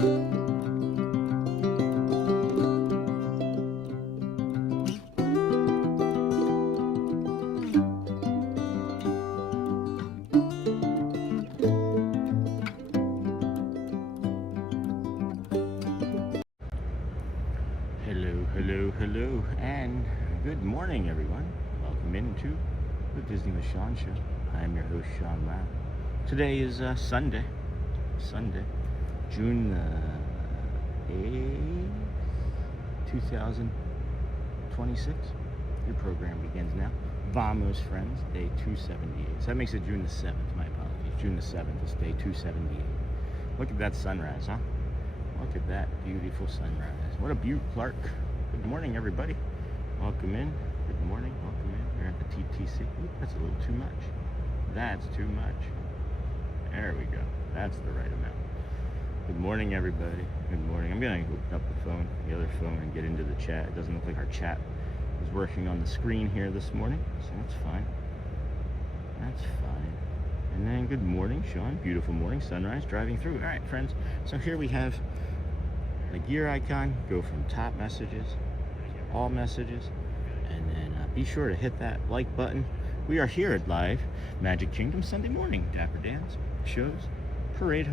Hello, and good morning, everyone. Welcome into the Disney with Sean show. I am your host, Sean Lau. Today is Sunday, June 8th, 2026. Your program begins now. Vamos, friends, day 278. So that makes it June the 7th, my apologies. June the 7th is day 278. Look at that sunrise, huh? Look at that beautiful sunrise. What a beaut, Clark. Good morning, everybody. Welcome in. Good morning. Welcome in. We're at the TTC. Ooh, that's a little too much. That's too much. There we go. That's the right amount. Good morning, everybody. Good morning. I'm going to open up the other phone, and get into the chat. It doesn't look like our chat is working on the screen here this morning, so that's fine. That's fine. And then good morning, Sean. Beautiful morning, sunrise, driving through. All right, friends. So here we have the gear icon. Go from top messages, all messages, and then be sure to hit that like button. We are here at live Magic Kingdom Sunday morning. Dapper Dans, shows, parades,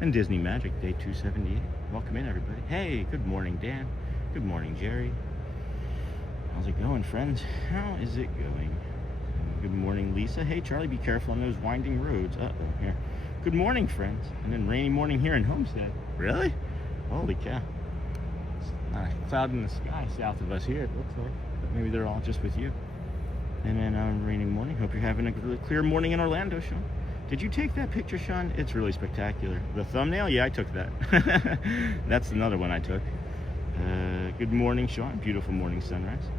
and Disney Magic Day 278. Welcome in, everybody. Hey, good morning, Dan. Good morning, Jerry. How's it going, friends? How is it going? Good morning, Lisa. Hey, Charlie, be careful on those winding roads. Uh-oh, here. Good morning, friends. And then rainy morning here in Homestead. Really? Holy cow. It's not a cloud in the sky south of us here, it looks like. But maybe they're all just with you. And then raining morning. Hope you're having a really clear morning in Orlando, Sean. Did you take that picture, Sean? It's really spectacular. The thumbnail? Yeah, I took that. That's another one I took. Good morning, Sean. Beautiful morning sunrise.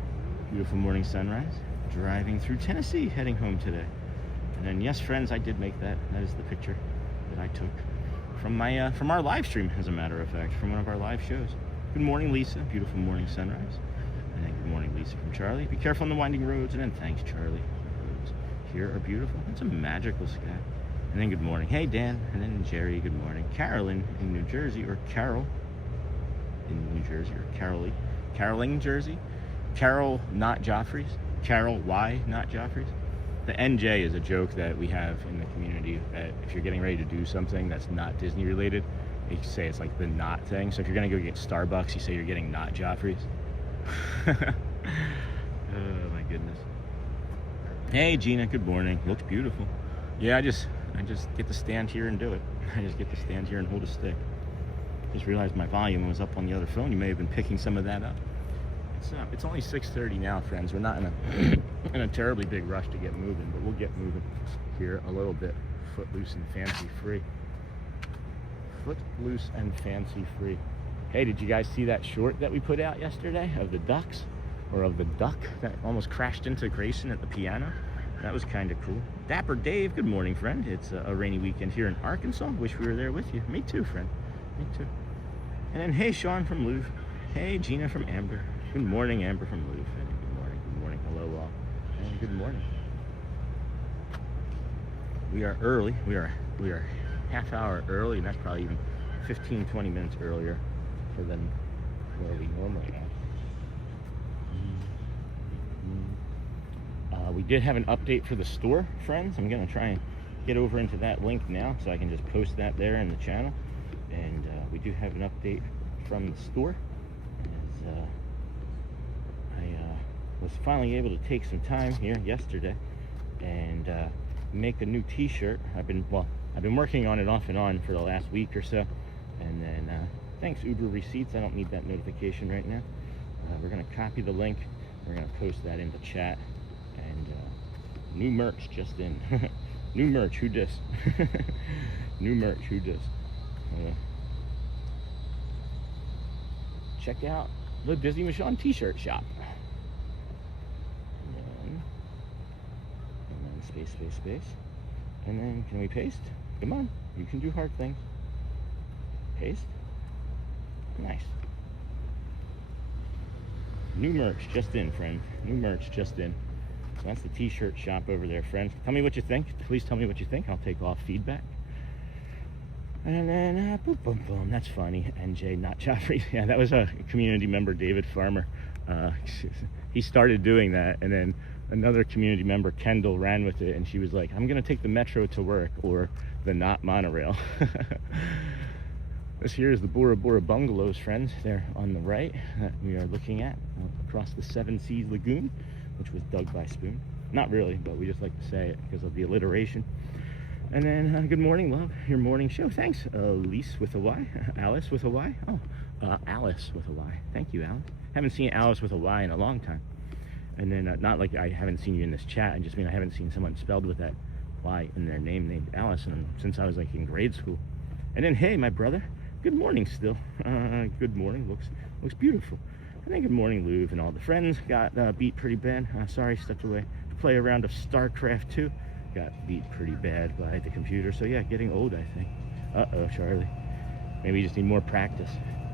Beautiful morning sunrise. Driving through Tennessee, heading home today. And then, yes, friends, I did make that. That is the picture that I took from our live stream, as a matter of fact, from one of our live shows. Good morning, Lisa. Beautiful morning sunrise. And then good morning, Lisa, from Charlie. Be careful on the winding roads. And then thanks, Charlie. The roads here are beautiful. It's a magical sky. And then good morning. Hey, Dan. And then Jerry, good morning. Carolyn in New Jersey, or Carol in New Jersey, or Caroling, Jersey. Carol, not Joffrey's. Carol Y, not Joffrey's. The NJ is a joke that we have in the community, that if you're getting ready to do something that's not Disney related, you say it's like the not thing. So if you're gonna go get Starbucks, you say you're getting not Joffrey's. Oh my goodness. Hey Gina, good morning. Looks beautiful. Yeah, I just get to stand here and do it. I just get to stand here and hold a stick. Just realized my volume was up on the other phone. You may have been picking some of that up. It's only 6:30 now, friends. We're not in a terribly big rush to get moving, but we'll get moving here a little bit. Footloose and fancy free. Footloose and fancy free. Hey, did you guys see that short that we put out yesterday of the ducks, or of the duck that almost crashed into Grayson at the piano? That was kind of cool. Dapper Dave, good morning, friend. It's a rainy weekend here in Arkansas. Wish we were there with you. Me too, friend. Me too. And then hey, Sean from Louvre. Hey, Gina from Amber. Good morning, Amber from Louvre. Good morning, hello all, and good morning. We are early. We are half hour early, and that's probably even 15-20 minutes earlier than where we normally are. We did have an update for the store, friends. I'm gonna try and get over into that link now, so I can just post that there in the channel. And we do have an update from the store. I was finally able to take some time here yesterday and make a new t-shirt. I've been working on it off and on for the last week or so, and then thanks Uber Receipts. I don't need that notification right now. We're gonna copy the link, we're gonna post that in the chat, and new merch just in. New merch, who dis? New merch, who dis? Check out the Disney with Sean t-shirt shop. And then space. And then can we paste? Come on, you can do hard things. Paste. Nice. New merch just in, friend. New merch just in. So that's the t-shirt shop over there, friends. Tell me what you think. Please tell me what you think. I'll take all feedback. And then, boom, boom, boom. That's funny. NJ, not Joffrey. Yeah, that was a community member, David Farmer. He started doing that, and then another community member, Kendall, ran with it, and she was like, I'm going to take the metro to work, or the not monorail. This here is the Bora Bora Bungalows, friends. They're on the right that we are looking at across the Seven Seas Lagoon, which was dug by Spoon. Not really, but we just like to say it because of the alliteration. And then, good morning, love. Your morning show. Thanks, Elise with a Y. Alice with a Y. Oh, Alice with a Y. Thank you, Alice. Haven't seen Alice with a Y in a long time. And then, not like I haven't seen you in this chat. I just mean I haven't seen someone spelled with that Y in their name named Alice since I was like in grade school. And then, hey, my brother. Good morning still. Good morning. Looks beautiful. And then good morning, Louv, and all the friends. Got beat pretty bad. Sorry, stepped away to play a round of StarCraft 2. Got beat pretty bad by the computer. So yeah, getting old, I think. Uh-oh, Charlie. Maybe you just need more practice.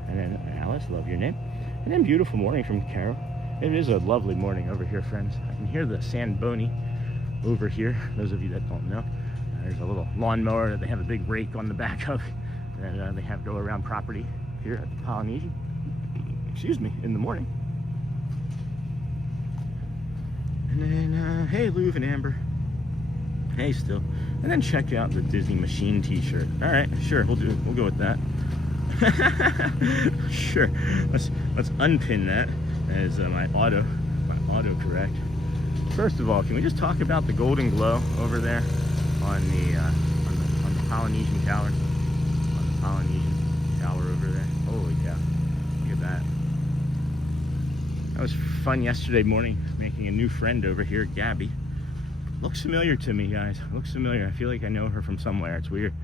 And then Alice, love your name. And then beautiful morning from Carol. It is a lovely morning over here, friends. I can hear the Sandboni over here. Those of you that don't know, there's a little lawnmower that they have a big rake on the back of. And they have go around property here at the Polynesian, excuse me, in the morning. And then, hey, Louv and Amber. Hey, still. And then check out the Disney Machine t-shirt. All right, sure, we'll go with that. Sure, let's unpin that as my autocorrect. First of all, can we just talk about the golden glow over there on the Polynesian Tower? Polynesian Tower over there. Holy cow. Look at that. That was fun yesterday morning, making a new friend over here, Gabby. Looks familiar to me, guys. Looks familiar. I feel like I know her from somewhere. It's weird.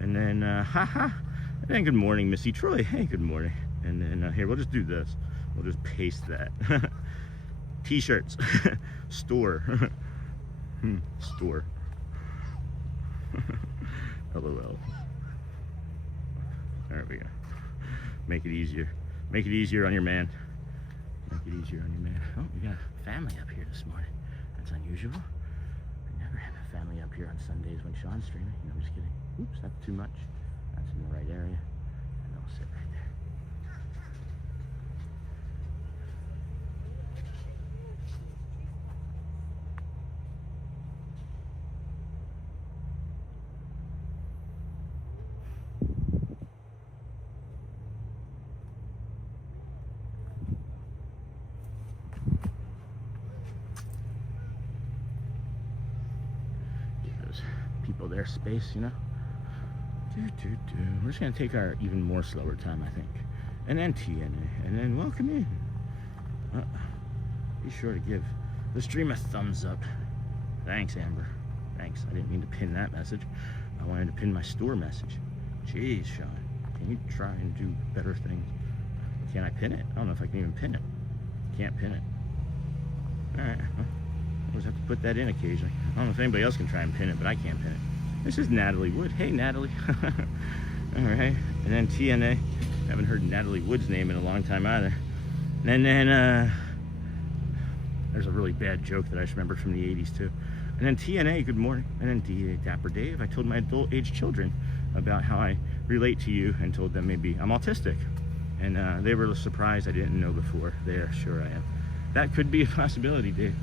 And then, And then good morning, Missy Troy. Hey, good morning. And then, here, we'll just do this. We'll just paste that. T-shirts. Store. Store. LOL. There we go. Make it easier. Make it easier on your man. Make it easier on your man. Oh, we got family up here this morning. That's unusual. I never have a family up here on Sundays when Sean's streaming. No, I'm just kidding. Oops, that's too much. That's in the right area. And I'll sit right there. People their space, you know. We're just gonna take our even more slower time, I think. And then TNA, and then welcome in. Be sure to give the stream a thumbs up. Thanks, Amber. Thanks. I didn't mean to pin that message. I wanted to pin my store message. Jeez, Sean, can you try and do better things? Can I pin it? I don't know if I can even pin it. Can't pin it. All right. I always have to put that in occasionally. I don't know if anybody else can try and pin it, but I can't pin it. This is Natalie Wood. Hey, Natalie. All right. And then TNA. Haven't heard Natalie Wood's name in a long time either. And then, there's a really bad joke that I just remembered from the 80s, too. And then TNA, good morning. And then Dapper Dave. I told my adult-age children about how I relate to you and told them maybe I'm autistic. And they were surprised I didn't know before. They're sure I am. That could be a possibility, Dave.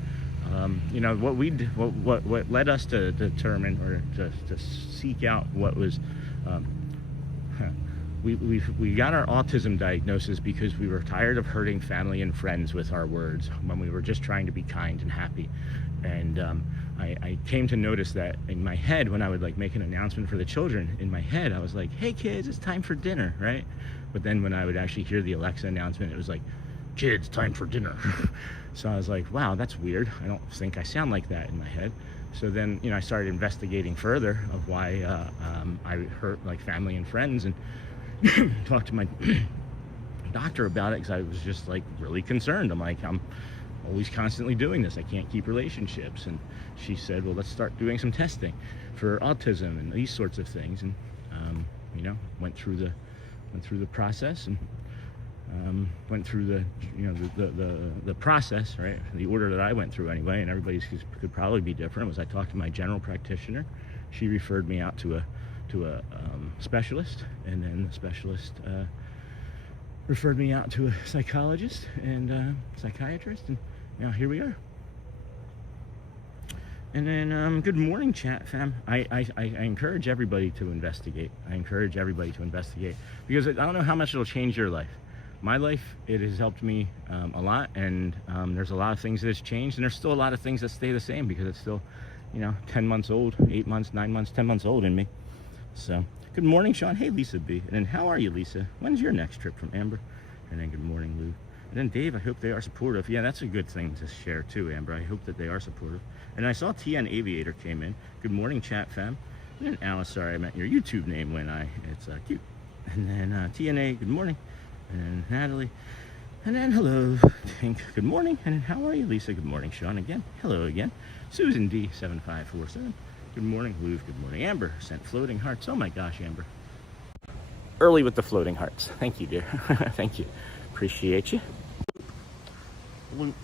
You know, what led us to determine or to seek out what was, we got our autism diagnosis because we were tired of hurting family and friends with our words when we were just trying to be kind and happy. And I came to notice that in my head, when I would like make an announcement for the children, in my head I was like, hey kids, it's time for dinner, right? But then when I would actually hear the Alexa announcement, it was like, kids, time for dinner. So I was like, wow, that's weird. I don't think I sound like that in my head. So then, you know, I started investigating further of why I hurt like family and friends, and talked to my doctor about it because I was just like really concerned. I'm like, I'm always constantly doing this. I can't keep relationships. And she said, well, let's start doing some testing for autism and these sorts of things. And you know, went through the process and went through the, you know, the process, right? The order that I went through anyway, and everybody's could probably be different. Was I talked to my general practitioner. She referred me out to to a specialist, and then the specialist referred me out to a psychologist and psychiatrist, and now here we are. And then good morning, chat fam. I encourage everybody to investigate. I encourage everybody to investigate, because I don't know how much it'll change your life. My life, it has helped me a lot, and there's a lot of things that has changed, and there's still a lot of things that stay the same, because it's still, 10 months old, 8 months, 9 months, 10 months old in me. So good morning, Sean. Hey, Lisa B. And then how are you, Lisa? When's your next trip? From Amber. And then good morning, Lou. And then Dave, I hope they are supportive. Yeah, that's a good thing to share too, Amber. I hope that they are supportive. And I saw TN Aviator came in. Good morning, chat fam. And then Alice, sorry, I meant your YouTube name when it's cute. And then TNA, good morning. And then Natalie. And then hello, Tink. Good morning. And then how are you, Lisa? Good morning, Sean again. Hello again. Susan D7547. Good morning, Lou. Good morning. Amber sent floating hearts. Oh my gosh, Amber. Early with the floating hearts. Thank you, dear. Thank you. Appreciate you. Loop.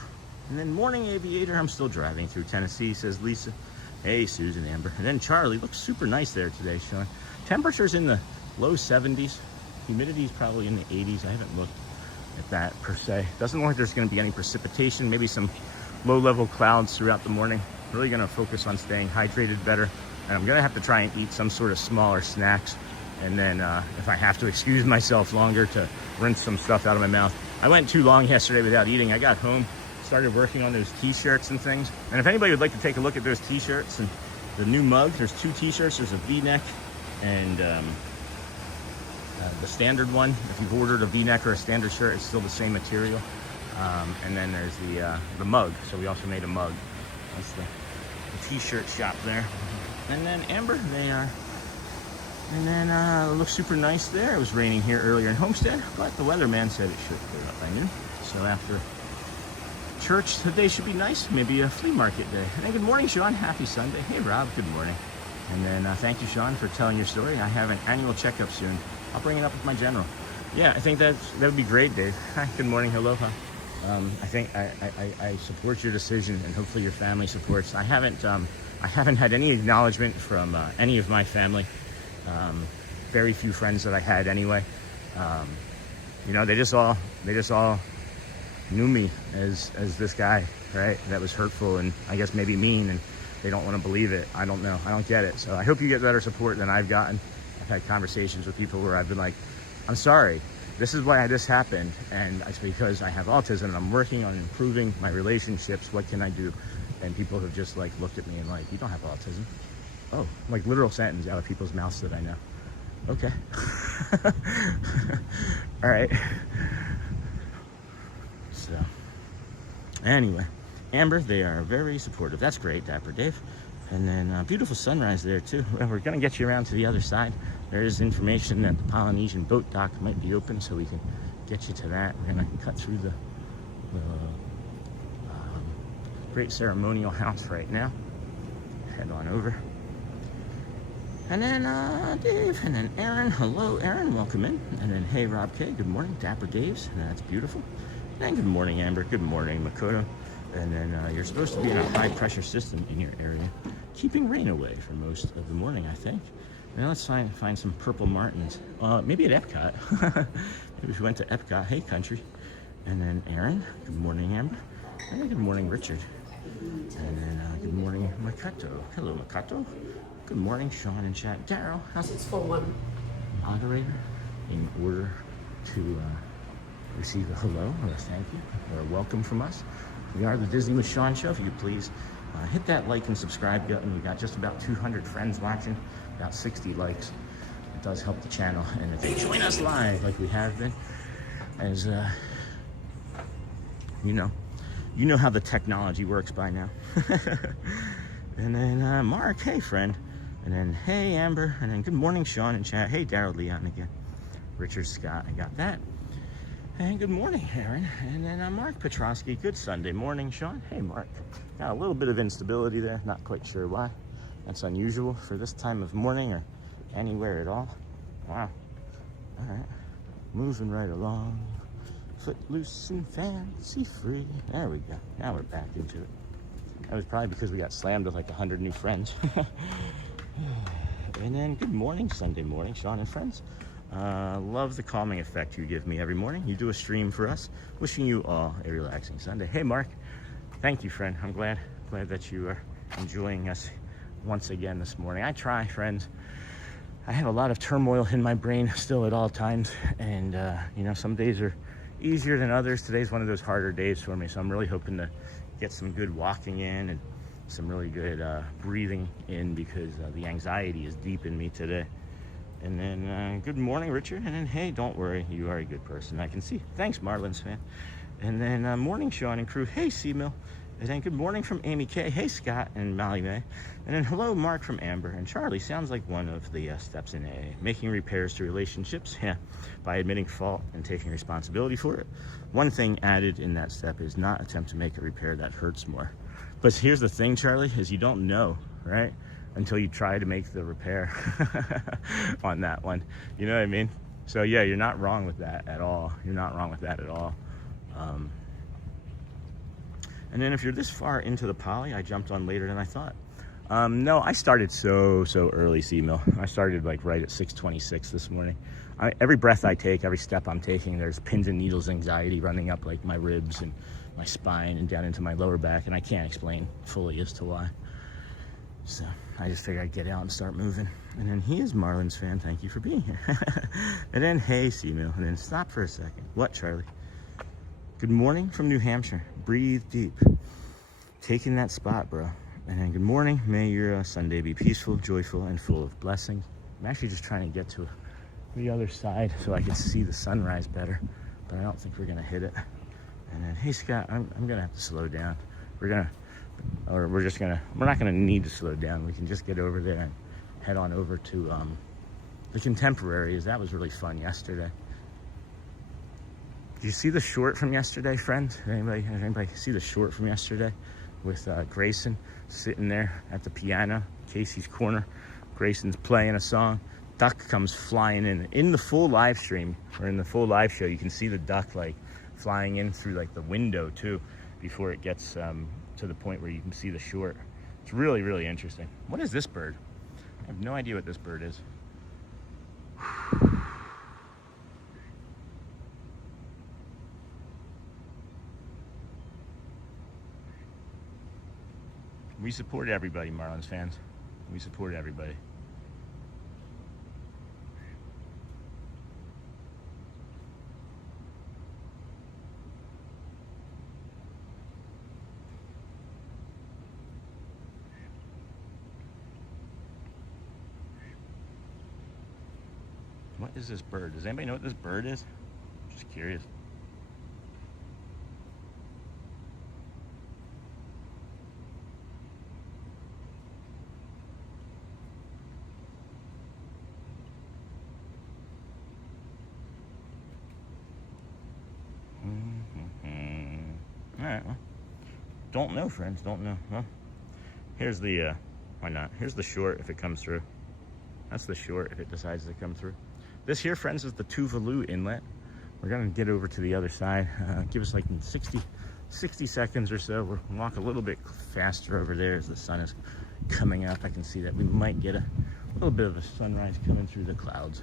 And then morning, Aviator. I'm still driving through Tennessee, says Lisa. Hey, Susan, Amber. And then Charlie. Looks super nice there today, Sean. Temperature's in the low 70s. Humidity's probably in the 80s. I haven't looked at that per se. Doesn't look like there's going to be any precipitation. Maybe some low-level clouds throughout the morning. Really going to focus on staying hydrated better. And I'm going to have to try and eat some sort of smaller snacks. And then if I have to excuse myself longer, to rinse some stuff out of my mouth. I went too long yesterday without eating. I got home, started working on those t-shirts and things. And if anybody would like to take a look at those t-shirts and the new mug, there's 2 t-shirts. There's a V-neck and the standard one. If you've ordered a V-neck or a standard shirt, it's still the same material. And then there's the mug. So we also made a mug. That's the t-shirt shop there. And then Amber, they are. And then it looks super nice there. It was raining here earlier in Homestead, but the weatherman said it should clear up by noon. So after church, today should be nice. Maybe a flea market day. And good morning, Sean. Happy Sunday. Hey, Rob. Good morning. And then thank you, Sean, for telling your story. I have an annual checkup soon. I'll bring it up with my general. Yeah, I think that would be great, Dave. Hi. Good morning. Aloha. I think I support your decision, and hopefully your family supports. I haven't had any acknowledgement from any of my family. Very few friends that I had anyway. They just all knew me as this guy, right? That was hurtful and I guess maybe mean, and they don't want to believe it. I don't know. I don't get it. So I hope you get better support than I've gotten. I've had conversations with people where I've been like, I'm sorry. This is why this happened, and it's because I have autism and I'm working on improving my relationships. What can I do? And people have just like looked at me and like, you don't have autism. Oh, like literal sentence out of people's mouths that I know. Okay. All right. So anyway, Amber, they are very supportive. That's great, Dapper Dave. And then beautiful sunrise there too. We're gonna get you around to the other side. There is information that the Polynesian boat dock might be open, so we can get you to that. We're gonna cut through the great ceremonial house right now. Head on over. And then Dave, and then Aaron. Hello, Aaron. Welcome in. And then hey, Rob K. Good morning, Dapper Daves. And that's beautiful. And good morning, Amber. Good morning, Makoto. And then you're supposed to be in a high pressure system in your area, keeping rain away for most of the morning, I think. Now let's find some purple martins. Maybe at Epcot. Maybe we went to Epcot. Hey, country. And then Aaron. Good morning, Amber. And then good morning, Richard. And then good morning, Makato. Hello, Makato. Good morning, Sean and chat. Daryl, how's it going? Moderator, in order to receive a hello or a thank you or a welcome from us. We are the Disney with Sean show. If you please hit that like and subscribe button. We got just about 200 friends watching, about 60 likes. It does help the channel. And if they join us live like we have been, as you know how the technology works by now. And then Mark, hey friend. And then hey Amber. And then good morning Sean and chat. Hey Daryl Leon again. Richard Scott, I got that. And good morning Aaron. And then Mark Petrosky. Good Sunday morning Sean. Hey Mark. Got a little bit of instability there. Not quite sure why. That's unusual for this time of morning or anywhere at all. Wow. All right. Moving right along. Foot loose and fancy free. There we go. Now we're back into it. That was probably because we got slammed with like 100 new friends. And then good morning, Sunday morning, Sean and friends. Love the calming effect you give me every morning. You do a stream for us. Wishing you all a relaxing Sunday. Hey, Mark. Thank you, friend. I'm glad that you are enjoying us once again this morning. I try, friends. I have a lot of turmoil in my brain still at all times. And, you know, some days are easier than others. Today's one of those harder days for me. So I'm really hoping to get some good walking in and some really good breathing in, because the anxiety is deep in me today. And then good morning, Richard. And then, hey, don't worry, you are a good person, I can see. Thanks, Marlins fan. And then morning, Sean and crew. Hey, C-Mill. And then good morning from Amy K. Hey, Scott and Molly May. And then hello, Mark from Amber. And Charlie sounds like one of the steps in AA. Making repairs to relationships, yeah, by admitting fault and taking responsibility for it. One thing added in that step is not attempt to make a repair that hurts more. But here's the thing, Charlie, is you don't know, right? Until you try to make the repair on that one. You know what I mean? So yeah, you're not wrong with that at all. You're not wrong with that at all. And then if you're this far into the poly, I jumped on later than I thought. No, I started so early, C-Mill. I started like right at 6:26 this morning. Every breath I take, every step I'm taking, there's pins and needles anxiety running up like my ribs and my spine and down into my lower back, and I can't explain fully as to why. So I just figured I'd get out and start moving. And then he is Marlins fan. Thank you for being here. And then hey, C-Mill. And then stop for a second. What, Charlie? Good morning from New Hampshire. Breathe deep. Taking that spot, bro. And then good morning. May your Sunday be peaceful, joyful, and full of blessings. I'm actually just trying to get to the other side so I can see the sunrise better, but I don't think we're gonna hit it. And then, hey Scott, I'm gonna have to slow down. We're not gonna need to slow down. We can just get over there and head on over to the Contemporaries. That was really fun yesterday. Do you see the short from yesterday, friends? Anybody see the short from yesterday with Grayson sitting there at the piano, Casey's corner? Grayson's playing a song. Duck comes flying in the full live stream, or in the full live show. You can see the duck like flying in through like the window too, before it gets to the point where you can see the short. It's really, really interesting. What is this bird? I have no idea what this bird is. We support everybody, Marlins fans. We support everybody. What is this bird? Does anybody know what this bird is? I'm just curious. All right, well, don't know, friends, don't know. Well, here's the, why not? Here's the short if it comes through. That's the short if it decides to come through. This here, friends, is the Tuvalu Inlet. We're gonna get over to the other side. Give us like 60 seconds or so. We'll walk a little bit faster over there as the sun is coming up. I can see that we might get a little bit of a sunrise coming through the clouds.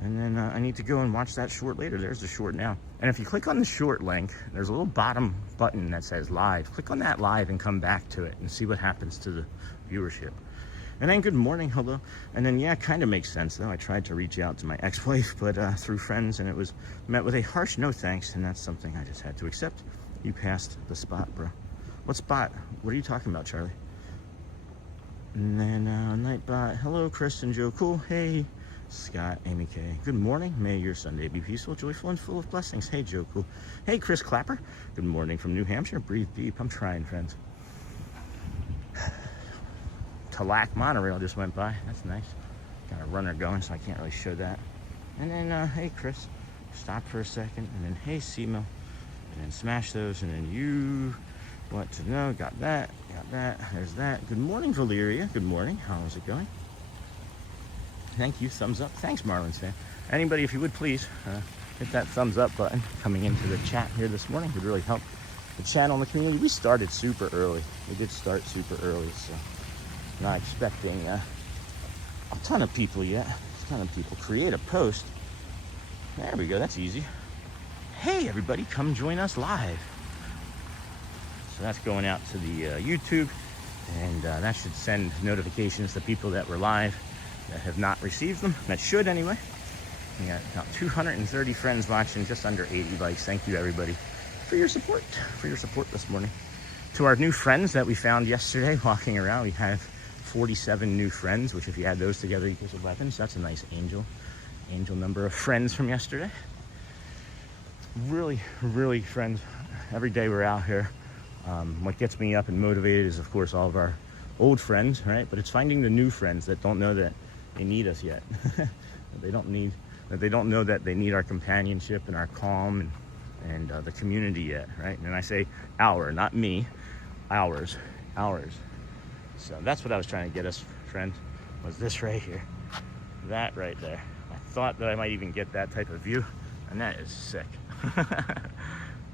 And then I need to go and watch that short later. There's the short now. And if you click on the short link, there's a little bottom button that says live. Click on that live and come back to it and see what happens to the viewership. And then good morning, hello. And then yeah, kind of makes sense though. I tried to reach out to my ex-wife, but through friends, and it was met with a harsh no thanks, and that's something I just had to accept. You passed the spot, bro. What spot? What are you talking about, Charlie? And then Nightbot, hello, Chris and Joe Cool. Hey. Scott, Amy K. Good morning. May your Sunday be peaceful, joyful, and full of blessings. Hey, Joe Cool. Hey, Chris Clapper. Good morning from New Hampshire. Breathe deep. I'm trying, friends. Talac monorail just went by. That's nice. Got a runner going, so I can't really show that. And then, hey, Chris. Stop for a second. And then, hey, C-Mill. And then smash those. And then you want to know. Got that. Got that. There's that. Good morning, Valeria. Good morning. How's it going? Thank you. Thumbs up. Thanks, Marlins fan. Anybody, if you would please hit that thumbs up button coming into the chat here this morning would really help the channel and the community. We started super early. We did start super early, so not expecting a ton of people yet. A ton of people. Create a post. There we go. That's easy. Hey, everybody, come join us live. So that's going out to the YouTube, and that should send notifications to people that were live that have not received them. That should, anyway. We got about 230 friends watching, just under 80 likes. Thank you, everybody, for your support this morning. To our new friends that we found yesterday walking around, we have 47 new friends, which if you add those together equals 11. So that's a nice angel number of friends from yesterday. Really, really friends. Every day we're out here. What gets me up and motivated is, of course, all of our old friends, right? But it's finding the new friends that don't know that they need us yet. They don't know that they need our companionship and our calm and the community yet, right? And I say our, not me, ours. So that's what I was trying to get us, friends, was this right here. That right there. I thought that I might even get that type of view, and that is sick. Let's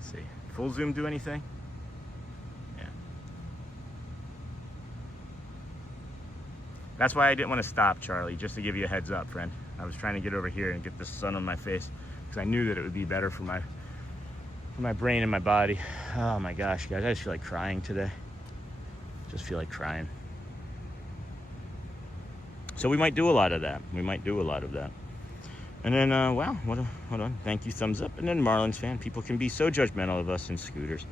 see. Full zoom do anything? Yeah. That's why I didn't want to stop, Charlie, just to give you a heads up, friend. I was trying to get over here and get the sun on my face because I knew that it would be better for my brain and my body. Oh my gosh, guys, I just feel like crying today. Just feel like crying. So we might do a lot of that. And then, wow, hold on. Thank you, thumbs up. And then Marlins fan, people can be so judgmental of us in scooters.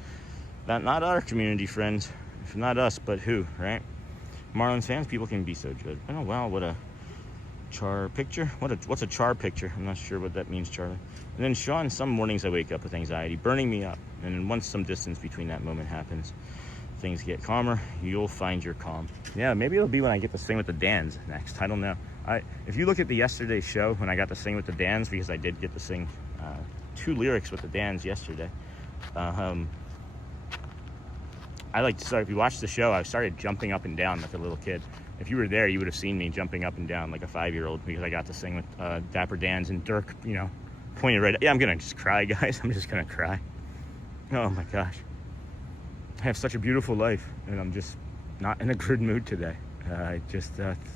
Not our community friends. If not us, but who, right? Marlins fans, people can be so judgmental. Wow, what a char picture. What's a char picture? I'm not sure what that means, Charlie. And then Sean, some mornings I wake up with anxiety, burning me up. And then once some distance between that moment happens, things get calmer. You'll find your calm. Yeah, maybe it'll be when I get to sing with the Dans next. I don't know. If you look at the yesterday's show when I got to sing with the Dans, because I did get to sing 2 lyrics with the Dans yesterday. If you watched the show, I started jumping up and down like a little kid. If you were there, you would have seen me jumping up and down like a 5-year-old because I got to sing with Dapper Dans, and Dirk, pointed right at. Yeah, I'm gonna just cry, guys. I'm just gonna cry. Oh my gosh. I have such a beautiful life, and I'm just not in a good mood today.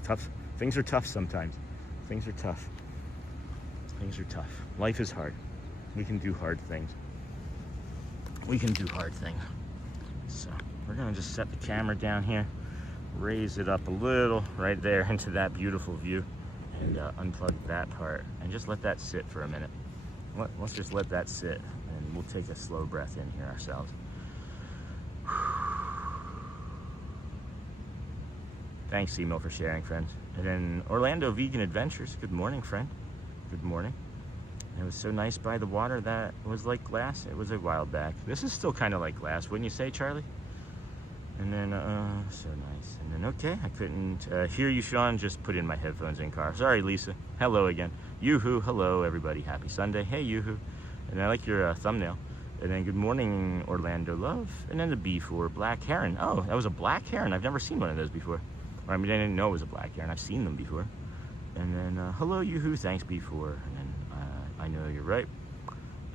Tough. Things are tough sometimes. Things are tough. Life is hard. We can do hard things. So we're gonna just set the camera down here, raise it up a little right there into that beautiful view, and unplug that part, and just let that sit for a minute. Let's just let that sit, and we'll take a slow breath in here ourselves. Thanks, Emo, for sharing, friends. And then Orlando Vegan Adventures. Good morning, friend. Good morning. It was so nice by the water. That was like glass. It was a while back. This is still kind of like glass, wouldn't you say, Charlie? And then, so nice. And then, okay, I couldn't hear you, Sean. Just put in my headphones in car. Sorry, Lisa. Hello again. Yoo-hoo. Hello, everybody. Happy Sunday. Hey, Yoo-hoo. And I like your thumbnail. And then good morning, Orlando Love. And then the B for Black Heron. Oh, that was a black heron. I've never seen one of those before. I didn't know it was a black heron. I've seen them before. And then, hello, Yoo-hoo, thanks, B4. And then, I know you're right.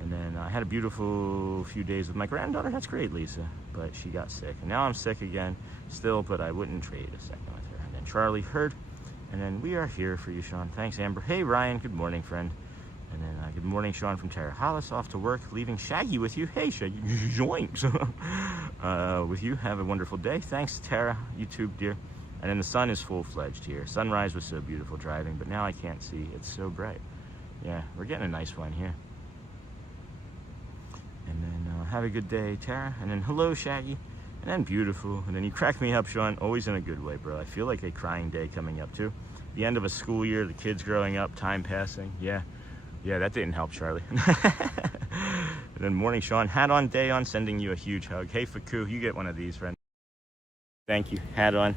And then I had a beautiful few days with my granddaughter. That's great, Lisa. But she got sick. And now I'm sick again still, but I wouldn't trade a second with her. And then Charlie heard. And then we are here for you, Sean. Thanks, Amber. Hey, Ryan. Good morning, friend. And then, good morning, Sean from Tara Hollis. Off to work, leaving Shaggy with you. Hey, Shaggy. Joinks. With you. Have a wonderful day. Thanks, Tara. YouTube, dear. And then the sun is full-fledged here. Sunrise was so beautiful driving, but now I can't see. It's so bright. Yeah, we're getting a nice one here. And then have a good day, Tara. And then hello, Shaggy. And then beautiful. And then you crack me up, Sean. Always in a good way, bro. I feel like a crying day coming up, too. The end of a school year, the kids growing up, time passing. Yeah, that didn't help, Charlie. And then morning, Sean. Hat on, day on, sending you a huge hug. Hey, Faku, you get one of these, friend. Thank you. Hat on.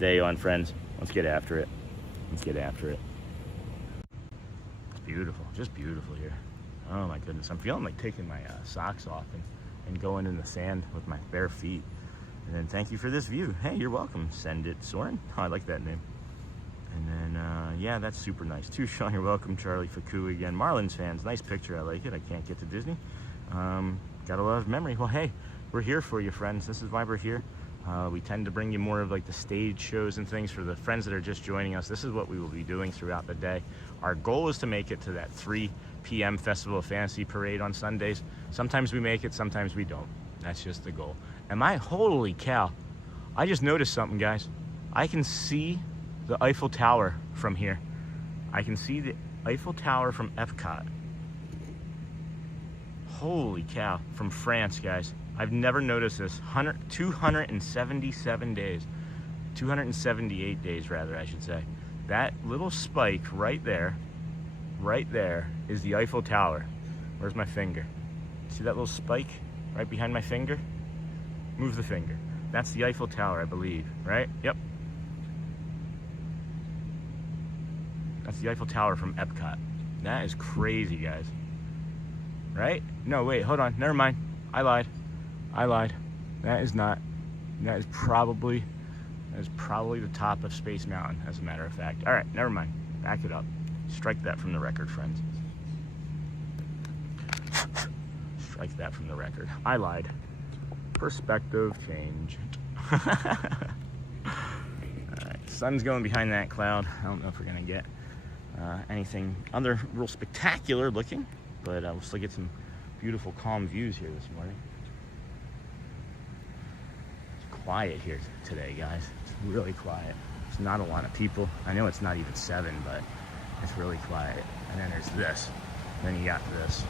Day on, friends. Let's get after it. It's beautiful, just beautiful here. Oh my goodness, I'm feeling like taking my socks off and going in the sand with my bare feet. And then thank you for this view. Hey, you're welcome. Send it, Soren. Oh, I like that name. And then, yeah, that's super nice too, Sean. You're welcome, Charlie. Faku again. Marlins fans, nice picture. I like it. I can't get to Disney. Got a lot of memory. Well, hey, we're here for you, friends. This is why we're here. We tend to bring you more of like the stage shows and things for the friends that are just joining us. This is what we will be doing throughout the day. Our goal is to make it to that 3 p.m. Festival of Fantasy Parade on Sundays. Sometimes we make it, sometimes we don't. That's just the goal. Holy cow, I just noticed something, guys. I can see the Eiffel Tower from here. I can see the Eiffel Tower from Epcot. Holy cow, from France, guys. I've never noticed this. 277 days. 278 days, rather, I should say. That little spike right there is the Eiffel Tower. Where's my finger? See that little spike right behind my finger? Move the finger. That's the Eiffel Tower, I believe, right? Yep. That's the Eiffel Tower from Epcot. That is crazy, guys. Right? No, wait, hold on. Never mind. I lied. That is probably the top of Space Mountain, as a matter of fact. All right, never mind. Back it up. Strike that from the record, friends. Strike that from the record. I lied. Perspective change. All right, sun's going behind that cloud. I don't know if we're gonna get anything other real spectacular looking, but we'll still get some beautiful, calm views here this morning. It's quiet here today, guys. It's really quiet. There's not a lot of people. I know it's not even 7, but it's really quiet. And then there's this. Then you got this.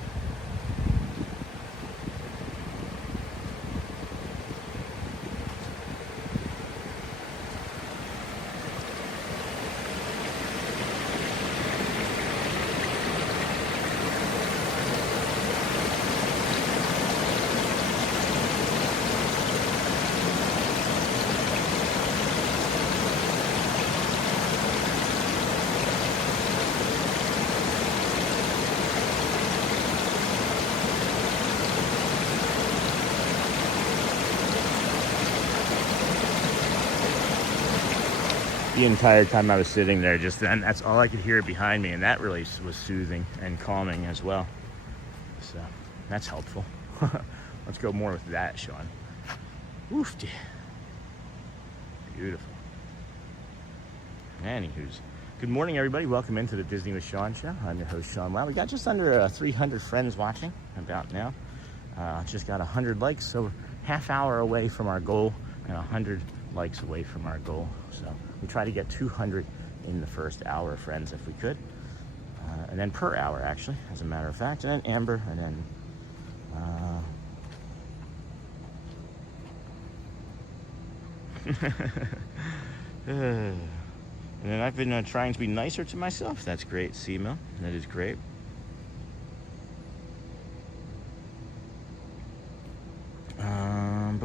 The entire time I was sitting there, and that's all I could hear behind me, and that really was soothing and calming as well. So that's helpful. Let's go more with that, Sean. Oof, beautiful. Anywho's, good morning, everybody. Welcome into the Disney with Sean show. I'm your host, Sean. Wow, we got just under 300 friends watching about now. Just got 100 likes, so half hour away from our goal, and 100 likes away from our goal. So we try to get 200 in the first hour, friends, if we could. And then per hour, actually, as a matter of fact. And then Amber, and then and then I've been trying to be nicer to myself. That's great, Seema. That is great.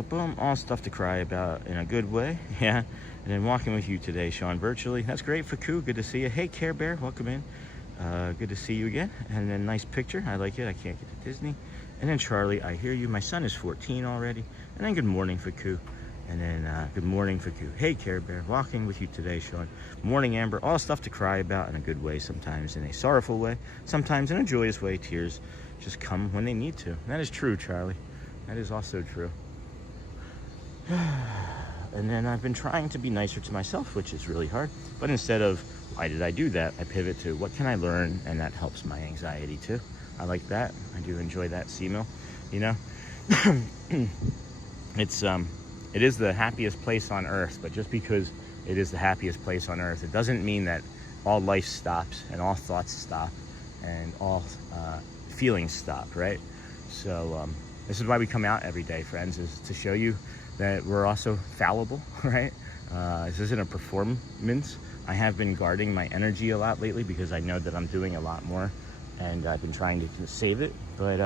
Boom, all stuff to cry about in a good way. Yeah. And then walking with you today, Sean, virtually. That's great. Faku, good to see you. Hey, Care Bear, welcome in. Good to see you again. And then nice picture. I like it. I can't get to Disney. And then Charlie, I hear you. My son is 14 already. And then good morning, Faku. And then good morning, Faku. Hey, Care Bear, walking with you today, Sean. Morning, Amber. All stuff to cry about in a good way, sometimes in a sorrowful way, sometimes in a joyous way. Tears just come when they need to. That is true, Charlie. That is also true. And then I've been trying to be nicer to myself, which is really hard. But instead of, why did I do that? I pivot to, what can I learn? And that helps my anxiety too. I like that. I do enjoy that C-mill, you know? It is the happiest place on earth, but just because it is the happiest place on earth, it doesn't mean that all life stops and all thoughts stop and all feelings stop, right? So this is why we come out every day, friends, is to show you that we're also fallible, right? This isn't a performance. I have been guarding my energy a lot lately because I know that I'm doing a lot more, and I've been trying to save it. But,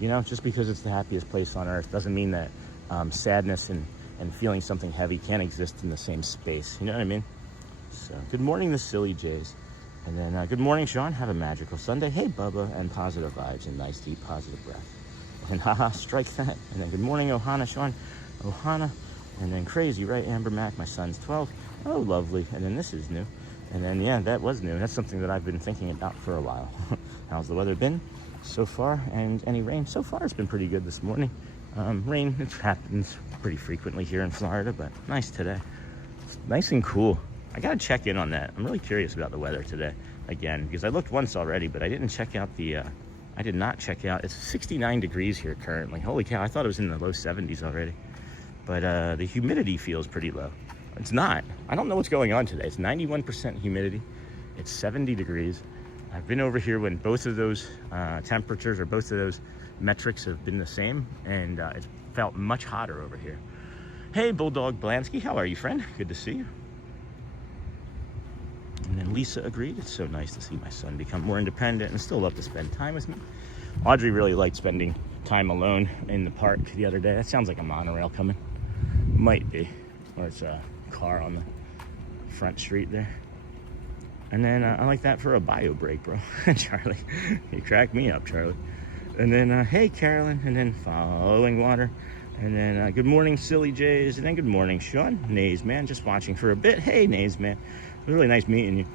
you know, just because it's the happiest place on earth doesn't mean that sadness and feeling something heavy can't exist in the same space. You know what I mean? So, good morning, the Silly Jays. And then, good morning, Sean. Have a magical Sunday. Hey, Bubba, and positive vibes and nice, deep, positive breath. And haha, strike that. And then, good morning, Ohana, Sean. Ohana, and then crazy, right? Amber Mac, my son's 12. Oh, lovely. And then this is new. And then, yeah, that was new. That's something that I've been thinking about for a while. How's the weather been so far? And any rain? So far, it's been pretty good this morning. Rain, it happens pretty frequently here in Florida, but nice today. It's nice and cool. I gotta check in on that. I'm really curious about the weather today again, because I looked once already, but I didn't check out the, I did not check out, it's 69 degrees here currently. Holy cow, I thought it was in the low 70s already. But the humidity feels pretty low. It's not. I don't know what's going on today. It's 91% humidity. It's 70 degrees. I've been over here when both of those temperatures or both of those metrics have been the same, and it's felt much hotter over here. Hey, Bulldog Blansky, how are you, friend? Good to see you. And then Lisa agreed. It's so nice to see my son become more independent and still love to spend time with me. Audrey really liked spending time alone in the park the other day. That sounds like a monorail coming. Might be. Or it's a car on the front street there. And then I like that for a bio break, bro. Charlie, you crack me up, Charlie. And then, hey, Carolyn. And then following water. And then good morning, Silly Jays. And then good morning, Sean. Nays, man, just watching for a bit. Hey, Nays, man. It was really nice meeting you.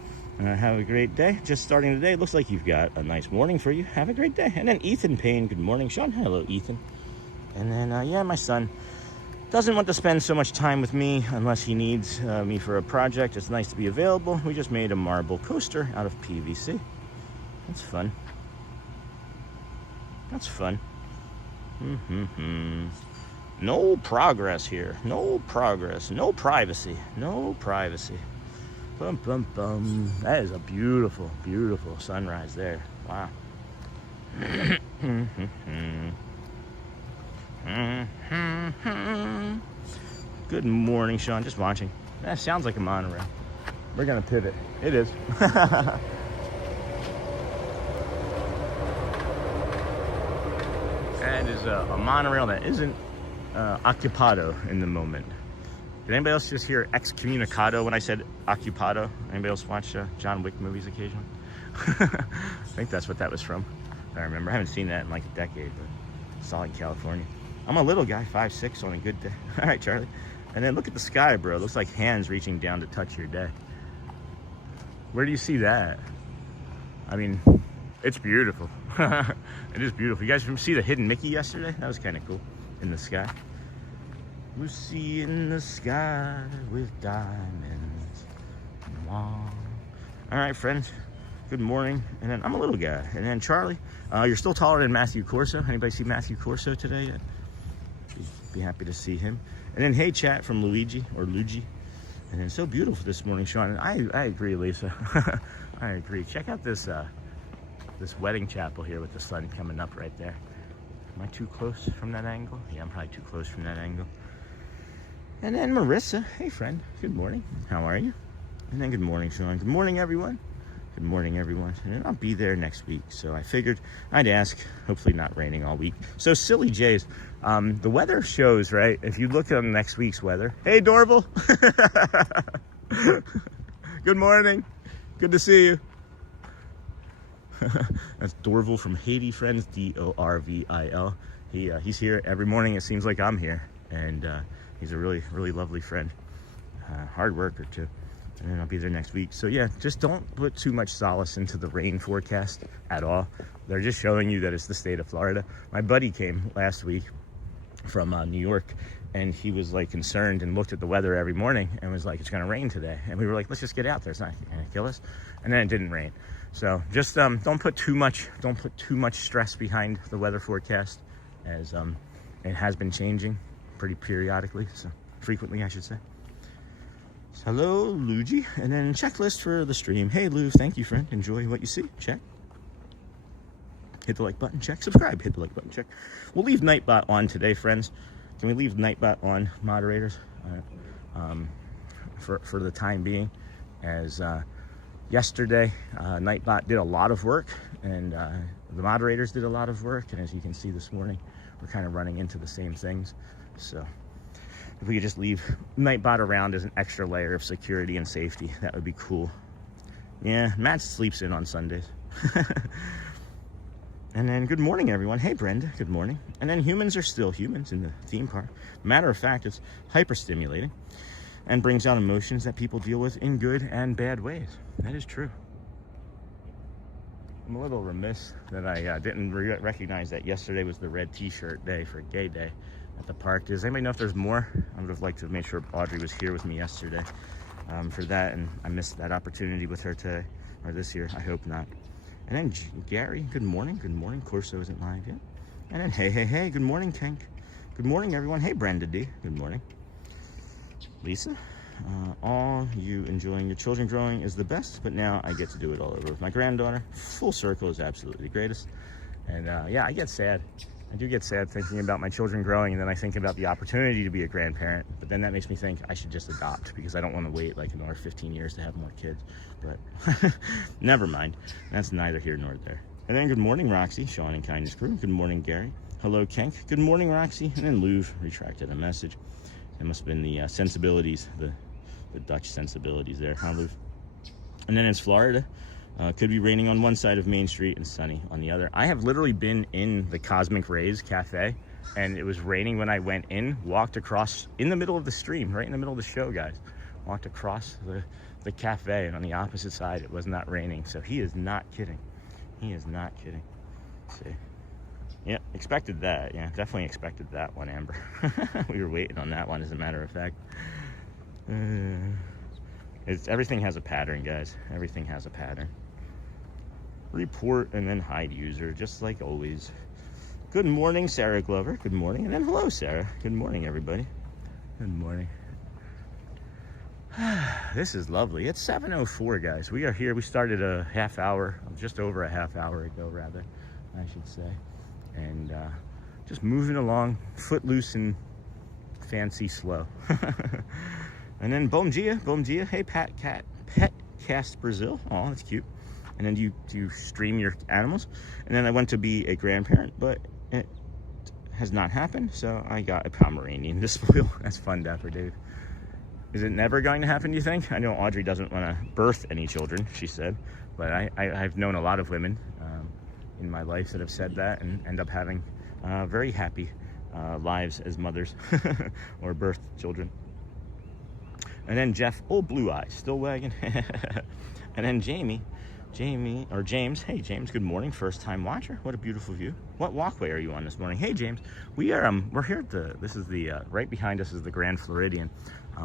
Have a great day. Just starting the day. Looks like you've got a nice morning for you. Have a great day. And then Ethan Payne. Good morning, Sean. Hello, Ethan. And then, yeah, my son doesn't want to spend so much time with me unless he needs me for a project. It's nice to be available. We just made a marble coaster out of PVC. That's fun. That's fun. No progress here. No progress. No privacy. No privacy. Bum, bum, bum. That is a beautiful, beautiful sunrise there. Wow. Good morning, Sean. Just watching. That sounds like a monorail. We're gonna pivot. It is. That is a monorail that isn't occupado in the moment. Did anybody else just hear excommunicado when I said occupado? Anybody else watch John Wick movies occasionally? I think that's what that was from. I remember. I haven't seen that in like a decade, but saw it in California. I'm a little guy, 5'6" on a good day. All right, Charlie. And then look at the sky, bro. It looks like hands reaching down to touch your day. Where do you see that? I mean, it's beautiful. It is beautiful. You guys see the hidden Mickey yesterday? That was kind of cool in the sky. Lucy in the sky with diamonds. Wow. All right, friends. Good morning. And then I'm a little guy. And then Charlie, you're still taller than Matthew Corso. Anybody see Matthew Corso today yet? Be happy to see him. And then hey, chat from Luigi or Luigi. And then so beautiful this morning, Sean. And I agree, Lisa. I agree. Check out this this wedding chapel here with the sun coming up right there. Am I too close from that angle? Yeah, I'm probably too close from that angle. And then Marissa, hey friend, good morning. How are you? And then good morning, Sean. Good morning, everyone. Good morning, everyone. And I'll be there next week. So I figured I'd ask, hopefully not raining all week. So Silly Jays, the weather shows, right? If you look at next week's weather. Hey, Dorval. Good morning. Good to see you. That's Dorval from Haiti, friends, D-O-R-V-I-L. He's here every morning. It seems like I'm here. And he's a really, really lovely friend. Hard worker, too. And then I'll be there next week. So yeah, just don't put too much solace into the rain forecast at all. They're just showing you that it's the state of Florida. My buddy came last week from New York, and he was like concerned and looked at the weather every morning and was like, it's gonna rain today. And we were like, let's just get out there. It's not gonna kill us. And then it didn't rain. So just don't put too much stress behind the weather forecast, as it has been changing pretty periodically, so frequently I should say. Hello, Luigi. And then checklist for the stream. Hey, Lou, thank you, friend. Enjoy what you see. Check. Hit the like button. Check. Subscribe. Hit the like button. Check. We'll leave Nightbot on today, friends. Can we leave Nightbot on, moderators? For the time being, as yesterday, Nightbot did a lot of work, and the moderators did a lot of work. And as you can see this morning, we're kind of running into the same things. So if we could just leave Nightbot around as an extra layer of security and safety, that would be cool. Yeah, Matt sleeps in on Sundays. And then good morning, everyone. Hey, Brenda, good morning. And then humans are still humans in the theme park. Matter of fact, it's hyper-stimulating and brings out emotions that people deal with in good and bad ways. That is true. I'm a little remiss that I didn't recognize that yesterday was the red t-shirt day for Gay Day. at the park. Does anybody know if there's more? I would have liked to make sure Audrey was here with me yesterday for that, and I missed that opportunity with her today, or this year. I hope not. And then Gary, good morning. Good morning. Corso isn't live yet. And then hey, good morning, Tank. Good morning, everyone. Hey, Brenda D. Good morning. Lisa, all you enjoying your children growing is the best, but now I get to do it all over with my granddaughter. Full circle is absolutely the greatest. And yeah, I get sad. I do get sad thinking about my children growing, and then I think about the opportunity to be a grandparent, but then that makes me think I should just adopt, because I don't want to wait like another 15 years to have more kids. But never mind. That's neither here nor there. And then good morning, Roxy, Sean and Kindness Crew. Good morning, Gary. Hello, Kenk. Good morning, Roxy. And then Louv retracted a message. It must have been the sensibilities, the Dutch sensibilities there, huh, Louv? And then it's Florida. Could be raining on one side of Main Street and sunny on the other. I have literally been in the Cosmic Rays Cafe, and it was raining when I went in, walked across in the middle of the stream, right in the middle of the show, guys. Walked across the cafe, and on the opposite side, it was not raining. So he is not kidding. He is not kidding. Let's see. Yeah, expected that. Yeah, definitely expected that one, Amber. We were waiting on that one, as a matter of fact. Everything has a pattern, guys. Everything has a pattern. Report and then hide user, just like always. Good morning, Sarah Glover. Good morning. And then hello, Sarah. Good morning, everybody. Good morning. This is lovely. It's 7:04, guys. We are here. We started a half hour, just over a half hour ago, rather, I should say. And just moving along, footloose and fancy slow. And then Bom dia. Hey, Pet Cast Brazil. Oh, that's cute. And then do you stream your animals? And then I went to be a grandparent, but it has not happened. So I got a Pomeranian to spoil. That's fun, Dapper Dave. Is it never going to happen, do you think? I know Audrey doesn't want to birth any children, she said. But I've known a lot of women in my life that have said that and end up having very happy lives as mothers or birthed children. And then Jeff, oh, blue eyes, still wagging. And then James. Hey, James, good morning. First time watcher. What a beautiful view. What walkway are you on this morning? Hey, James, we're here at this is the, right behind us is the Grand Floridian.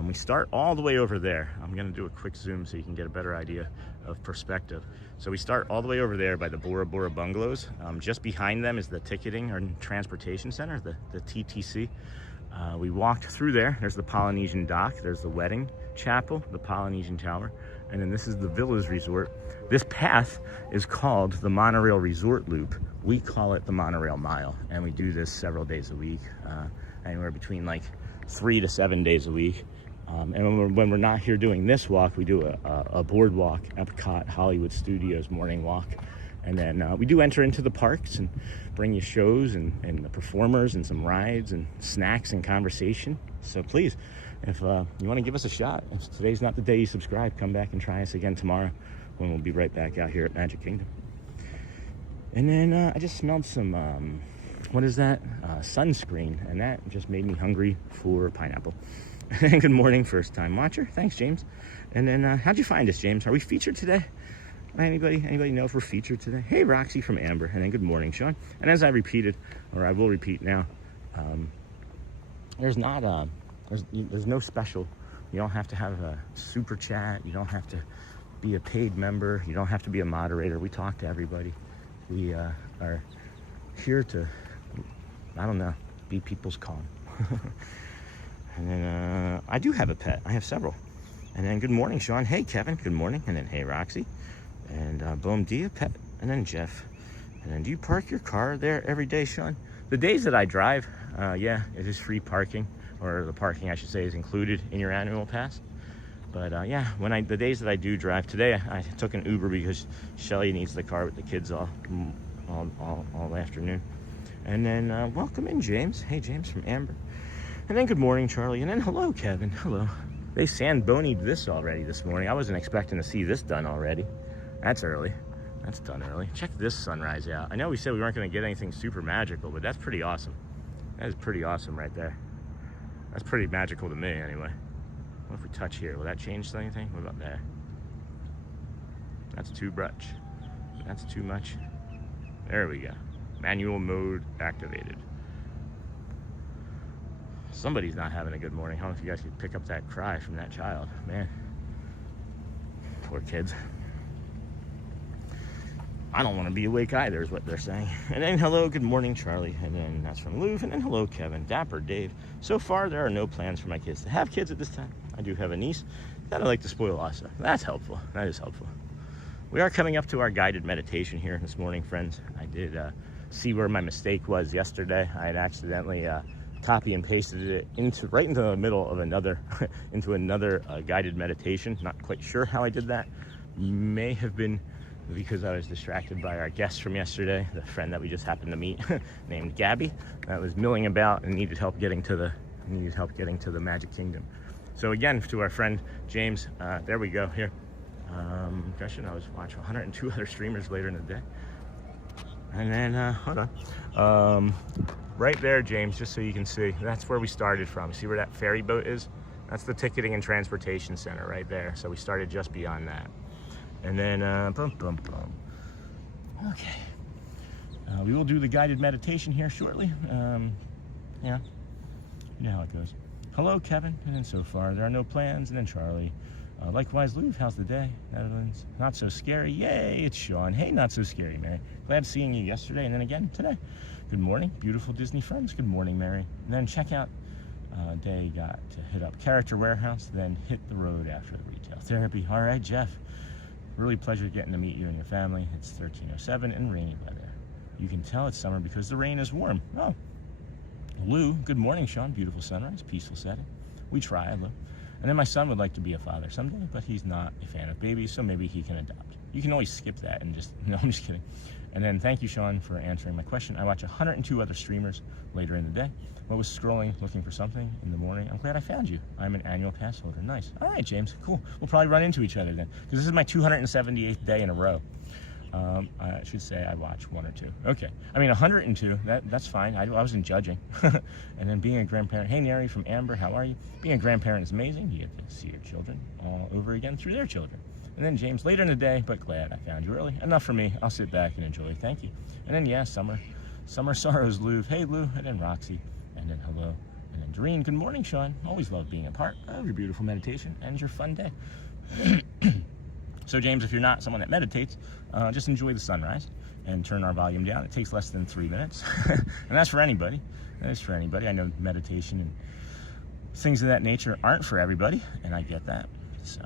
We start all the way over there. I'm going to do a quick zoom so you can get a better idea of perspective. So we start all the way over there by the Bora Bora Bungalows. Just behind them is the Ticketing or Transportation Center, the TTC. We walked through there. There's the Polynesian Dock. There's the Wedding Chapel, the Polynesian Tower. And then this is the Villas Resort. This path is called the Monorail Resort Loop. We call it the Monorail Mile. And we do this several days a week, anywhere between like 3 to 7 days a week. And when we're not here doing this walk, we do a boardwalk, Epcot, Hollywood Studios morning walk. And then we do enter into the parks and bring you shows and the performers and some rides and snacks and conversation. So please, if you want to give us a shot, if today's not the day you subscribe, come back and try us again tomorrow when we'll be right back out here at Magic Kingdom. And then I just smelled some, what is that? Sunscreen. And that just made me hungry for pineapple. Good morning, first time watcher. Thanks, James. And then how'd you find us, James? Are we featured today? Anybody know if we're featured today? Hey, Roxy from Amber. And then good morning, Sean. And as I repeated, or I will repeat now, there's no special. You don't have to have a super chat. You don't have to be a paid member. You don't have to be a moderator. We talk to everybody. We are here to, I don't know, be people's calm. And then I do have a pet. I have several. And then good morning, Sean. Hey, Kevin. Good morning. And then hey, Roxy. And Bom dia, Pet. And then Jeff. And then do you park your car there every day, Sean? The days that I drive, yeah, it is free parking. Or the parking, I should say, is included in your annual pass. But yeah, the days that I do drive, today I took an Uber because Shelly needs the car with the kids all afternoon. And then welcome in, James. Hey, James from Amber. And then good morning, Charlie. And then hello, Kevin. Hello. They sand-bonied this already this morning. I wasn't expecting to see this done already. That's early. That's done early. Check this sunrise out. I know we said we weren't going to get anything super magical, but that's pretty awesome. That is pretty awesome right there. That's pretty magical to me, anyway. What if we touch here? Will that change anything? What about there? That's too much. That's too much. There we go. Manual mode activated. Somebody's not having a good morning. I don't know if you guys could pick up that cry from that child. Man, poor kids. I don't want to be awake either, is what they're saying. And then hello, good morning, Charlie. And then that's from Lou. And then hello, Kevin. Dapper Dave. So far, there are no plans for my kids to have kids at this time. I do have a niece that I like to spoil also. That's helpful. That is helpful. We are coming up to our guided meditation here this morning, friends. I did see where my mistake was yesterday. I had accidentally copy and pasted it right into the middle of another guided meditation. Not quite sure how I did that. May have been because I was distracted by our guest from yesterday, the friend that we just happened to meet, named Gabby, that was milling about and needed help getting to the Magic Kingdom. So again, to our friend James, there we go here. Gosh, I was watching 102 other streamers later in the day. And then, hold on. Right there, James, just so you can see, that's where we started from. See where that ferry boat is? That's the Ticketing and Transportation Center right there. So we started just beyond that. And then, okay. We will do the guided meditation here shortly. Yeah, you know how it goes. Hello, Kevin. And then so far, there are no plans. And then Charlie. Likewise, Lou, how's the day? Netherlands. Not so scary. Yay, it's Sean. Hey, not so scary, Mary. Glad seeing you yesterday and then again today. Good morning, beautiful Disney friends. Good morning, Mary. And then check out, Day got to hit up Character Warehouse, then hit the road after the retail therapy. All right, Jeff. Really pleasure getting to meet you and your family. It's 1307 and rainy weather. You can tell it's summer because the rain is warm. Oh. Lou, good morning, Sean. Beautiful sunrise, peaceful setting. We try, Lou. And then my son would like to be a father someday, but he's not a fan of babies, so maybe he can adopt. You can always skip that and just, no, I'm just kidding. And then thank you, Sean, for answering my question. I watch 102 other streamers later in the day. I was scrolling, looking for something in the morning. I'm glad I found you. I'm an annual pass holder. Nice. All right, James, cool. We'll probably run into each other then, because this is my 278th day in a row. I should say I watch 1 or 2. Okay. I mean, 102, that's fine. I wasn't judging. And then being a grandparent. Hey, Neri from Amber, how are you? Being a grandparent is amazing. You get to see your children all over again through their children. And then James, later in the day, but glad I found you early. Enough for me. I'll sit back and enjoy. Thank you. And then, yeah, Summer Sorrows, Lou. Hey, Lou. And then Roxy. And then hello. And then Doreen. Good morning, Sean. Always love being a part of your beautiful meditation and your fun day. So, James, if you're not someone that meditates, just enjoy the sunrise and turn our volume down. It takes less than 3 minutes. And that's for anybody. That is for anybody. I know meditation and things of that nature aren't for everybody, and I get that. So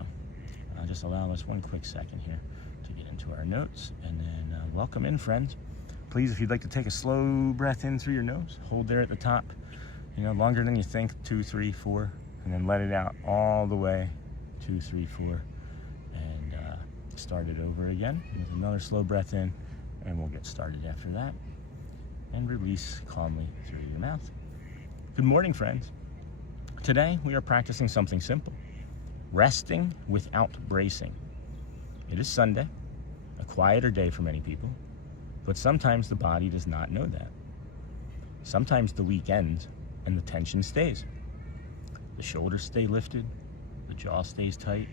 just allow us one quick second here to get into our notes. And then welcome in, friends. Please, if you'd like to take a slow breath in through your nose, hold there at the top, longer than you think, 2, 3, 4, and then let it out all the way, 2, 3, 4. Start it over again with another slow breath in, and we'll get started after that. And release calmly through your mouth. Good morning, friends. Today we are practicing something simple: resting without bracing. It is Sunday, a quieter day for many people, but sometimes the body does not know that. Sometimes the week ends and the tension stays. The shoulders stay lifted, the jaw stays tight,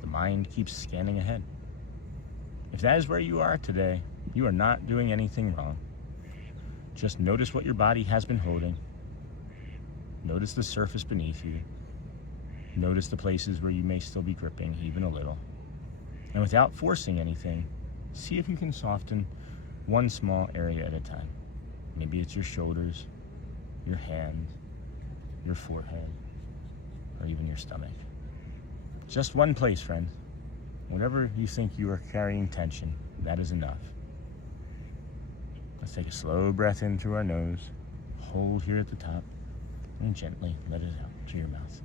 the mind keeps scanning ahead. If that is where you are today, you are not doing anything wrong. Just notice what your body has been holding. Notice the surface beneath you. Notice the places where you may still be gripping, even a little. And without forcing anything, see if you can soften one small area at a time. Maybe it's your shoulders, your hands, your forehead, or even your stomach. Just one place, friend. Whatever you think you are carrying tension, that is enough. Let's take a slow breath in through our nose, hold here at the top, and gently let it out through your mouth.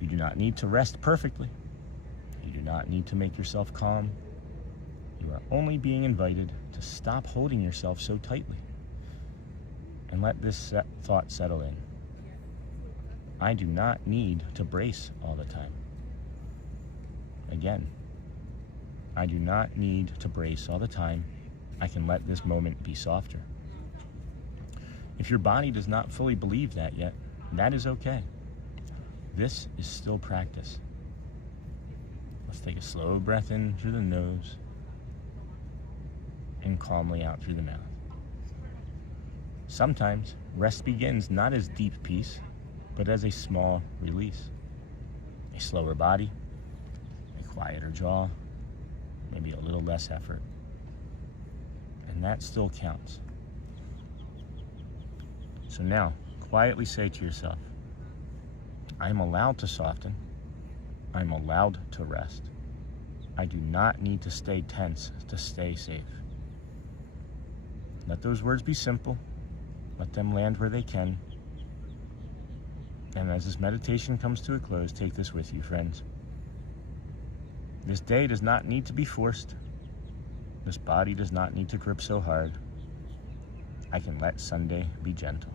You do not need to rest perfectly. You do not need to make yourself calm. You are only being invited to stop holding yourself so tightly and let this thought settle in. I do not need to brace all the time. Again, I do not need to brace all the time. I can let this moment be softer. If your body does not fully believe that yet, that is okay. This is still practice. Let's take a slow breath in through the nose and calmly out through the mouth. Sometimes Rest begins not as deep peace, but as a small release. A slower body, a quieter jaw, maybe a little less effort. And that still counts. So now, quietly say to yourself, I'm allowed to soften. I'm allowed to rest. I do not need to stay tense to stay safe. Let those words be simple. Let them land where they can. And as this meditation comes to a close, take this with you, friends. This day does not need to be forced. This body does not need to grip so hard. I can let Sunday be gentle.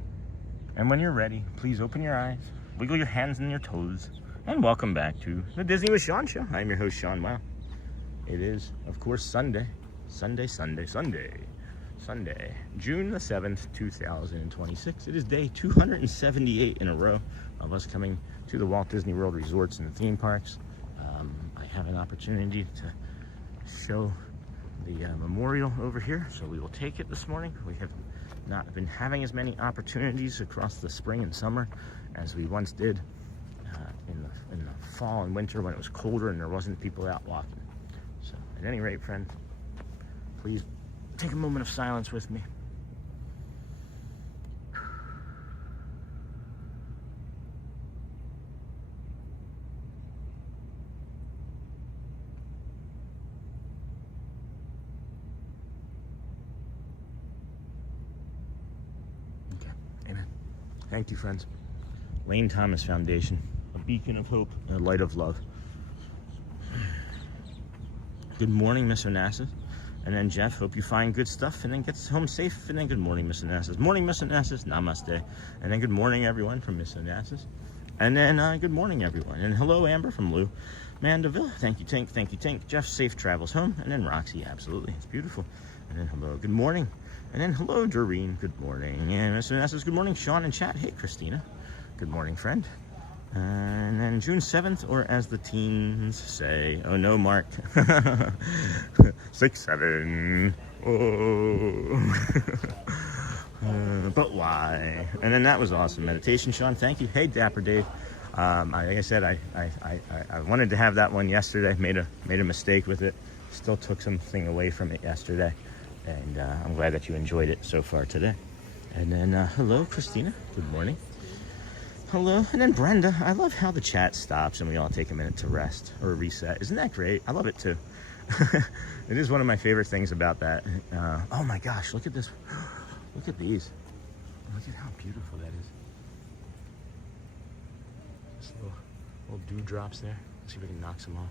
And when you're ready, please open your eyes, wiggle your hands and your toes, and welcome back to the Disney with Sean Show. I'm your host, Sean. Wow. It is, of course, Sunday, June the 7th, 2026. It is day 278 in a row of us coming to the Walt Disney World resorts and the theme parks. I have an opportunity to show the memorial over here, so we will take it this morning. We have not been having as many opportunities across the spring and summer as we once did in the fall and winter when it was colder and there wasn't people out walking. So at any rate, friend, please take a moment of silence with me. Okay, amen. Thank you, friends. Lane Thomas Foundation, a beacon of hope, a light of love. Good morning, Miss Onassis. And then Jeff, hope you find good stuff and then gets home safe. And then good morning, Miss Onassis. Morning, Miss Onassis. Namaste. And then good morning, everyone, from Miss Onassis. And then good morning, everyone. And hello, Amber from Lou Mandeville. Thank you, Tink. Thank you, Tink. Jeff, safe travels home. And then Roxy, absolutely. It's beautiful. And then hello, good morning. And then hello, Doreen. Good morning. And Miss Onassis, good morning. Sean in chat. Hey, Christina. Good morning, friend. And then June 7th, or as the teens say, oh no, Mark, 6-7, oh, but why? And then that was awesome meditation, Sean. Thank you. Hey, Dapper Dave. Like I said, I wanted to have that one yesterday. Made a mistake with it. Still took something away from it yesterday, and I'm glad that you enjoyed it so far today. And then hello, Christina. Good morning. Hello, and then Brenda. I love how the chat stops and we all take a minute to rest or reset. Isn't that great? I love it too. It is one of my favorite things about that. Oh my gosh, look at this. Look at these. Look at how beautiful that is. Just little dewdrops there. Let's see if we can knock some off.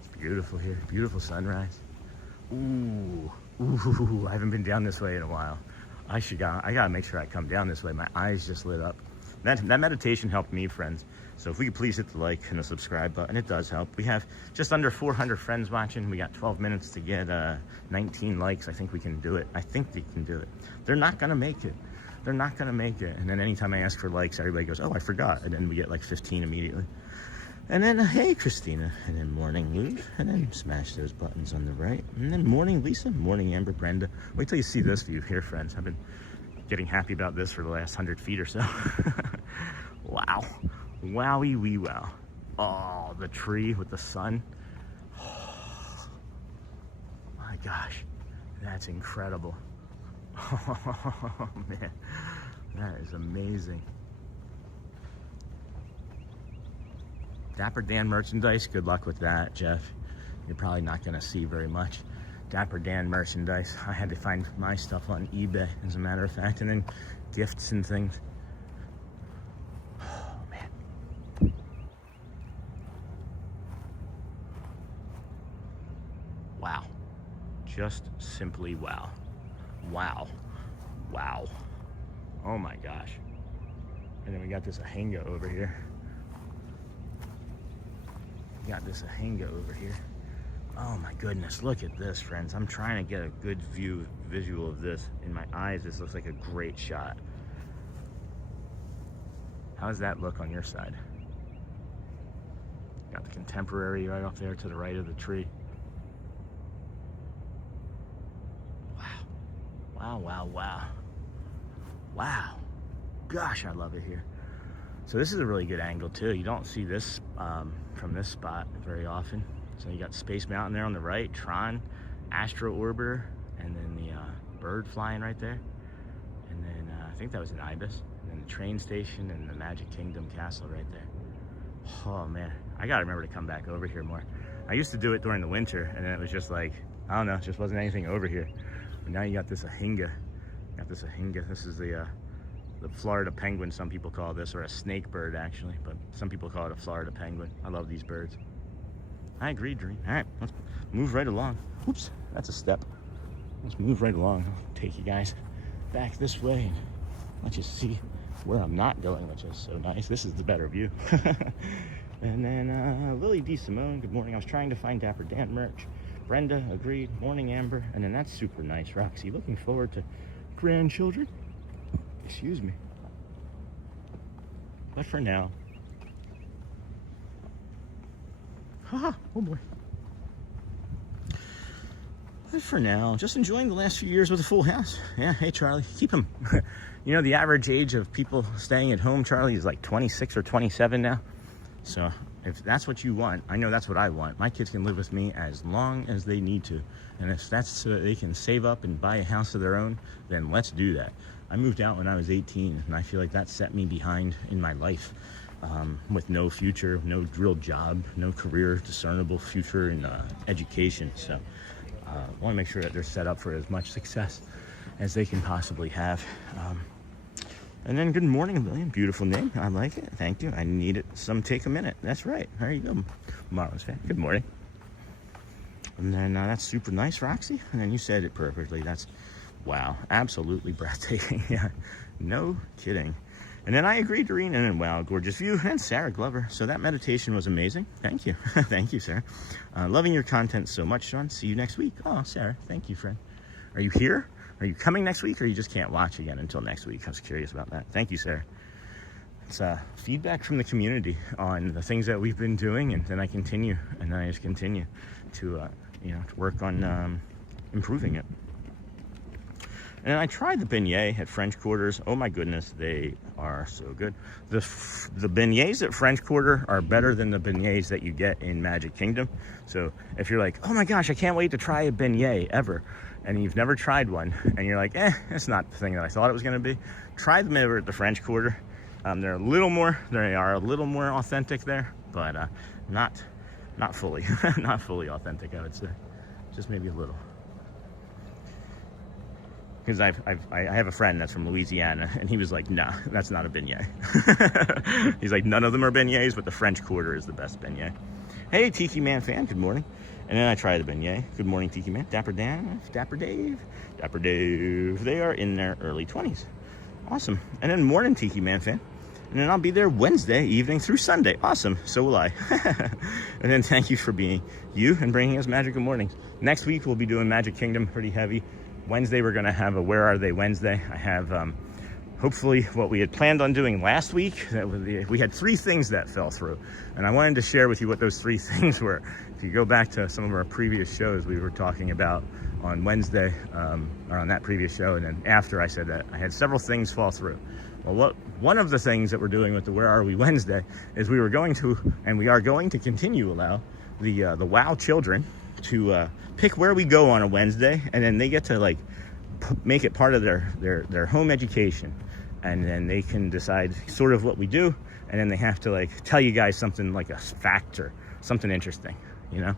It's beautiful here. Beautiful sunrise. Ooh, I haven't been down this way in a while. I gotta make sure I come down this way. My eyes just lit up. That meditation helped me, friends. So if we could please hit the like and the subscribe button, it does help. We have just under 400 friends watching. We got 12 minutes to get 19 likes. I think we can do it. I think we can do it. They're not gonna make it. They're not gonna make it. And then anytime I ask for likes, everybody goes, oh, I forgot. And then we get like 15 immediately. And then, hey, Christina. And then morning, Lou. And then smash those buttons on the right. And then morning, Lisa. Morning, Amber, Brenda. Wait till you see this view here, friends. I've been getting happy about this for the last 100 feet or so. Wow. Wowie wee wow. Oh, the tree with the sun. Oh, my gosh. That's incredible. Oh, man. That is amazing. Dapper Dan merchandise, good luck with that, Jeff. You're probably not gonna see very much Dapper Dan merchandise. I had to find my stuff on eBay, as a matter of fact, and then gifts and things. Oh, man. Wow. Just simply wow. Wow. Wow. Oh my gosh. And then we got this Ahinga over here. Got this Ahinga over here. Oh my goodness, look at this, friends. I'm trying to get a good visual of this. In my eyes, this looks like a great shot. How does that look on your side? Got the Contemporary right off there to the right of the tree. Wow, wow, wow. Wow. Gosh, I love it here. So this is a really good angle too. You don't see this from this spot very often. So you got Space Mountain there on the right, Tron, Astro Orbiter, and then the bird flying right there. And then I think that was an ibis. And then the train station and the Magic Kingdom castle right there. Oh man, I gotta remember to come back over here more. I used to do it during the winter, and then it was just like, I don't know, just wasn't anything over here. But now you got this ahinga. This is the Florida penguin, some people call this, or a snake bird actually, but some people call it a Florida penguin. I love these birds. I agree, Dream. All right, let's move right along. Oops, that's a step. Let's move right along. I'll take you guys back this way and let you see where I'm not going, which is so nice. This is the better view. And then Lily D. Simone, good morning. I was trying to find Dapper Dan merch. Brenda, agreed. Morning, Amber. And then that's super nice. Roxy, looking forward to grandchildren. Excuse me. But for now, haha, oh boy. But for now, just enjoying the last few years with a full house. Yeah, hey Charlie, keep them. You know, the average age of people staying at home, Charlie, is like 26 or 27 now. So if that's what you want, I know that's what I want. My kids can live with me as long as they need to. And if that's so that they can save up and buy a house of their own, then let's do that. I moved out when I was 18, and I feel like that set me behind in my life with no future, no real job, no career, discernible future in education. So I want to make sure that they're set up for as much success as they can possibly have. And then good morning, William. Beautiful name. I like it. Thank you. I need it. Some take a minute. That's right. There you go. Marlins fan. Good morning. And then that's super nice, Roxy. And then you said it perfectly. That's, wow, absolutely breathtaking. Yeah, no kidding. And then I agree, Doreen. And then, wow, gorgeous view. And Sarah Glover. So that meditation was amazing. Thank you. Thank you, Sarah. Loving your content so much, Sean. See you next week. Oh, Sarah, thank you, friend. Are you here? Are you coming next week, or you just can't watch again until next week? I was curious about that. Thank you, Sarah. It's feedback from the community on the things that we've been doing, and then I continue, and then I just continue to, to work on improving it. And I tried the beignets at French Quarters. Oh my goodness, they are so good. The beignets at French Quarter are better than the beignets that you get in Magic Kingdom. So if you're like, oh my gosh, I can't wait to try a beignet ever, and you've never tried one, and you're like, it's not the thing that I thought it was gonna be, try them over at the French Quarter. They are a little more authentic there, but not fully, not fully authentic, I would say. Just maybe a little. Because I have a friend that's from Louisiana, and he was like, nah, that's not a beignet. He's like, none of them are beignets, but the French Quarter is the best beignet. Hey, Tiki Man fan, good morning. And then I tried the beignet. Good morning, Tiki Man. Dapper Dan, Dapper Dave. They are in their early 20s. Awesome. And then morning, Tiki Man fan. And then I'll be there Wednesday evening through Sunday. Awesome. So will I. And then thank you for being you and bringing us magical mornings. Next week, we'll be doing Magic Kingdom pretty heavy. Wednesday, we're going to have a Where Are They Wednesday. I have, hopefully, what we had planned on doing last week. We had 3 things that fell through. And I wanted to share with you what those 3 things were. If you go back to some of our previous shows, we were talking about on Wednesday, or on that previous show, and then after I said that, I had several things fall through. Well, one of the things that we're doing with the Where Are We Wednesday is we are going to continue allow the WOW children to pick where we go on a Wednesday, and then they get to like make it part of their home education, and then they can decide sort of what we do, and then they have to like tell you guys something like a fact or something interesting, you know.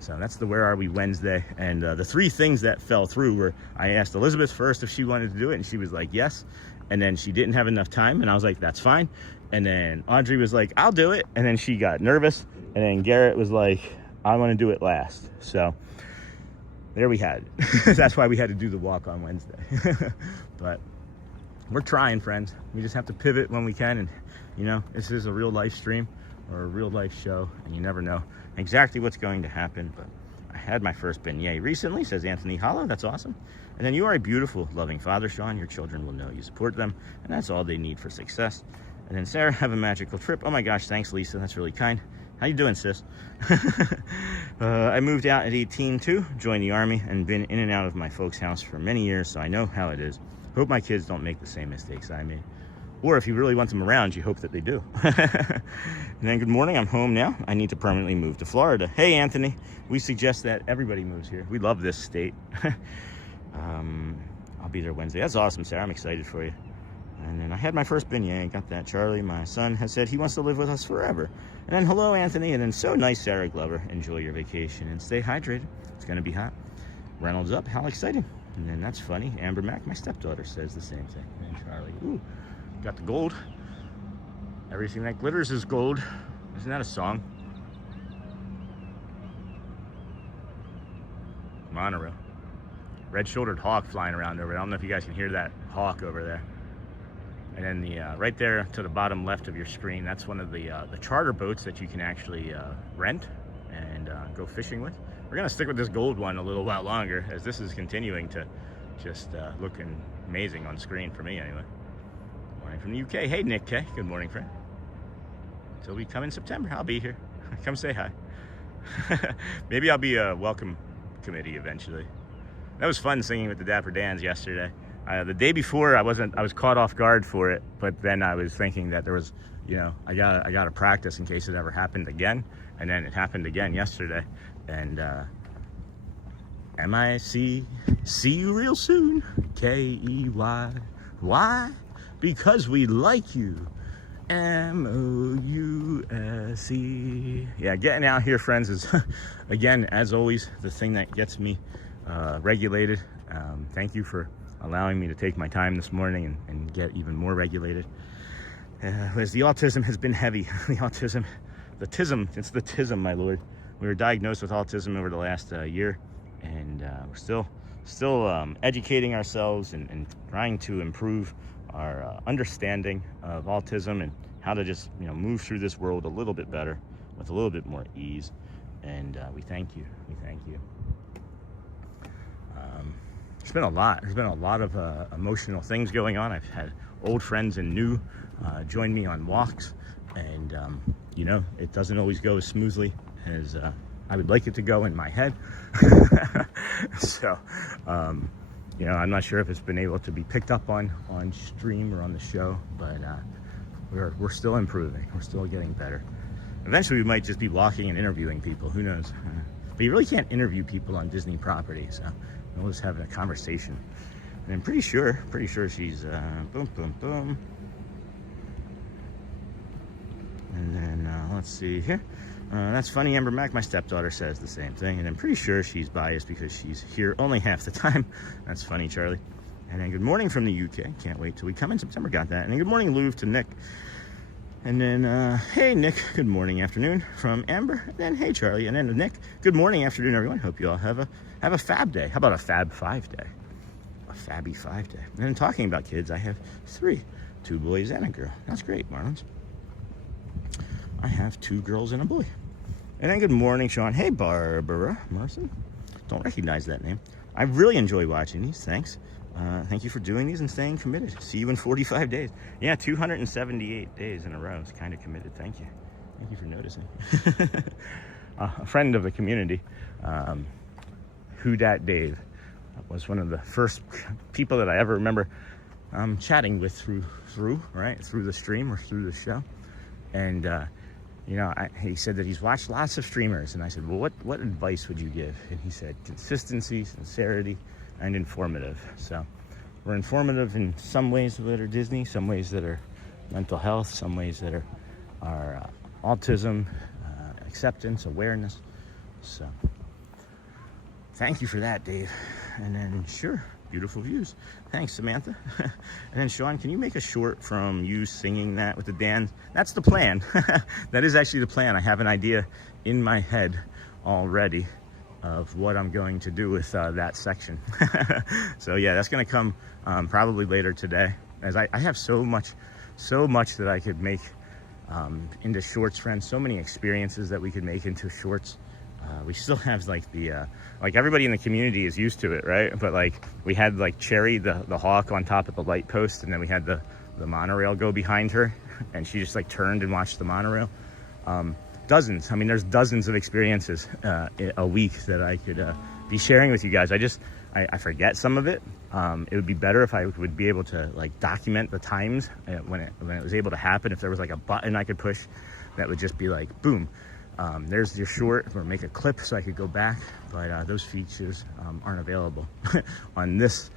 So that's the Where Are We Wednesday. And the 3 things that fell through were, I asked Elizabeth first if she wanted to do it, and she was like yes, and then she didn't have enough time, and I was like, that's fine. And then Audrey was like, I'll do it, and then she got nervous, and then Garrett was like, I want to do it last. So there we had it. That's why we had to do the walk on Wednesday. But we're trying, friends. We just have to pivot when we can. And, you know, this is a real life stream or a real life show, and you never know exactly what's going to happen. But I had my first beignet recently, says Anthony Hollow. That's awesome. And then you are a beautiful, loving father, Sean. Your children will know you support them, and that's all they need for success. And then Sarah, have a magical trip. Oh my gosh, thanks, Lisa. That's really kind. How you doing, sis? I moved out at 18 too, joined the Army, and been in and out of my folks' house for many years, so I know how it is. Hope my kids don't make the same mistakes I made. Or if you really want them around, you hope that they do. And then good morning, I'm home now. I need to permanently move to Florida. Hey, Anthony, we suggest that everybody moves here. We love this state. I'll be there Wednesday. That's awesome, Sarah. I'm excited for you. And then I had my first beignet. Got that. Charlie, my son, has said he wants to live with us forever. And then hello, Anthony. And then so nice, Sarah Glover. Enjoy your vacation and stay hydrated. It's going to be hot. Reynolds up. How exciting. And then that's funny. Amber Mack, my stepdaughter, says the same thing. And Charlie, ooh, got the gold. Everything that glitters is gold. Isn't that a song? Monorail. Red-shouldered hawk flying around over there. I don't know if you guys can hear that hawk over there. And then the right there to the bottom left of your screen, that's one of the charter boats that you can actually rent and go fishing with. We're gonna stick with this gold one a little while longer, as this is continuing to just look amazing on screen for me anyway. Morning from the UK. Hey, Nick K. Good morning, friend. Until we come in September, I'll be here. Come say hi. Maybe I'll be a welcome committee eventually. That was fun singing with the Dapper Dans yesterday. The day before, I was caught off guard for it, but then I was thinking that there was, you know, I gotta practice in case it ever happened again. And then it happened again yesterday. And M-I-C, see you real soon, K-E-Y. Why? Because we like you. M-O-U-S-E. Yeah, getting out here, friends, is, again, as always, the thing that gets me regulated. Thank you for allowing me to take my time this morning and get even more regulated. As the autism has been heavy. It's the tism, my lord. We were diagnosed with autism over the last year, and we're still educating ourselves and trying to improve our understanding of autism and how to just, you know, move through this world a little bit better with a little bit more ease. And we thank you. We thank you. It's been a lot. There's been a lot of emotional things going on. I've had old friends and new join me on walks, and you know, it doesn't always go as smoothly as I would like it to go in my head. So, you know, I'm not sure if it's been able to be picked up on stream or on the show, but we're still improving. We're still getting better. Eventually, we might just be walking and interviewing people. Who knows? But you really can't interview people on Disney property, so we'll just have a conversation. And I'm pretty sure she's boom, boom, boom. And then let's see here. That's funny, Amber Mack, my stepdaughter, says the same thing. And I'm pretty sure she's biased because she's here only half the time. That's funny, Charlie. And then good morning from the UK. Can't wait till we come in September. Got that. And then good morning, Louvre, to Nick. And then, hey, Nick, good morning, afternoon from Amber. And then, hey, Charlie. And then Nick, good morning, afternoon, everyone. Hope you all have a fab day. How about a Fab 5 day? A Fabby 5 day. And then talking about kids, I have 3 boys and a girl. That's great, Marlins. I have 2 girls and a boy. And then good morning, Sean. Hey, Barbara Morrison. Don't recognize that name. I really enjoy watching these. Thanks. Thank you for doing these and staying committed. See you in 45 days. Yeah, 278 days in a row. It's kind of committed. Thank you. Thank you for noticing. A friend of the community, Who Dat Dave, was one of the first people that I ever remember chatting with through the stream or through the show. And you know, he said that he's watched lots of streamers, and I said, well, what advice would you give? And he said consistency, sincerity, and informative. So we're informative in some ways that are Disney, some ways that are mental health, some ways that are autism, acceptance, awareness. So thank you for that, Dave. And then sure, beautiful views. Thanks, Samantha. And then Sean, can you make a short from you singing that with the Dan? That's the plan. That is actually the plan. I have an idea in my head already of what I'm going to do with that section. So yeah, that's going to come probably later today, as I have so much that I could make into shorts, friends. So many experiences that we could make into shorts. We still have like the like everybody in the community is used to it, right? But like we had like Cherry the hawk on top of the light post, and then we had the monorail go behind her, and she just like turned and watched the monorail. dozens. I mean, there's dozens of experiences a week that I could be sharing with you guys. I forget some of it. It would be better if I would be able to like document the times when it was able to happen. If there was like a button I could push that would just be like, boom, there's your short, or make a clip so I could go back. But those features aren't available on this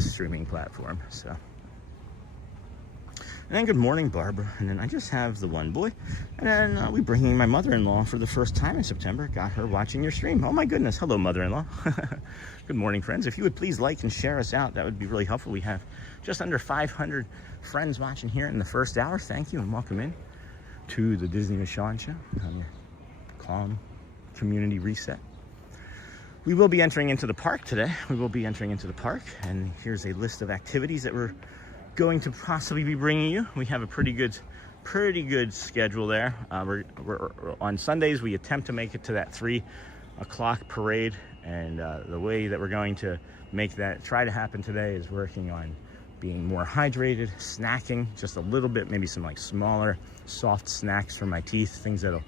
streaming platform. So. And then good morning, Barbara. And then I just have the one boy. And then we bringing my mother-in-law for the first time in September. Got her watching your stream. Oh my goodness. Hello, mother-in-law. Good morning, friends. If you would please like and share us out, that would be really helpful. We have just under 500 friends watching here in the first hour. Thank you and welcome in to the Disney with Sean show. Calm community reset. We will be entering into the park today. We will be entering into the park. And here's a list of activities that we're going to possibly be bringing you. We have a pretty good schedule there. We're on Sundays, we attempt to make it to that 3 o'clock parade, and the way that we're going to make that try to happen today is working on being more hydrated, snacking just a little bit, maybe some like smaller soft snacks for my teeth, things that'll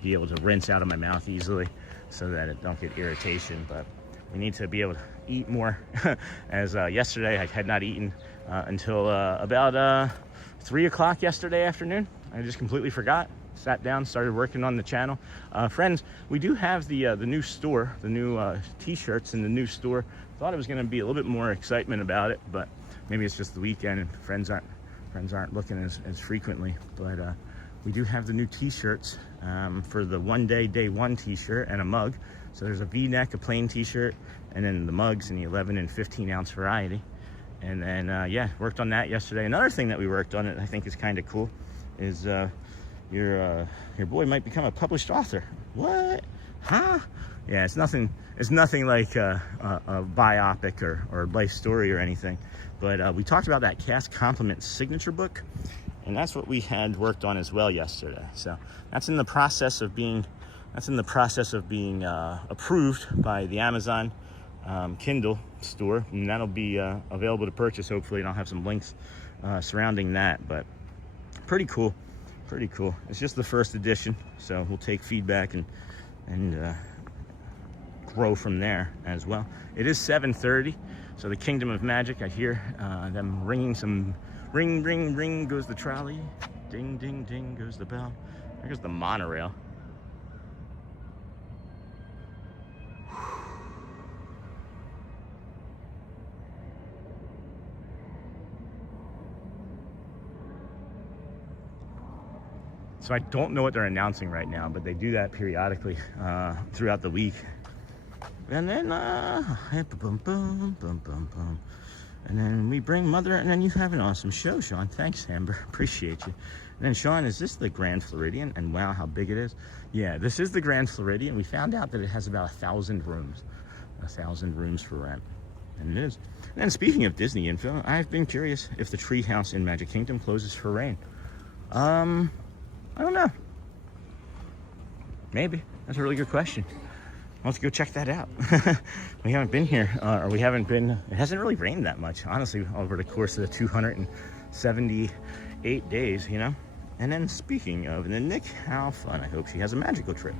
be able to rinse out of my mouth easily so that it don't get irritation. But we need to be able to eat more. As yesterday I had not eaten until about 3 o'clock yesterday afternoon. I just completely forgot. Sat down, started working on the channel. Friends, we do have the new store, the new t-shirts in the new store. Thought it was going to be a little bit more excitement about it, but maybe it's just the weekend and friends aren't looking as frequently. But we do have the new t-shirts for the day one t-shirt and a mug. So there's a V-neck, a plain t-shirt, and then the mugs in the 11 and 15 ounce variety. And then, yeah, worked on that yesterday. Another thing that we worked on that I think is kind of cool is your boy might become a published author. What? Huh? Yeah, it's nothing like a biopic or life story or anything. But we talked about that cast compliment signature book, and that's what we had worked on as well yesterday. So that's in the process of being approved by the Amazon Kindle store, and that'll be available to purchase hopefully, and I'll have some links surrounding that. But pretty cool. It's just the first edition, so we'll take feedback and grow from there as well. It is 7:30, so the Kingdom of Magic, I hear them ringing some ring goes the trolley, ding ding ding goes the bell. There goes the monorail. So I don't know what they're announcing right now, but they do that periodically throughout the week. And then, and then we bring Mother, and then you have an awesome show, Sean. Thanks, Amber. Appreciate you. And then, Sean, is this the Grand Floridian? And wow, how big it is. Yeah, this is the Grand Floridian. We found out that it has about 1,000 rooms. 1,000 rooms for rent. And it is. And then speaking of Disney info, I've been curious if the treehouse in Magic Kingdom closes for rain. I don't know. Maybe. That's a really good question. Let's go check that out. We haven't been here, it hasn't really rained that much, honestly, over the course of the 278 days, you know? And then speaking of, and then Nick, how fun. I hope she has a magical trip.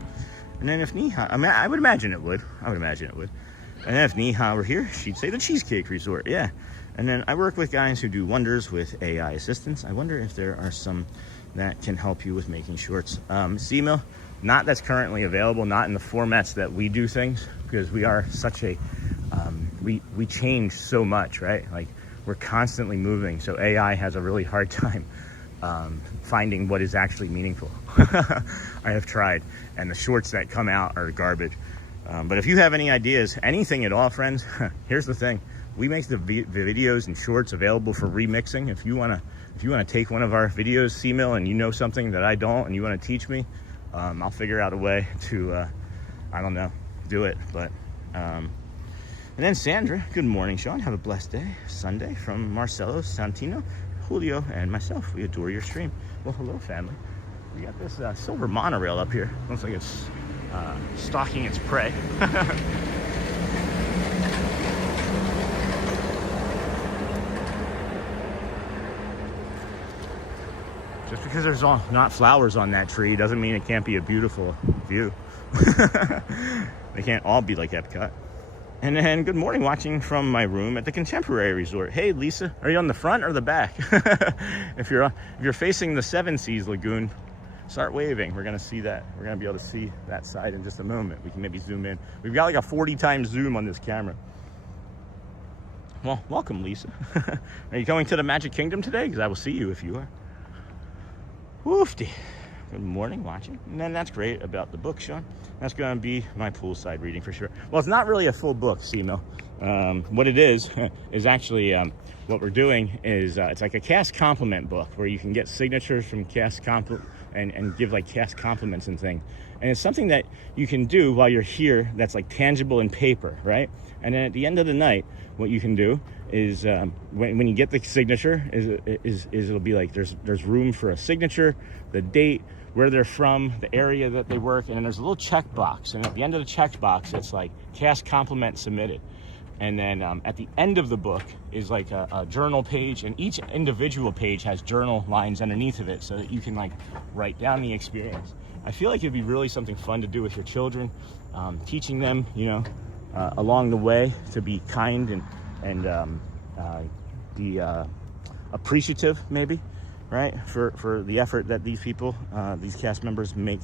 And then if Neha, I would imagine it would. And then if Neha were here, she'd say the Cheesecake Resort, yeah. And then I work with guys who do wonders with AI assistants. I wonder if there are some that can help you with making shorts. C-Mill, not that's currently available, not in the formats that we do things, because we are such a, we change so much, right? Like, we're constantly moving, so AI has a really hard time finding what is actually meaningful. I have tried, and the shorts that come out are garbage. But if you have any ideas, anything at all, friends, here's the thing. We make the videos and shorts available for remixing. If you wanna take one of our videos, C-Mill, and you know something that I don't, and you wanna teach me, I'll figure out a way to, I don't know, do it. But and then Sandra, good morning, Sean. Have a blessed day. Sunday from Marcelo, Santino, Julio, and myself. We adore your stream. Well, hello, family. We got this silver monorail up here. Looks like it's stalking its prey. Just because there's not flowers on that tree doesn't mean it can't be a beautiful view. They can't all be like Epcot. And then good morning, watching from my room at the Contemporary Resort. Hey Lisa, are you on the front or the back? If you're facing the Seven Seas Lagoon, start waving. We're gonna see that. We're gonna be able to see that side in just a moment. We can maybe zoom in. We've got like a 40 times zoom on this camera. Well, welcome Lisa. Are you going to the Magic Kingdom today? Because I will see you if you are. Woofty. Good morning, watching. And then that's great about the book, Sean. That's going to be my poolside reading for sure. Well, it's not really a full book, Simo. What it is actually what we're doing is it's like a cast compliment book where you can get signatures from cast and give like cast compliments and things. And it's something that you can do while you're here that's like tangible in paper, right? And then at the end of the night, what you can do is when you get the signature is it'll be like there's room for a signature, the date, where they're from, the area that they work, and then there's a little check box. And at the end of the check box, it's like cast compliment submitted. And then at the end of the book is like a journal page, and each individual page has journal lines underneath of it so that you can like write down the experience. I feel like it'd be really something fun to do with your children, teaching them, along the way to be kind and be appreciative, maybe, right, for the effort that these people, these cast members make,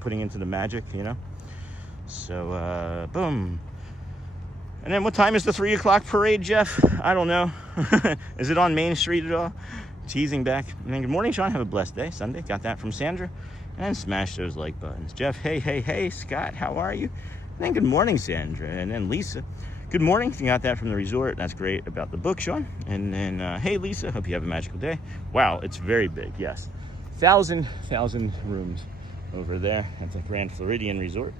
putting into the magic, So, boom. And then what time is the 3 o'clock parade, Jeff? I don't know. Is it on Main Street at all? Teasing back. And then good morning, Sean. Have a blessed day. Sunday. Got that from Sandra. And then smash those like buttons. Jeff, hey, Scott, how are you? And then good morning, Sandra. And then Lisa. Good morning. You got that from the resort. That's great about the book, Sean. And then, hey, Lisa, hope you have a magical day. Wow, it's very big, yes. 1,000 rooms over there at the Grand Floridian Resort.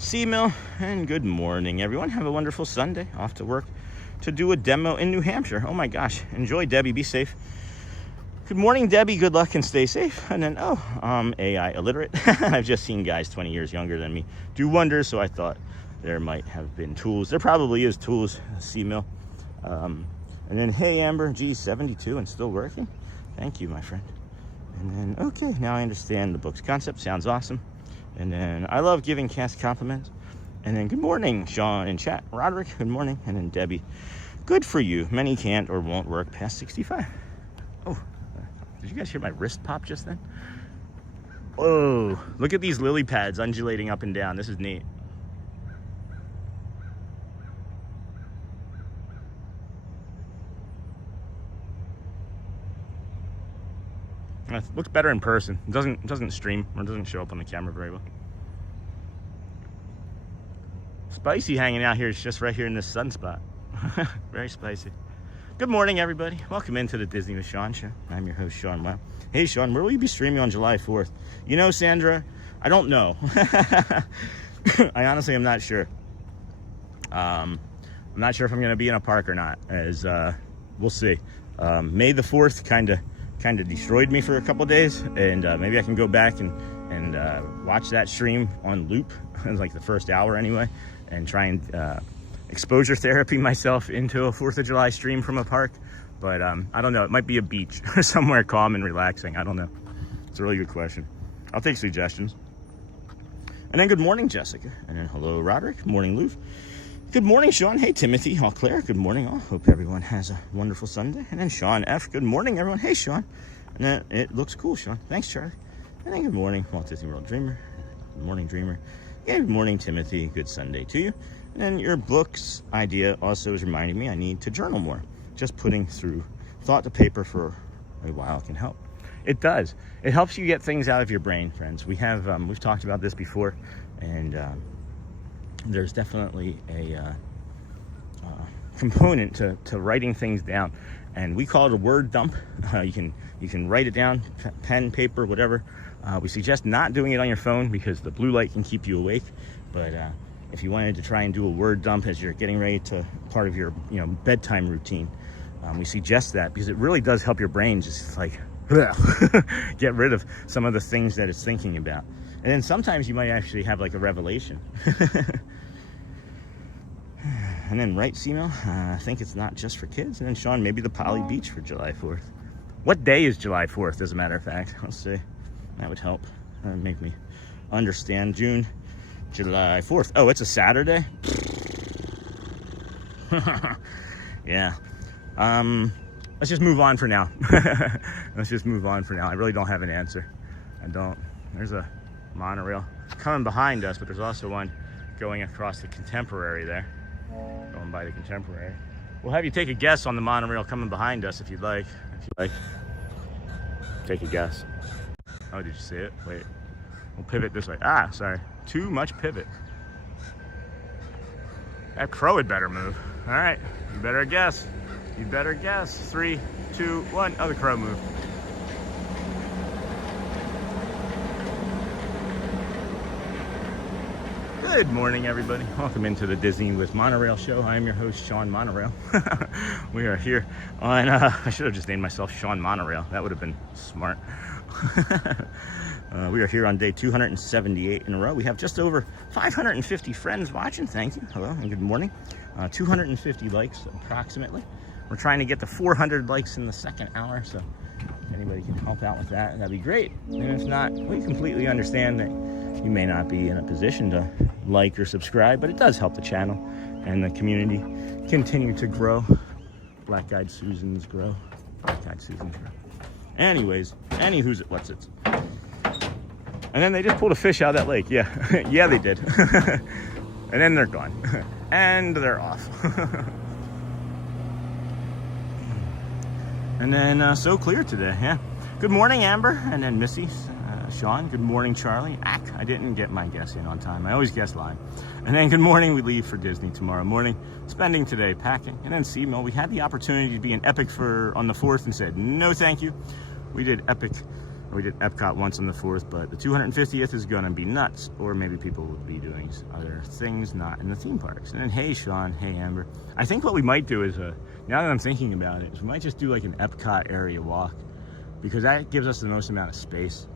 Seamill, and good morning, everyone. Have a wonderful Sunday. Off to work to do a demo in New Hampshire. Oh, my gosh. Enjoy, Debbie. Be safe. Good morning, Debbie. Good luck and stay safe. And then, AI illiterate. I've just seen guys 20 years younger than me do wonders, so I thought there might have been tools. There probably is tools, Seamill. And then, hey, Amber, geez, 72 and still working? Thank you, my friend. And then, okay, now I understand the book's concept. Sounds awesome. And then, I love giving cast compliments. And then, good morning, Sean in chat. Roderick, good morning. And then, Debbie, good for you. Many can't or won't work past 65. Oh, did you guys hear my wrist pop just then? Oh, look at these lily pads undulating up and down. This is neat. It looks better in person. It doesn't stream or doesn't show up on the camera very well. Spicy hanging out here is just right here in this sunspot. Very spicy. Good morning, everybody. Welcome into the Disney with Sean show. I'm your host, Sean Wow. Hey, Sean, where will you be streaming on July 4th? Sandra, I don't know. I honestly am not sure. I'm not sure if I'm going to be in a park or not, as we'll see. May the 4th kind of destroyed me for a couple days, and maybe I can go back and watch that stream on loop, like the first hour anyway, and try and exposure therapy myself into a 4th of July stream from a park. But I don't know, it might be a beach or somewhere calm and relaxing. I don't know. It's a really good question. I'll take suggestions. And then good morning, Jessica. And then hello, Roderick. Morning, Lou. Good morning, Sean. Hey, Timothy. All Claire. Good morning, all. Hope everyone has a wonderful Sunday. And then Sean F. Good morning, everyone. Hey, Sean. And then it looks cool, Sean. Thanks, Charlie. And then good morning, Walt Disney World Dreamer. Good morning, Dreamer. Yeah, good morning, Timothy. Good Sunday to you. And then your book's idea also is reminding me I need to journal more. Just putting through thought to paper for a while can help. It does. It helps you get things out of your brain, friends. We've talked about this before, and there's definitely a component to writing things down, and we call it a word dump. You can write it down, pen, paper, whatever. We suggest not doing it on your phone because the blue light can keep you awake. But if you wanted to try and do a word dump as you're getting ready to part of your bedtime routine, we suggest that because it really does help your brain just like get rid of some of the things that it's thinking about. And then sometimes you might actually have like a revelation. And then, right, Seamil, I think it's not just for kids. And then, Sean, maybe the Poly Beach for July 4th. What day is July 4th, as a matter of fact? Let's see. That would help. That would make me understand. July 4th. Oh, it's a Saturday? Yeah. Let's just move on for now. Let's just move on for now. I really don't have an answer. I don't. There's a monorail coming behind us, but there's also one going across the Contemporary there. Going by the Contemporary. We'll have you take a guess on the monorail coming behind us if you'd like. Take a guess. Oh, did you see it? Wait. We'll pivot this way. Ah, sorry. Too much pivot. That crow had better move. All right. You better guess. You better guess. 3, 2, 1. Oh, the crow moved. Good morning, everybody. Welcome into the Disney with Monorail show. I am your host, Sean Monorail. We are here on, I should have just named myself Sean Monorail. That would have been smart. We are here on day 278 in a row. We have just over 550 friends watching. Thank you. Hello and good morning. 250 likes approximately. We're trying to get to 400 likes in the second hour, so if anybody can help out with that, that'd be great. And if not, we completely understand that you may not be in a position to like or subscribe, but it does help the channel and the community continue to grow. Black-eyed Susans grow. Black-eyed Susans grow. Anyways, who's it, what's it? And then they just pulled a fish out of that lake. Yeah, yeah, they did. And then they're gone. And they're off. And then so clear today, yeah. Good morning, Amber, and then Missy, Sean. Good morning, Charlie. I didn't get my guess in on time. I always guess live. And then good morning, we leave for Disney tomorrow morning. Spending today packing. And then C-Mill, we had the opportunity to be in Epic on the 4th and said, no thank you. We did Epcot once on the 4th, but the 250th is gonna be nuts. Or maybe people will be doing other things not in the theme parks. And then hey, Sean, hey, Amber. I think what we might do is, now that I'm thinking about it, is we might just do like an Epcot area walk, because that gives us the most amount of space.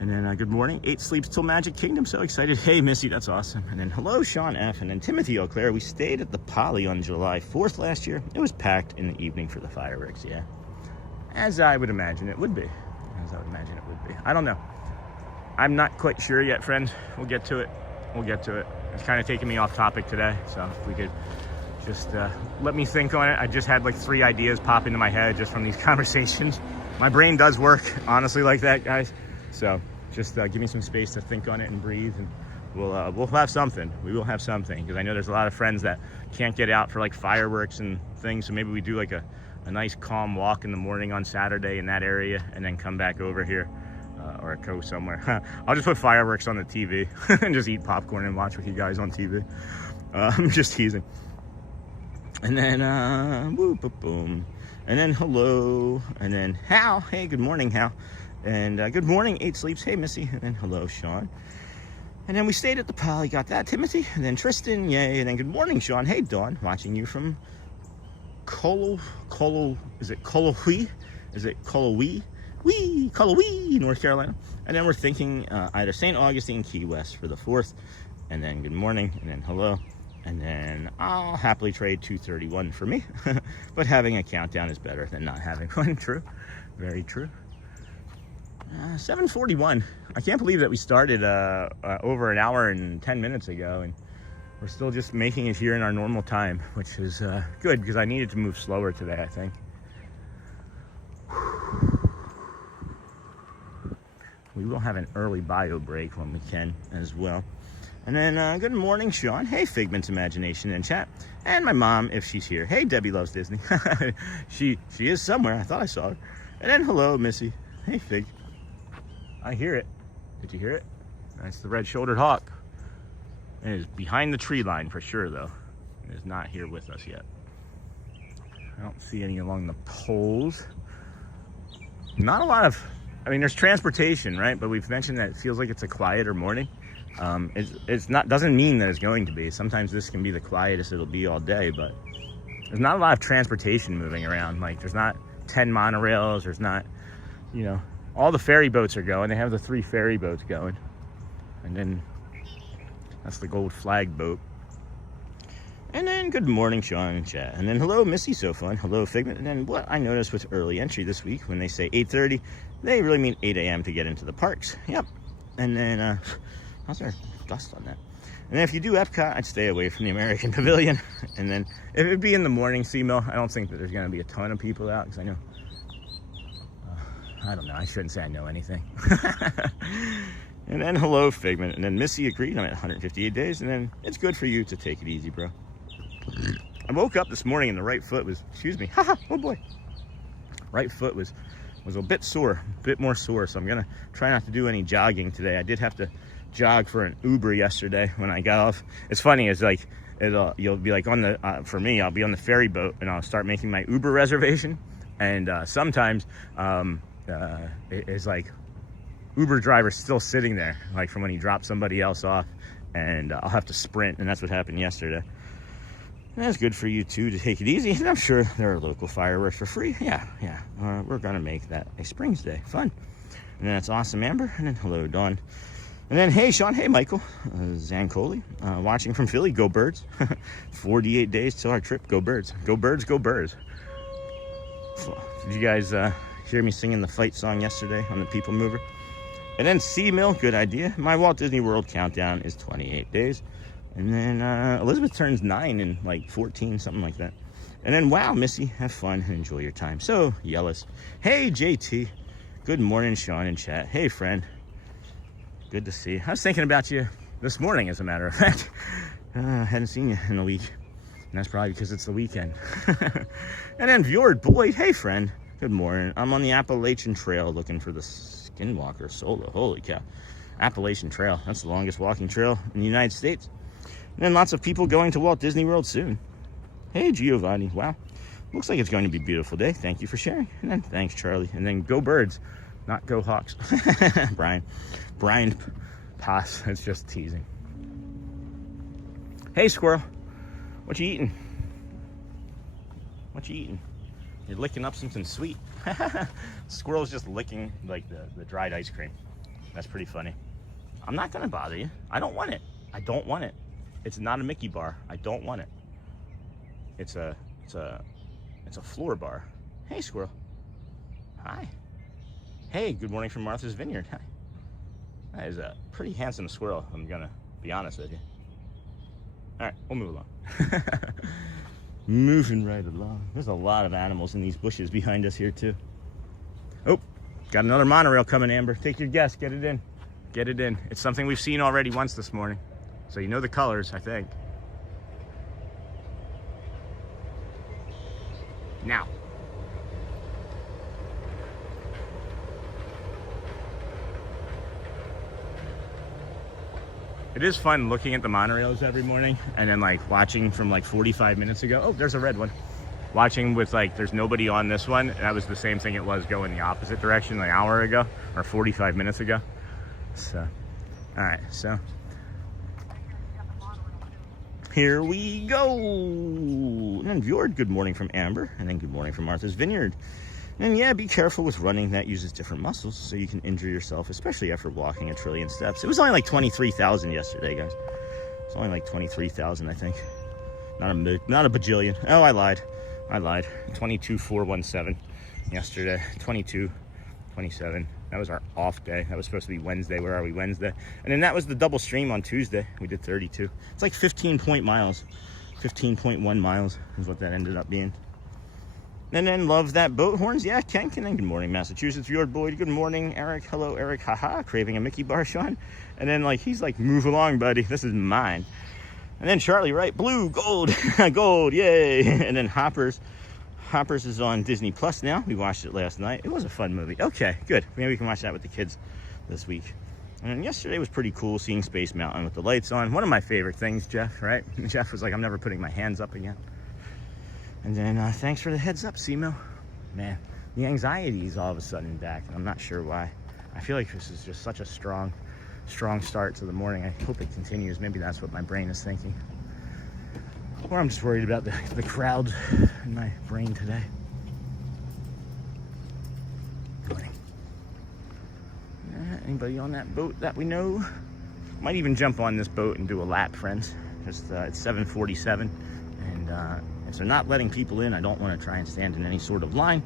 And then good morning, 8 sleeps till Magic Kingdom, so excited. Hey, Missy, that's awesome. And then hello, Sean F. And then Timothy Eau Claire, we stayed at the Poly on July 4th last year. It was packed in the evening for the fireworks, yeah. As I would imagine it would be. I don't know. I'm not quite sure yet, friends. We'll get to it. It's kind of taking me off topic today, so if we could just let me think on it. I just had like 3 ideas pop into my head just from these conversations. My brain does work, honestly, like that, guys. So just give me some space to think on it and breathe, and we'll have something. We will have something, because I know there's a lot of friends that can't get out for like fireworks and things, so maybe we do like a nice calm walk in the morning on Saturday in that area, and then come back over here or go somewhere. I'll just put fireworks on the TV and just eat popcorn and watch with you guys on TV. I'm just teasing. And then whoop, boom, boom. And then hello, and then Hal. Hey, good morning, Hal. And good morning, 8 sleeps. Hey, Missy. And then hello, Sean. And then we stayed at the Poly, got that, Timothy. And then Tristan, yay. And then good morning, Sean. Hey, Dawn, watching you from Colowee, North Carolina. And then we're thinking either St. Augustine, Key West for the 4th. And then good morning, and then hello. And then I'll happily trade 231 for me. But having a countdown is better than not having one. True. Very true. 7:41. I can't believe that we started over an hour and 10 minutes ago, and we're still just making it here in our normal time, which is good, because I needed to move slower today, I think. We will have an early bio break when we can as well. And then good morning, Sean. Hey, Figment's Imagination in chat. And my mom, if she's here. Hey, Debbie loves Disney. she is somewhere. I thought I saw her. And then hello, Missy. Hey, Fig. I hear it. Did you hear it? That's the red-shouldered hawk. It is behind the tree line for sure, though. It is not here with us yet. I don't see any along the poles. Not a lot of, I mean, there's transportation, right? But we've mentioned that it feels like it's a quieter morning. It's not, doesn't mean that it's going to be. Sometimes this can be the quietest it'll be all day, but there's not a lot of transportation moving around. Like, there's not 10 monorails. There's not, you know, all the ferry boats are going. They have the 3 ferry boats going. And then that's the gold flag boat. And then good morning, Sean and chat. And then hello, Missy, so fun. Hello, Figment. And then what I noticed with early entry this week, when they say 8:30, they really mean 8 a.m. to get into the parks. Yep. And then, how's there dust on that? And then if you do Epcot, I'd stay away from the American Pavilion. And then if it'd be in the morning, C-Mill, I don't think that there's going to be a ton of people out, because I know, I don't know, I shouldn't say I know anything. And then hello, Figment. And then Missy agreed, I'm at 158 days. And then it's good for you to take it easy, bro. I woke up this morning and the right foot was, excuse me, oh boy. Right foot was a bit sore, a bit more sore. So I'm gonna try not to do any jogging today. I did have to jog for an Uber yesterday when I got off. It's funny, it's like, you'll be like on the, for me, I'll be on the ferry boat and I'll start making my Uber reservation. And sometimes it's like Uber driver's still sitting there, like from when he dropped somebody else off, and I'll have to sprint, and that's what happened yesterday. And that's good for you too, to take it easy. And I'm sure there are local fireworks for free. Yeah. We're gonna make that a Springs Day fun. And then that's awesome, Amber. And then hello, Dawn. And then hey, Sean. Hey, Michael. Zancoli, watching from Philly. Go Birds. 48 days till our trip. Go Birds. Go Birds. Go Birds. Did you guys hear me singing the fight song yesterday on the People Mover? And then C-Mill, good idea. My Walt Disney World countdown is 28 days. And then Elizabeth turns 9 in like 14, something like that. And then, wow, Missy, have fun and enjoy your time. So, Yellis. Hey, JT. Good morning, Sean in chat. Hey, friend. Good to see you. I was thinking about you this morning, as a matter of fact. Hadn't seen you in a week. And that's probably because it's the weekend. And then Fjord Boyd. Hey, friend. Good morning. I'm on the Appalachian Trail looking for the Skinwalker Solo. Holy cow. Appalachian Trail. That's the longest walking trail in the United States. And then lots of people going to Walt Disney World soon. Hey, Giovanni. Wow. Looks like it's going to be a beautiful day. Thank you for sharing. And then thanks, Charlie. And then go Birds, not go Hawks. Brian, pass. It's just teasing. Hey, Squirrel. What you eating? What you eating? You're licking up something sweet. Squirrel's just licking like the dried ice cream. That's pretty funny. I'm not gonna bother you. I don't want it. I don't want it. It's not a Mickey bar. I don't want it. It's a floor bar. Hey, Squirrel. Hi. Hey, good morning from Martha's Vineyard. Hi. That is a pretty handsome squirrel, I'm gonna be honest with you. All right, we'll move along. Moving right along. There's a lot of animals in these bushes behind us here too. Oh, got another monorail coming, Amber. Take your guess, get it in. Get it in. It's something we've seen already once this morning. So you know the colors, I think. Now. It is fun looking at the monorails every morning and then like watching from like 45 minutes ago. Oh, there's a red one. Watching with like, there's nobody on this one. That was the same thing it was going the opposite direction like an hour ago or 45 minutes ago. So, all right, so here we go. And then Fjord, good morning from Amber. And then good morning from Martha's Vineyard. And yeah, be careful with running. That uses different muscles, so you can injure yourself, especially after walking a trillion steps. It was only like 23,000 yesterday, guys. It's only like 23,000, I think. Not a bajillion. Oh, I lied. 22,417 yesterday. 22,27. That was our off day. That was supposed to be Wednesday. Where are we? Wednesday. And then that was the double stream on Tuesday. We did 32. It's like 15.1 miles is what that ended up being. And then love that boat horns. Yeah, Ken. And then good morning, Massachusetts. Fjord Boyd. Good morning, Eric. Hello, Eric. Haha. Craving a Mickey bar, Sean. And then like he's like, move along, buddy. This is mine. And then Charlie, right? Blue, gold, gold. Yay. And then Hoppers is on Disney Plus now. We watched it last night. It was a fun movie. Okay, good. Maybe we can watch that with the kids this week. And then yesterday was pretty cool seeing Space Mountain with the lights on. One of my favorite things, Jeff, right? Jeff was like, I'm never putting my hands up again. And then thanks for the heads up, Simo. Man, the anxiety is all of a sudden back. And I'm not sure why. I feel like this is just such a strong start to the morning. I hope it continues. Maybe that's what my brain is thinking. Or I'm just worried about the crowd in my brain today. Morning. Anybody on that boat that we know? Might even jump on this boat and do a lap, friends. Just it's 7:47. If they're not letting people in, I don't want to try and stand in any sort of line.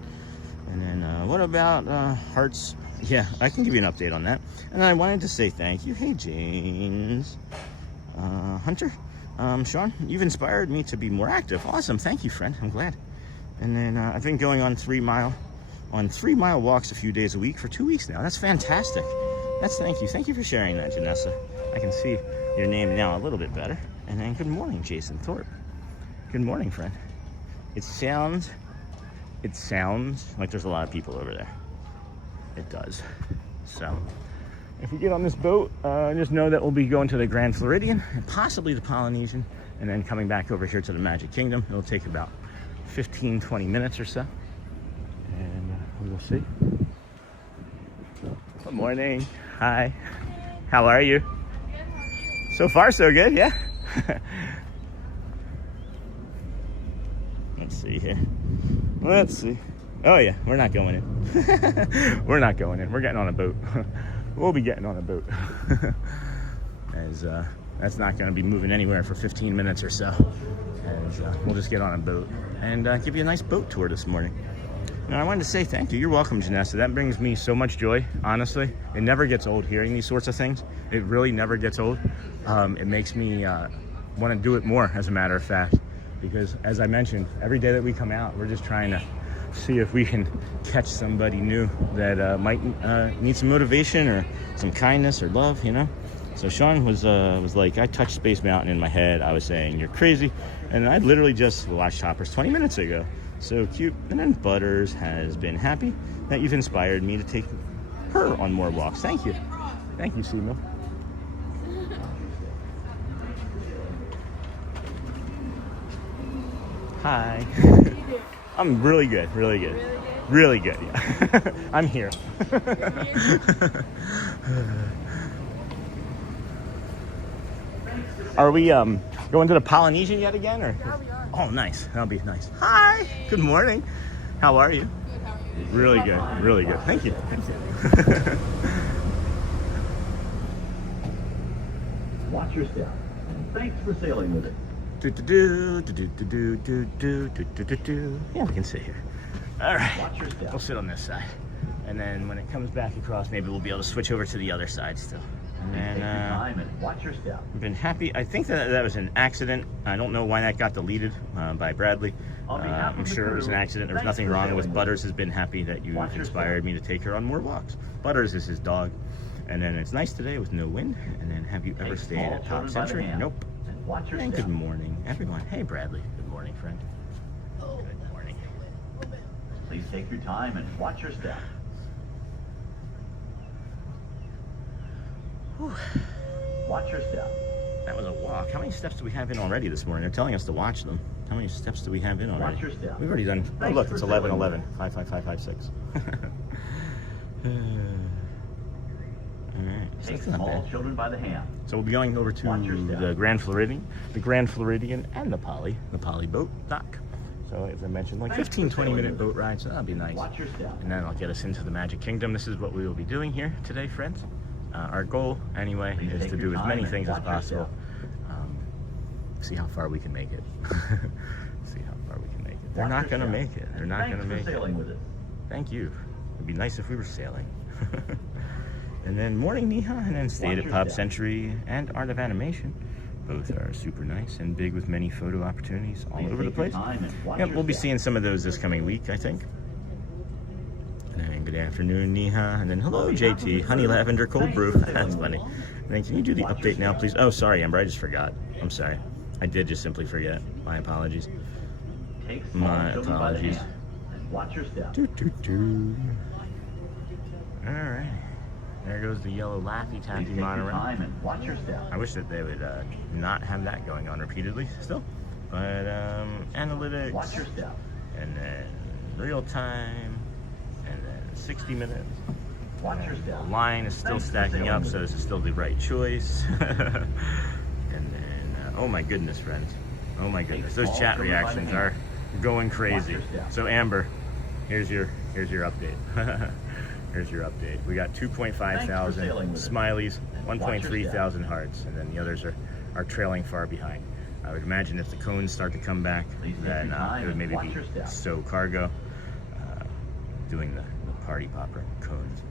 And then what about hearts? Yeah, I can give you an update on that. And I wanted to say thank you. Hey, James. Hunter. Sean, you've inspired me to be more active. Awesome. Thank you, friend. I'm glad. And then I've been going on 3 mile walks a few days a week for 2 weeks now. That's fantastic. Thank you. Thank you for sharing that, Janessa. I can see your name now a little bit better. And then good morning, Jason Thorpe. Good morning, friend. It sounds like there's a lot of people over there. It does. So if we get on this boat, just know that we'll be going to the Grand Floridian and possibly the Polynesian, and then coming back over here to the Magic Kingdom. It'll take about 15-20 minutes or so, and we will see. Good morning. Hi. How are you? So far, so good, yeah? Let's see here. Let's see. Oh yeah, we're not going in. We're not going in. We're getting on a boat. We'll be getting on a boat. As that's not going to be moving anywhere for 15 minutes or so. And we'll just get on a boat and give you a nice boat tour this morning. Now, I wanted to say thank you. You're welcome, Janessa. That brings me so much joy, honestly. It never gets old hearing these sorts of things. It really never gets old. It makes me want to do it more, as a matter of fact. Because, as I mentioned, every day that we come out, we're just trying to see if we can catch somebody new that might need some motivation or some kindness or love, you know? So Sean was like, I touched Space Mountain in my head. I was saying, you're crazy. And I literally just watched Hoppers 20 minutes ago. So cute. And then Butters has been happy that you've inspired me to take her on more walks. Thank you. Thank you, Seymour. Hi. I'm really good, really good. Really good, yeah. I'm here. Are we going to the Polynesian yet again? Or? Yeah, we are. Oh, nice. That'll be nice. Hi. Good morning. How are you? Good, how are you? Really good. Really good. Thank you. Thank you. Watch your step. Thanks for sailing with it. Yeah, we can sit here. All right. Watch your step. We'll sit on this side. And then when it comes back across, maybe we'll be able to switch over to the other side still. Take your time and watch your step. I've been happy. I think that was an accident. I don't know why that got deleted by Bradley. I'm sure it was an accident. There's nothing wrong with Butters. Has been happy that you inspired me to take her on more walks. Butters is his dog. And then it's nice today with no wind. And then have you ever stayed at Top Century? Nope. And good morning, everyone. Hey, Bradley. Good morning, friend. Good morning. Please take your time and watch your step. Whew. Watch your step. That was a walk. How many steps do we have in already this morning? They're telling us to watch them. How many steps do we have in already? Watch your step. We've already done. Oh, look, it's 11, 11. 5, 5, 5, 5, 6. All right. So Take that's not small bad. children by the hand. So we'll be going over to the Grand Floridian, and the Poly boat dock. So as I mentioned, like 15-20 minute boat ride, so that'll be nice. Watch your step. And then I'll get us into the Magic Kingdom. This is what we will be doing here today, friends. Our goal, anyway, is to do as many things as possible. See how far we can make it. See how far we can make it. They're not going to make it. They're not going to make it. Thank you. It'd be nice if we were sailing. And then morning Niha, and then stayed at Pop Century and Art of Animation. Both are super nice and big with many photo opportunities all over the place. Yep, we'll be seeing some of those this coming week, I think. And then good afternoon, Niha. And then hello, JT. Honey Lavender Cold Brew. That's funny. And then can you do the update now, please? Oh, sorry, Amber. I just forgot. I'm sorry. I did just simply forget. My apologies. My apologies. Watch your step. All right. There goes the yellow Laffy Taffy monorail. Watch your step. I wish that they would not have that going on repeatedly still. But analytics. Watch your step. And then real time. And then 60 minutes. Watch your step. The line is still stacking up, so this is still the right choice. And then, oh my goodness, friends. Oh my goodness. Those chat reactions are going crazy. So Amber, here's your update. Here's your update. We got 2.5 thousand smileys, 1.3 thousand hearts, and then the others are trailing far behind. I would imagine if the cones start to come back, then it would maybe be SO Cargo doing the party popper cones.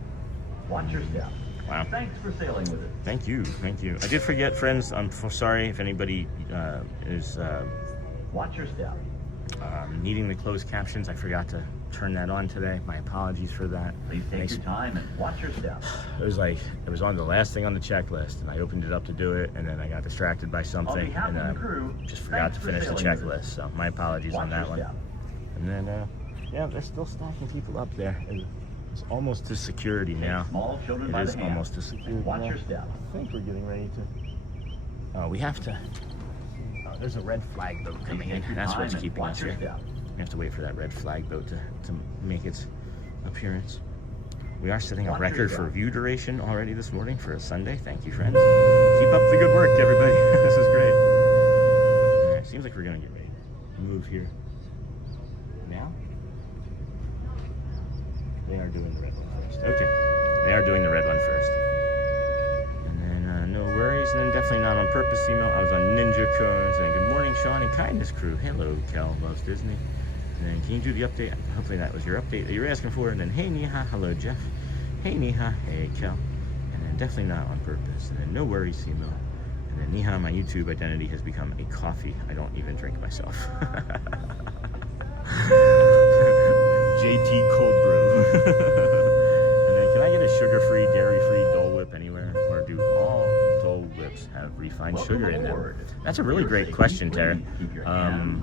Watch your step. Wow. Thanks for sailing with us. Thank you, thank you. I did forget, friends. I'm sorry if anybody is Watch your step. needing the closed captions. I forgot to turn that on today. My apologies for that. Please take your time and watch your step. It was on the last thing on the checklist, and I opened it up to do it, and then I got distracted by something, and just forgot to finish the checklist. So my apologies on that one. And then, yeah, they're still stacking people up there. It's almost to security now. Small children It by is the hand. almost to security Watch now. your step. I think we're getting ready to. We have to. There's a red flag boat coming in. That's what's keeping us here. We have to wait for that red flag boat to make its appearance. We are setting a record for view duration already this morning for a Sunday. Thank you, friends. Keep up the good work, everybody. This is great. All right, seems like we're gonna get ready to move here now. They are doing the red one first. Okay, they are doing the red one first. And then no worries. And then definitely not on purpose email. I was on Ninja Cones. And good morning, Sean and Kindness Crew. Hello, Kel loves Disney. And then can you do the update? Hopefully that was your update that you were asking for. And then hey Niha, hello Jeff. Hey Niha, hey Kel. And then definitely not on purpose. And then no worries, email. And then Niha, my YouTube identity has become a coffee. I don't even drink myself. JT Cold Brew. And then can I get a sugar-free, dairy-free Dole Whip anywhere? Or do all Dole Whips have refined sugar in them? That's a really great question, Tara.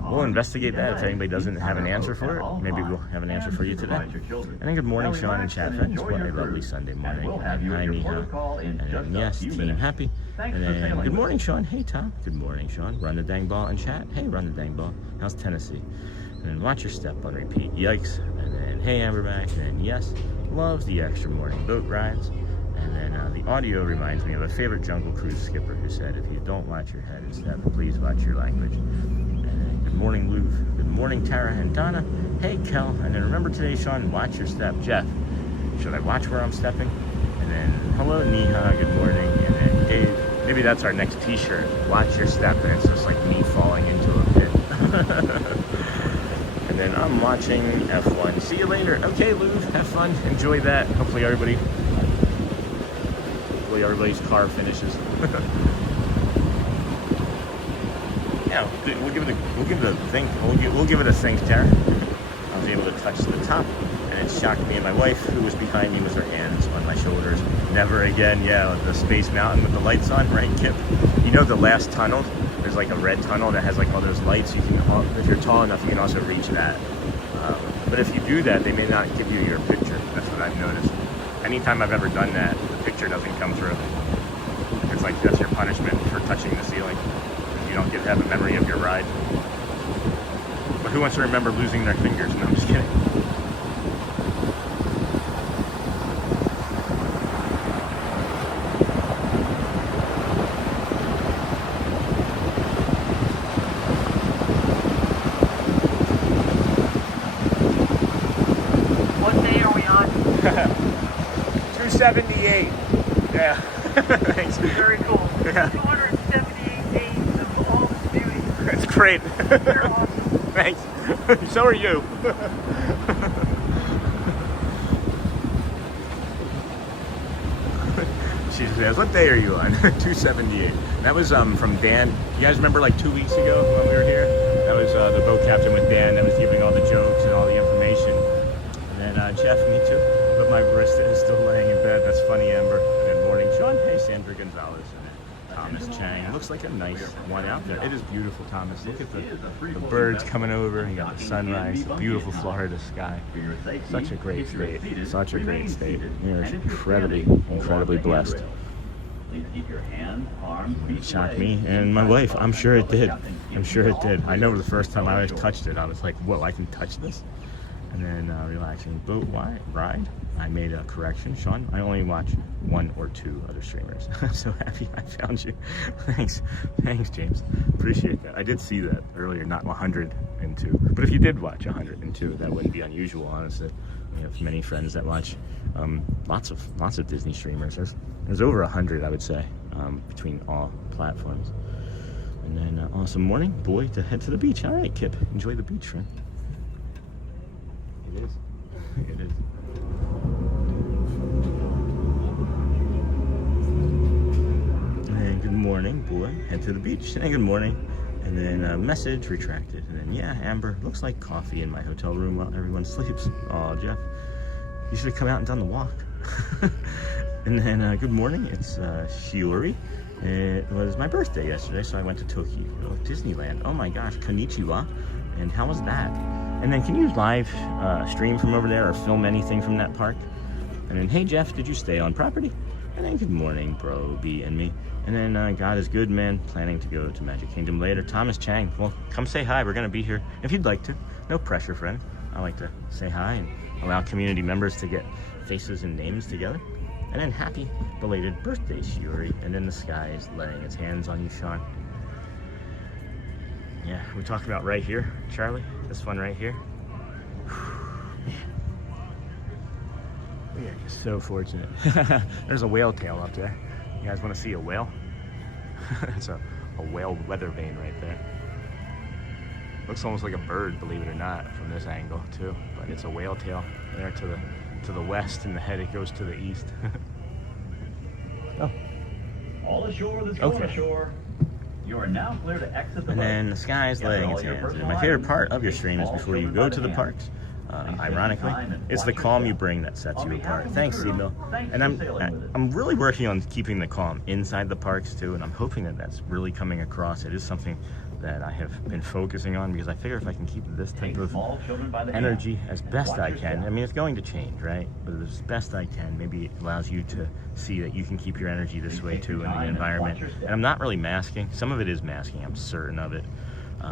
We'll investigate that if anybody doesn't have an answer for it. Maybe we'll have an answer for you today. And then good morning, Sean and chat friends. What a lovely Sunday morning. Hi, Niha. And then yes, Team Happy. And then good morning, Sean. Hey, Tom. Good morning, Sean. Run the dang ball in chat. Hey, run the dang ball. How's Tennessee? And then watch your step on repeat. Yikes. And then hey, Amberback. And then yes, loves the extra morning boat rides. And then the audio reminds me of a favorite Jungle Cruise skipper who said, if you don't watch your head instead, please watch your language. And then good morning, Lou. Good morning, Tara and Donna. Hey, Kel. And then remember today, Sean, watch your step. Jeff, should I watch where I'm stepping? And then hello, Niha. Good morning. And then Dave. Maybe that's our next t-shirt. Watch your step. And it's just like me falling into a pit. And then I'm watching F1. See you later. Okay, Lou, have fun. Enjoy that. Hopefully everybody's car finishes. Yeah, we'll give it a think, Tara. I was able to touch the top, and it shocked me and my wife, who was behind me, with her hands on my shoulders. Never again. Yeah, the Space Mountain with the lights on, right, Kip? You know the last tunnel? There's like a red tunnel that has like all those lights. You can, if you're tall enough, you can also reach that. But if you do that, they may not give you your picture. That's what I've noticed. Anytime I've ever done that, the picture doesn't come through. It's like that's your punishment for touching the ceiling. You don't have a memory of your ride. But who wants to remember losing their fingers? No, I'm just kidding. What day are we on? 278. Yeah. Thanks. Very cool. Yeah. 278 days of all this beauty. That's great. You're awesome. Thanks. So are you. She says, what day are you on? 278. That was from Dan. You guys remember like 2 weeks ago when we were here? That was the boat captain with Dan that was giving all the jokes and all the information. And then Jeff, me too. But my barista is still laying in bed. That's funny, Amber. And then morning, Sean. Hey, Sandra Gonzalez. And Thomas Chang. Looks like a nice one out there. It is beautiful, Thomas. Look at the birds coming over. You got the sunrise, the beautiful Florida sky. Such a great state. Such a great state. You're incredibly blessed. It shocked me and my wife. I'm sure it did. I'm sure it did. I know the first time I touched it, I was like, whoa, I can touch this? And then relaxing boat ride. I made a correction, Sean. I only watch 1 or 2 other streamers. I'm so happy I found you. Thanks, James. Appreciate that. I did see that earlier, not 102. But if you did watch 102, that wouldn't be unusual, honestly. We have many friends that watch lots of Disney streamers. There's over 100, I would say, between all platforms. And then awesome morning, boy, to head to the beach. All right, Kip, enjoy the beach, friend. It is. It is. And good morning, boy, head to the beach. And good morning. And then message retracted. And then, yeah, Amber, looks like coffee in my hotel room while everyone sleeps. Oh, Jeff, you should have come out and done the walk. And then, good morning, it's Shiori. It was my birthday yesterday, so I went to Tokyo Disneyland. Oh my gosh, konnichiwa. And how was that? And then, can you live stream from over there or film anything from that park? And then, hey Jeff, did you stay on property? And then, good morning, bro, B and me. And then, God is good, man. Planning to go to Magic Kingdom later. Thomas Chang, well, come say hi. We're going to be here if you'd like to. No pressure, friend. I like to say hi and allow community members to get faces and names together. And then, happy belated birthday, Shiori. And then the sky is laying its hands on you, Sean. Yeah, we're talking about right here, Charlie. This one right here. We are just so fortunate. There's a whale tail up there. You guys want to see a whale? It's a whale weather vane right there. Looks almost like a bird, believe it or not, from this angle too. But it's a whale tail there to the west, and the head it goes to the east. Oh. All ashore that's going Okay. ashore. You are now clear to exit the And boat. then the sky is laying its hands. And my favorite part of your stream is before you go to the parks. Ironically, it's the calm you bring that sets you apart. Thanks, Seamill. And I'm really working on keeping the calm inside the parks too, and I'm hoping that that's really coming across. It is something that I have been focusing on because I figure if I can keep this type of energy as best I can, I mean, it's going to change, right? But as best I can, maybe it allows you to see that you can keep your energy this way too in the environment. And I'm not really masking. Some of it is masking, I'm certain of it.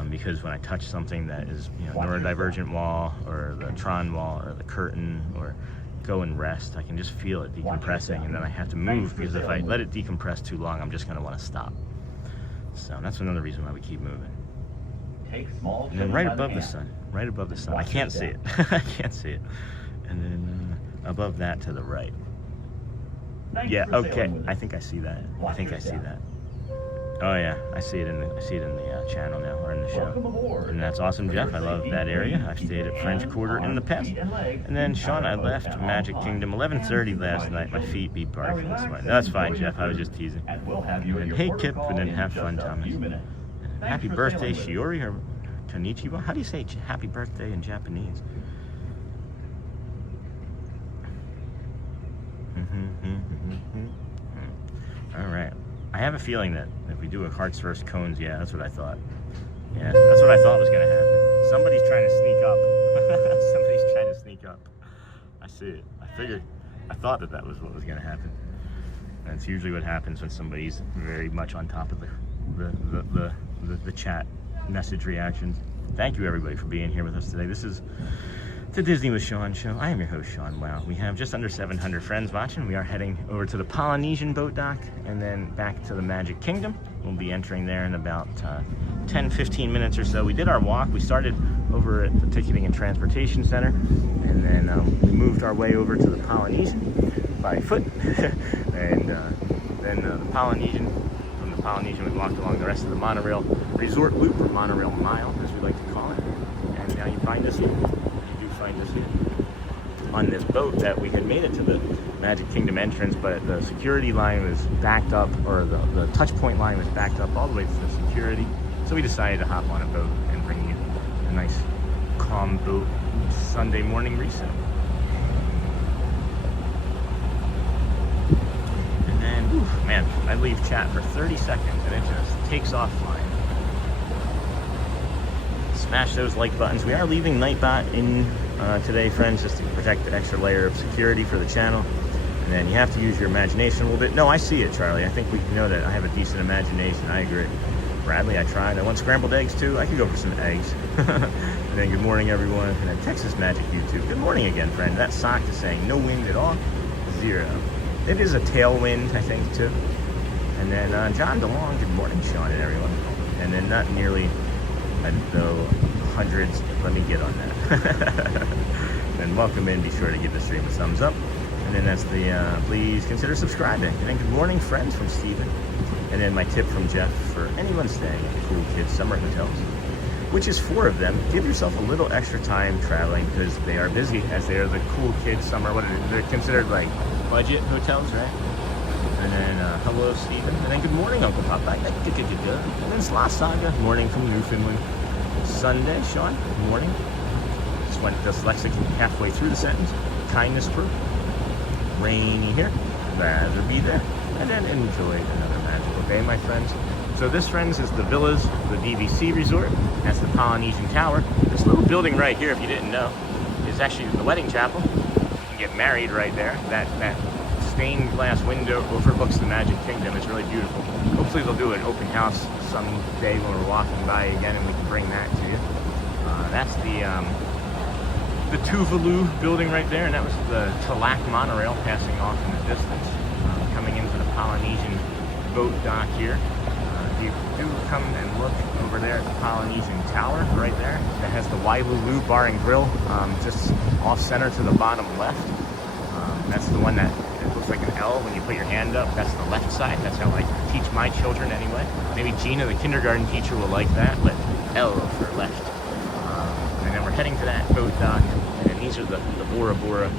Because when I touch something that is, neurodivergent wall or the Tron wall or the curtain or go and rest, I can just feel it decompressing, and then I have to move because if I let it decompress too long, I'm just going to want to stop. So that's another reason why we keep moving. And then right above the sun, I can't see it. I can't see it. And then above that to the right. Yeah, okay. I think I see that. I think I see that. Oh yeah, I see it in the channel now, or in the show. And that's awesome, Jeff. I love that area. I've stayed at French Quarter in the past. And then Sean, I left Magic Kingdom 11:30 last night. My feet beat barking this morning. No, that's fine, Jeff. I was just teasing. And hey, Kip, and then have fun, Thomas. And happy birthday, Shiori, or konnichiwa. How do you say happy birthday in Japanese? All right. I have a feeling that if we do a hearts first cones, yeah, that's what I thought. Yeah, that's what I thought was gonna happen. Somebody's trying to sneak up. Somebody's trying to sneak up. I see it. I thought that was what was gonna happen. And it's usually what happens when somebody's very much on top of the chat message reactions. Thank you everybody for being here with us today. This is the Disney with Sean show. I am your host, Sean. Wow, we have just under 700 friends watching. We are heading over to the Polynesian boat dock and then back to the Magic Kingdom. We'll be entering there in about 10-15 minutes or so. We did our walk. We started over at the Ticketing and Transportation Center, and then we moved our way over to the Polynesian by foot. And then the Polynesian, from the Polynesian, we walked along the rest of the monorail resort loop, or monorail mile, as we like to call it. And now you find us here. On this boat that we had made it to the Magic Kingdom entrance, but the security line was backed up, or the touch point line was backed up all the way to the security. So we decided to hop on a boat and bring you a nice calm boat Sunday morning reset. And then, oof, man, I leave chat for 30 seconds and it just takes off flying. Smash those like buttons. We are leaving Nightbot in today, friends, just to protect the extra layer of security for the channel. And then you have to use your imagination a little bit. No, I see it, Charlie. I think we know that I have a decent imagination. I agree. Bradley, I tried. I want scrambled eggs too. I could go for some eggs. And then good morning, everyone. And then Texas Magic YouTube. Good morning again, friend. That sock is saying no wind at all. 0. It is a tailwind, I think, too. And then John DeLong. Good morning, Sean and everyone. And then not nearly, though, hundreds. Let me get on that. And welcome in. Be sure to give the stream a thumbs up. And And then that's the please consider subscribing. And then good morning, friends, from Steven. And then my tip from Jeff for anyone staying at the Cool Kids Summer Hotels, which is 4 of them. Give yourself a little extra time traveling because they are busy, as they are the Cool Kids Summer. They're considered like budget hotels, right? And then hello, Steven. And then good morning, Uncle Papa. And then Slot Saga. Morning from Newfoundland. Sunday, Sean. Good morning. Just went dyslexic halfway through the sentence. Kindness proof. Rainy here. Rather be there. And then enjoy another magical day, my friends. So this, friends, is the Villas, the BBC Resort. That's the Polynesian Tower. This little building right here, if you didn't know, is actually the wedding chapel. You can get married right there. That stained glass window overlooks the Magic Kingdom. It's really beautiful. Hopefully they'll do an open house someday when we're walking by again, and we can bring that to you. That's the Tuvalu building right there, and that was the Talac monorail passing off in the distance, coming into the Polynesian boat dock here. You do come and look over there at the Polynesian Tower right there. That has the Wailulu Bar and Grill just off center to the bottom left. That's the one that it looks like an L when you put your hand up. That's the left side. That's how I teach my children anyway. Maybe Gina, the kindergarten teacher, will like that, but L for left. And then we're heading to that boat dock. And then these are the Bora Bora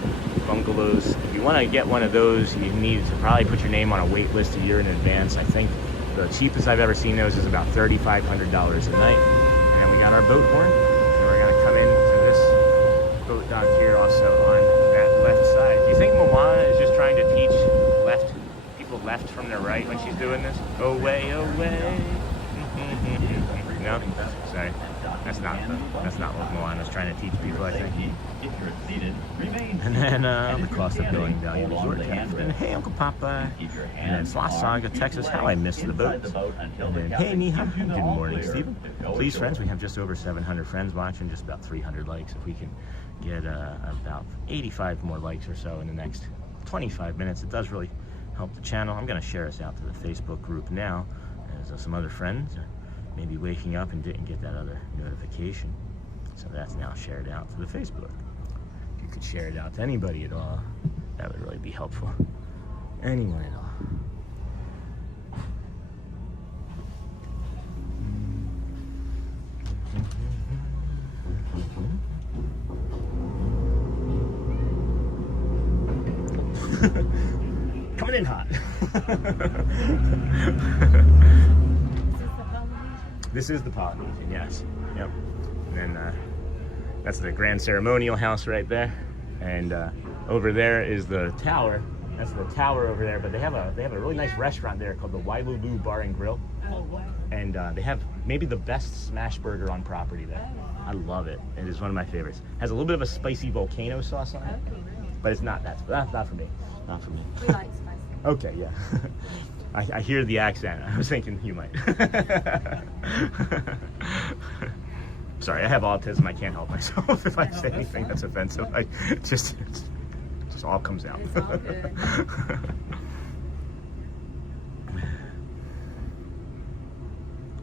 bungalows. If you want to get one of those, you need to probably put your name on a wait list a year in advance. I think the cheapest I've ever seen those is about $3,500 a night. And then we got our boat horn. And we're going to come into this boat dock here also on that left side. Do you think Moana is just trying to teach people left from their right when she's doing this? Away, away. No? Sorry. That's not what Moana's trying to teach people, I think. And then the cost of going value resort. And hey, Uncle Papa. And then Slot Saga, Texas. How I missed the boats. And then hey, Niha. Good morning, Stephen. Please, friends, we have just over 700 friends watching, just about 300 likes. If we can get about 85 more likes or so in the next 25 minutes, it does really help the channel. I'm going to share us out to the Facebook group now, as some other friends are maybe waking up and didn't get that other notification. So that's now shared out to the Facebook. If you could share it out to anybody at all, that would really be helpful. Anyone at all. Coming in hot. This is the Polynesian, yes. Yep. And then that's the Grand Ceremonial House right there. And over there is the tower. That's the tower over there. But they have a really nice restaurant there called the Wailulu Bar and Grill. Oh, wow. And they have maybe the best smash burger on property there. I love it. It is one of my favorites. Has a little bit of a spicy volcano sauce on it. Okay, really? But it's not not for me. Not for me. We like spicy. Okay, yeah. I hear the accent. I was thinking you might. Sorry, I have autism. I can't help myself if I say anything that's offensive. It just all comes out. It's all good.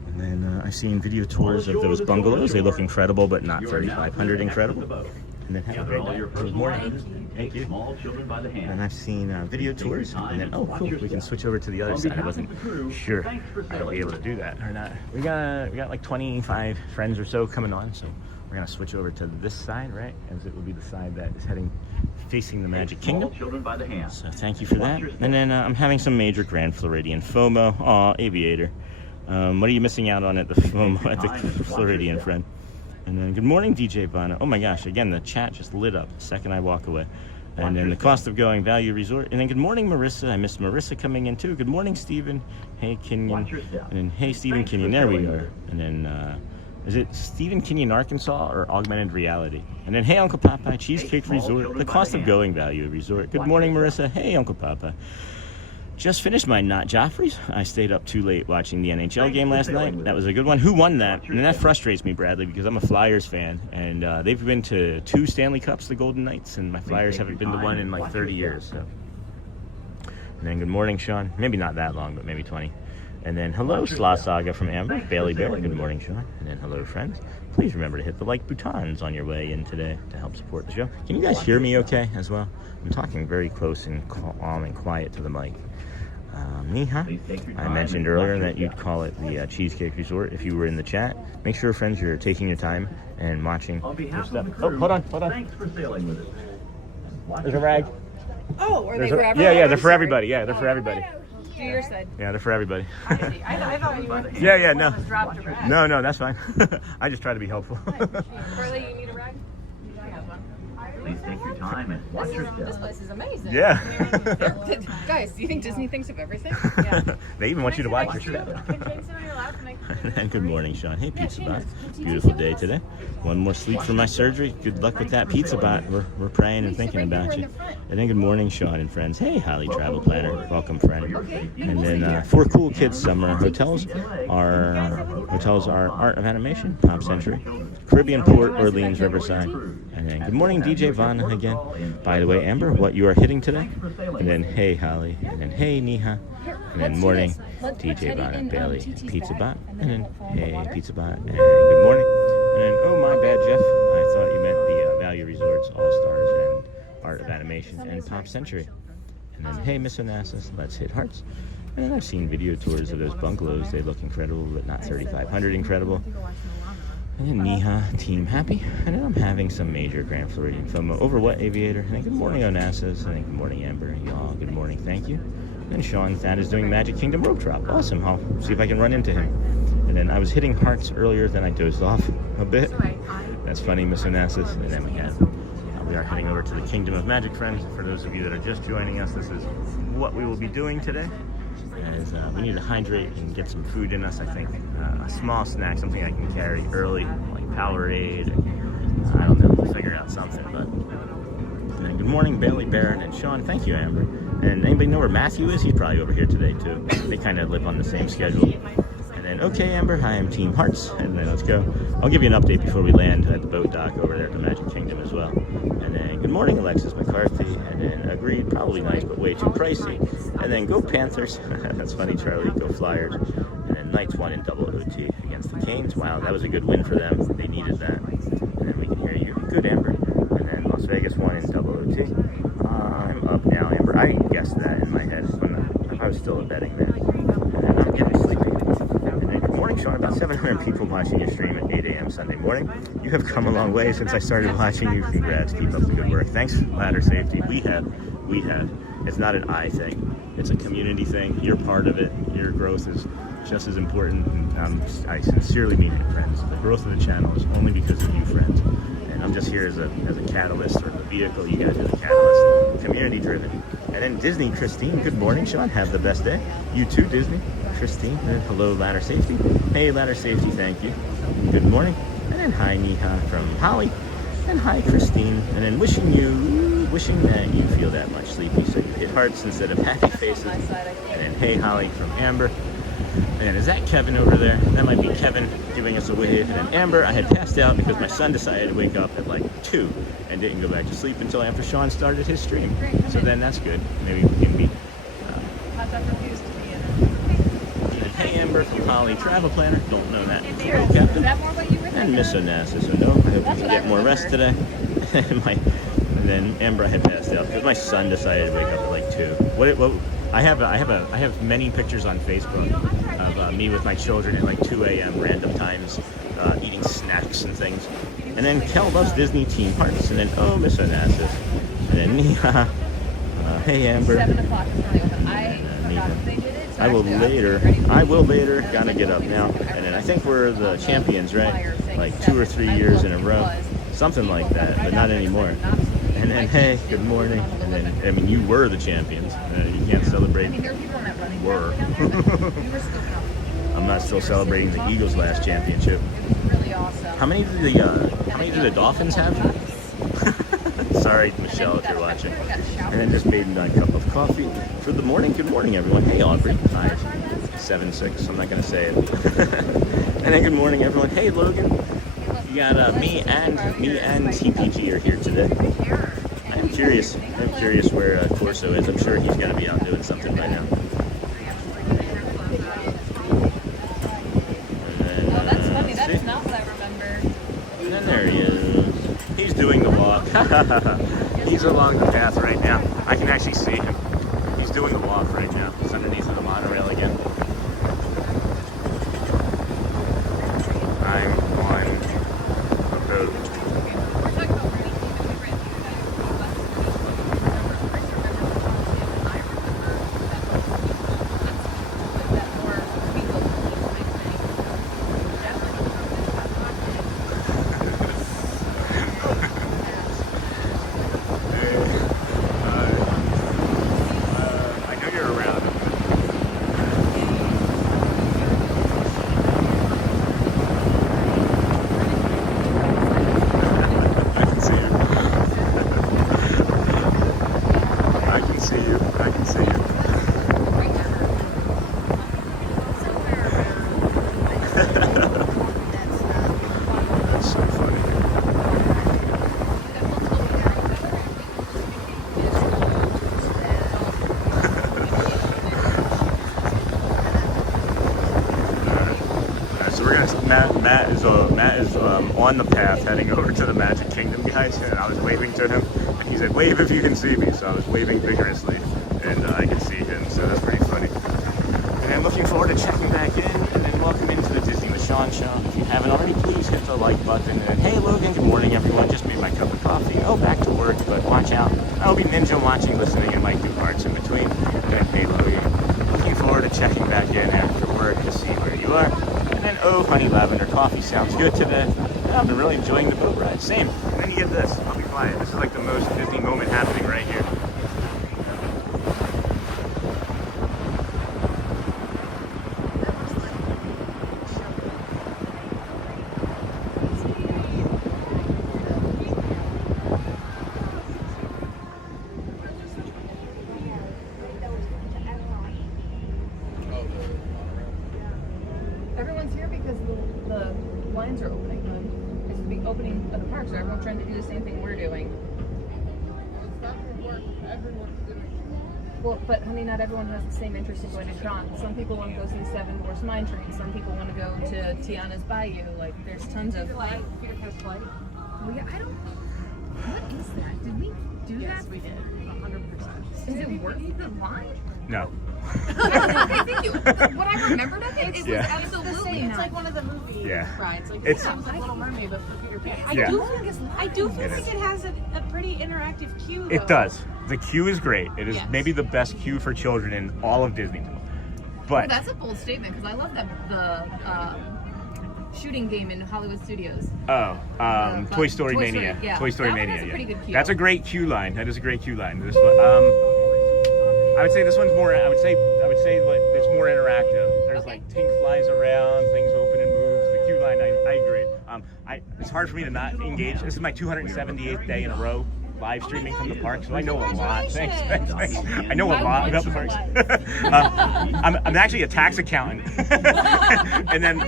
And then I've seen video tours of those bungalows. They look incredible, but not 3,500 incredible. And then have a great day. Good morning. Thank you. Small children by the hand. And I've seen video tours, and then oh cool, we can switch over to the other side. I wasn't sure I'd be able to do that or not. We got like 25 friends or so coming on, so we're gonna switch over to this side, right? As it will be the side that is facing the Magic Kingdom. Children by the hand. So thank you for that. And then I'm having some major Grand Floridian FOMO. Aw, Aviator. What are you missing out on at the FOMO at the Floridian, friend? And then good morning, DJ Bono. Oh my gosh, again, the chat just lit up the second I walk away. And then the cost of going value resort. And then good morning, Marissa. I missed Marissa coming in too. Good morning, Stephen. Hey, Kenyon. And then hey, Stephen Kenyon. There we are. And then is it Stephen Kenyon, Arkansas, or Augmented Reality? And then hey, Uncle Papa, Cheesecake Resort. The cost of going value resort. Good morning, Marissa. Hey, Uncle Papa. Just finished my Not Joffrey's. I stayed up too late watching the NHL game last night. That was a good one. Who won that? And that frustrates me, Bradley, because I'm a Flyers fan. And they've been to 2 Stanley Cups, the Golden Knights, and my Flyers haven't been to one in like 30 years. So. And then good morning, Sean. Maybe not that long, but maybe 20. And then hello, Slaw Saga from Amber, Bailey Bear. Good morning, Sean. And then hello, friends. Please remember to hit the like buttons on your way in today to help support the show. Can you guys hear me okay as well? I'm talking very close and calm and quiet to the mic. Miha, I mentioned earlier that you'd call it the Cheesecake Resort if you were in the chat. Make sure, friends, you're taking your time and watching your stuff. Oh, hold on. Thanks for sailing with us. There's a rag. Oh, are they There's for a, everybody? yeah, they're for everybody. Yeah, they're for everybody. Do your side. Yeah, they're for everybody. I see. I thought you were. Yeah, no. Just dropped a rag. No, that's fine. I just try to be helpful. Carly, you need a rag? I have one. Please take your time and watch your This step. place is amazing. Yeah. Guys, do you think Disney thinks of everything? Yeah. They even want you to watch your step. Can Jane sit on your lap? And good morning, Sean. Hey, Pizza Bot. Beautiful day today. One more sleep for my surgery. Good luck with that, Pizza Bot. We're praying and thinking about you. And then good morning, Sean and friends. Hey, Holly Travel Planner. Welcome, friend. And then for Cool Kids Summer hotels are Art of Animation, Pop Century, Caribbean Port, Orleans, Riverside. And then good morning, DJ Vaughn again. By the way, Amber, what you are hitting today? And then hey, Holly. And then hey, Neha. And then morning, DJ Bot and Bailey, Pizza Bot. And then hey, Pizza Bot. And good morning. And then oh my bad, Jeff. I thought you meant the Value Resorts, All Stars, and Art of Animation and Pop Century. And then hey, Miss Onassis, let's hit hearts. And then I've seen video tours of those bungalows. They look incredible, but not 3,500 incredible. And then Neha, Team Happy. And then I'm having some major Grand Floridian FOMO over what, Aviator? And then good morning, Onassis. And then good morning, Amber. Y'all, good morning, thank you. And then Sean Thad is doing Magic Kingdom rope drop. Awesome. I'll see if I can run into him. And then I was hitting hearts earlier, then I dozed off a bit. That's funny, Miss Onassis. And then we are heading over to the Kingdom of Magic, friends. For those of you that are just joining us, this is what we will be doing today. As we need to hydrate and get some food in us, I think. A small snack, something I can carry early, like Powerade. I don't know, we'll figure out something. But and then good morning, Bailey, Barron, and Sean. Thank you, Amber. And anybody know where Matthew is? He's probably over here today too. They kind of live on the same schedule. And then okay, Amber, I am Team Hearts. And then let's go. I'll give you an update before we land at the boat dock over there at the Magic Kingdom as well. And then good morning, Alexis McCarthy. And then agreed, probably nice, but way too pricey. And then go Panthers. That's funny, Charlie. Go Flyers. And then Knights won in double OT against the Canes. Wow, that was a good win for them. They needed that. And then we can hear you. Good, Amber. And then Las Vegas won in double OT. I'm up now, Amber. I guessed that in my head. I was still betting there. And then I'm getting sleepy. And then good morning, Sean. About 700 people watching your stream at 8 a.m. Sunday morning. You have come a long way since I started watching you. Congrats. Keep up the good work. Thanks, Ladder Safety. We have. It's not an I thing. It's a community thing. You're part of it. Your growth is just as important. And I sincerely mean it, friends. The growth of the channel is only because of you, friends. And I'm just here as a catalyst or the vehicle. You guys are the catalyst. Community driven. And then Disney, Christine. Good morning, Sean. Have the best day. You too, Disney. Christine. And then hello, Ladder Safety. Hey, Ladder Safety. Thank you. Good morning. And then hi, Neha from Holly. And hi, Christine. And then wishing that you feel that much sleepy, so you hit hearts instead of happy faces. And then hey, Holly from Amber. And is that Kevin over there? That might be Kevin giving us a wave. And then Amber, I had passed out because my son decided to wake up at like 2 and didn't go back to sleep until after Sean started his stream. So then that's good. Maybe we can meet. How's that refused to be in it? And hey, Amber from Holly Travel Planner. Don't know that. Hello, Is Captain. that more what you were thinking? And Miss Onassis. So no, I hope you can get more rest today. And then Amber had passed out because my son decided to wake up at like 2. I have many pictures on Facebook of me with my children at like 2 a.m. random times, eating snacks and things. And then Kel loves Disney Team Hearts. And then oh, Miss Onassis. And then Neha. Hey, Amber. 7 o'clock is when they open. I forgot if they did it. So I will later. Gotta get up now. And then I think we're the champions, right? Like 2 or 3 years in a row. Something like that, but not anymore. And then, hey, good morning. And then, I mean, you were the champions. You can't celebrate. I mean, there are people in that running. Were. We were still coming. I'm not still celebrating the Eagles' last championship. Really awesome. How many do the Dolphins have? Sorry, Michelle, if you're watching. And then just made a cup of coffee for the morning. Good morning, everyone. Hey, Aubrey. Hi. 7-6. I'm not gonna say it. And then good morning, everyone. Hey, Logan. You got me and TPG are here today. I'm curious where Corso is. I'm sure he's gonna be out doing something by now. see? That's not what I remember. And then there he is. He's doing the walk. He's along the path right now. I can actually see him. He's doing the walk right now. He's underneath of the monorail again. I'm on a boat. We're talking about where we came and we ran through that bus and I remember that more people type thing. Definitely I know you're around. I can see you. I can see you. I can see you. That's so funny. So we're gonna. Matt is on the path heading over to the Magic Kingdom, guys. And I was waving to him, and he said, "Wave if you can see me." So I was waving vigorously, and I could see him. So that's pretty funny. And I'm looking forward to checking back in, and then welcome into the Disney with Sean show. If you haven't already, please hit the like button. And hey, Logan, good morning, everyone. Just made my cup of coffee. Oh, back to work, but watch out. I'll be ninja watching, listening, and might do hearts in between. And then hey, Logan, looking forward to checking back in after work to see where you are. And then, oh, honey lavender coffee sounds good today. Yeah, I've been really enjoying the boat ride. Same. And then you get this. I'll be quiet. This is like the most Disney moment happening right here. Everyone's here because the lines are opening. It's the big opening of the park, so everyone's trying to do the same thing we're doing. Well, but honey, not everyone has the same interest in going to Tron. Some people want to go see Seven Dwarfs Mine Train. Some people want to go to Tiana's Bayou. Like, there's tons of. Peter Pan's flight? Well, yeah, I don't. What is that? Did we do Yes, that? we did. 100%. Is it worth the line? No. I think what I remembered of it, it Yeah. was absolutely It's not. like one of the movie Yeah. rides. Like It's- it was like Little Mermaid, but for Peter Pan. Yeah. I do feel It like is. it has a pretty interactive queue. It though. does. The queue is great. It is Yes. maybe the best queue for children in all of Disney. Well, But that's a bold statement because I love that the shooting game in Hollywood Studios. Toy Story Toy Story, Mania. yeah. Toy Story That one Mania. has a Yeah. pretty good queue. That's a great queue line. That is a great queue line. This one, I would say this one's more. I would say like it's more interactive. There's like Tink flies around, things open and moves. The queue line, I agree. It's hard for me to not engage. This is my 278th day in a row live streaming from the park, so I know a lot. Thanks. I know a lot about the parks. I'm actually a tax accountant, and then.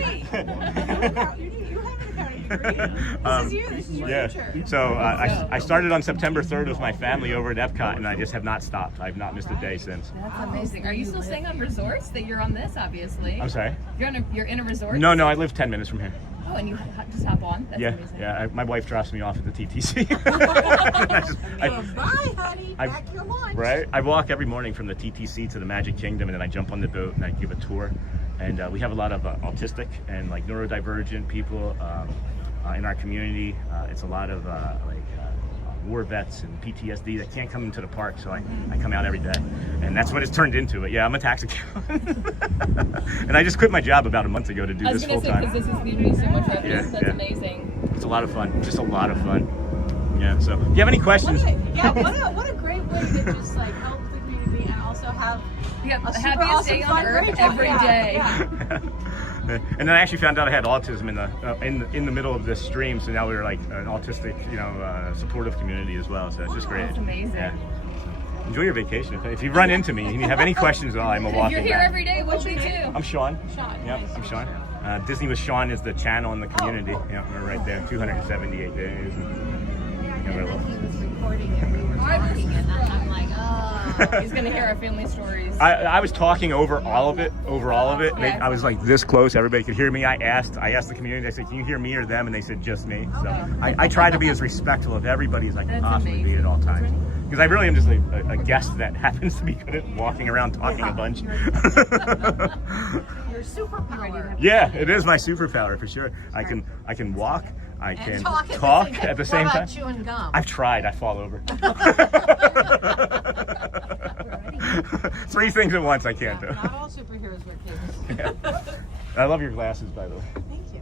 This is your Yeah. future. So I started on September 3rd with my family over at Epcot, and I just have not stopped. I've not missed a day since. That's amazing. Are you still staying on resorts? That you're on this, obviously. I'm sorry? You're in a resort? No, I live 10 minutes from here. Oh, and you just hop on? That's Yeah, amazing. yeah. My wife drops me off at the TTC. Bye, honey. I- Back your lunch. Right? I walk every morning from the TTC to the Magic Kingdom, and then I jump on the boat and I give a tour. And we have a lot of autistic and like neurodivergent people in our community. It's a lot of war vets and PTSD that can't come into the park, so I come out every day, and that's what it's turned into. But yeah, I'm a tax accountant, and I just quit my job about a month ago to do this full time. because this is giving you so much revenue. Yeah, That's yeah. amazing. It's a lot of fun, just a lot of fun. Yeah. So, do you have any questions? What a great way to just like help the community and also have Yeah, a super happiest awesome day on fun earth break. every Yeah, day. yeah. And then I actually found out I had autism in the middle of this stream, so now we're like an autistic, supportive community as well. So it's just great. That's amazing. Yeah. Enjoy your vacation. If you run into me and you have any questions at all, I'm a If walking you're here back. every day, we'll be too. I'm Sean. Sean, Yep, nice. I'm Sean. Disney with Sean is the channel in the community. Yeah, we're right there. 278 days. Give her a And little. then he was recording and we were talking, and I'm like, oh. He's gonna hear our family stories. I was talking over all of it. Yeah. I was like this close, everybody could hear me. I asked the community, I said, can you hear me or them? And they said, just me. So I try to be as respectful of everybody as I can That's possibly be at all times. Because I really am just a guest that happens to be good at walking around talking a bunch. Your superpower. Yeah, it is my superpower for sure. I can walk, I can And talk at the same What time. about chewing gum? I've tried, I fall over. 3 things at once I can't do. Not all superheroes wear capes. Yeah. I love your glasses, by the way. Thank you.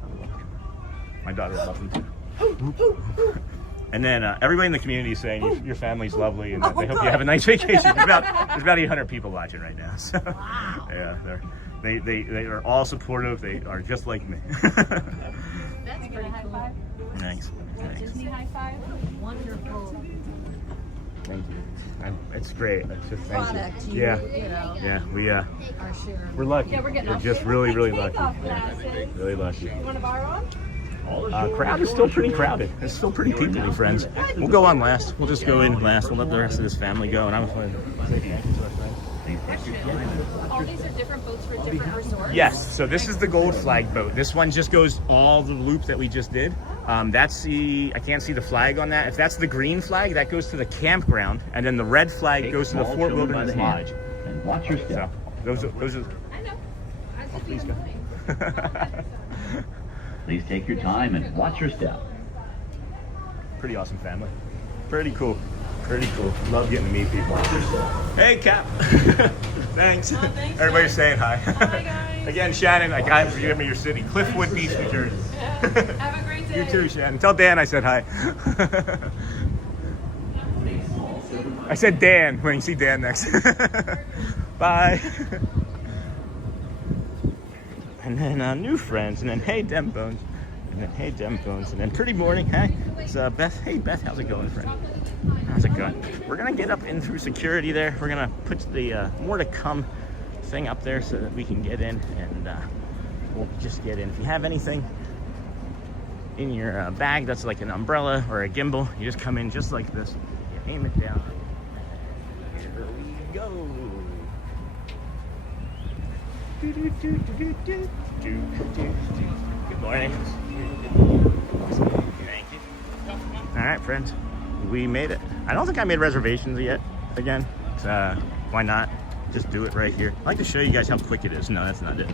My daughter loves them too. And then everybody in the community is saying your family's lovely and that they hope you have a nice vacation. There's about 800 people watching right now. So, Wow. yeah, they are all supportive. They are just like me. That's pretty High cool. five. Thanks. Disney high five. Wonderful Thank you. It's great. It's just thank product. you. Yeah. You know, Yeah. our share. We're lucky. Yeah, we're getting We're off. just really lucky. Takeoff glasses. Really lucky. You want to borrow them? Crowd is still pretty crowded. It's still pretty peoply, friends. We'll go on last. We'll just go in last. We'll let the rest of this family go. And I'm going to say thank you to our friends. All these are different boats for different resorts. Yes, so this is the gold flag boat. This one just goes all the loop that we just did. That's I can't see the flag on that. If that's the green flag, that goes to the campground. And then the red flag goes to the Small Fort children by Wilderness the hand Lodge. And watch your So step. those are I know. I said please you go. Please take your time and watch your step. Pretty awesome family. Pretty cool. Pretty cool. Love getting to meet people. Hey, Cap. Thanks. Everybody's saying hi. Hi, guys. Again, Shannon, I got you. Give me your city, Cliffwood Beach, New Jersey. Have a great day. You too, Shannon. Tell Dan I said hi. I said Dan when you see Dan next. Bye. And then new friends, and then hey Dem Bones, and then hey Dem Bones, and then pretty morning. Hey, it's Beth. Hey Beth, how's it going, friend? How's it going? We're gonna get up in through security there. We're gonna put the more to come thing up there so that we can get in, and we'll just get in. If you have anything in your bag that's like an umbrella or a gimbal, you just come in just like this. You aim it down. Here we go. Good morning. Thank you. All right, friends, we made it. I don't think I made reservations yet. Again, why not? Just do it right here. I like to show you guys how quick it is. No, that's not it.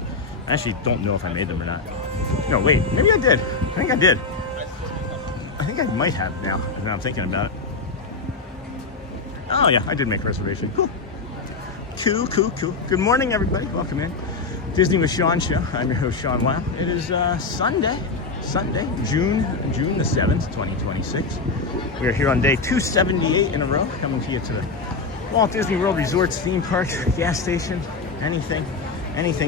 I actually don't know if I made them or not. No, wait, maybe I did. I think I did. I think I might have now I'm thinking about it. Oh yeah, I did make a reservation. Cool. Cool. Good morning, everybody. Welcome in. Disney with Sean show. I'm your host, Sean Weil. It is Sunday, June the 7th, 2026. We are here on day 278 in a row, coming to you to the Walt Disney World Resorts, theme parks, gas station, anything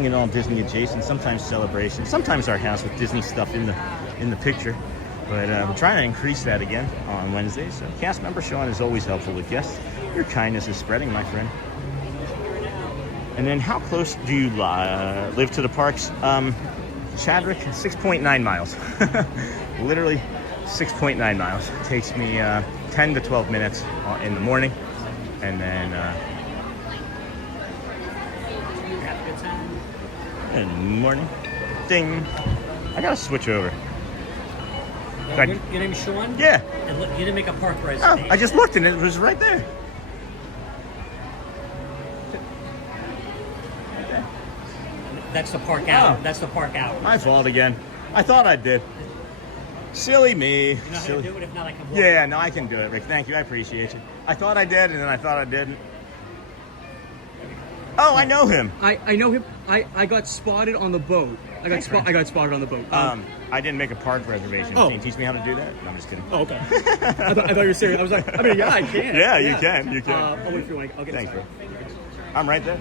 at all Disney adjacent. Sometimes celebration, sometimes our house with Disney stuff in the picture. But we're trying to increase that again on Wednesdays. So cast member Sean is always helpful with guests. Your kindness is spreading, my friend. And then how close do you live to the parks? Chadwick, 6.9 miles. Literally 6.9 miles. It takes me 10 to 12 minutes in the morning. And then good morning. Ding. I gotta switch over. Your name is Sean? Yeah. And look, you didn't make a park Oh, reservation. I just looked and it was right there. That's the park out. Oh. That's the park out. My fault again. I thought I did. Silly me. You know how to Silly. do it? If not, I can walk. Yeah, no, I can do it, Rick. Thank you. I appreciate you. I thought I did, and then I thought I didn't. Oh, I know him. I know him. I got spotted on the boat. I got spotted on the boat. I didn't make a park reservation. Oh. Can you teach me how to do that? No, I'm just kidding. Oh, okay. I thought you were serious. I was like, I mean, yeah, I can. Yeah, you can. I'll wait for you. I'll get Thanks, it. bro. I'm right there.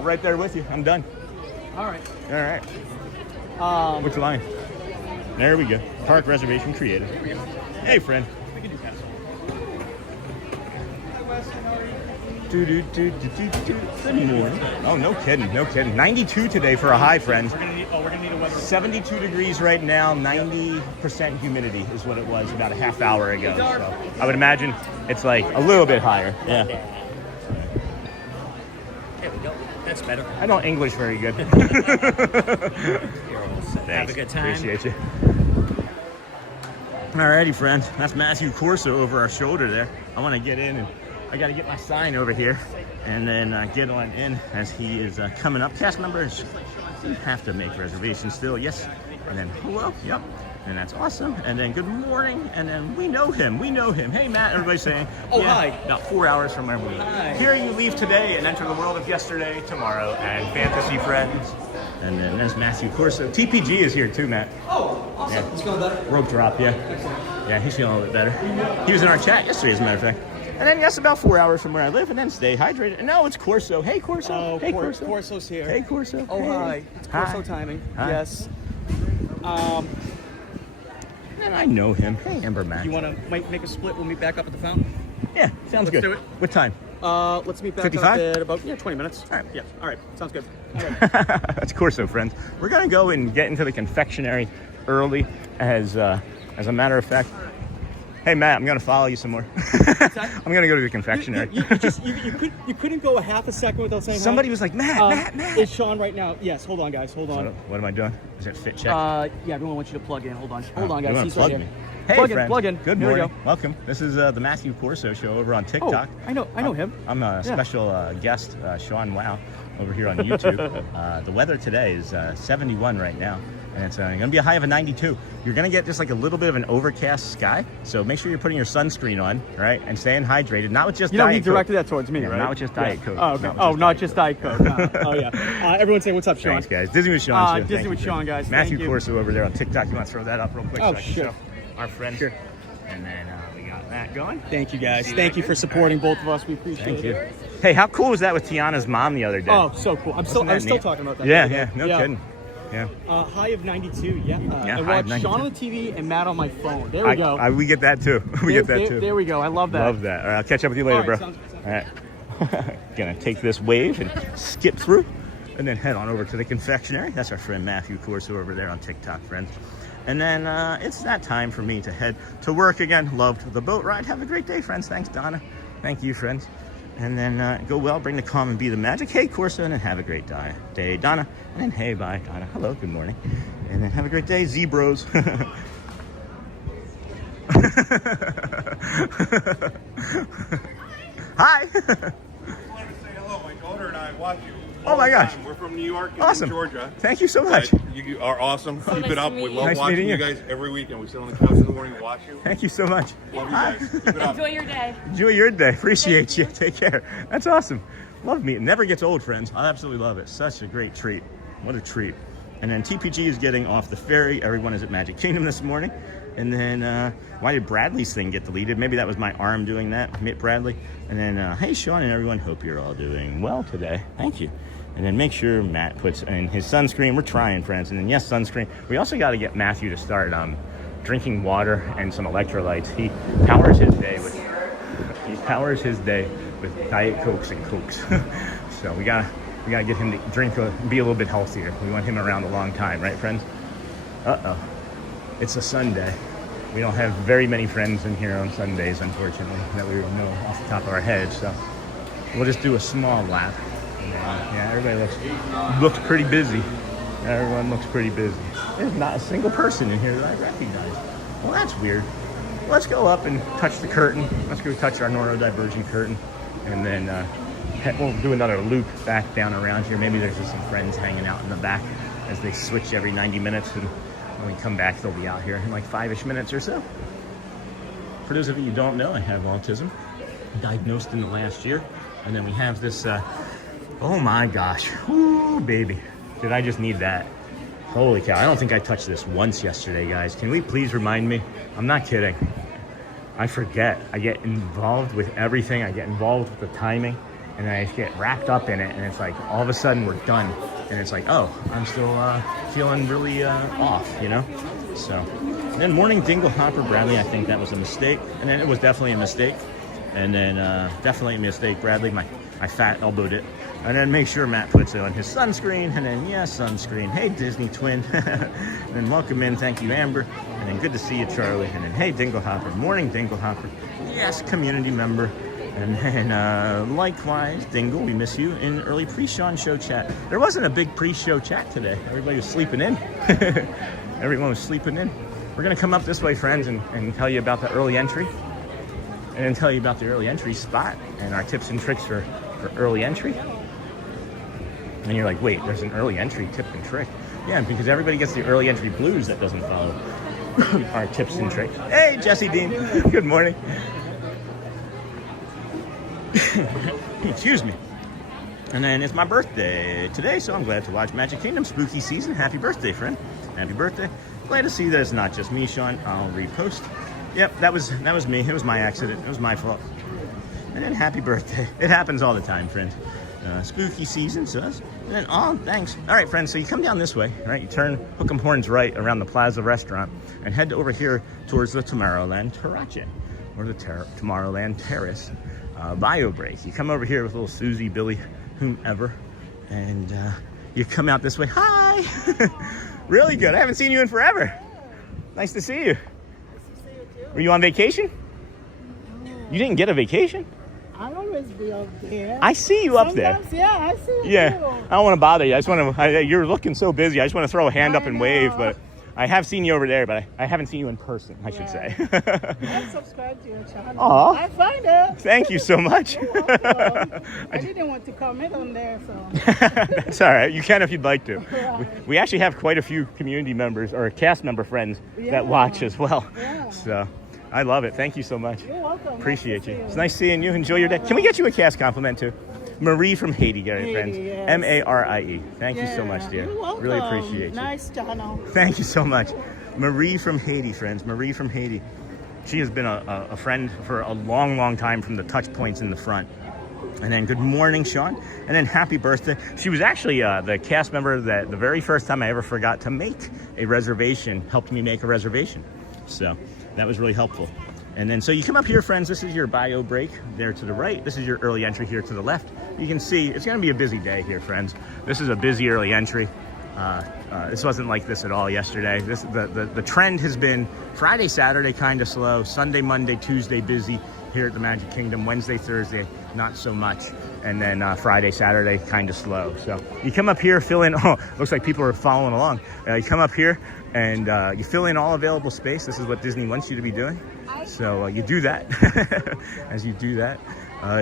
Right there with you. I'm done. All right. All right. Which line? There we go. Park reservation created. Hey, friend. Good morning. Oh, no kidding, no kidding. 92 today for a high, friends. We're gonna need a weather. 72 degrees right now, 90% humidity is what it was about a half hour ago. So I would imagine it's like a little bit higher. Yeah. There we go. That's better. I don't English very good. You're all set. Have Thanks. a good time. Appreciate you. Alrighty, friends. That's Matthew Corso over our shoulder there. I want to get in, and I got to get my sign over here, and then get on in as he is coming up. Cast members, you have to make reservations still. Yes. And then hello. Yep. And that's awesome. And then good morning. And then we know him. We know him. Hey, Matt. Everybody's saying. Oh, yeah, hi. About 4 hours from where we live. Hi. Here you leave today and enter the world of yesterday, tomorrow, and fantasy friends. And then there's Matthew Corso. TPG is here too, Matt. Oh, awesome. Yeah. It's going better. Rope drop, yeah. Yeah, he's feeling a little bit better. He was in our chat yesterday, as a matter of fact. And then, yes, about 4 hours from where I live, and then stay hydrated. And no, it's Corso. Hey, Corso. Oh, hey, Corso. Corso's here. Hey, Corso. Oh, hey. hi. It's Corso Hi. timing. Hi. Yes. And I know him. Hey, Ember Mac. You want to make a split? We'll meet back up at the fountain. Yeah, sounds Let's good. do it. What time? Let's meet back 55? up at about 20 minutes. All right. Yeah. All right. Sounds good. All right. That's Corso, friends. We're gonna go and get into the confectionery early, as a matter of fact. Hey, Matt, I'm gonna follow you some more. I'm gonna go to the confectionery. You couldn't go a half a second without saying Somebody hi? was like, Matt. It's Sean right now. Yes. Hold on, guys. Hold on. What am I doing? Is it fit check? Yeah, everyone wants you to plug in. Hold on. Hold on, You guys. wanna He's plug right me? here. Hey, Plug in, friends. plug in. Good Here we morning. go. Welcome. This is the Matthew Corso Show over on TikTok. Oh, I know him. I'm a special guest, Sean Wow, over here on YouTube. The weather today is 71 right now, and it's going to be a high of a 92. You're going to get just like a little bit of an overcast sky, so make sure you're putting your sunscreen on, right, and staying hydrated. Not with just You know, he Diet Coke. directed that towards me, Yeah, right? not with just Diet Coke. Oh, okay. Not just Diet Coke. Oh, yeah. Everyone say what's up, Sean. Thanks, guys. Disney with Sean. too. Disney Thank with you, Sean, guys. Matthew Thank you. Corso over there on TikTok. You want to throw that up real quick? Oh, so I can sure. show our friends. Sure. And then we got that going. Thank you, guys. See Thank you that for good? supporting both of us. We appreciate Thank it. you. Hey, how cool was that with Tiana's mom the other day? Oh, so cool. I'm still neat? talking about that. Yeah, the yeah, other day. no kidding. Yeah. High of 92. Yeah. Yeah, I high of watched 92. Sean on the TV and Matt on my phone. There we go. We get that too. We get that too. There we go. I love that. Love that. All right, I'll catch up with you later, All right, bro. sounds good, All right. Gonna take this wave and skip through, and then head on over to the confectionery. That's our friend Matthew Corso over there on TikTok, friends. And then it's that time for me to head to work again. Loved the boat ride. Have a great day, friends. Thanks, Donna. Thank you, friends. And then go well, bring the calm and be the magic. Hey, Corso, and then have a great day, Donna. And then hey, bye, Donna. Hello, good morning. And then have a great day, Zebros. Hi. I wanted to say hello. My daughter and I watch you. Oh my gosh. We're from New York and Awesome. Georgia. Thank you so much. But you are awesome. Keep nice it up. to We meet love you. Nice watching meeting you you. guys every week, and we sit on the couch in the morning and watch you. Thank you so much. Love you guys. Keep it up. Enjoy your day. Enjoy your day. Appreciate you. Take care. That's awesome. Love meeting. Never gets old, friends. I absolutely love it. Such a great treat. What a treat. And then TPG is getting off the ferry. Everyone is at Magic Kingdom this morning. And then, why did Bradley's thing get deleted? Maybe that was my arm doing that. Mitt Bradley. And then, hey, Sean and everyone. Hope you're all doing well today. Thank you. And then make sure Matt puts in his sunscreen. We're trying, friends. And then, yes, sunscreen. We also got to get Matthew to start drinking water and some electrolytes. He powers his day with Diet Cokes and Cokes. So we gotta get him to drink, be a little bit healthier. We want him around a long time, right, friends? Uh-oh. It's a Sunday. We don't have very many friends in here on Sundays, unfortunately, that we know off the top of our heads. So we'll just do a small lap. And, yeah, everybody looks pretty busy. Everyone looks pretty busy. There's not a single person in here that I recognize. Well, that's weird. Let's go up and touch the curtain. Let's go touch our neurodivergent curtain. And then we'll do another loop back down around here. Maybe there's just some friends hanging out in the back as they switch every 90 minutes. And when we come back, they'll be out here in like 5-ish minutes or so. For those of you who don't know, I have autism, diagnosed in the last year. And then we have this, oh my gosh, whoo, baby. Did I just need that? Holy cow, I don't think I touched this once yesterday, guys. Can we please remind me? I'm not kidding. I forget. I get involved with everything. I get involved with the timing, and then I get wrapped up in it, and it's like all of a sudden we're done. And it's like, oh, I'm still feeling really off, you know? So, and then morning dingle hopper Bradley, I think that was a mistake. And then it was definitely a mistake. And then definitely a mistake, Bradley. I fat elbowed it. And then make sure Matt puts it on his sunscreen. And then, yeah, sunscreen. Hey, Disney twin. And then welcome in. Thank you, Amber. And then good to see you, Charlie. And then, hey, Dingle Hopper. Morning, Dingle Hopper. Yes, community member. And then, likewise, Dingle, we miss you in early pre-Sean show chat. There wasn't a big pre-show chat today. Everybody was sleeping in. Everyone was sleeping in. We're going to come up this way, friends, and tell you about the early entry. And then tell you about the early entry spot and our tips and tricks for early entry. And you're like, wait, there's an early entry tip and trick. Yeah, because everybody gets the early entry blues that doesn't follow our tips and tricks. Hey, Jesse Dean. Good morning. Excuse me. And then it's my birthday today, so I'm glad to watch Magic Kingdom spooky season. Happy birthday, friend. Happy birthday. Glad to see that it's not just me, Sean. I'll repost. Yep, that was me. It was my accident. It was my fault. And then happy birthday. It happens all the time, friend. Spooky season, says. And then, oh, thanks. All right, friends, so you come down this way, right? You turn Hook 'em Horns right around the Plaza restaurant and head over here towards the Tomorrowland Terrace, or the Tomorrowland Terrace bio break. You come over here with little Susie, Billy, whomever, and you come out this way. Hi! Really good. I haven't seen you in forever. Nice to see you. Were you on vacation? You didn't get a vacation? I'll always be up there. I see you up there. Sometimes, yeah, I see you Yeah, too. I don't want to bother you. I just want to, you're looking so busy. I just want to throw a hand up and wave, but I have seen you over there, but I haven't seen you in person, I should say. I subscribe to your channel. Aw. I find it. Thank you so much. You're welcome. I didn't want to comment on there, so. That's all right. You can if you'd like to. Right. We actually have quite a few community members or cast member friends Yeah. that watch as well. Yeah. So I love it. Thank you so much. You're welcome. Appreciate Nice to you. see It's nice seeing you. Enjoy your day. Can we get you a cast compliment too? Marie from Haiti, get it, Haiti, friends. yes. M-A-R-I-E. Thank you so Yeah. much, dear. You're welcome. Really appreciate you. Nice channel. Thank you so much. Marie from Haiti, friends. Marie from Haiti. She has been a friend for a long, long time from the touch points in the front. And then good morning, Sean. And then happy birthday. She was actually the cast member that the very first time I ever forgot to make a reservation, helped me make a reservation. So that was really helpful. And then, so you come up here, friends, this is your bio break there to the right. This is your early entry here to the left. You can see it's going to be a busy day here, friends. This is a busy early entry. This wasn't like this at all yesterday. The trend has been Friday, Saturday, kind of slow. Sunday, Monday, Tuesday, busy here at the Magic Kingdom. Wednesday, Thursday, not so much. And then Friday, Saturday, kind of slow. So you come up here, fill in, oh, looks like people are following along. You come up here and you fill in all available space. This is what Disney wants you to be doing. So you do that. As you do that,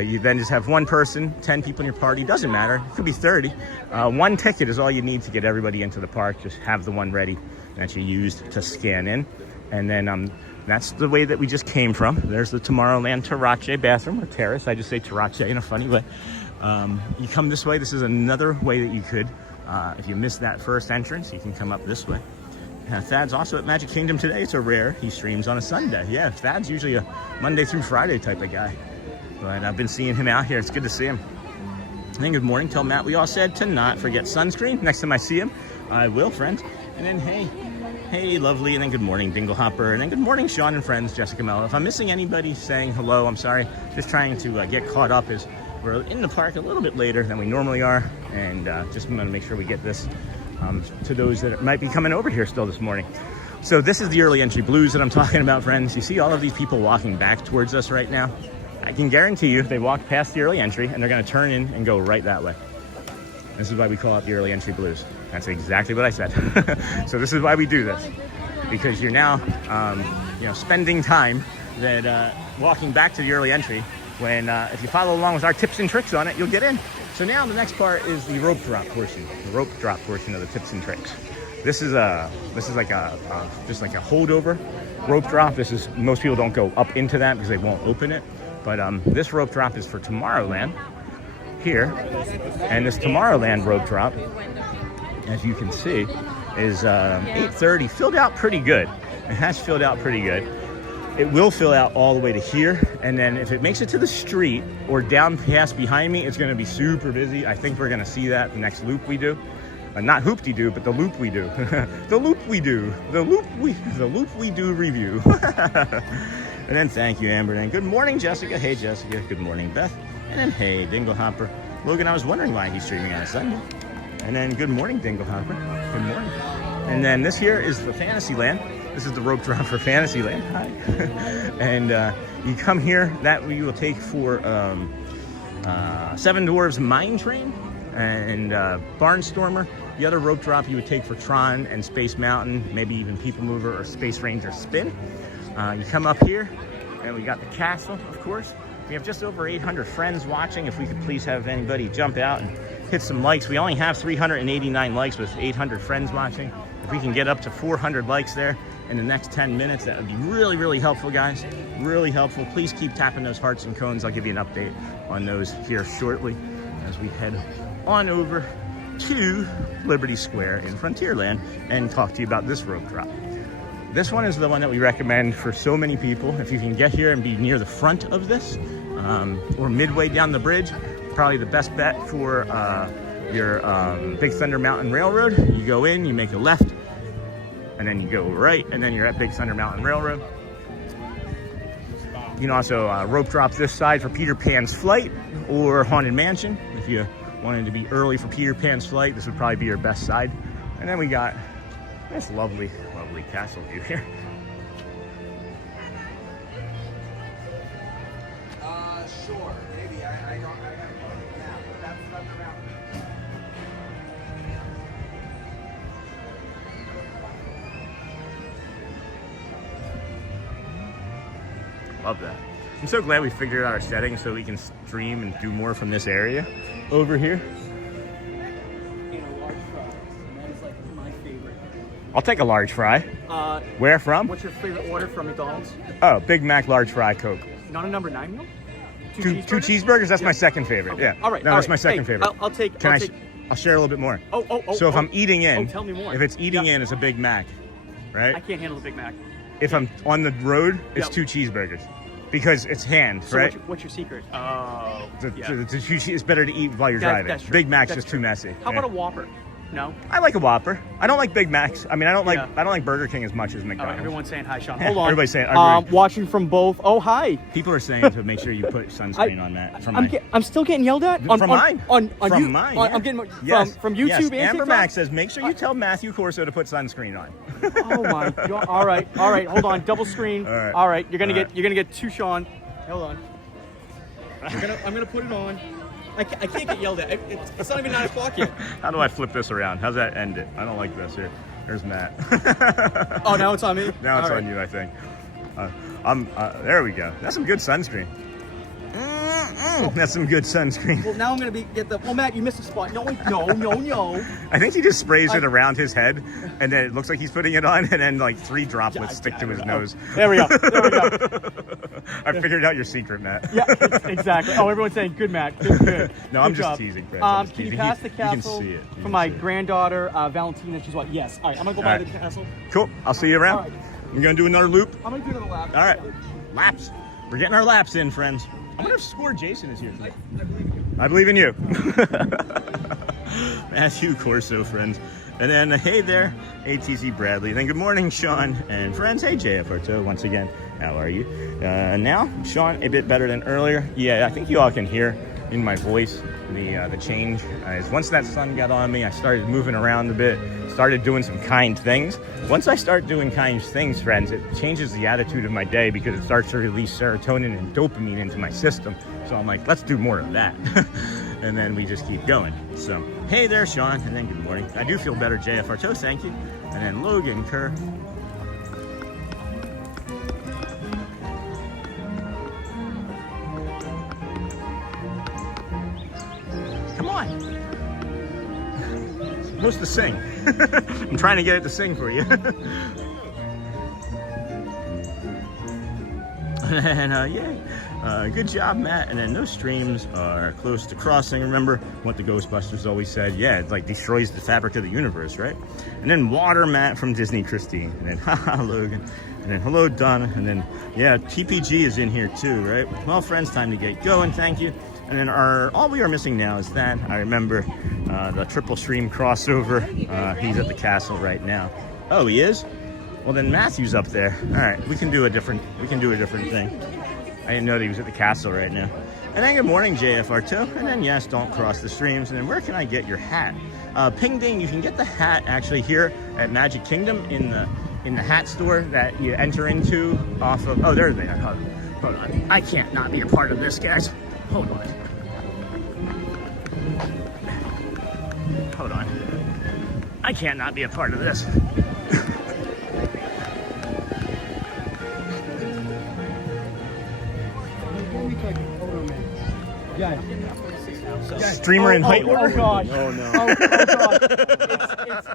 you then just have one person, 10 people in your party, doesn't matter, it could be 30. One ticket is all you need to get everybody into the park. Just have the one ready that you used to scan in. And then that's the way that we just came from. There's the Tomorrowland Terrace bathroom, or terrace. I just say Terrace in a funny way. You come this way. This is another way that you could, if you missed that first entrance, you can come up this way. Thad's also at Magic Kingdom today. It's a rare. He streams on a Sunday. Yeah, Thad's usually a Monday through Friday type of guy. But I've been seeing him out here. It's good to see him. And then good morning. Tell Matt we all said to not forget sunscreen. Next time I see him, I will, friends. And then, hey, lovely. And then good morning, Dingle Hopper. And then good morning, Sean and friends, Jessica Mello. If I'm missing anybody saying hello, I'm sorry. Just trying to get caught up as we're in the park a little bit later than we normally are. And just want to make sure we get this to those that might be coming over here still this morning. So this is the early entry blues that I'm talking about, friends. You see all of these people walking back towards us right now? I can guarantee you they walk past the early entry and they're going to turn in and go right that way. This is why we call it the early entry blues. That's exactly what I said. So this is why we do this, because you're now spending time that walking back to the early entry when if you follow along with our tips and tricks on it, you'll get in. So now the next part is the rope drop portion. The rope drop portion of the tips and tricks. This is like just like a holdover rope drop. Most people don't go up into that because they won't open it. But this rope drop is for Tomorrowland here, and this Tomorrowland rope drop, as you can see, is 8:30. Filled out pretty good. It has filled out pretty good. It will fill out all the way to here, and then if it makes it to the street or down past behind me, it's going to be super busy. I think we're going to see that the next loop we do. Not hoop-de-doo, but the loop we do. The loop we do. The loop we do review. And then thank you, Amber. And good morning, Jessica. Hey, Jessica. Good morning, Beth. And then, hey, Dingle Hopper. Logan, I was wondering why he's streaming on a Sunday. And then, good morning, Dingle Hopper. Good morning. And then this here is the Fantasyland. This is the rope drop for Fantasyland. Hi. And you come here, that we will take for Seven Dwarves Mine Train and Barnstormer. The other rope drop you would take for Tron and Space Mountain, maybe even People Mover or Space Ranger Spin. You come up here, and we got the castle, of course. We have just over 800 friends watching. If we could please have anybody jump out and hit some likes. We only have 389 likes with 800 friends watching. If we can get up to 400 likes there in the next 10 minutes, that would be really, really helpful, guys. Really helpful. Please keep tapping those hearts and cones. I'll give you an update on those here shortly as we head on over to Liberty Square in Frontierland and talk to you about this rope drop. This one is the one that we recommend for so many people. If you can get here and be near the front of this or midway down the bridge, probably the best bet for your Big Thunder Mountain Railroad. You go in, you make a left, and then you go right, and then you're at Big Thunder Mountain Railroad. You can also rope drop this side for Peter Pan's Flight or Haunted Mansion. If you wanted to be early for Peter Pan's Flight, this would probably be your best side. And then we got this lovely, lovely castle view here. Sure, maybe. I gotta go now, but that's Thunder Mountain. Love that. I'm so glad we figured out our settings so we can stream and do more from this area over here. In a large fry, and that is like my favorite. I'll take a large fry. Where from? What's your favorite order from McDonald's? Oh, Big Mac, large fry, Coke. Not a number 9 meal? Two cheeseburgers? That's my second favorite, Okay. yeah. All right. No, all that's right. my second Hey, favorite. I'll take. I'll share a little bit more. So if I'm eating in, tell me more. if it's eating in, it's a Big Mac, right? I can't handle the Big Mac. If I'm on the road, it's Yep. 2 cheeseburgers. Because it's hand, So right? what's your secret? Oh, It's better to eat while you're driving. That's true. Big Mac's That's just true. too messy. How Yeah. about a Whopper? No. I like a Whopper. I don't like Big Macs. I mean, I don't Yeah. like Burger King as much as All right, McDonald's. everyone's saying hi, Sean. Yeah, Hold on. everybody's saying- watching from both. Oh, hi. People are saying to make sure you put sunscreen on that. From mine. I'm still getting yelled at. From mine. On From you. mine. On, yeah. I'm getting Yes. from YouTube Yes. and Amber TikTok. Mac says make sure you tell Matthew Corso to put sunscreen on. Oh my God! All right. Hold on. Double screen. All right. You're gonna All get. You're gonna get 2 Sean. Hold on. I'm gonna put it on. I can't get yelled at. It's not even 9 o'clock yet. How do I flip this around? How's that end it? I don't like this here. There's Matt. Oh, now it's on me. Now it's All on right. you, I think. There we go. That's some good sunscreen. That's some good sunscreen. Well, now I'm gonna get the. Oh, Matt, you missed a spot. No. I think he just sprays it around his head, and then it looks like he's putting it on, and then like 3 droplets stick to his nose. There we go. I figured out your secret, Matt. Yeah, exactly. Oh, everyone's saying good, Matt. Good. No, I'm Good just job. teasing, friends. I'm just Can you teasing. pass the You can castle see it. You for can my see it. granddaughter, Valentina? She's what? Yes. All right, I'm gonna go by All the right. castle. Cool. I'll see you around. All right. We're gonna do another loop. I'm gonna do another lap. All right. Laps. We're getting our laps in, friends. I wonder if Score Jason is here. I believe in you. Matthew Corso, friends. And then, hey there, ATC Bradley. Then good morning, Sean and friends. Hey, JFR2, once again. How are you? Now, Sean, a bit better than earlier. Yeah, I think you all can hear in my voice the change. Once that sun got on me, I started moving around a bit, started doing some kind things. Once I start doing kind things, friends, it changes the attitude of my day because it starts to release serotonin and dopamine into my system. So I'm like, let's do more of that. And then we just keep going. So, hey there, Sean, and then good morning. I do feel better, JFR2, thank you. And then Logan Kerr. Come on. It's supposed to sing. I'm trying to get it to sing for you. And yay. Good job, Matt. And then those streams are close to crossing. Remember what the Ghostbusters always said? Yeah, it like destroys the fabric of the universe, right? And then water, Matt from Disney Christine. And then haha, Logan. And then hello, Donna. And then, yeah, TPG is in here too, right? Well, friends, time to get going. Thank you. And then all we are missing now is that. I remember the triple stream crossover. He's at the castle right now. Oh, he is? Well, then Matthew's up there. All right, we can do a different thing. I didn't know that he was at the castle right now. And then good morning, JFR2. And then yes, don't cross the streams. And then where can I get your hat? Ping ding, you can get the hat actually here at Magic Kingdom in the hat store that you enter into off of, oh, there they are. Hold on. I can't not be a part of this, guys. Hold on. Hold on. I can't not be a part of this. Streamer in height order? Oh gosh. Oh no. Oh gosh. It's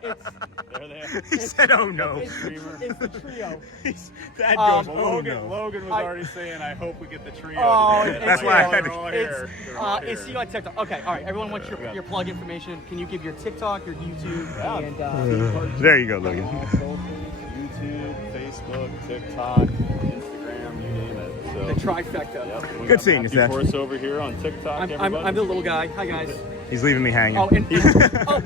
There they are. He said, oh no. it's the trio. That goes, oh Logan, no. Logan was I- already saying, I hope we get the trio. Oh, today. That's why I had to- They're all here. They're all It's here. you on TikTok. Okay, all right. Everyone wants your plug information. Can you give your TikTok, your YouTube, and There you go, Logan. YouTube, Facebook, TikTok, Instagram, you name it. So, the trifecta? yep. We Good got seeing you, Matthew Seth. Corso over here on TikTok. I'm the little guy. Hi guys. He's leaving me hanging. Oh, and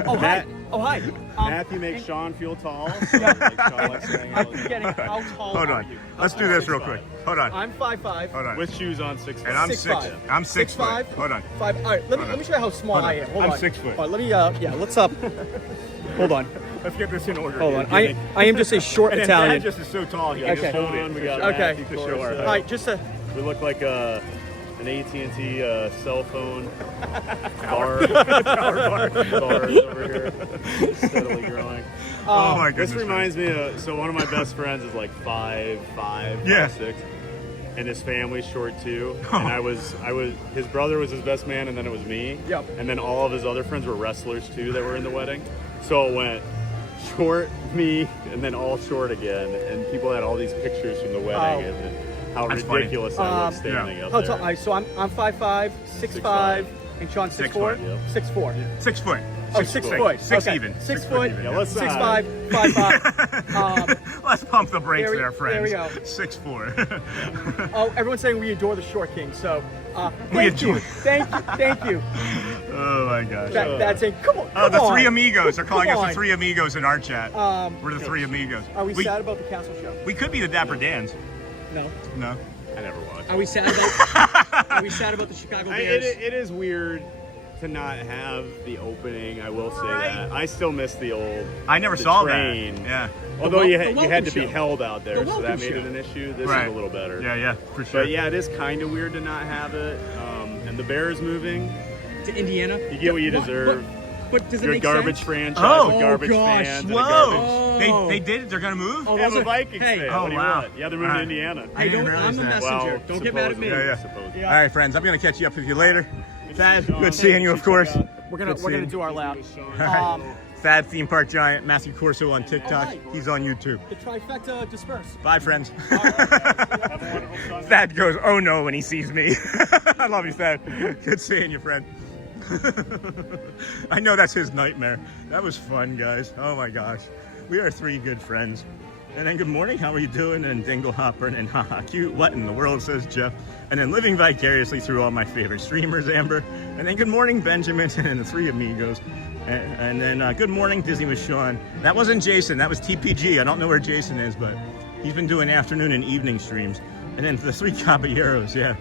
oh hi. Oh hi. Matthew makes Sean feel tall. So like Sean likes to hang I'm out with him. forgetting how tall Hold are on. you? Let's do this real quick. Hold on. I'm 5'5". Hold on. With shoes on 6'5". And I'm 6'5". 6. I'm 6 foot. 6'5". Hold on. 5. All right. Let me show you how small Hold on. I am. Hold I'm on. 6 foot. All right. Let me yeah. Let's Hold on. Let's get this in order. Hold on. I am just a short and Italian. Dad just is so tall. He Okay. just hold it. We got Okay. Matthew To show our Corso. All right. Just a. We look like an AT&T cell phone bar. Bars over here, steadily growing. Oh my goodness. This reminds me of, so one of my best friends is like 5'5", Yeah. 5'6", and his family's short too. And I was, his brother was his best man, and then it was me. Yep. And then all of his other friends were wrestlers too that were in the wedding. So it went short, me, and then all short again. And people had all these pictures from the wedding and how That's funny. ridiculous I was standing up How there. tall? So I'm 5'5", 6'5", and Sean 6'4". 6'5", 6'4". 6 foot. Oh, 6 foot. 6 Okay. even. 6 foot foot. even, Yeah, let's 6'5", 5'5". Let's pump the brakes there there, friends. there we go. 6'4". Oh, everyone's saying we adore the short king. So, We thank you, adore- thank you. Oh my gosh. That's it. Come on. Oh, the come three on. amigos. They're calling Come us on. the three amigos in our chat. We're the three amigos. Are we sad about the castle show? We could be the Dapper Dans. No. No. I never watched. Are we sad about? Are we sad about the Chicago Bears? It is weird to not have the opening. I will say Right. that. I still miss the old. I never the saw train. that. Yeah. Although The you welcome had to be show. held out there, The so that welcome made show. it an issue. This Right. is a little better. Yeah, for sure. But yeah, it is kind of weird to not have it. And the Bears moving. To Indiana. You get what you deserve. But does it Your make garbage sense? franchise Oh. with garbage gosh. fans. And a Whoa. garbage. Oh. They did it. They're gonna move. Oh, Yeah, I'm those a are- Vikings hey. fan. Oh, What do you wow. want? Yeah, they're moving All to right. Indiana. I Hey, didn't don't. realize I'm the that. messenger. Don't get mad at me. Yeah. Supposedly. All right, friends. I'm gonna catch you up with you later. Thad, Sean. good seeing you, of course. We're gonna seeing do our lap. All right. Thad, Theme Park Giant, Matthew Corso on TikTok. right. He's on YouTube. The trifecta disperse. Bye, friends. Have a wonderful Sunday. Thad goes, oh no, when he sees me. I love you, Thad. Good seeing you, friend. I know that's his nightmare. That was fun, guys. Oh my gosh. We are three good friends. And then good morning, how are you doing? And Dingle Hopper and haha cute. What in the world, says Jeff. And then living vicariously through all my favorite streamers, Amber. And then good morning, Benjamin, and then the three amigos. And then good morning, Disney with Sean. That wasn't Jason, that was TPG. I don't know where Jason is, but he's been doing afternoon and evening streams. And then the three caballeros, yeah.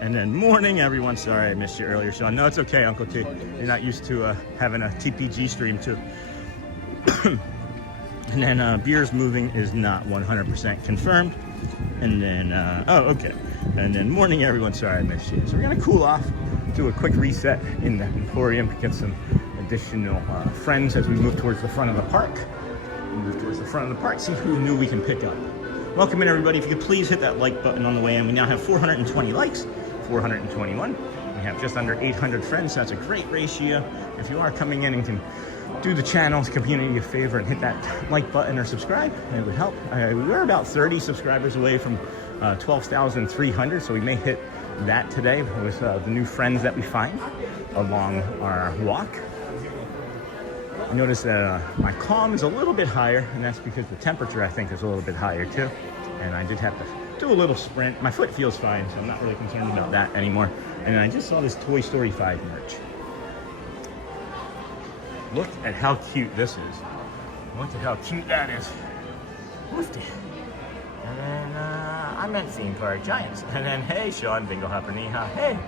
And then morning, everyone. Sorry I missed you earlier, Sean. No, it's okay, Uncle T. You're not used to having a TPG stream too. And then beers moving is not 100% confirmed. And then, oh, okay. And then morning, everyone. Sorry I missed you. So we're gonna cool off, do a quick reset in the Emporium, get some additional friends as we move towards the front of the park. Move towards the front of the park, see who new we can pick up. Welcome in, everybody. If you could please hit that like button on the way in. We now have 420 likes, 421. We have just under 800 friends. So that's a great ratio. If you are coming in and can do the channel's community a favor and hit that like button or subscribe, it would help. We're about 30 subscribers away from 12,300, so we may hit that today with the new friends that we find along our walk. Notice that my calm is a little bit higher, and that's because the temperature, I think, is a little bit higher too. And I did have to do a little sprint. My foot feels fine, so I'm not really concerned about that anymore. And I just saw this Toy Story 5 merch. Look at how cute this is. Look at how cute that is. Woofy. And then I meant Theme Park Giants. And then, hey, Sean, Bingo Hopper Neha. Hey,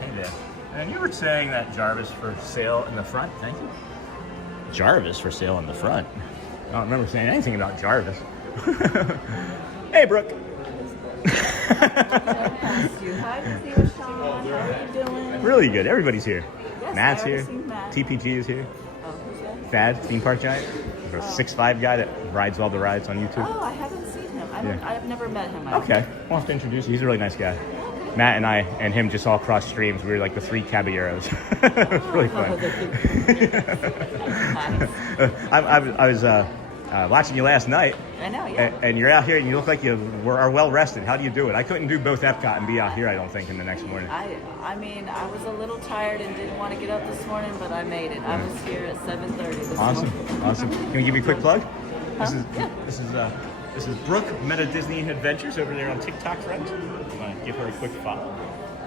Hey there. And you were saying that Jarvis for sale in the front. Thank you. Jarvis for sale in the front. I don't remember saying anything about Jarvis. Hey, Brooke. Hi, Disney U.S.A. How are you doing? Really good. Everybody's here. Yes, Matt's I already here. seen Matt. TPG is here. Oh, who's that? Thad, theme park giant. The 6'5" guy that rides all the rides on YouTube. Oh, I haven't seen him. I've never met him. Okay, we'll have to introduce you. He's a really nice guy. Matt and I and him just all crossed streams. We were like the 3 caballeros. It was really fun. I was watching you last night. I know, yeah. And you're out here and you look like you are well rested. How do you do it? I couldn't do both Epcot and be out here, I don't think, in the next morning. I mean, I was a little tired and didn't want to get up this morning, but I made it. I was here at 7:30 this morning. Awesome. Can we give you a quick plug? Yeah. This is Brooke, Meta Disney Adventures over there on TikTok, friends. Want to give her a quick follow.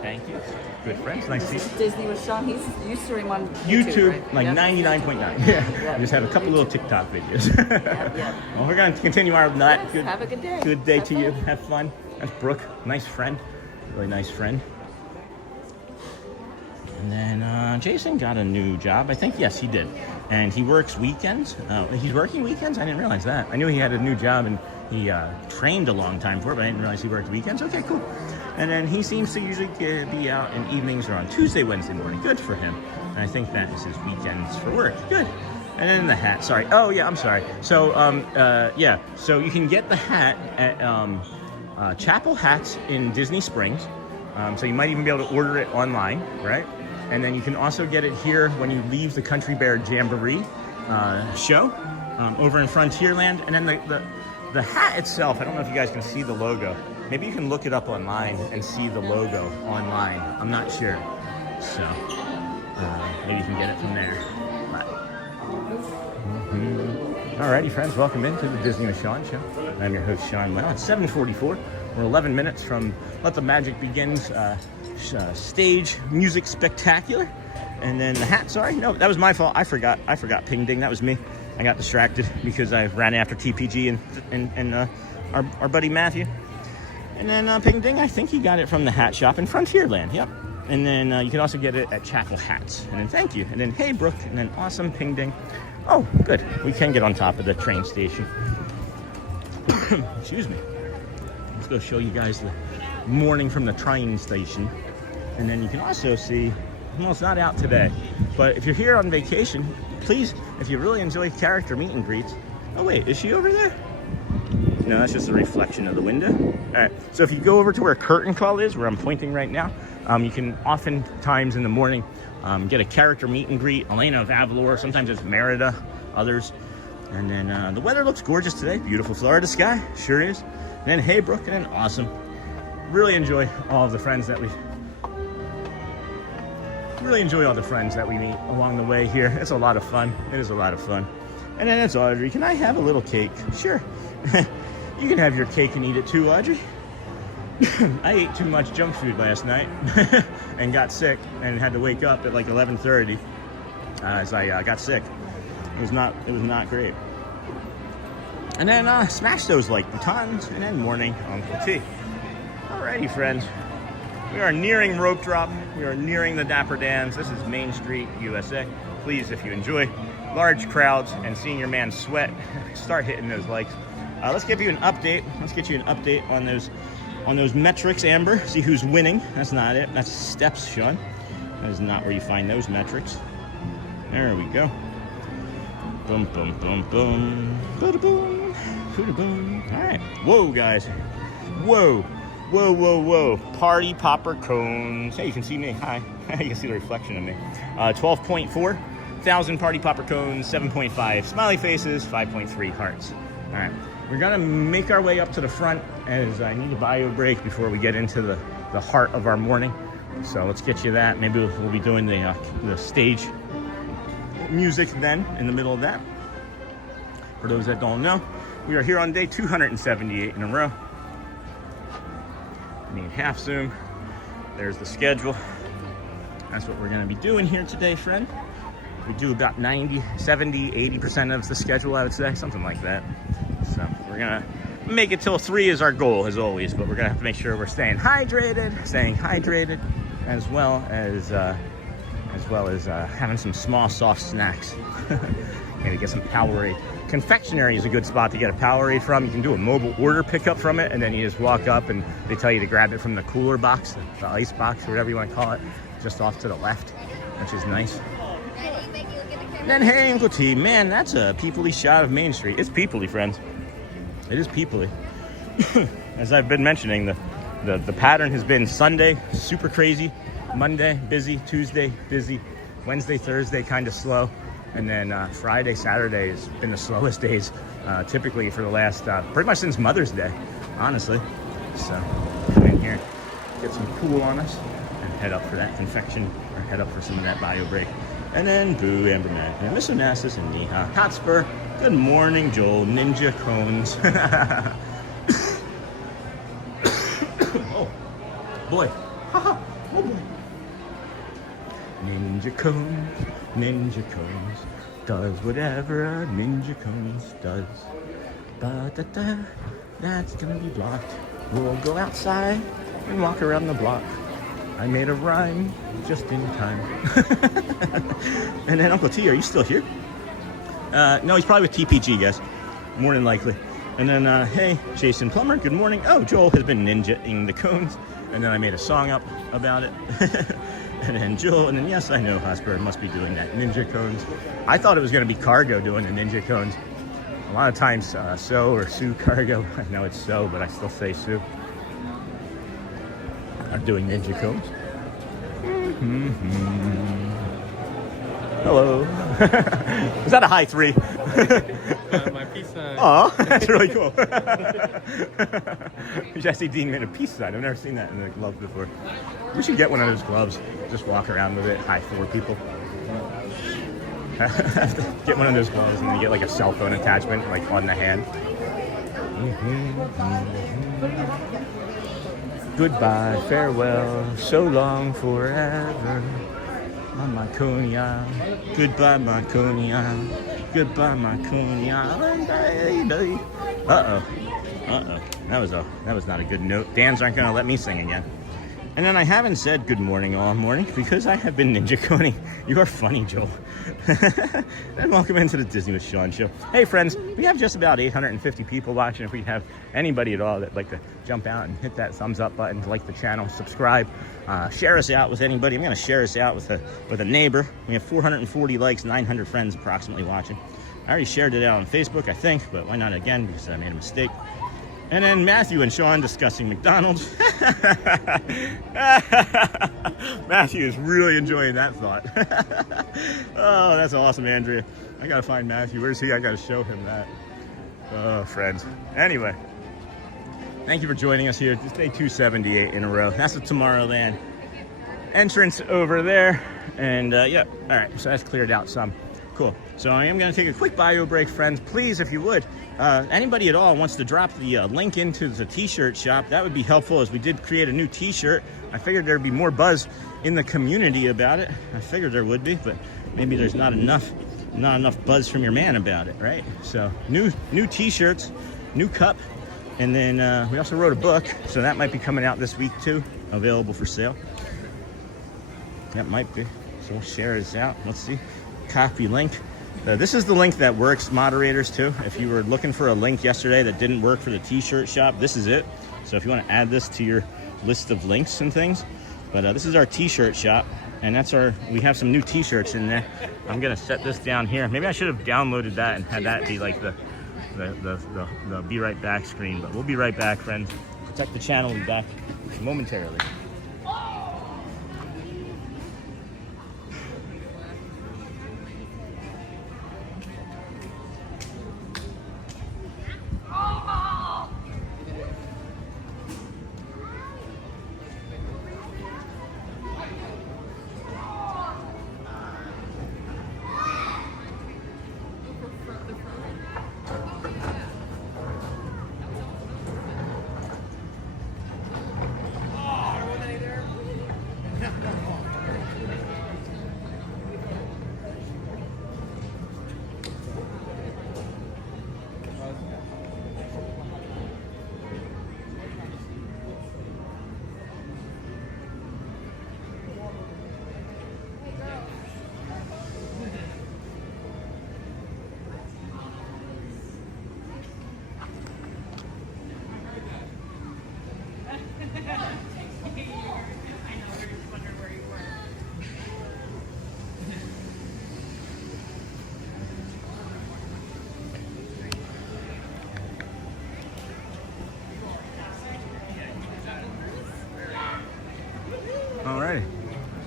Thank you. Good friends. Nice to see you. Disney with Sean. He's used to him on YouTube, right? Like Yep. 99.9. Yeah. Just have a couple little TikTok videos. Yep. Well, we're going to continue our night. Yes, have a good day. Good day Have to fun. you. Have fun. That's Brooke. Nice friend. Really nice friend. And then Jason got a new job. I think, yes, he did. And he works weekends. He's working weekends? I didn't realize that. I knew he had a new job and he trained a long time for it, but I didn't realize he worked weekends. Okay, cool. And then he seems to usually be out in evenings or on Tuesday, Wednesday morning. Good for him. And I think that is his weekends for work. Good. And then the hat. Sorry. Oh, yeah, I'm sorry. So, yeah. So you can get the hat at Chapel Hats in Disney Springs. So you might even be able to order it online, right? And then you can also get it here when you leave the Country Bear Jamboree show over in Frontierland. And then the hat itself, I don't know if you guys can see the logo. Maybe you can look it up online and see the logo online. I'm not sure. So maybe you can get it from there. Alrighty, friends, welcome into the Disney with Sean show. I'm your host, Sean Well. It's 7:44. We're 11 minutes from Let the Magic Begins stage music spectacular. And then the hat, sorry, no, that was my fault. I forgot Ping Ding, that was me. I got distracted because I ran after TPG and our buddy Matthew. And then Ping Ding, I think he got it from the hat shop in Frontierland, yep. And then you can also get it at Chapel Hats. And then thank you. And then hey, Brooke, and then awesome Ping Ding. Oh, good. We can get on top of the train station. Excuse me. Let's go show you guys the morning from the train station. And then you can also see, well, it's not out today, but if you're here on vacation, please, if you really enjoy character meet and greets. Oh wait, is she over there? No, that's just a reflection of the window. All right, so if you go over to where Curtain Call is, where I'm pointing right now, you can oftentimes in the morning get a character meet and greet. Elena of Avalor, sometimes it's Merida, others. And then the weather looks gorgeous today. Beautiful Florida sky, sure is. And then hey, Brooke, and then awesome. Really enjoy all of the friends that we meet along the way here. It's a lot of fun. It is a lot of fun. And then it's Audrey. Can I have a little cake? Sure. You can have your cake and eat it too, Audrey. I ate too much junk food last night and got sick and had to wake up at like 11:30 as I got sick. It was not great. And then smash those like batons and then morning Uncle T. Alrighty, friends. We are nearing rope drop. We are nearing the Dapper Dans. This is Main Street, USA. Please, if you enjoy large crowds and seeing your man sweat, start hitting those likes. Let's give you an update. Let's get you an update on those metrics, Amber. See who's winning. That's not it. That's steps, Sean. That is not where you find those metrics. There we go. Boom, boom, boom, boom. Bada boom. Bada boom. All right. Whoa, guys. Whoa. Whoa, whoa, whoa. Party popper cones. Hey, you can see me. Hi. You can see the reflection of me. 12.4 thousand party popper cones, 7.5 smiley faces, 5.3 hearts. All right. We're going to make our way up to the front as I need a bio break before we get into the heart of our morning. So let's get you that. Maybe we'll be doing the stage music then in the middle of that. For those that don't know, we are here on day 278 in a row. I need half zoom. There's the schedule. That's what we're going to be doing here today, friend. We do about 90, 70, 80% of the schedule, I would say, something like that. So we're going to make it till 3 is our goal, as always, but we're going to have to make sure we're staying hydrated. as well as having some small soft snacks. Maybe get some Powerade. Confectionery is a good spot to get a Powerade from. You can do a mobile order pickup from it, and then you just walk up and they tell you to grab it from the cooler box, the ice box, or whatever you want to call it, just off to the left, which is nice. Then hey, Uncle T, man, that's a peoply shot of Main Street. It's peoply, friends. It is peoply. As I've been mentioning, the pattern has been Sunday, super crazy, Monday, busy, Tuesday, busy, Wednesday, Thursday, kind of slow. And then Friday, Saturday has been the slowest days, typically for the last, pretty much since Mother's Day, honestly. So come in here, get some cool on us, and head up for that confection, or head up for some of that bio break. And then Boo, Amber Magna, Miss Onassis, and Neha. Hotspur, good morning, Joel, Ninja Cones. Oh, boy. Oh, boy. Ninja Cones does whatever a Ninja Cones does. Ba-da-da, that's gonna be blocked. We'll go outside and walk around the block. I made a rhyme just in time. And then Uncle T, are you still here? No, he's probably with TPG, guys. More than likely. And then, hey, Jason Plummer, good morning. Oh, Joel has been ninja-ing the cones. And then I made a song up about it. And then Joel, and then yes, I know Hosper must be doing that Ninja Cones. I thought it was going to be Cargo doing the Ninja Cones. A lot of times, So or Sue Cargo. I know it's So, but I still say Sue. Are doing Ninja Cones. Mm-hmm. Hello. Is that a high 3? My peace sign. Oh, that's really cool. Jesse Dean made a peace sign. I've never seen that in a glove before. We should get one of those gloves. Just walk around with it, high 4 people. Get one of those gloves and then get like a cell phone attachment like on the hand. Goodbye, farewell, so long, forever. My Coney Island. Goodbye, my Coney Island. Goodbye, my Coney Island, baby. Uh-oh. That was not a good note. Dan's aren't gonna let me sing again. And then I haven't said good morning all morning because I have been Ninja Coning. You are funny, Joel. And welcome into the Disney with Sean show. Hey friends, we have just about 850 people watching. If we have anybody at all that'd like to jump out and hit that thumbs up button to like the channel, subscribe, share us out with anybody. I'm gonna share us out with a neighbor. We have 440 likes, 900 friends approximately watching. I already shared it out on Facebook, I think, but why not again because I made a mistake. And then Matthew and Sean discussing McDonald's. Matthew is really enjoying that thought. Oh, that's awesome, Andrea. I gotta find Matthew. Where's he? I gotta show him that. Oh, friends. Anyway, thank you for joining us here. It's day 278 in a row. That's the Tomorrowland entrance over there. And yeah, all right, so that's cleared out some. Cool. So I am going to take a quick bio break, friends. Please, if you would, anybody at all wants to drop the link into the t-shirt shop, that would be helpful, as we did create a new t-shirt. I figured there'd be more buzz in the community about it. I figured there would be, but maybe there's not enough buzz from your man about it, right? So new t-shirts, new cup, and then we also wrote a book, so that might be coming out this week too, available for sale. That might be. So we'll share this out. Let's see. Copy link. This is the link that works, moderators, too. If you were looking for a link yesterday that didn't work for the t-shirt shop, this is it. So if you want to add this to your list of links and things. But this is our t-shirt shop, and that's we have some new t-shirts in there. I'm gonna set this down here. Maybe I should have downloaded that and had that be like the be right back screen, but we'll be right back, friends. Protect the channel. We'll be back momentarily.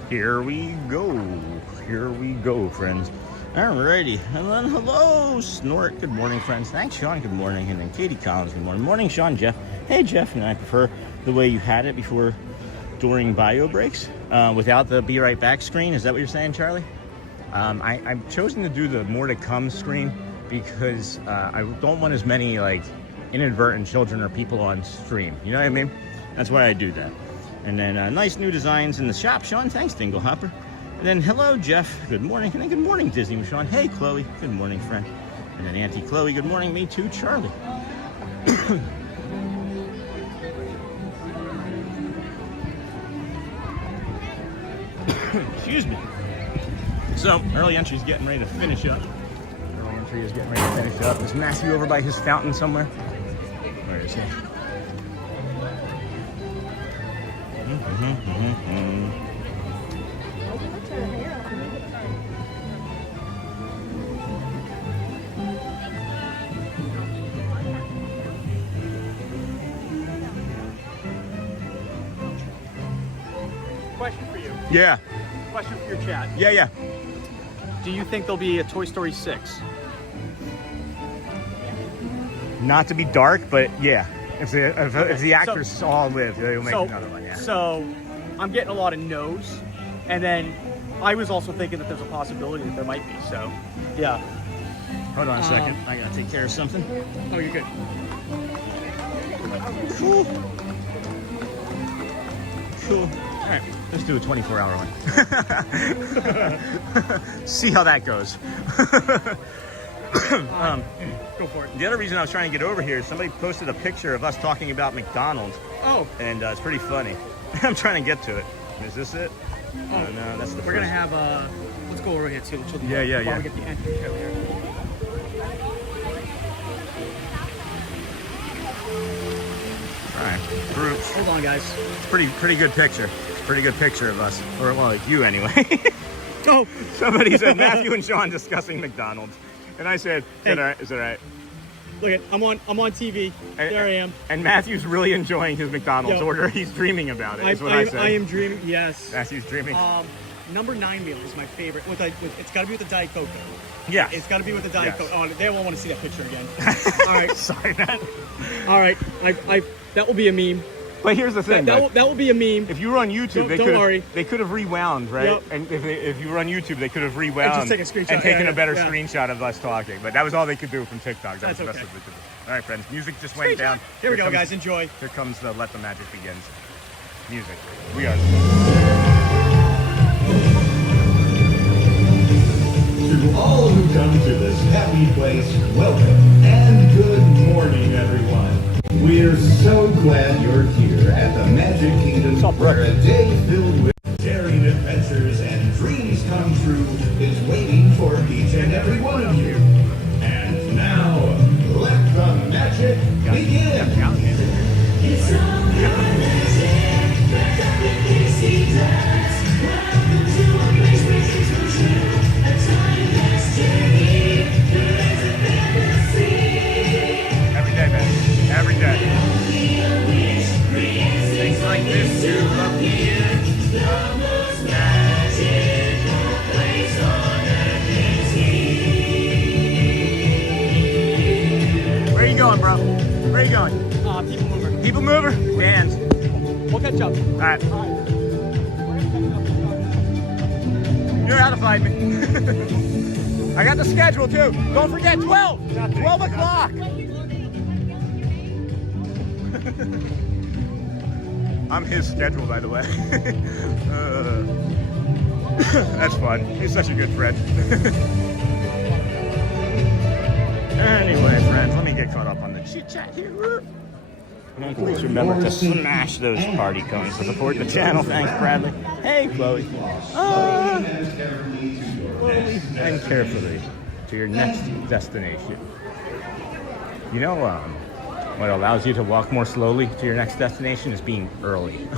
Here we go. Here we go, friends. Alrighty. And then hello, Snort. Good morning, friends. Thanks, Sean. Good morning. And then Katie Collins. Good morning. Morning, Sean. Jeff. Hey, Jeff. And I prefer the way you had it before, during bio breaks, without the be right back screen. Is that what you're saying, Charlie? I've chosen to do the more to come screen because I don't want as many like inadvertent children or people on stream. You know what I mean? That's why I do that. And then nice new designs in the shop, Sean. Thanks, Dingle Hopper. And then hello, Jeff. Good morning. And then good morning, Disney Sean. Hey, Chloe. Good morning, friend. And then Auntie Chloe. Good morning. Me too, Charlie. Excuse me. So, early entry's getting ready to finish up. Early entry is getting ready to finish up. Is Matthew over by his fountain somewhere? Where is he? Question for you. Yeah. Question for your chat. Yeah. Do you think there'll be a Toy Story 6? Not to be dark, but yeah. If the actors all live, they'll make another one, yeah. So, I'm getting a lot of no's, and then I was also thinking that there's a possibility that there might be, so, yeah. Hold on a second. I gotta take care of something. Oh, you're good. Cool. All right, let's do a 24-hour one. See how that goes. Go for it. The other reason I was trying to get over here is somebody posted a picture of us talking about McDonald's. Oh. And it's pretty funny. I'm trying to get to it. Is this it? Oh, no, that's the We're going to have let's go over here to the children. Yeah. While we get the entry show here. All right, groups. Hold on, guys. It's pretty good picture. It's a pretty good picture of us. Or, well, like you anyway. Oh. Somebody said Matthew and Sean discussing McDonald's. And I said, is that all right? Is that all right? Look, I'm on TV. There I am. And Matthew's really enjoying his McDonald's order. He's dreaming about it, is what I said. I am dreaming, yes. Matthew's dreaming. Number 9 meal is my favorite. It's got to be with the Diet Coke, though. Yeah. It's got to be with the Diet Coke. Oh, they won't want to see that picture again. All right. Sorry, man. All right. That will be a meme. But here's the thing. That will be a meme. If you were on YouTube, they could have rewound, right? Yep. And if you were on YouTube, they could have rewound and just take a screenshot. and taken a better screenshot of us talking. But that was all they could do from TikTok. That's was the okay. best of they could do. All right, friends. Music just went down. Here we go, guys. Enjoy. Here comes the Let the Magic Begins. Music. We are. To all who come to this happy place, welcome and good morning, everyone. We're so glad you're here at the Magic Kingdom, where a day filled with daring adventures and dreams come true is waiting for each and every one of you. And now, let the magic begin. It's all magic, let everything seem us. Welcome to a place where dreams come true. A timeless journey, there is a fantasy. Every day, man. Every day. Things like this to appear. The most magical place on earth is here. Where are you going, bro? Where are you going? People Mover. People Mover? Dan's. We'll catch up. All right. You're out to find me. I got the schedule too. Don't forget 12. 12 o'clock. I'm his schedule, by the way. That's fun. He's such a good friend. Anyway, friends, let me get caught up on the chit chat here. And please remember to smash those party cones to support the channel. Thanks, Bradley. Hey, Chloe. Slowly and carefully to your next destination. You know, what allows you to walk more slowly to your next destination is being early.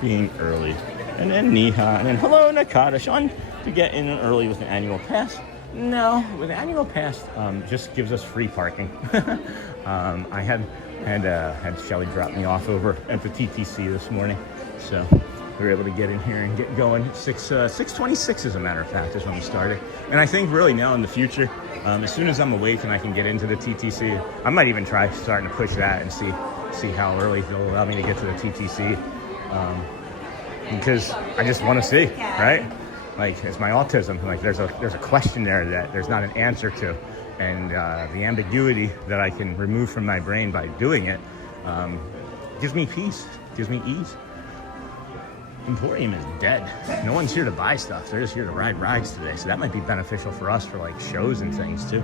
Being early. And then Neha, and then hello, Nakata. Sean, to get in early with an annual pass. No, with an annual pass, just gives us free parking. I had Shelly drop me off over at the TTC this morning, so we were able to get in here and get going. 6:26, as a matter of fact, is when we started. And I think really now in the future, as soon as I'm awake and I can get into the TTC, I might even try starting to push that and see how early they'll allow me to get to the TTC. Because I just want to see, right? Like, it's my autism. Like, there's a question there that there's not an answer to, and the ambiguity that I can remove from my brain by doing it gives me peace, gives me ease. Emporium is dead. No one's here to buy stuff. They're just here to ride rides today. So that might be beneficial for us for like shows and things too.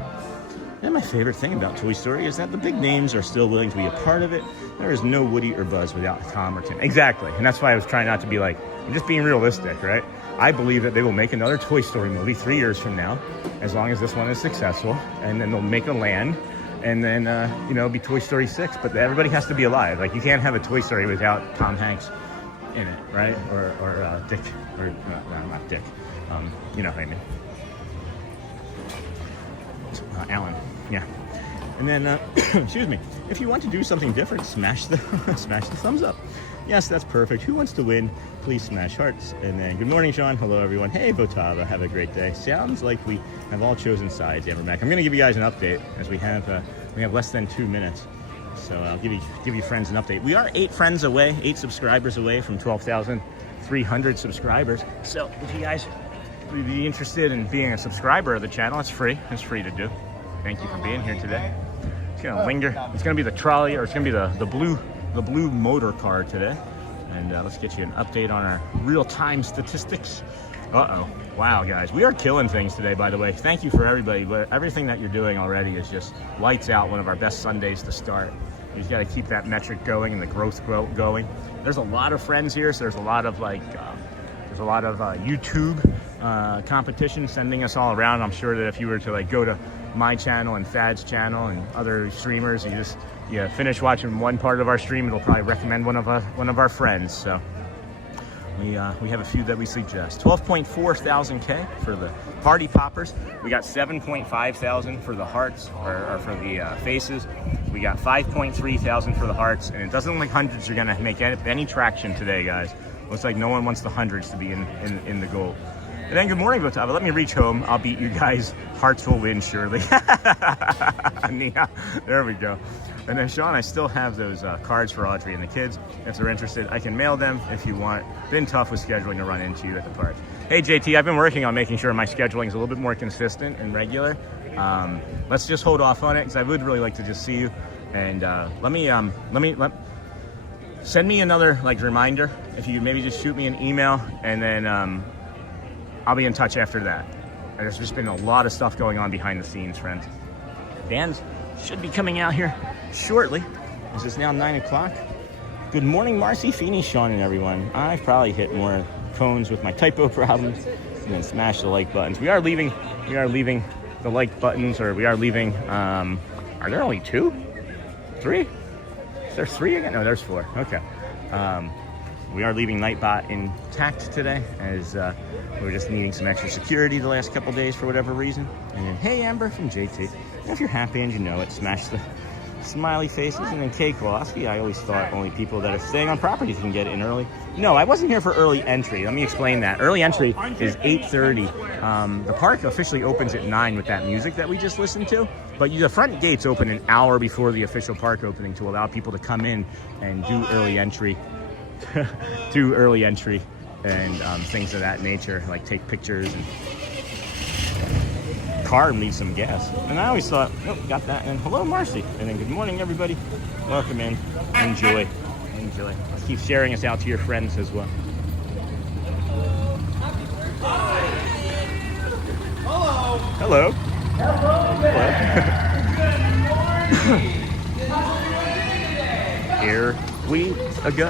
And my favorite thing about Toy Story is that the big names are still willing to be a part of it. There is no Woody or Buzz without Tom or Tim. Exactly. And that's why I was trying not to be like, I'm just being realistic, right? I believe that they will make another Toy Story movie 3 years from now, as long as this one is successful. And then they'll make a land. And then, you know, it'll be Toy Story 6. But everybody has to be alive. Like, you can't have a Toy Story without Tom Hanks in it, right? Or Dick. Or, no, not Dick. You know what I mean. Alan, yeah. And then, excuse me, if you want to do something different, smash the thumbs up. Yes, that's perfect. Who wants to win? Please smash hearts. And then, good morning, Sean. Hello, everyone. Hey, Botava. Have a great day. Sounds like we have all chosen sides, Ambermac. I'm going to give you guys an update as we have less than 2 minutes. So I'll give you friends an update. We are 8 friends away, 8 subscribers away from 12,300 subscribers. So if you guys would be interested in being a subscriber of the channel, it's free. It's free to do. Thank you for being here today. It's gonna linger. It's gonna be the trolley, or it's gonna be the blue motor car today. And let's get you an update on our real-time statistics. Uh-oh. Wow, guys. We are killing things today, by the way. Thank you for everybody. But everything that you're doing already is just lights out. One of our best Sundays to start. You just got to keep that metric going and the growth going. There's a lot of friends here, so there's a lot of YouTube competition sending us all around. I'm sure that if you were to like go to my channel and Thad's channel and other streamers, you finish watching one part of our stream, it'll probably recommend one of our friends. So we have a few that we suggest. 12.4 thousand K for the party poppers. We got 7.5 thousand for the hearts, or for the faces. We got 5.3 thousand for the hearts, and it doesn't look like hundreds are gonna make any traction today, guys. Looks like no one wants the hundreds to be in the goal. And then good morning, Botava. Let me reach home. I'll beat you guys. Hearts will win, surely. Nia, there we go. And then Sean, I still have those cards for Audrey and the kids. If they're interested, I can mail them if you want. Been tough with scheduling to run into you at the park. Hey JT, I've been working on making sure my scheduling is a little bit more consistent and regular. Let's just hold off on it because I would really like to just see you. And send me another like reminder. If you maybe just shoot me an email, and then I'll be in touch after that. There's just been a lot of stuff going on behind the scenes, friends. Dan's should be coming out here shortly. This is now 9 o'clock. Good morning, Marcy, Feeney, Sean, and everyone. I've probably hit more cones with my typo problems and then smashed the like buttons. We are leaving the like buttons, or we are leaving, are there only 2? 3? There's 3 again? No, there's 4. Okay. We are leaving Nightbot intact today, as we're just needing some extra security the last couple days for whatever reason. And then, hey, Amber from JT. And if you're happy and you know it, smash the smiley faces. And then Kay Kowalski, I always thought only people that are staying on properties can get in early. No, I wasn't here for early entry. Let me explain that. Early entry is 8:30. The park officially opens at 9 with that music that we just listened to. But the front gates open an hour before the official park opening to allow people to come in and do early entry. And things of that nature, like take pictures, and car needs some gas. And I always thought, oh, got that. And hello, Marcy. And then good morning, everybody. Welcome in. Enjoy. Let's keep sharing us out to your friends as well. Hello. Here we go.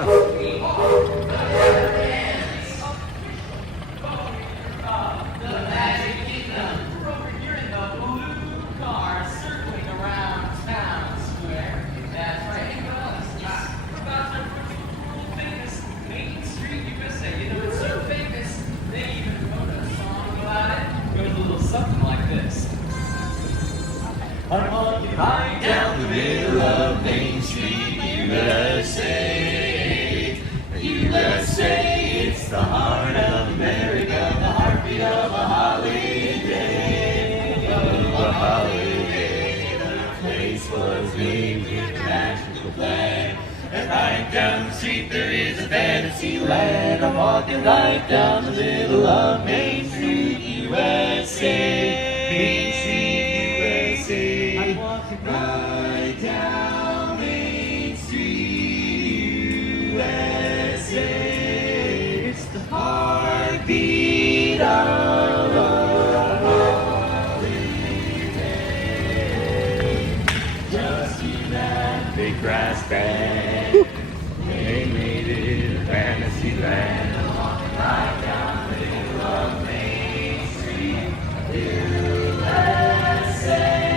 Right down the middle of Main Street, USA. USA, it's was made with magical plan. And right down the street there is a fantasy land. I'm walking right down the middle of Main Street, USA. Main Street, USA. I'm walking right down Main Street, USA. It's the heartbeat of a big grass band. They made it a fantasy land. Walking right down the middle of Main Street, USA.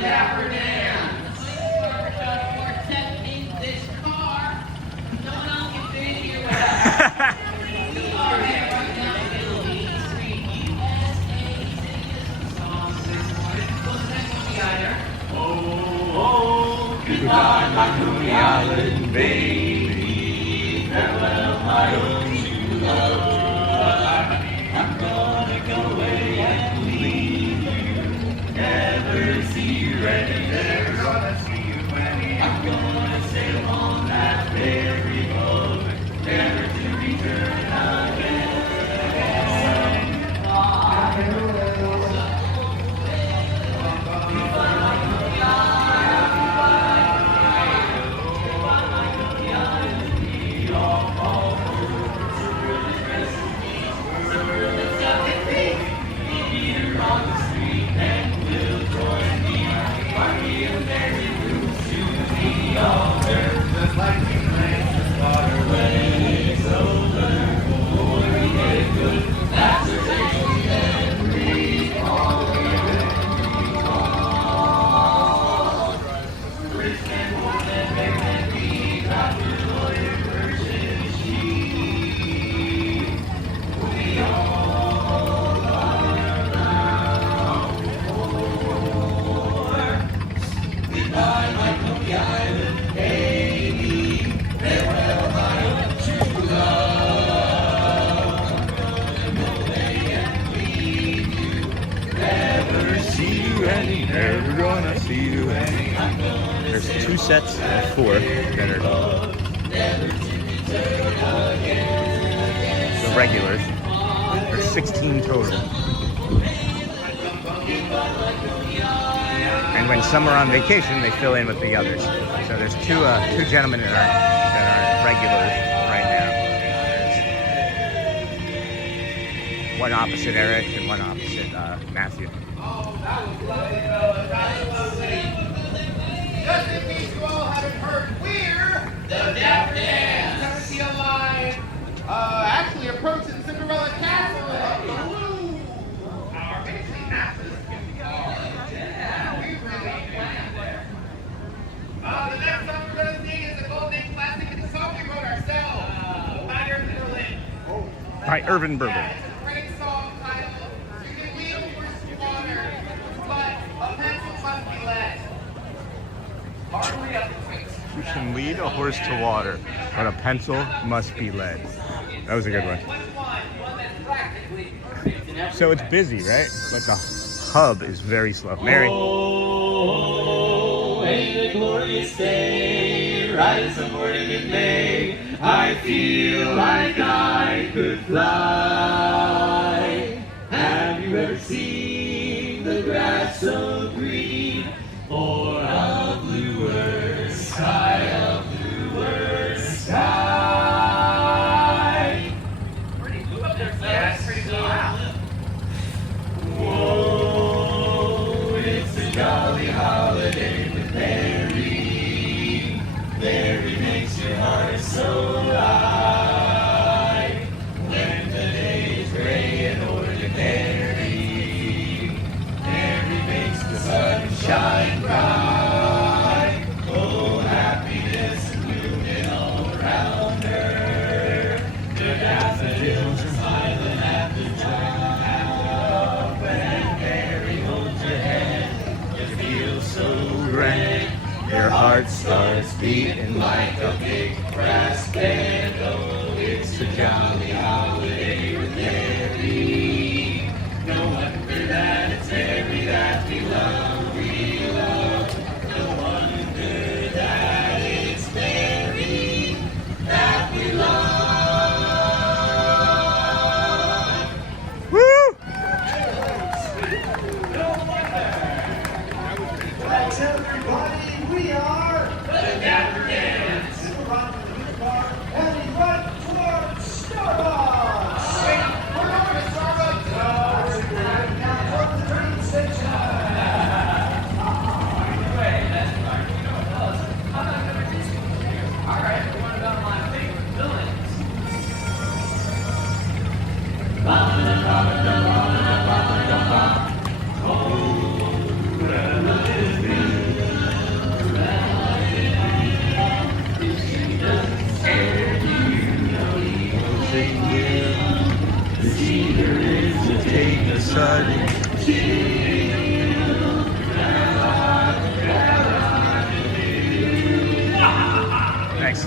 Dapper Dans. Quartet in this car. No one else can fit here with us. We are right now in the Main Street, USA. Oh, goodbye, my Coney Island baby. Farewell, my own true love. I'm gonna go away and leave you. Never see you again. Never gonna see you again. I'm gonna sail on that very boat, never to return again. Never gonna see you any. There's 2 sets of 4 that are the regulars. There's 16 total. And when some are on vacation, they fill in with the others. So there's two gentlemen that are regulars right now. There's one opposite Eric and one opposite Matthew. Just in case you all haven't heard, we're the Dapper Dans. Currently alive, actually approaching Cinderella Castle. Our basically masses. We really planned there. The next song we're going to sing is a Golden Classic. It's a song we wrote ourselves. By Irvin Berlin. By Irvin Berlin. Yeah, it's a great song titled "You Can Lead a Horse to Water, but a Pencil Must Be Led." Hardly up the face. You can lead a horse to water, but a pencil must be led. That was a good one. So it's busy, right? But the hub is very slow. Mary. Oh, ain't a glorious day, right as the morning in May. I feel like I could fly. Have you ever seen the grass so green, or a bluer sky, a bluer sky? Pretty cool up there, yeah, that's pretty cool. Whoa, it's a jolly holiday with Mary. Mary makes your heart so light. When the day is gray and ordinary, Mary makes the sun shine bright. Oh, happiness blooming all around her. The daffodils are smiling at the top. When Mary holds her hand heart starts beating like a big brass band. Oh, it's a jolly holiday with Mary. No wonder that it's Mary that we love, we love. No wonder that it's Mary that we love. Woo! Thanks everybody, we are the Dapper Dans. We're on to the new car, heading right towards Starbucks. Wait, we're going to Starbucks? No, we're heading down toward the train station. Alright, what about my favorite villains? Nice.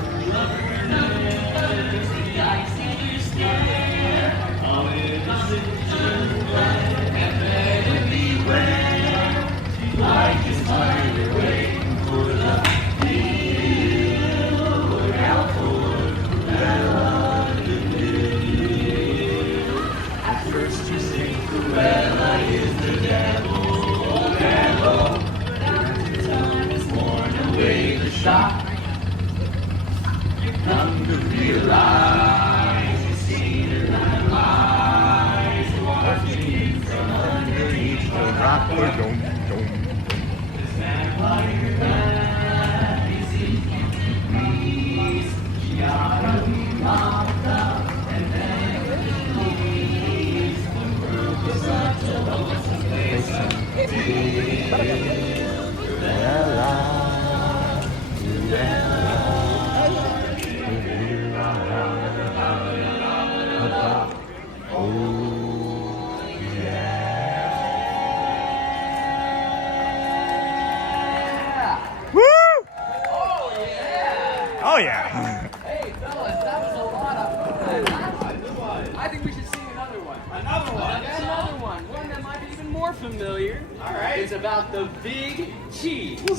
Oh yeah. Hey fellas, that was a lot of fun. I think we should sing another one. Another one? Another one. One that might be even more familiar. Alright. It's about the big cheese. Who's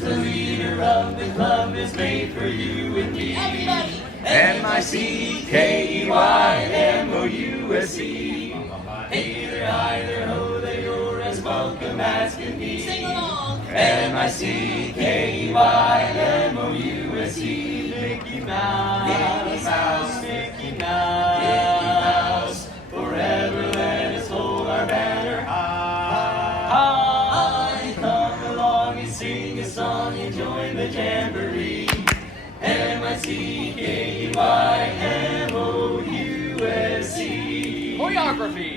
the leader of the club is made for you and me? Everybody! M-I-C-K-E-Y-M-O-U-S-E. Hey there, hi there, ho there, you're as welcome as can be. Sing along! M-I-C-K-E-Y-M-O-U-S-E. Mickey Mouse, Mickey Mouse, Mickey Mouse, Mickey Mouse. Forever let us hold our banner high. Come along and sing a song and join the jamboree. M-I-C-K-E-Y-M-O-U-S-E. Choreography.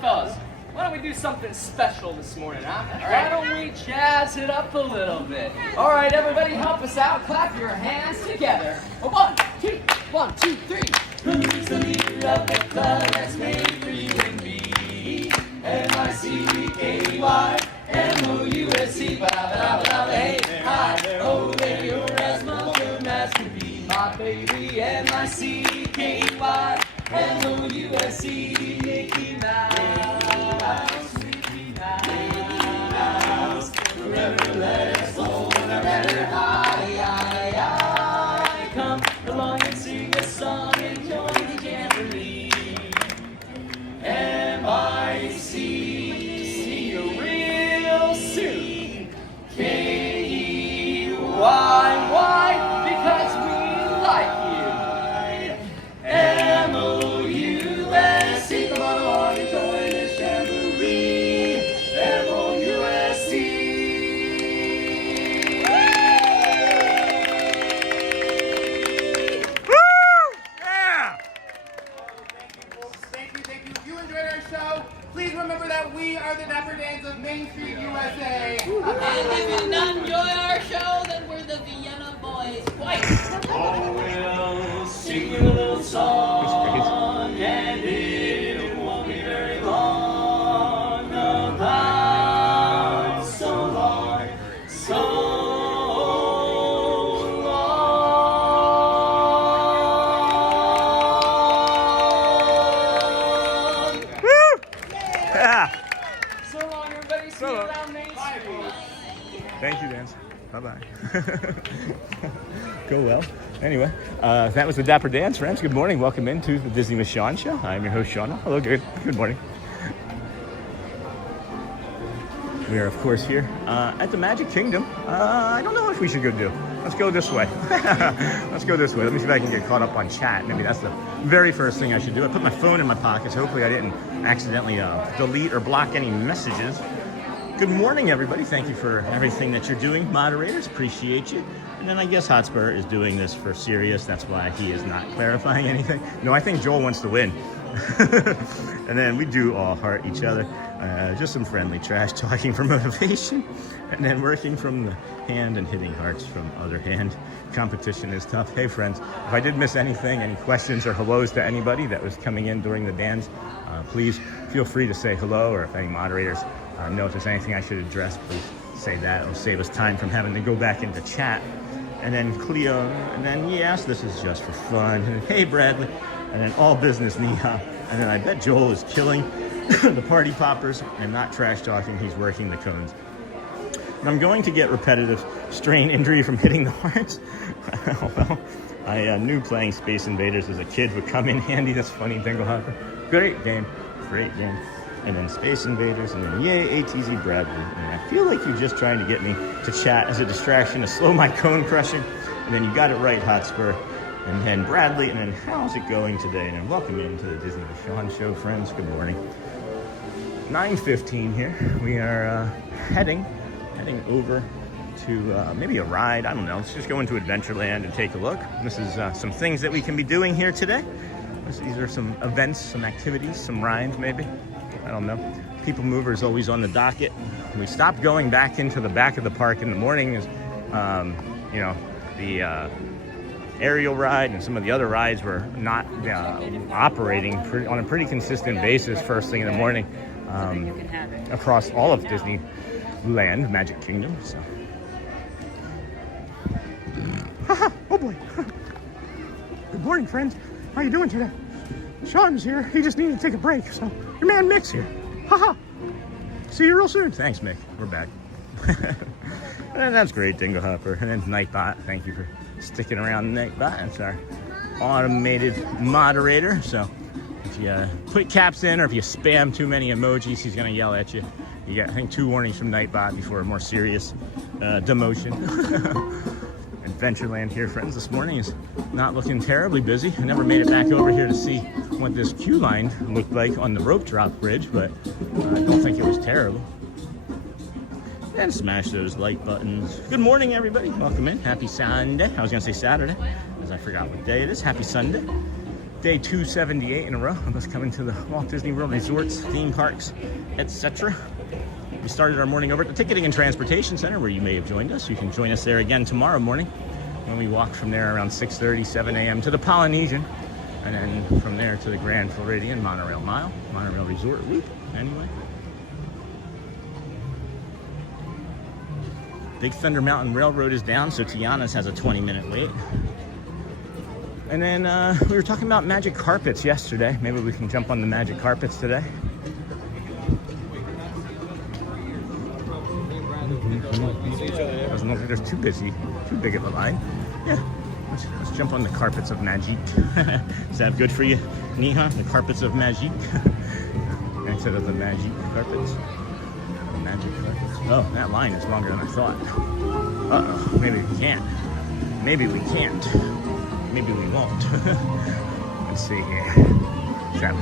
Fellas, why don't we do something special this morning, huh? Why don't we jazz it up a little bit? All right, everybody, help us out. Clap your hands together. 1, 2, 1, 2, 3. Who's the leader of the club that's made for you and me? M-I-C-K-E-Y-M-O-U-S-E. Ba-da-ba-da-ba-da. Hey, hi, oh, there, you're as welcome as can be, my baby. M-I-C-K-E-Y-M-O-U-S-E. Mickey Mouse, Mickey Mouse. Forever let us hold our banner high. Come along and sing a song and join the jamboree. M-I-C. See you real soon. K-E-Y-Y, because we like you. M-O-U-S-E. Come on along and join this jamboree. Go well. Anyway, that was the Dapper Dans, friends. Good morning. Welcome into the Disney with Sean show. I'm your host, Sean. Hello, good morning. We are, of course, here at the Magic Kingdom. I don't know if we should go do. Let's go this way. Let's go this way. Let me see if I can get caught up on chat. Maybe that's the very first thing I should do. I put my phone in my pocket, so hopefully I didn't accidentally delete or block any messages. Good morning, everybody. Thank you for everything that you're doing, moderators. Appreciate you. And then I guess Hotspur is doing this for serious. That's why he is not clarifying anything. No, I think Joel wants to win. And then we do all heart each other. Just some friendly trash talking for motivation. And then working from the hand and hitting hearts from other hand. Competition is tough. Hey, friends, if I did miss anything, any questions or hellos to anybody that was coming in during the dance, please feel free to say hello, or if any moderators know if there's anything I should address, please say that. It'll save us time from having to go back into chat. And then Cleo, and then yes, this is just for fun. And hey, Bradley, and then all business, Neha. And then I bet Joel is killing the party poppers and not trash talking. He's working the cones. And I'm going to get repetitive strain injury from hitting the hearts. Well, I knew playing Space Invaders as a kid would come in handy. That's funny, Dinglehopper. Great game. Great game. And then Space Invaders, and then yay, ATZ Bradley. And I feel like you're just trying to get me to chat as a distraction to slow my cone crushing. And then you got it right, Hotspur. And then Bradley, and then how's it going today? And then welcome into the Disney with Sean show, friends. Good morning. 9:15 here. We are heading over to maybe a ride. I don't know. Let's just go into Adventureland and take a look. This is some things that we can be doing here today. These are some events, some activities, some rides maybe. I don't know. People Mover is always on the docket. We stopped going back into the back of the park in the morning as, you know, the aerial ride and some of the other rides were not operating on a pretty consistent basis first thing in the morning across all of Disneyland, Magic Kingdom. So. Oh boy. Good morning, friends. How you doing today? Sean's here. He just needed to take a break, so your man Mick's here. Haha. See you real soon. Thanks, Mick. We're back. And that's great, Dinglehopper. And then Nightbot. Thank you for sticking around, Nightbot. That's our automated moderator. So if you put caps in or if you spam too many emojis, he's going to yell at you. You get, I think, 2 warnings from Nightbot before a more serious demotion. Adventureland here, friends, this morning is not looking terribly busy. I never made it back over here to see what this queue line looked like on the rope drop bridge, but I don't think it was terrible. And smash those like buttons. Good morning, everybody. Welcome in. Happy Sunday. I was going to say Saturday, as I forgot what day it is. Happy Sunday. Day 278 in a row of us coming to the Walt Disney World resorts, theme parks, etc. We started our morning over at the Ticketing and Transportation Center, where you may have joined us. You can join us there again tomorrow morning when we walk from there around 6:30, 7 a.m. to the Polynesian, and then from there to the Grand Floridian Monorail Mile, Monorail Resort Loop, anyway. Big Thunder Mountain Railroad is down, so Tiana's has a 20-minute wait. And then we were talking about magic carpets yesterday. Maybe we can jump on the magic carpets today. Doesn't look like there's too big of a line. Yeah, let's jump on the carpets of magic. Is that good for you, Neha? The carpets of magic? Instead of the magic carpets. The magic carpets. Oh, that line is longer than I thought. Uh-oh, maybe we can't. Maybe we can't. Maybe we won't. Let's see here. Is that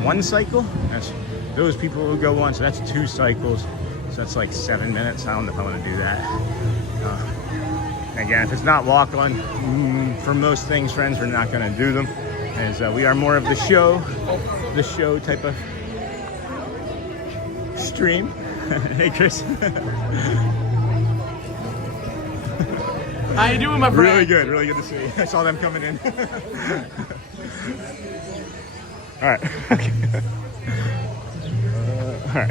one cycle? That's those people who go on, so that's 2 cycles. So that's like 7 minutes. I don't know if I want to do that. Again, if it's not walk on, for most things, friends, we're not going to do them. As we are more of the show type of stream. Hey, Chris. How you doing, my friend? Really good to see you. I saw them coming in. All right. Okay. All right.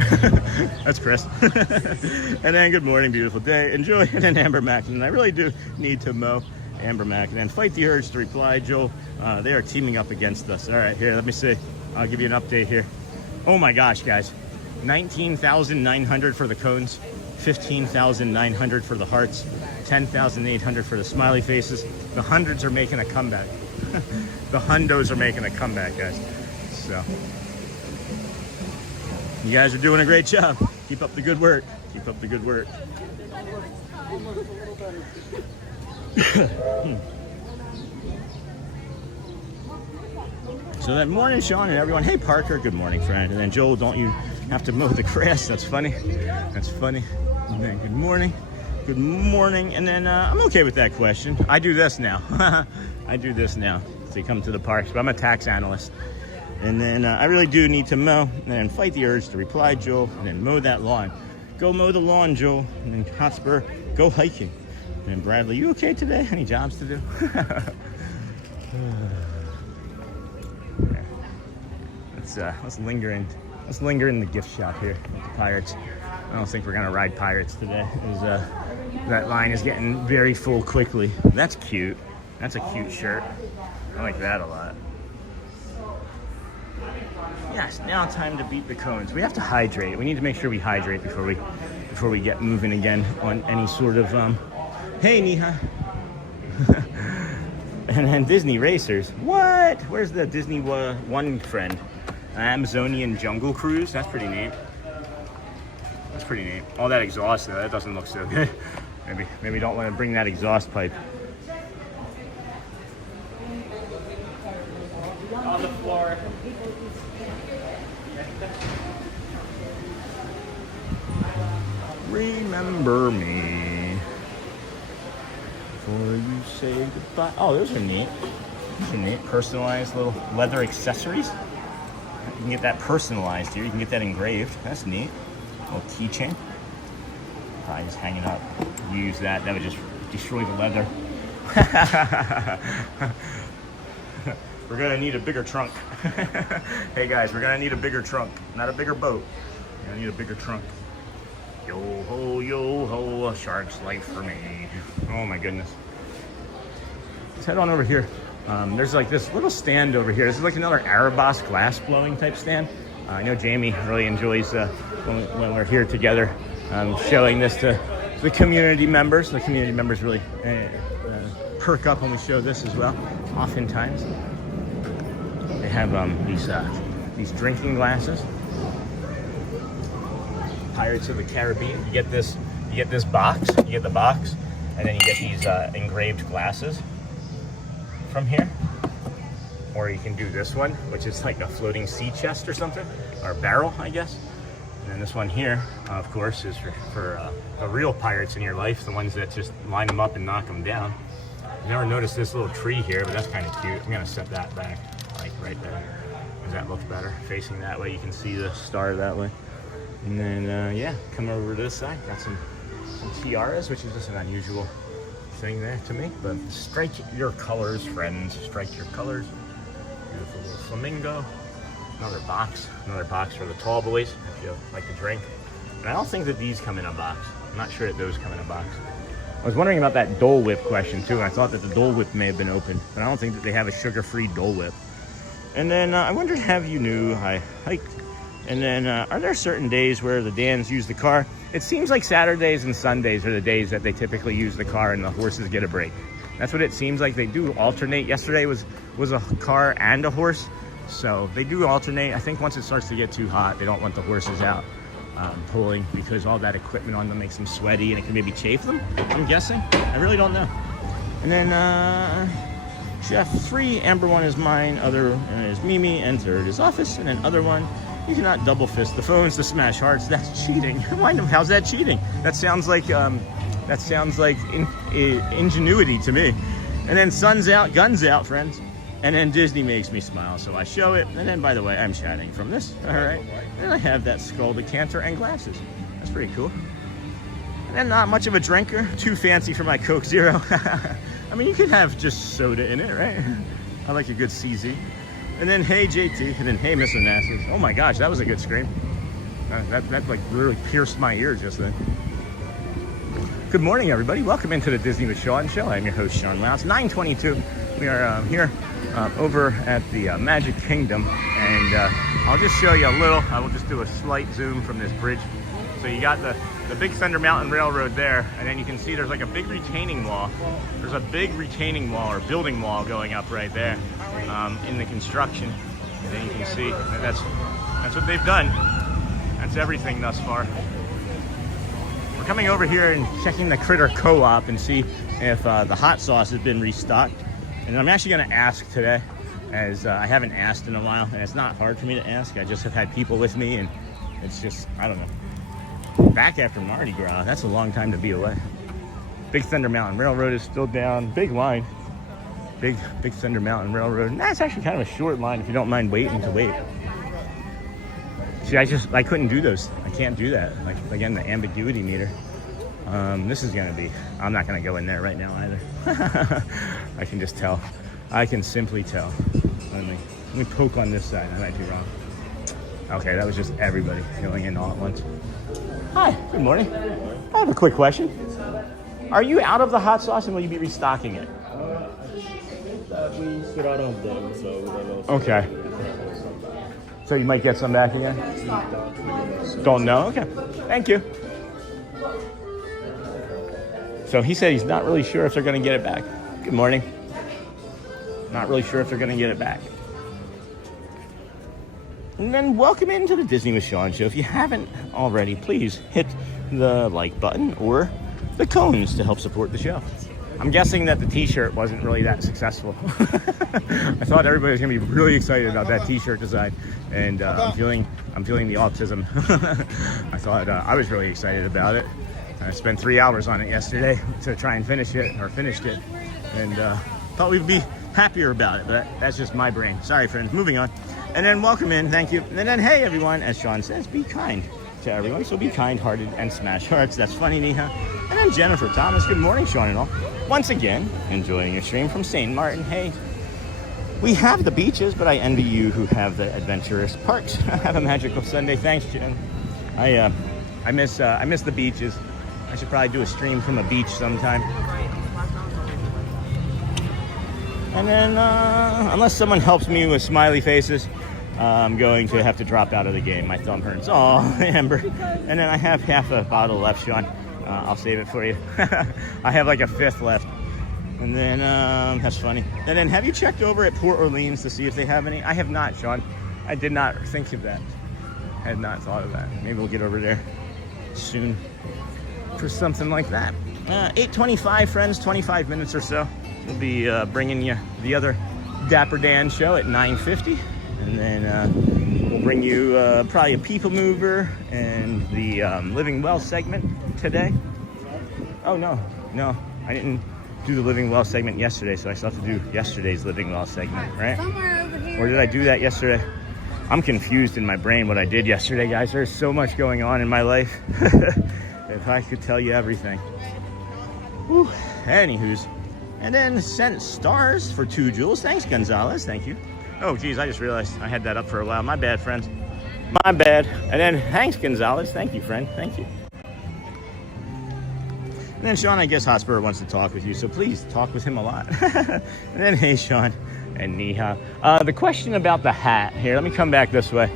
That's Chris. And then good morning, beautiful day. Enjoy. And then Amber Mack. And I really do need to mow Amber Mack. And then fight the urge to reply, Joel. They are teaming up against us. All right, here, let me see. I'll give you an update here. Oh my gosh, guys. 19,900 for the cones. 15,900 for the hearts. 10,800 for the smiley faces. The hundreds are making a comeback. The hundos are making a comeback, guys. So, you guys are doing a great job. Keep up the good work. Keep up the good work. So that morning, Sean and everyone. Hey, Parker. Good morning, friend. And then Joel, don't you have to mow the grass? That's funny. That's funny. And then good morning. Good morning. And then I'm okay with that question. I do this now. I do this now. So you come to the parks, but I'm a tax analyst. And then I really do need to mow and then fight the urge to reply, Joel, and then mow that lawn. Go mow the lawn, Joel. And then Hotspur, go hiking. And then Bradley, you okay today? Any jobs to do? Let's linger in the gift shop here at the Pirates. I don't think we're gonna ride Pirates today. That line is getting very full quickly. That's cute. That's a cute shirt. I like that a lot. Yes, now time to beat the cones. We have to hydrate. We need to make sure we hydrate before we get moving again on any sort of hey Neha. And then Disney Racers. What? Where's the Disney one friend? Amazonian Jungle Cruise. That's pretty neat. That's pretty neat. All that exhaust though, that doesn't look so good. Maybe don't want to bring that exhaust pipe. On the floor. Remember me before you say goodbye. Oh, those are neat. Those are neat. Personalized little leather accessories. You can get that personalized here. You can get that engraved. That's neat. A little keychain. Probably just hang it up. Use that. That would just destroy the leather. We're gonna need a bigger trunk. Hey guys, we're gonna need a bigger trunk, not a bigger boat. We're gonna need a bigger trunk. Yo ho, a shark's life for me. Oh my goodness. Let's head on over here. There's like this little stand over here. This is like another Arabos glass blowing type stand. I know Jamie really enjoys when we're here together, showing this to the community members. The community members really perk up when we show this as well, oftentimes. They have these drinking glasses. Pirates of the Caribbean. You get this box. You get the box, and then you get these engraved glasses from here. Or you can do this one, which is like a floating sea chest or something, or a barrel, I guess. And then this one here, of course, is for the real pirates in your life, the ones that just line them up and knock them down. I've never noticed this little tree here, but that's kind of cute. I'm gonna set that back, like right there. Does that look better? Facing that way, you can see the star that way. And then, yeah, come over to this side. Got some tiaras, which is just an unusual thing there to me. But strike your colors, friends. Strike your colors. Beautiful little flamingo. Another box for the tall boys if you like to drink. And I don't think that these come in a box. I'm not sure that those come in a box. I was wondering about that Dole Whip question too. I thought that the Dole Whip may have been open, but I don't think that they have a sugar-free Dole Whip. And then I wondered, have you knew I hiked? And then are there certain days where the Dans use the car? It seems like Saturdays and Sundays are the days that they typically use the car and the horses get a break. That's what it seems like. They do alternate. Yesterday was a car and a horse. So they do alternate. I think once it starts to get too hot, they don't want the horses out pulling, because all that equipment on them makes them sweaty and it can maybe chafe them, I'm guessing. I really don't know. And then Chef 3, Amber 1 is mine, other is Mimi, and third is Office, and then other one, you cannot double fist the phones to smash hearts. That's cheating. How's that cheating? That sounds like ingenuity to me. And then sun's out, guns out, friends. And then Disney makes me smile, so I show it. And then, by the way, I'm chatting from this. All right. And I have that skull decanter and glasses. That's pretty cool. And then not much of a drinker. Too fancy for my Coke Zero. I mean, you could have just soda in it, right? I like a good CZ. And then, hey, JT. And then, hey, Mr. Nassus. Oh, my gosh, that was a good scream. That like really pierced my ear just then. Good morning, everybody. Welcome into the Disney with Sean show. I'm your host, Sean Lau. It's 9:22. We are here over at the Magic Kingdom, and I'll just show you a little. I will just do a slight zoom from this bridge So you got the big Thunder Mountain Railroad there, and then you can see there's like a big retaining wall. There's a big retaining wall or building wall going up right there in the construction. And then you can see that that's what they've done. That's everything thus far. We're coming over here and checking the Critter Co-op and see if the hot sauce has been restocked. And I'm actually going to ask today, as I haven't asked in a while, and it's not hard for me to ask. I just have had people with me, and it's just, I don't know. Back after Mardi Gras, that's a long time to be away. Big Thunder Mountain Railroad is still down. Big line. Big Thunder Mountain Railroad. And that's actually kind of a short line if you don't mind waiting to wait. See, I couldn't do those. I can't do that. Like, again, the ambiguity meter. This is gonna be, I'm not gonna go in there right now either. I can just tell. I can simply tell. Let me poke on this side. I might be wrong. Okay, that was just everybody going in all at once. Hi, good morning. I have a quick question. Are you out of the hot sauce and will you be restocking it? We stood out of them, so we don't know. Okay. So you might get some back again? Don't know? Okay. Thank you. So he said he's not really sure if they're going to get it back. Good morning. Not really sure if they're going to get it back. And then welcome into the Disney with Sean show. If you haven't already, please hit the like button or the cones to help support the show. I'm guessing that the t-shirt wasn't really that successful. I thought everybody was gonna be really excited about that t-shirt design, and I'm feeling the autism. I thought I was really excited about it. I spent 3 hours on it yesterday to try and finished it, and thought we'd be happier about it, but that's just my brain. Sorry, friends. Moving on. And then welcome in, thank you. And then hey, everyone, as Sean says, be kind to everyone. So be kind-hearted and smash hearts. That's funny, Neha. And then Jennifer Thomas. Good morning, Sean and all. Once again, enjoying your stream from St. Martin. Hey, we have the beaches, but I envy you who have the adventurous parks. Have a magical Sunday. Thanks, Jen. I miss the beaches. I should probably do a stream from a beach sometime. And then, unless someone helps me with smiley faces, I'm going to have to drop out of the game. My thumb hurts. Oh, Amber. And then I have half a bottle left, Sean. I'll save it for you. I have like a fifth left. And then, that's funny. And then, have you checked over at Port Orleans to see if they have any? I have not, Sean. I did not think of that. I had not thought of that. Maybe we'll get over there soon for something like that. 8:25, friends, 25 minutes or so. We'll be bringing you the other Dapper Dans show at 9:50. And then we'll bring you probably a People Mover and the Living Well segment today. Oh, no, I didn't do the Living Well segment yesterday, so I still have to do yesterday's Living Well segment, right? Somewhere over here. Or did I do that yesterday? I'm confused in my brain what I did yesterday, guys. There's so much going on in my life. If I could tell you everything. Whew. Anywho's. And then sent stars for 2 jewels. Thanks, Gonzalez. Thank you. Oh, geez, I just realized I had that up for a while. My bad, friends. My bad. And then thanks, Gonzalez. Thank you, friend. Thank you. And then Sean, I guess Hotspur wants to talk with you, so please talk with him a lot. And then, hey, Sean and Neha. The question about the hat. Here, let me come back this way.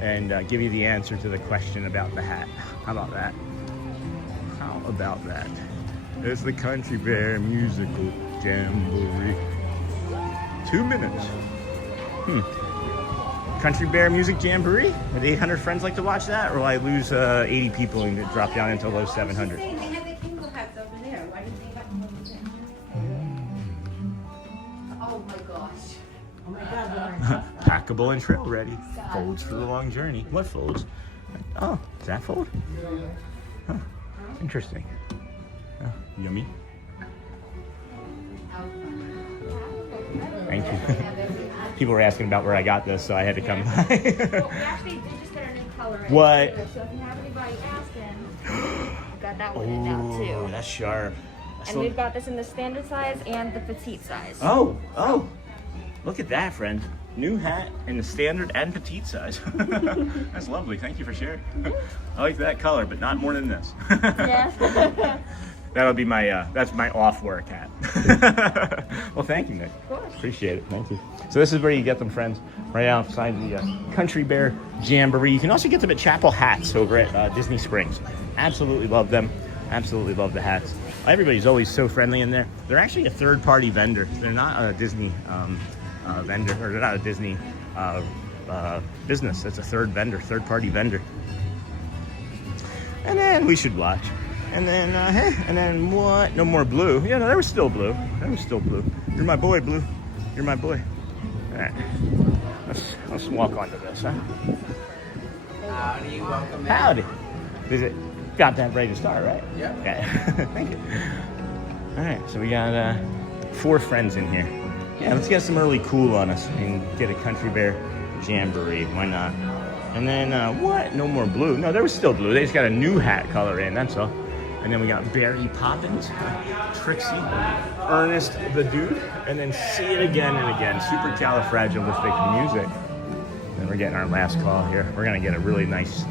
And give you the answer to the question about the hat. How about that? How about that? It's the Country Bear Musical Jamboree. 2 minutes. Country Bear Music Jamboree? Would 800 friends like to watch that? Or will I lose 80 people and drop down into low 700? They have the Kingle hats over there. Why didn't they have them over there? Oh my gosh. Oh my God. Packable and trail ready. Folds for the long journey. What folds? Oh, does that fold? Huh. Interesting. Oh, yummy. Thank you. People were asking about where I got this, so I had to come by. Well, we actually did just get a new color. What? So if you have anybody asking, we've got that one in now too. Oh, that's sharp. And we've got this in the standard size and the petite size. Oh. Look at that, friend. New hat in the standard and petite size. That's lovely. Thank you for sharing. I like that color, but not more than this. Yeah. That'll be my, that's my off-work hat. Well, thank you, Nick. Of course. Appreciate it. Thank you. So this is where you get them, friends, right outside the Country Bear Jamboree. You can also get them at Chapel Hats over at Disney Springs. Absolutely love them. Absolutely love the hats. Everybody's always so friendly in there. They're actually a third-party vendor. They're not a Disney vendor, or they're not a Disney business. It's a third-party vendor. And then we should watch. And then what? No more Blue. Yeah, no, there was still Blue. You're my boy, Blue. You're my boy. All right. Let's walk onto this, huh? Howdy, welcome in. Howdy. Is it? Got that ready to start, right? Yep. Okay. Thank you. All right, so we got 4 friends in here. Yeah, let's get some early cool on us and get a Country Bear Jamboree. Why not? And then what? No more Blue. No, there was still Blue. They just got a new hat color in. That's all. And then we got Barry Poppins, Trixie, Ernest the Dude, and then See It Again and Again. Supercalifragilisticmusic. And then we're getting our last call here. We're gonna get a really nice seat.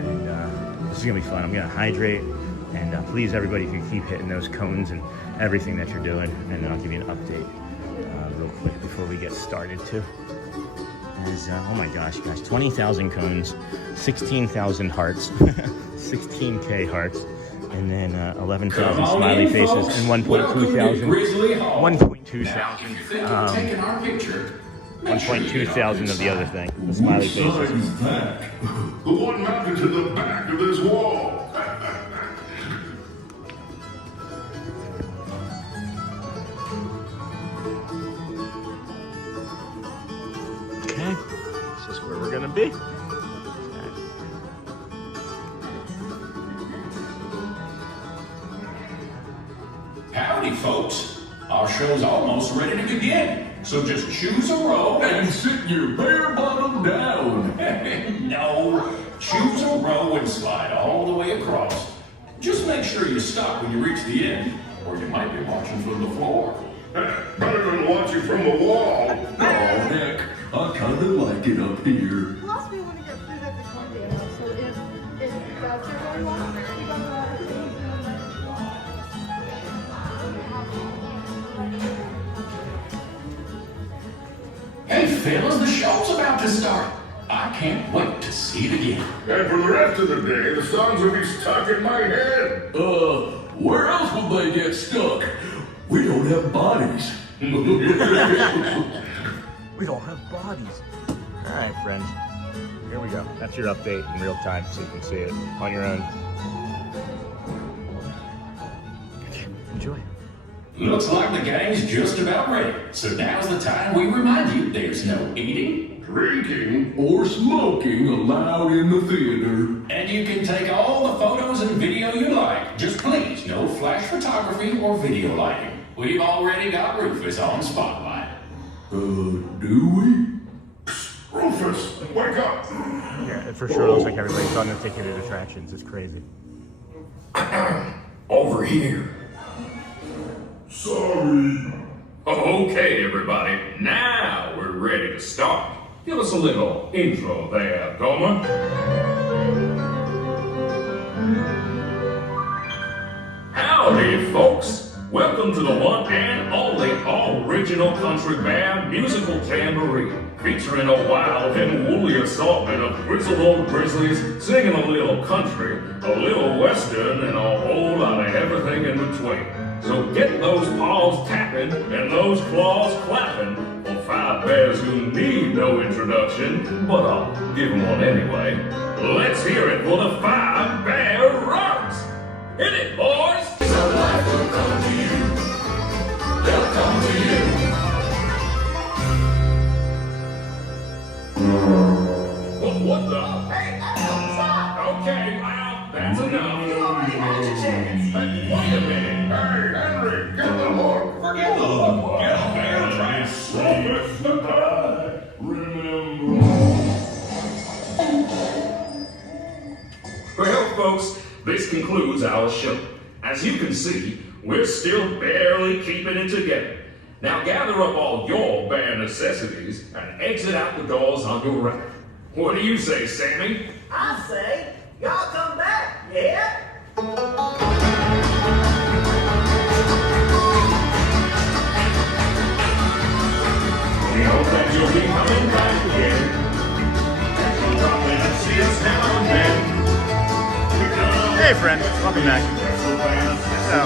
And this is gonna be fun. I'm gonna hydrate. And please, everybody, if you keep hitting those cones and everything that you're doing, and then I'll give you an update real quick before we get started too. Is oh my gosh, guys, 20,000 cones, 16,000 hearts, 16K hearts, and then 11,000 smiley faces, and 1.2 thousand of the other thing, the smiley faces. The one mounted to the back of this wall. Okay, this is where we're gonna be. Howdy, folks. Our show's almost ready to begin. So just choose a row and sit your bare bottom down. No, choose a row and slide all the way across. Just make sure you stop when you reach the end, or you might be watching from the floor. Better than watching from the wall. Oh, heck, I kinda like it up here. Plus, we want to get food at the Columbia House, so if that's your going on, we gotta have a thing. Hey, fellas, the show's about to start. I can't wait to see it again. And for the rest of the day, the songs will be stuck in my head. Where else will they get stuck? We don't have bodies. We don't have bodies. All right, friends. Here we go. That's your update in real time, so you can see it on your own. Enjoy. Looks like the gang's just about ready. So now's the time we remind you there's no eating, drinking, or smoking allowed in the theater. And you can take all the photos and video you like. Just please, no flash photography or video lighting. We've already got Rufus on spotlight. Do we? Rufus, wake up! Yeah, it for sure looks like everybody's on the ticketed attractions. It's crazy. Over here. Sorry. Okay, everybody. Now we're ready to start. Give us a little intro there, Gomer. Howdy, folks. Welcome to the one and only original Country Bear Musical Jamboree, featuring a wild and woolly assortment of grizzled old grizzlies singing a little country, a little western, and a whole lot of everything in between. So get those paws tapping and those claws clapping for 5 bears who need no introduction, but I'll give them one anyway. Let's hear it for the 5 Bear Runs! Hit it, boys! So life will come to you. They'll come to you. What the? Hey, stop! Okay, well, that's enough. You already had your chance. Wait a minute. Hey, Henry, get the hook. Forget the hook. Get a bear trap. Well, folks, this concludes our show. As you can see, we're still barely keeping it together. Now gather up all your bear necessities and exit out the doors on your right. What do you say, Sammy? I say, y'all come back, yeah? Hey friends, welcome back. So,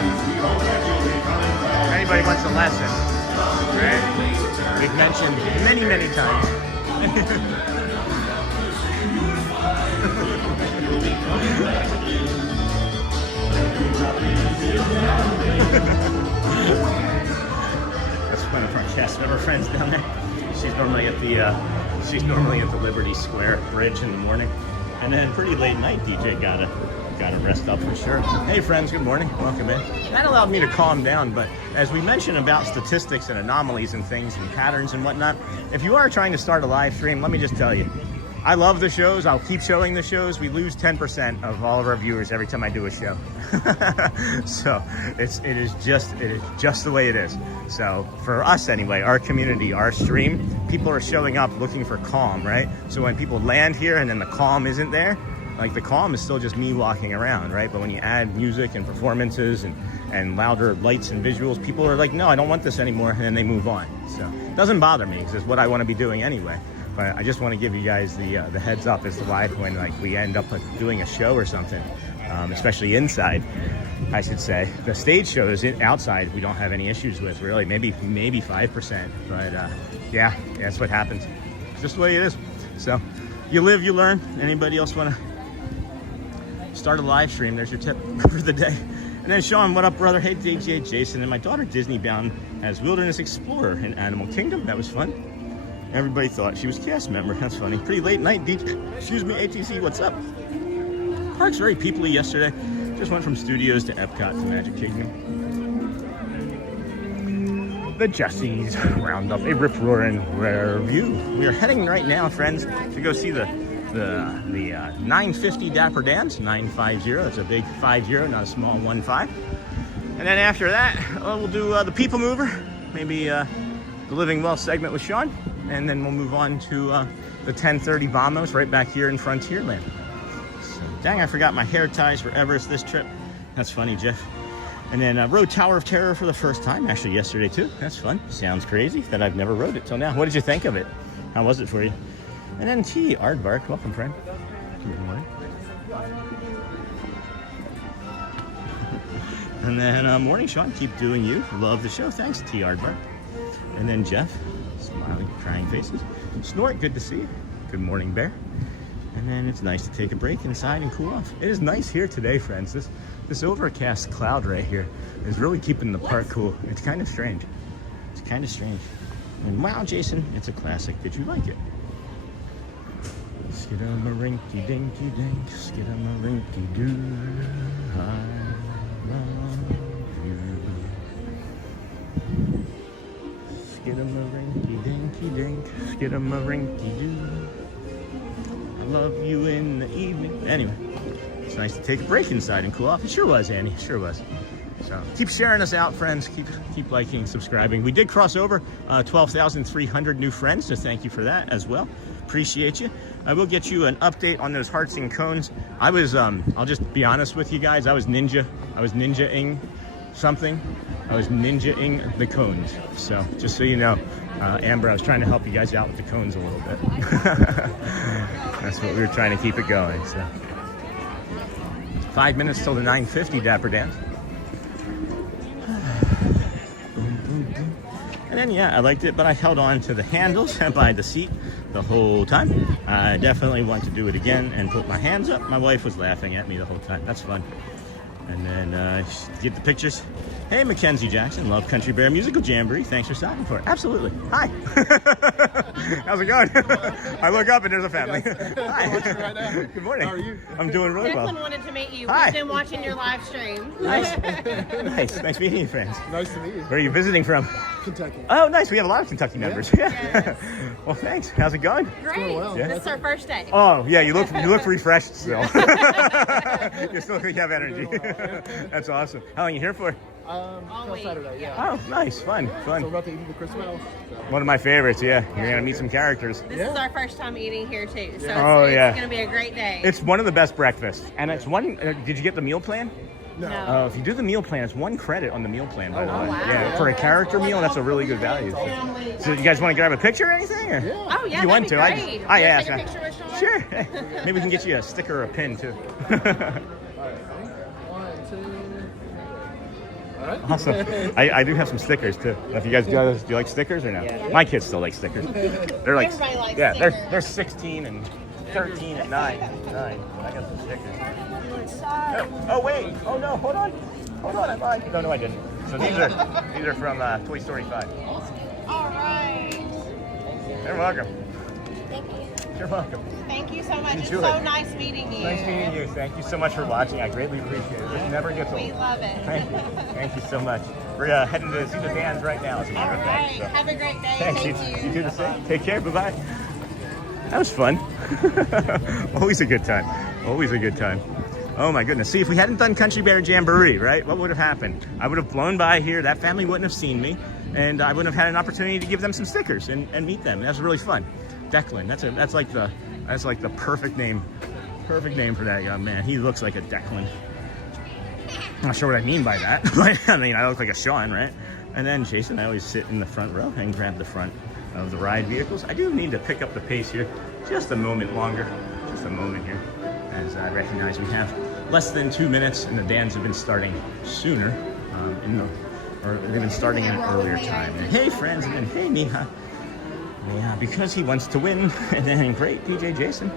if anybody wants a lesson, right? We've mentioned many times. That's one of our cast member friends down there. She's normally at the Liberty Square Bridge in the morning, and then pretty late night DJ gotta rest up for sure. Hey friends, good morning, welcome in. That allowed me to calm down, but as we mentioned about statistics and anomalies and things and patterns and whatnot, if you are trying to start a live stream, let me just tell you, I love the shows. I'll keep showing the shows. We lose 10% of all of our viewers every time I do a show. So it is just the way it is. So for us anyway, our community, our stream, people are showing up looking for calm, right? So when people land here and then the calm isn't there, like the calm is still just me walking around, right? But when you add music and performances and louder lights and visuals, people are like, no, I don't want this anymore, and then they move on. So it doesn't bother me because it's what I want to be doing anyway. But I just want to give you guys the heads up as to why when like we end up doing a show or something, especially inside, I should say. The stage shows outside we don't have any issues with, really, maybe 5%. But yeah, that's what happens. It's just the way it is. So you live, you learn. Anybody else want to start a live stream? There's your tip for the day. And then Sean, what up, brother? Hey, DJ Jason, and my daughter Disney bound as Wilderness Explorer in Animal Kingdom. That was fun. Everybody thought she was cast member. That's funny. Pretty late night, DJ. Excuse me, ATC, what's up? Park's very peoply yesterday. Just went from studios to Epcot to Magic Kingdom. The Jessies round up a rip-roaring rare view. We are heading right now, friends, to go see the 950 Dapper Dans, 950. It's a big 50, not a small 15. And then after that, we'll do the People Mover, maybe the Living Well segment with Sean. And then we'll move on to the 10:30 Vamos right back here in Frontierland. So, dang, I forgot my hair ties for Everest this trip. That's funny, Jeff. And then rode Tower of Terror for the first time, actually yesterday too. That's fun. Sounds crazy that I've never rode it till now. What did you think of it? How was it for you? And then T. Aardvark, welcome, friend. Good morning. And then morning, Sean. Keep doing you. Love the show. Thanks, T. Aardvark. And then Jeff. Smiling, crying faces. Snort, good to see you. Good morning, Bear. And then it's nice to take a break inside and cool off. It is nice here today, friends. This overcast cloud right here is really keeping the park cool. It's kind of strange. It's kind of strange. And wow, Jason, it's a classic. Did you like it? Skidamarinky dinky dink, skidamarinky doo. I love you. Skidamarinky dinky dink, skidamarinky doo. I love you in the evening. Anyway, it's nice to take a break inside and cool off. It sure was, Annie. It sure was. So keep sharing us out, friends. Keep liking and subscribing. We did cross over 12,300 new friends, so thank you for that as well. Appreciate you. I will get you an update on those hearts and cones. I was, I'll just be honest with you guys. I was ninja-ing something. I was ninja-ing the cones. So just so you know, Amber, I was trying to help you guys out with the cones a little bit. That's what we were trying to keep it going. So 5 minutes till the 950 Dapper Dans. And then, yeah, I liked it, but I held on to the handles by the seat the whole time. I definitely want to do it again and put my hands up. My wife was laughing at me the whole time. That's fun. And then get the pictures. Hey, Mackenzie Jackson, Love Country Bear Musical Jamboree. Thanks for stopping for it. Absolutely. Hi. How's it going? I look up and there's a family. Hi. Good morning. How are you? I'm doing really well. Declan wanted to meet you. Hi. We've been watching your live stream. Nice. Nice meeting you, friends. Nice to meet you. Where are you visiting from? Kentucky. Oh, nice. We have a lot of Kentucky members. Yeah. Yes. Well, thanks. How's it going? Great. Well. Yeah. This is our first day. Oh, yeah. You look refreshed still. You still have energy. That's awesome. How long are you here for? Till Saturday, yeah. Oh, nice. Fun. So we're about to eat the Christmas. So. One of my favorites, yeah. You're going to meet some characters. This is our first time eating here, too. So Oh, yeah. it's going to be a great day. It's one of the best breakfasts. And it's one, did you get the meal plan? No. If you do the meal plan, it's one credit on the meal plan, by the way. wow. Yeah, for a character meal, that's a really good value. So you guys want to grab a picture or anything? Or? Oh, yeah, You want that'd be to? great. I Wanna asked. take a picture with Sean? Sure. Maybe we can get you a sticker or a pin, too. All right. Awesome. I do have some stickers too. If you guys do you like stickers or no? Yeah. My kids still like stickers. They're like, Everybody likes yeah, stickers. they're 16 and 13 and 9. I got some stickers. Oh wait. Oh no. Hold on. I lied. No, I didn't. So these are from Toy Story 5. All right. You're welcome. Thank you. You're welcome. Thank you so much. It's Enjoy. so nice meeting you. Nice meeting you. Thank you so much for watching. I greatly appreciate it. This never gets old. We love it. Thank you. Thank you so much. We're heading to see the Dans right now, as a matter of All fact. right. So. Have a great day. Thanks. Thank you. You do the same. Take care. Bye-bye. That was fun. Always a good time. Always a good time. Oh my goodness. See, if we hadn't done Country Bear Jamboree, right, what would have happened? I would have blown by here. That family wouldn't have seen me. And I wouldn't have had an opportunity to give them some stickers and meet them. That was really fun. Declan. That's like the perfect name. Perfect name for that young man. He looks like a Declan. I'm not sure what I mean by that. I mean, I look like a Sean, right? And then Jason, I always sit in the front row and grab the front of the ride vehicles. I do need to pick up the pace here just a moment longer. Just a moment here. As I recognize we have less than 2 minutes and the Dans have been starting sooner. Or they've been starting in an earlier time. And hey friends, and then hey Miha. Yeah, because he wants to win. And then great DJ Jason.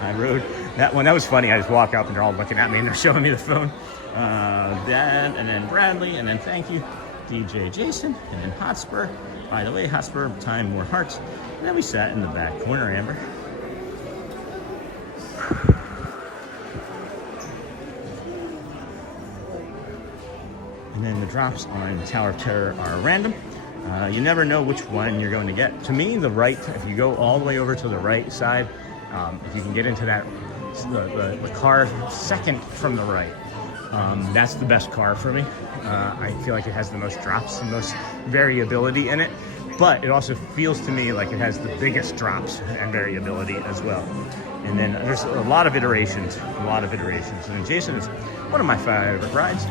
I rode that one. That was funny. I just walk up and they're all looking at me and they're showing me the phone. Dad, and then Bradley, and then thank you, DJ Jason, and then Hotspur. By the way, Hotspur, time more hearts. And then we sat in the back corner, Amber. And then the drops on Tower of Terror are random. You never know which one you're going to get. To me, the right, if you go all the way over to the right side, if you can get into that, the car second from the right, that's the best car for me. I feel like it has the most drops and most variability in it, but it also feels to me like it has the biggest drops and variability as well. And then there's a lot of iterations. And Jason is one of my favorite rides.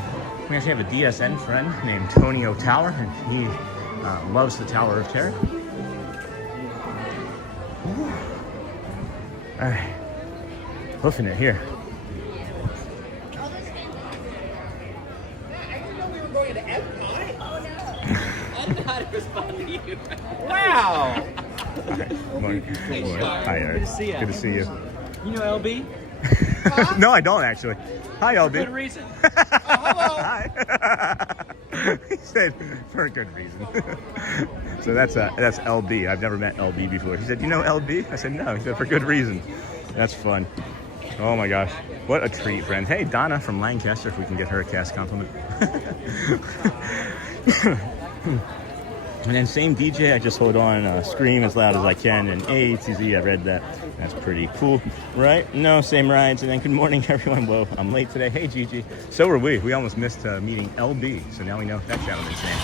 We actually have a DSN friend named Tony O'Tower, and he loves the Tower of Terror. Ooh. All right, hoofing it here. I didn't know we were going to Epcot. Oh no. I didn't know how to respond to you. Wow. Good morning. Hey, Hi, Eric. Good to see you. Good to see you. You know LB? No, I don't actually. Hi, LB. Good reason. Hi. He said for a good reason. So that's LB. I've never met LB before. He said, "You know LB?" I said, "No." He said, "For good reason." That's fun. Oh my gosh, what a treat, friend. Hey, Donna from Lancaster, if we can get her a cast compliment. And then same DJ, I just hold on, scream as loud as I can, and ATZ, I read that. That's pretty cool, right? No, same rides. And then good morning, everyone. Whoa, I'm late today. Hey, Gigi. So are we. We almost missed meeting LB, so now we know that gentleman's name.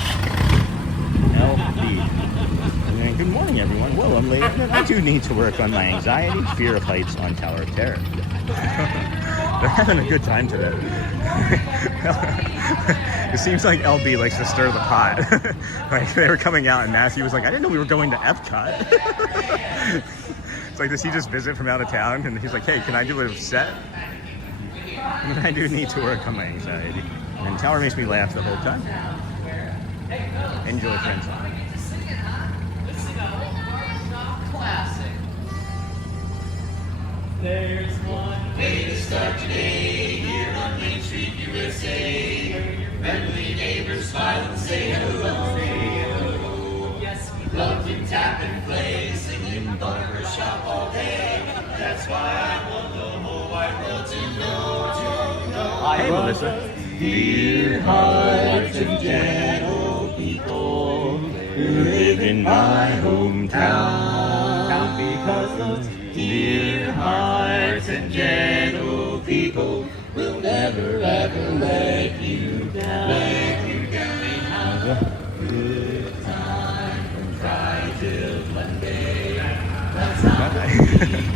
LB. And then good morning, everyone. Whoa, I'm late. I do need to work on my anxiety, fear of heights on Tower of Terror. They're having a good time today. It seems like LB likes to stir the pot. Like they were coming out and Matthew was like, "I didn't know we were going to Epcot." It's like, does he just visit from out of town? And he's like, "Hey, can I do a set?" And I do need to work on my anxiety. And Tower makes me laugh the whole time. Enjoy, friends. There's one way to start today here on Main Street, USA. Friendly neighbors smile and say hello. Yes, we love to tap and play, singing barbershop all day. That's why I want the whole wide world to know. Hey, Melissa. Dear hearts and gentle people who live in my hometown. Because those dear hearts and gentle people will never ever let you down. Let you down. They have a good time from Friday till Monday. That's how we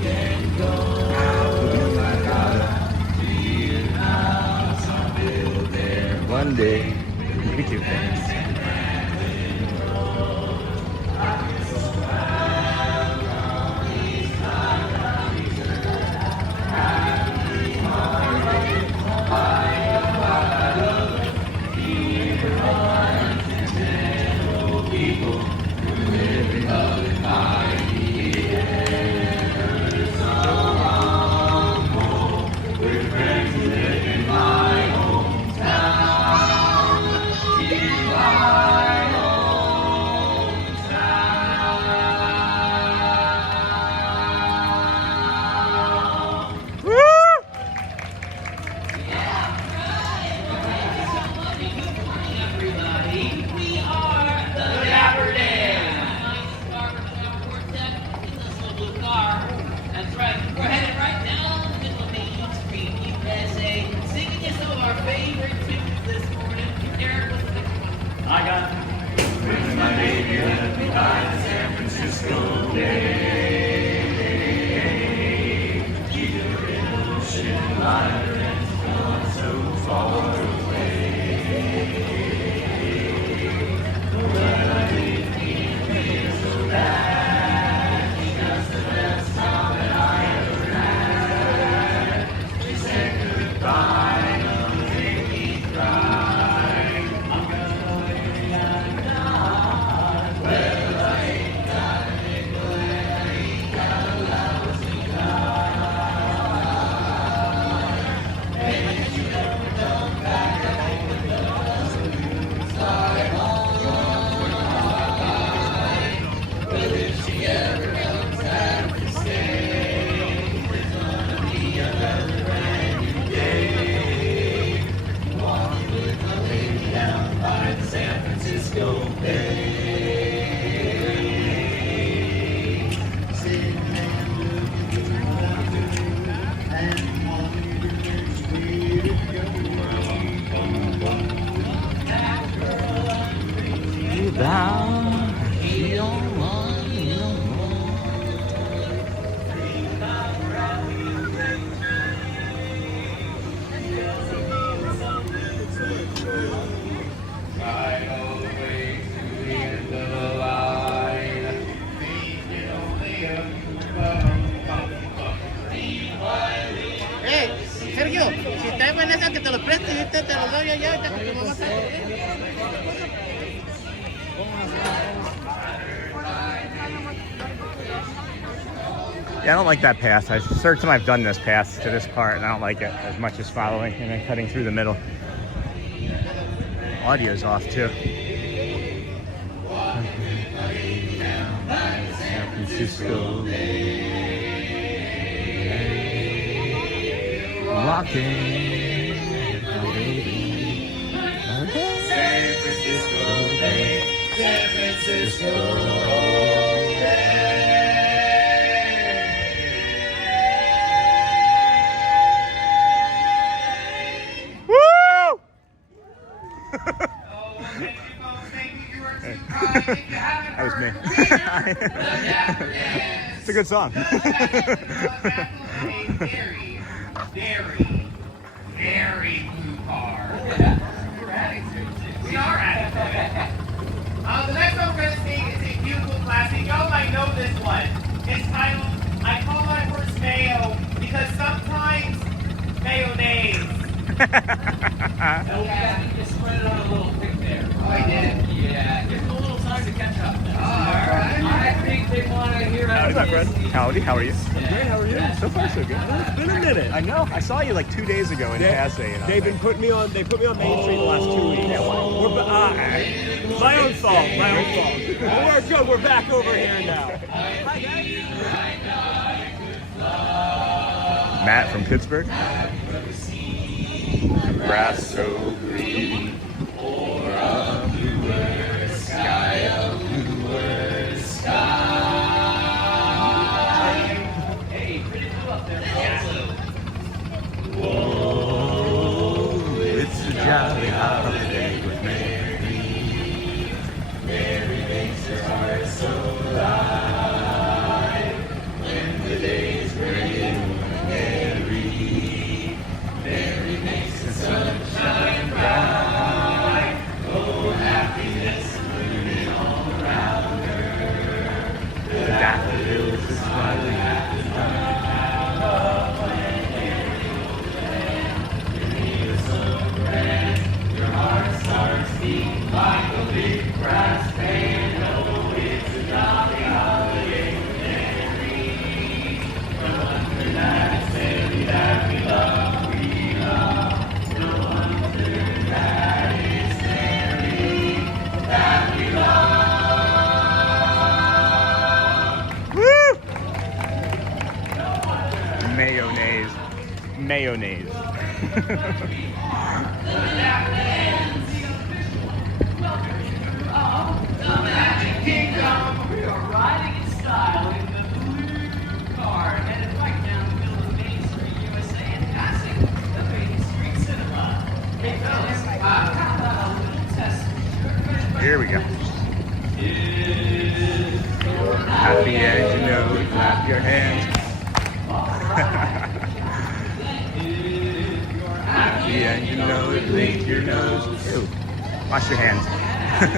can go. Dear house I'll build there one day. Thank you, thanks. We are the Dapper Dans. Blue car. That's right. We're headed right down the middle of Main Street, USA, singing you some of our favorite tunes this morning. Eric, what's the next one? I got with my baby left behind San Francisco Bay. Either in ocean liner and gone so far away. But I didn't feel so bad. Just the best time that I ever had. She said goodbye, don't make me cry. I'm gonna lay down tonight. Well, I ain't got a nickel and I ain't got a lousy dime. And if you ever come back, I hope it doesn't slide on. But if she ever comes back to stay, there's gonna be another brand new day. Walking with my baby down by the San Francisco Bay. Sitting and looking around and wondering which way to go. That girl I'm crazy about, she don't want me no more. Right all the way to the end of the line. Thinking only of you, Hey, Sergio, si traes buenas que te los presto y te los doy yo ya, que tu mamá está. Yeah, I don't like that pass. Third time I've done this pass to this part, and I don't like it as much as following and then cutting through the middle. Audio's off too. San Francisco Bay. Walking with my baby. San Francisco Bay, San Francisco Bay. Woo! That was me. It's a good song. Very blue car. We are at it. The next one we're going to sing is a beautiful classic. Y'all might know this one. It's titled, I Call My Horse Mayo, because sometimes mayonnaise. Yeah, you just spread it on a little pick there. Oh, I did? Yeah, give them a little time to catch up. Alright. I think they want to hear Howdy, my friend. Howdy, how are you? Great, how are you? So far, so good. It's been a minute. I know. I saw you like 2 days ago in Passay. And They've been putting me on. They put me on Main Street the last 2 weeks. Yeah, why? My own fault. My own fault. But we're good. We're back over here now. Matt from Pittsburgh. Grass so green, or a bluer sky, a bluer sky. Hey, pretty blue up there. Whoa, it's a jolly holiday with Mary. Mary makes her heart so light when the day's gray. Mary makes the sun shine bright. like a big brass band. Oh, it's a jolly holiday for Jamboree. No wonder that Sandy that we love, no wonder that it's Mary that we love. Woo! Mayonnaise. Mayonnaise. The Magic Kingdom. We are riding in style in the blue car, headed right down the middle of Main Street, USA, and passing the Main Street Cinema. Hey, fellas, how about a little test? Here we go. Happy as you know it, clap your hands. Happy and you know it, lick your nose. Ew. Wash your hands. If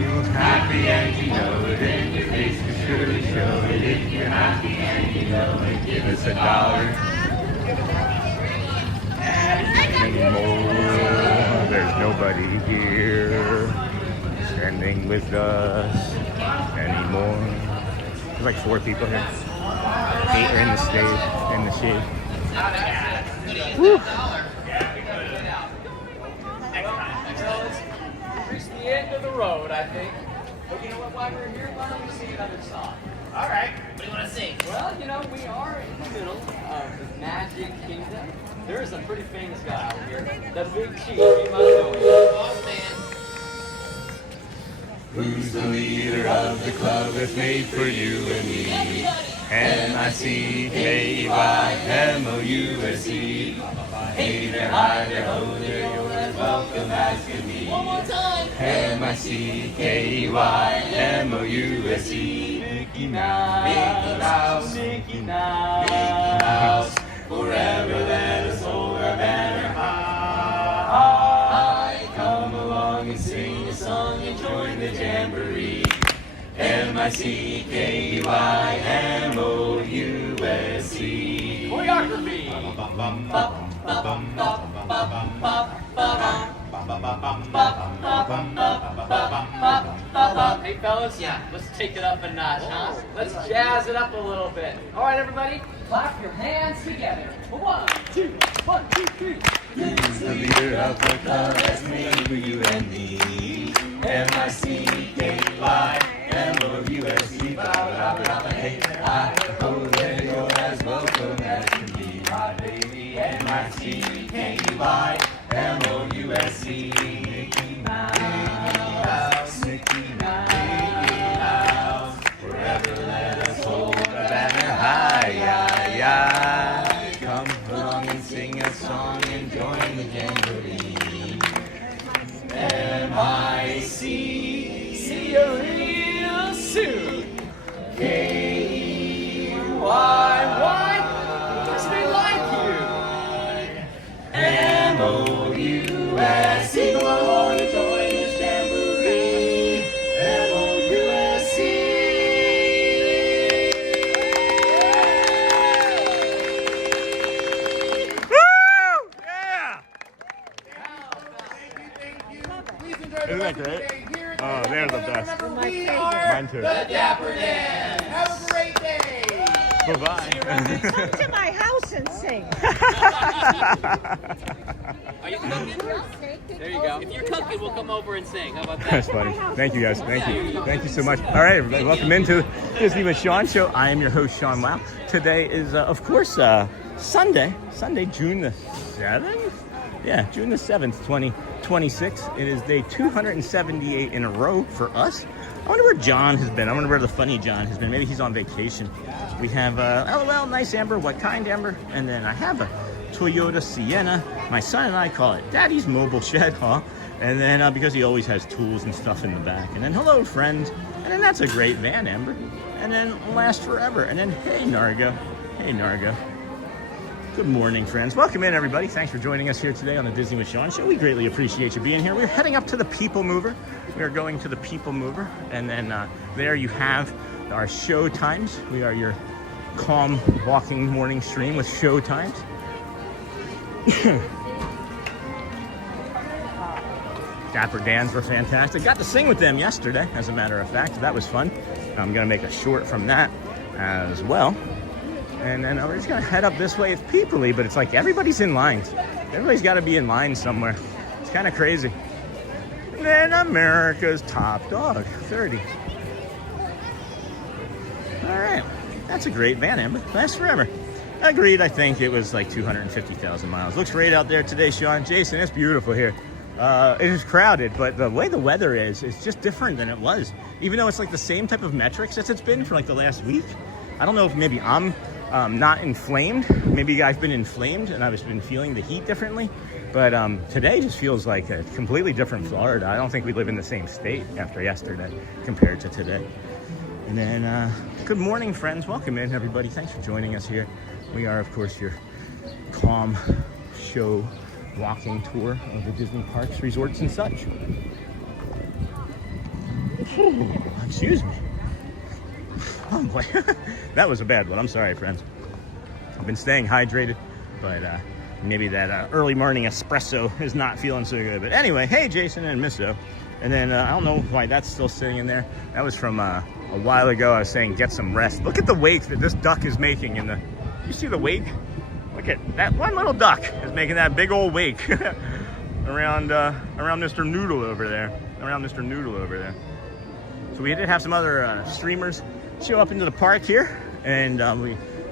you're happy and you know it, and your face can surely show it. If you're happy and you know it, give us $1. Anymore, there's nobody here standing with us anymore. There's like 4 people here. 8 are in the shade. Woo! Reached the end of the road, I think. But you know what, while we're here, why don't we sing another song? All right. What do you want to sing? Well, you know, we are in the middle of the Magic Kingdom. There is a pretty famous guy out here. The Big Chief. You must know him. Boss man. Who's the leader of the club that's made for you and me? MICKYMOUSE. Hey there, hi there, ho there, you're as welcome as can be. One more time. MICKYMOUSE. Mickey Mouse, Mickey Mouse, Mickey Mouse, Mickey Mouse. Forever let us hold our banner high. Come along and sing a song and join the jamboree. MICKYMOUSE. Choreography. Hey fellas, let's take it up a notch, huh? Let's jazz it up a little bit. All right, everybody, clap your hands together. 1, 2, 1, 2, 3. Who's the leader of the club that's made for you and me? MICKYMOUSE. Hey, I know that you're as welcome as can be, my baby. MICKYMOUSE. Mickey Mouse, Mickey Mouse. Forever let us hold our banner high. Come along and sing a song and join the jamboree. MIC. See you real soon. KYY. Because we like you. MOUSE. Come along and join this jamboree. MOUSE. Isn't that great? Oh, they're the best. We are Mine too. the Dapper Dans. Have a great day. Bye-bye. Come to my house and sing. Are you cooking? There you go. If you're cooking, we'll come over and sing. How about that? That's funny. Thank you, guys. Thank you. Thank you so much. All right, everybody. Welcome into Disney with Sean Show. I am your host, Sean Lau. Today is, of course, Sunday, June the 7th? Yeah, June the 7th, 2026. It is day 278 in a row for us. I wonder where John has been. I wonder where the funny John has been. Maybe he's on vacation. We have, LOL, nice Amber. What kind, Amber? And then I have a Toyota Sienna. My son and I call it Daddy's Mobile Shed, huh? And then, because he always has tools and stuff in the back. And then, hello, friends. And then that's a great van, Amber. And then last forever. And then, hey, Nargo. Hey, Nargo. Good morning, friends. Welcome in, everybody. Thanks for joining us here today on the Disney with Sean Show. We greatly appreciate you being here. We're heading up to the People Mover. We are going to the People Mover. And then there you have our show times. We are your calm walking morning stream with show times. Dapper Dans were fantastic. Got to sing with them yesterday, as a matter of fact. That was fun. I'm gonna make a short from that as well. And then we're just gonna head up this way. It's peoply, but it's like everybody's in lines. Everybody's gotta be in line somewhere. It's kind of crazy. And then America's Top Dog, 30. All right, that's a great van, Amber. Lasts forever. Agreed, I think it was like 250,000 miles. Looks great out there today, Sean. Jason, it's beautiful here. It is crowded, but the way the weather is, it's just different than it was. Even though it's like the same type of metrics as it's been for like the last week. I don't know if maybe I'm not inflamed. Maybe I've been inflamed and I've just been feeling the heat differently. But today just feels like a completely different Florida. I don't think we live in the same state after yesterday compared to today. And then, good morning, friends. Welcome in, everybody. Thanks for joining us here. We are, of course, your calm show walking tour of the Disney parks, resorts, and such. Excuse me. Oh boy, that was a bad one. I'm sorry, friends. I've been staying hydrated, but maybe that early morning espresso is not feeling so good. But anyway, hey, Jason and Misso. And then I don't know why that's still sitting in there. That was from a while ago. I was saying get some rest. Look at the wake that this duck is making in the. You see the wake? Look at that one little duck is making that big old wake around Mr. Noodle over there. So we did have some other streamers show up into the park here, and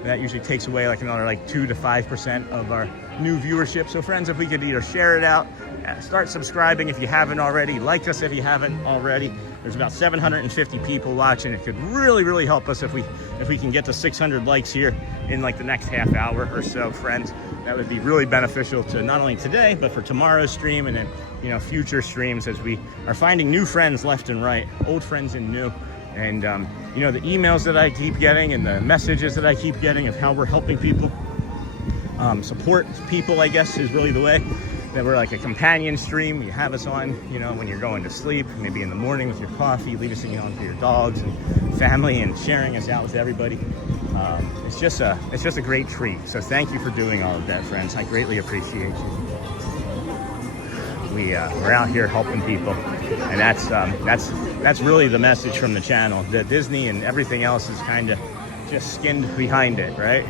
that usually takes away like another 2 to 5% of our new viewership. So friends, if we could either share it out, start subscribing if you haven't already, like us if you haven't already. There's about 750 people watching. It could really help us if we can get to 600 likes here in like the next half hour or so, friends. That would be really beneficial to not only today, but for tomorrow's stream and then future streams, as we are finding new friends left and right, old friends and new. And the emails that I keep getting and the messages that I keep getting of how we're helping people, support people, I guess, is really the way. That we're like a companion stream. You have us on, when you're going to sleep, maybe in the morning with your coffee, leave us on for your dogs and family, and sharing us out with everybody. It's just a great treat. So thank you for doing all of that, friends. I greatly appreciate you. We're out here helping people, and that's really the message from the channel. The Disney and everything else is kind of just skinned behind it, right?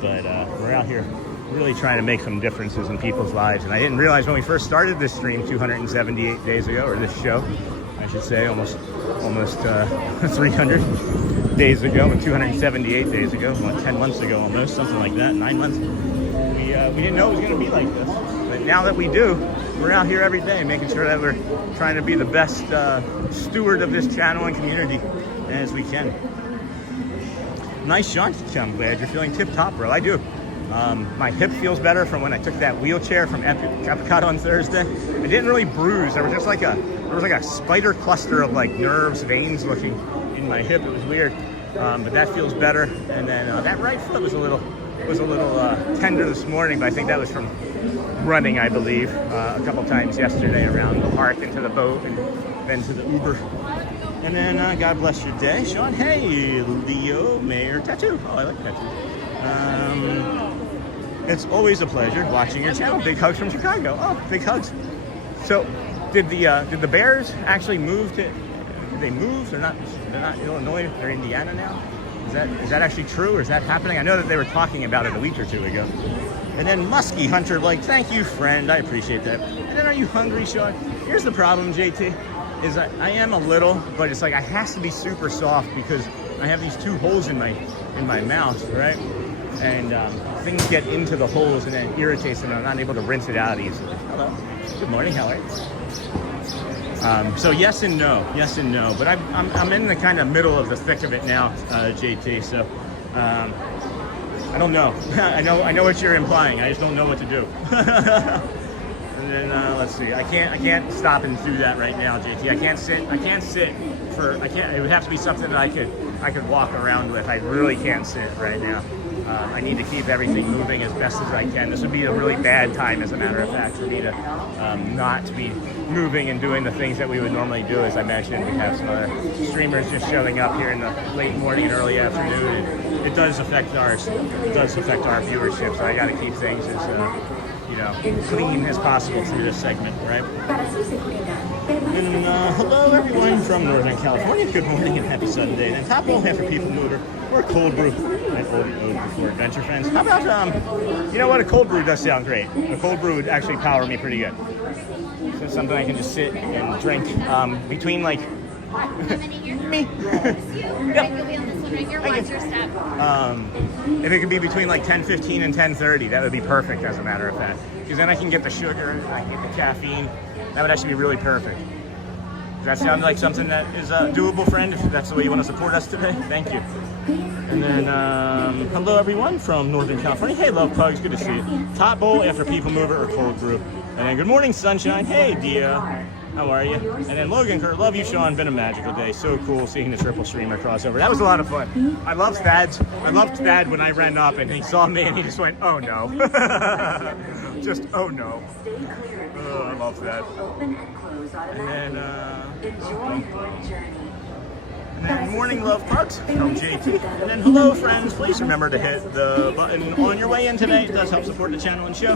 But we're out here really trying to make some differences in people's lives. And I didn't realize when we first started this stream 278 days ago, or this show, I should say, almost 300 days ago, and 278 days ago, 10 months ago almost, something like that, 9 months. We didn't know it was going to be like this. But now that we do, we're out here every day making sure that we're trying to be the best steward of this channel and community as we can. Nice, Sean. I'm glad you're feeling tip-top, bro. I do. My hip feels better from when I took that wheelchair from Epcot on Thursday. I didn't really bruise. There was just like a spider cluster of like nerves, veins looking in my hip. It was weird, but that feels better. And then that right foot was a little tender this morning, but I think that was from running, I believe, a couple times yesterday around the park and to the boat and then to the Uber. And then God bless your day, Sean. Hey, Leo Mayor Tattoo. Oh, I like tattoo. It's always a pleasure watching your channel. Big hugs from Chicago. Oh, big hugs. So, did the Bears actually move to? Did they move? They're not in Illinois. They're Indiana now. Is that actually true, or is that happening? I know that they were talking about it a week or two ago. And then Muskie Hunter, thank you, friend. I appreciate that. And then, are you hungry, Sean? Here's the problem, JT, is I am a little, but it's like I has to be super soft because I have these two holes in my mouth, right? And things get into the holes and then irritates, and I'm not able to rinse it out easily. Hello. Good morning. How are you? So yes and no. But I'm in the kind of middle of the thick of it now, JT. So I don't know. I know what you're implying. I just don't know what to do. And then let's see. I can't stop and do that right now, JT. I can't sit. It would have to be something that I could walk around with. I really can't sit right now. I need to keep everything moving as best as I can. This would be a really bad time, as a matter of fact, for me to not be moving and doing the things that we would normally do. As I mentioned, we have some other streamers just showing up here in the late morning and early afternoon, and it does affect our viewership. So I got to keep things as clean as possible through this segment, right? And hello everyone from Northern California. Good morning and happy Sunday. And top bowl after people mover or a cold brew at Old before adventure friends. How about you know what? A cold brew does sound great. A cold brew would actually power me pretty good. So it's something I can just sit and drink between like me. If it could be between like 10:15 and 10:30, that would be perfect, as a matter of fact. Because then I can get the sugar, I can get the caffeine. That would actually be really perfect. Does that sound like something that is doable, friend? If that's the way you want to support us today, thank you. And then, hello everyone from Northern California. Hey, love pugs, good to see you. Top bowl after people mover or cold brew. And then good morning, sunshine. Hey, Dia. How are you? And then Logan Kurt, love you, Sean. Been a magical day. So cool seeing the triple streamer crossover. That was a lot of fun. I loved Thad's. I loved Thad when I ran up and he saw me and he just went, oh no. Just, oh no. Oh, I love that. And then morning love parks from JT. And then hello friends, please remember to hit the button on your way in today. It does help support the channel and show.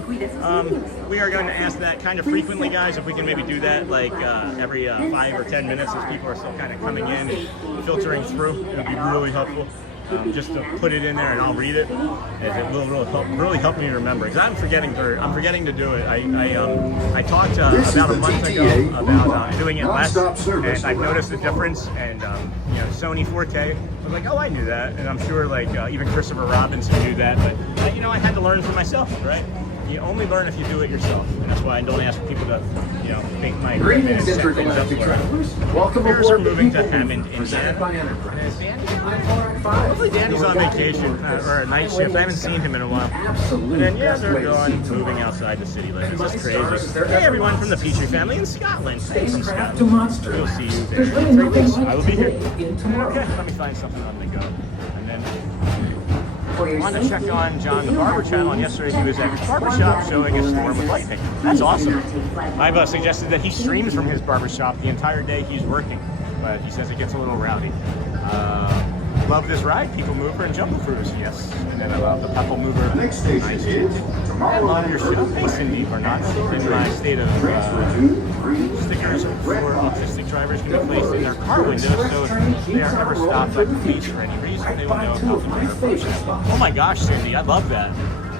We are going to ask that kind of frequently, guys. If we can maybe do that like every 5 or 10 minutes as people are still kind of coming in and filtering through, it would be really helpful. Just to put it in there and I'll read it, as it will really help me remember. Because I'm forgetting to do it. I talked about a month ago about doing it less, and I've noticed a difference. And you know, Sony 4K. I was like, oh, I knew that, and I'm sure like even Christopher Robinson knew that. But you know, I had to learn for myself, right? You only learn if you do it yourself, and that's why I don't ask people to, you know, make my equipment and set things up for it. Welcome Bears aboard are moving to Hammond, Indiana. Hopefully Danny's on vacation or a night shift. I haven't seen him in a while. And then yeah, they're gone, moving outside the city limits. It's crazy. Hey everyone from the Petrie family in Scotland. Hey from Scotland. We'll see you there in 3 weeks. I will be here. Okay, let me find something on the go. And then I wanted to check on John the Barber channel, and yesterday he was at his barbershop showing a storm of lightning. That's awesome. I've suggested that he streams from his barbershop the entire day he's working, but he says it gets a little rowdy. Love this ride, People Mover and Jumbo Cruise, yes. And then I love the Pepple Mover. Next station is I love your show. Hey Cindy Bernard. In my state of stickers for autistic drivers can be placed in their car windows, so if they are ever stopped by police for any reason, they will know how to approach it. Oh my gosh, Cindy, I love that.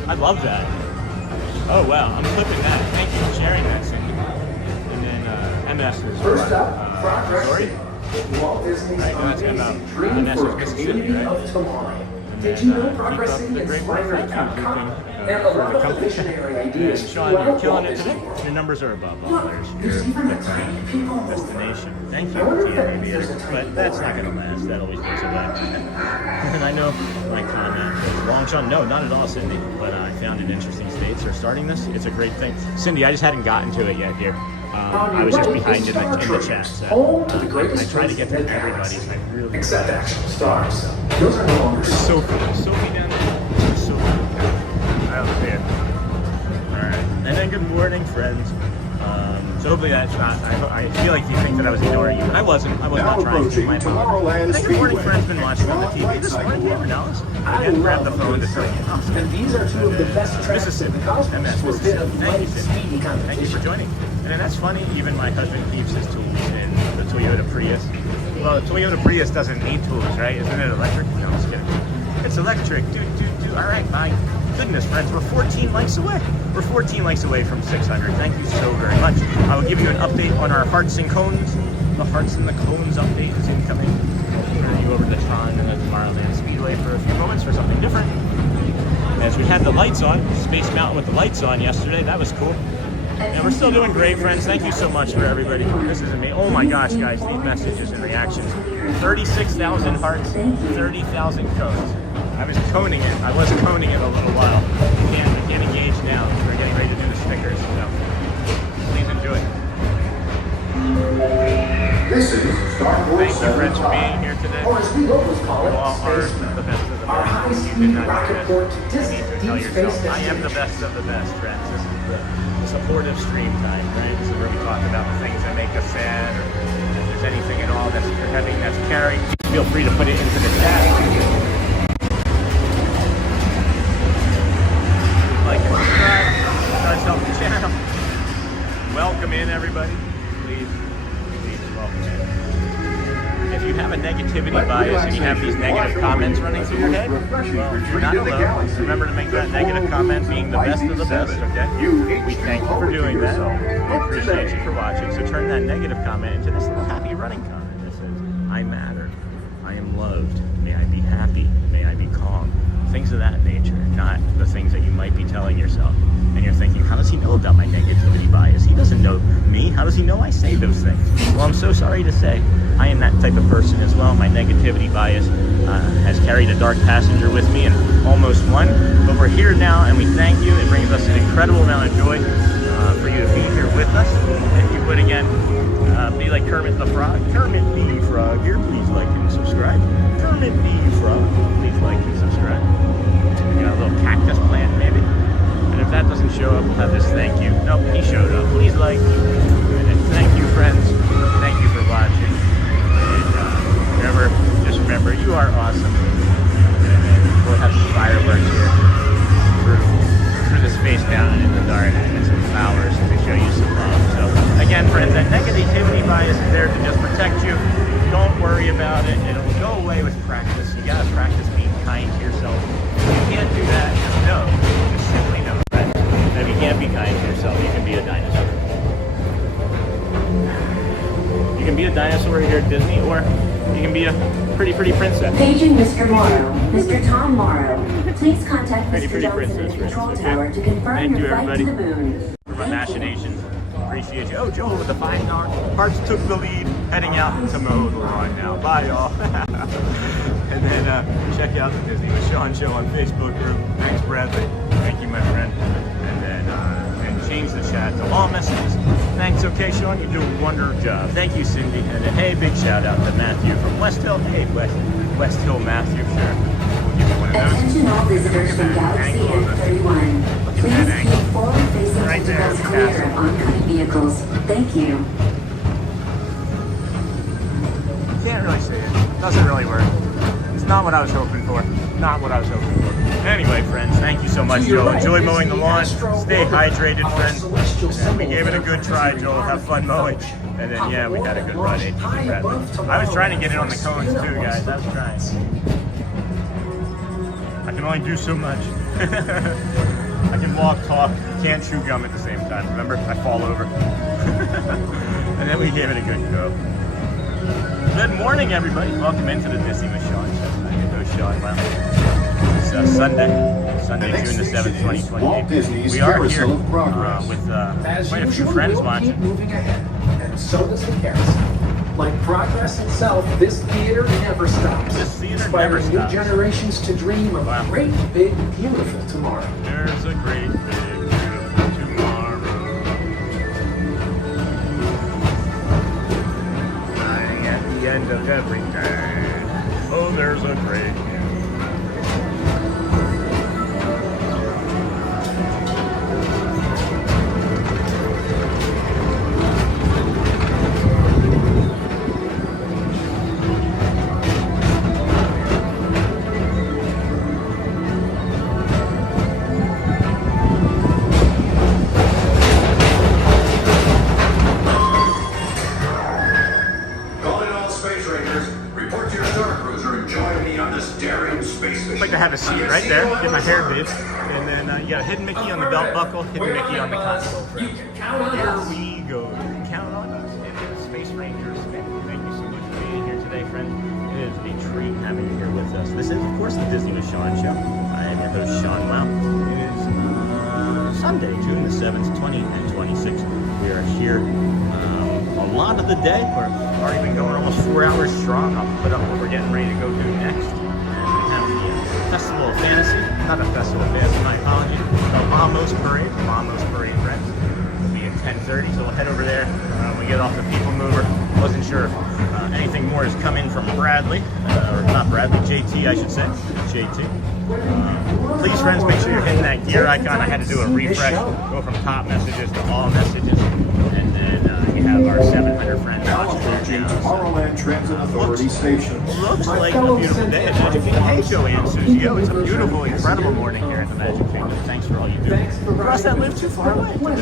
I love that. Oh wow, I'm clipping that. Thank you for sharing that, Cindy. And then MS is first up, sorry? Walt Disney World. Dream for a community of tomorrow. Did you know progressing is minor outcome and a lot of the visionary ideas? Sean, you're killing it today. Your numbers are above all others. Your destination. Thank you, TMABS. But that's not going to last. That always goes away. And I know my comment was wrong, Sean. No, not at all, Cindy. But I found it interesting states are starting this. It's a great thing. Cindy, I just hadn't gotten to it yet here. I was just behind in the chat, so I try to get to everybody. I really except actual stars. Those are no longer Sophie down there. Sophie. I don't see it. Alright. And then good morning, friends. So hopefully that's not, I feel like you think that I was ignoring you, but I wasn't. I was not trying to. My apologies. I think good morning, friends, been watching on the TV this morning. Cameron Ellis. I didn't grab the phone to tell you. And these are two of the best tracks Mississippi. MS Mississippi. Thank you, Cindy. Thank you for joining. And then that's funny, even my husband keeps his tools in the Toyota Prius. Well, the Toyota Prius doesn't need tools, right? Isn't it electric? No, I'm just kidding. It's electric. All right, my goodness, friends, we're 14 likes away. We're 14 likes away from 600. Thank you so very much. I will give you an update on our Hearts and Cones. The Hearts and the Cones update is incoming. We're going to go over to the Tron and the Tomorrowland Speedway for a few moments for something different. As we had the lights on, Space Mountain with the lights on yesterday, that was cool. And we're still doing great, friends. Thank you so much for everybody. This is amazing. Oh my gosh, guys, these messages and reactions. 36,000 hearts, 30,000 cones. I was coning it a little while. We can't engage now. We're getting ready to do the stickers, so please enjoy. This is Star Wars. Thank you, friends, for being here today. Or as we always call it, you all are the best of the best. You did not do this. You need to tell yourself, I am the best of the best, friends. This is the supportive stream time, right? This is where we talk about the things that make us sad, or if there's anything at all that's you're having that's carrying, feel free to put it into the chat. Like and subscribe. It does yourself to the channel. Welcome in, everybody. Please welcome in. If you have a negativity bias and you have these negative comments running through your head, well, you're not alone. Remember to make that negative comment being the best of the best, okay? We thank you for doing that. We appreciate you for watching. So turn that negative comment into this little happy running comment that says, I matter. I am loved. May I be happy. May I be calm. Things of that nature, not the things that you might be telling yourself. And you're thinking, how does he know about my negativity bias? He doesn't know me. How does he know I say those things? Well, I'm so sorry to say, I am that type of person as well. My negativity bias has carried a dark passenger with me and almost won. But we're here now, and we thank you. It brings us an incredible amount of joy for you to be here with us. If you would, again, be like Kermit the Frog. Kermit the Frog here. Please like and subscribe. Kermit the Frog. Please like and subscribe. We got a little cactus plant, maybe. And if that doesn't show up, we'll have this thank you. Nope, he showed up. Please like. And thank you, friends. Thank you for watching. And just remember, you are awesome. And we'll have some fireworks here through the space down in the dark and some flowers to show you some love. So again, friends, that negativity bias is there to just protect you. Don't worry about it. It'll go away with practice. You gotta practice being kind to yourself. If you can't do that, just know, just simply know, right? That if you can't be kind to yourself, you can be a dinosaur. You can be a dinosaur here at Disney, or you can be a pretty princess. Paging Mr. Morrow, Mr. Tom Morrow. Please contact Mr. Johnson at the control tower to confirm your flight to the moon. For my machinations, appreciate you. Oh, Joel with the $5. Hearts took the lead, heading out into mode. We're on now. Bye, y'all. And then check out the Disney with Sean show on Facebook group. Thanks, Bradley. Thank you, my friend. And then and change the chat to all messages. Thanks, okay, Sean, you do a wonderful job. Thank you, Cindy. And then, hey, big shout out to Matthew from West Hill. Hey, West Hill Matthew, sure. We'll give you one of those. Attention all visitors from Galaxy N31. Please keep forward-facing tentacles clear of oncoming vehicles. Thank you. Can't really say it. Doesn't really work. It's not what I was hoping for. Not what I was hoping for. Anyway, friends, thank you so much, Joel. Enjoy mowing the lawn. Stay hydrated, friends. And we gave it a good try, Joel. Have fun mowing. And then, yeah, we had a good run. I was trying to get it on the cones, too, guys. I was trying. I can only do so much. I can walk, talk, can't chew gum at the same time. Remember? I fall over. And then we gave it a good go. Good morning, everybody. Welcome into the Disney with Sean show. I'm your host, Sean. It's Sunday, June the 7th, 2028. We are here with quite a few friends watching. Keep moving ahead, and so does the carousel. Like progress itself, this theater never stops. This theater inspiring never stops. new generations to dream of a great, big, beautiful tomorrow. There's a great, big, beautiful tomorrow. Lying at the end of everything. Oh, there's a great. Have a seat right there, get my hair did, and then you got a hidden Mickey on the belt buckle, hidden Mickey on the console. Here we go. You can count on us and the Space Rangers. Thank you so much for being here today, friend. It is a treat having you here with us. This is, of course, the Disney with Sean show. I am your host, Sean Wow. It is Sunday, June the 7th, 2026. We are here a lot of the day. We're already been going almost 4 hours strong. I'll put up what we're getting ready to go do next. Festival of Fantasy, not a Festival of Fantasy, my apologies. The Mamos Parade, friends. It'll be at 10:30, so we'll head over there when we get off the People Mover. Wasn't sure if anything more has come in from Bradley, or not Bradley, JT, I should say. JT. Please, friends, make sure you're hitting that gear icon. I had to do a refresh, go from top messages to all messages. And then we have our 700 friends watching. Transit Authority station. Looks like a beautiful day at Magic Kingdom. Hey, Joanne says, yo, it's a beautiful, incredible morning here at the Magic Kingdom. Thanks for all you do. For us that live too far away.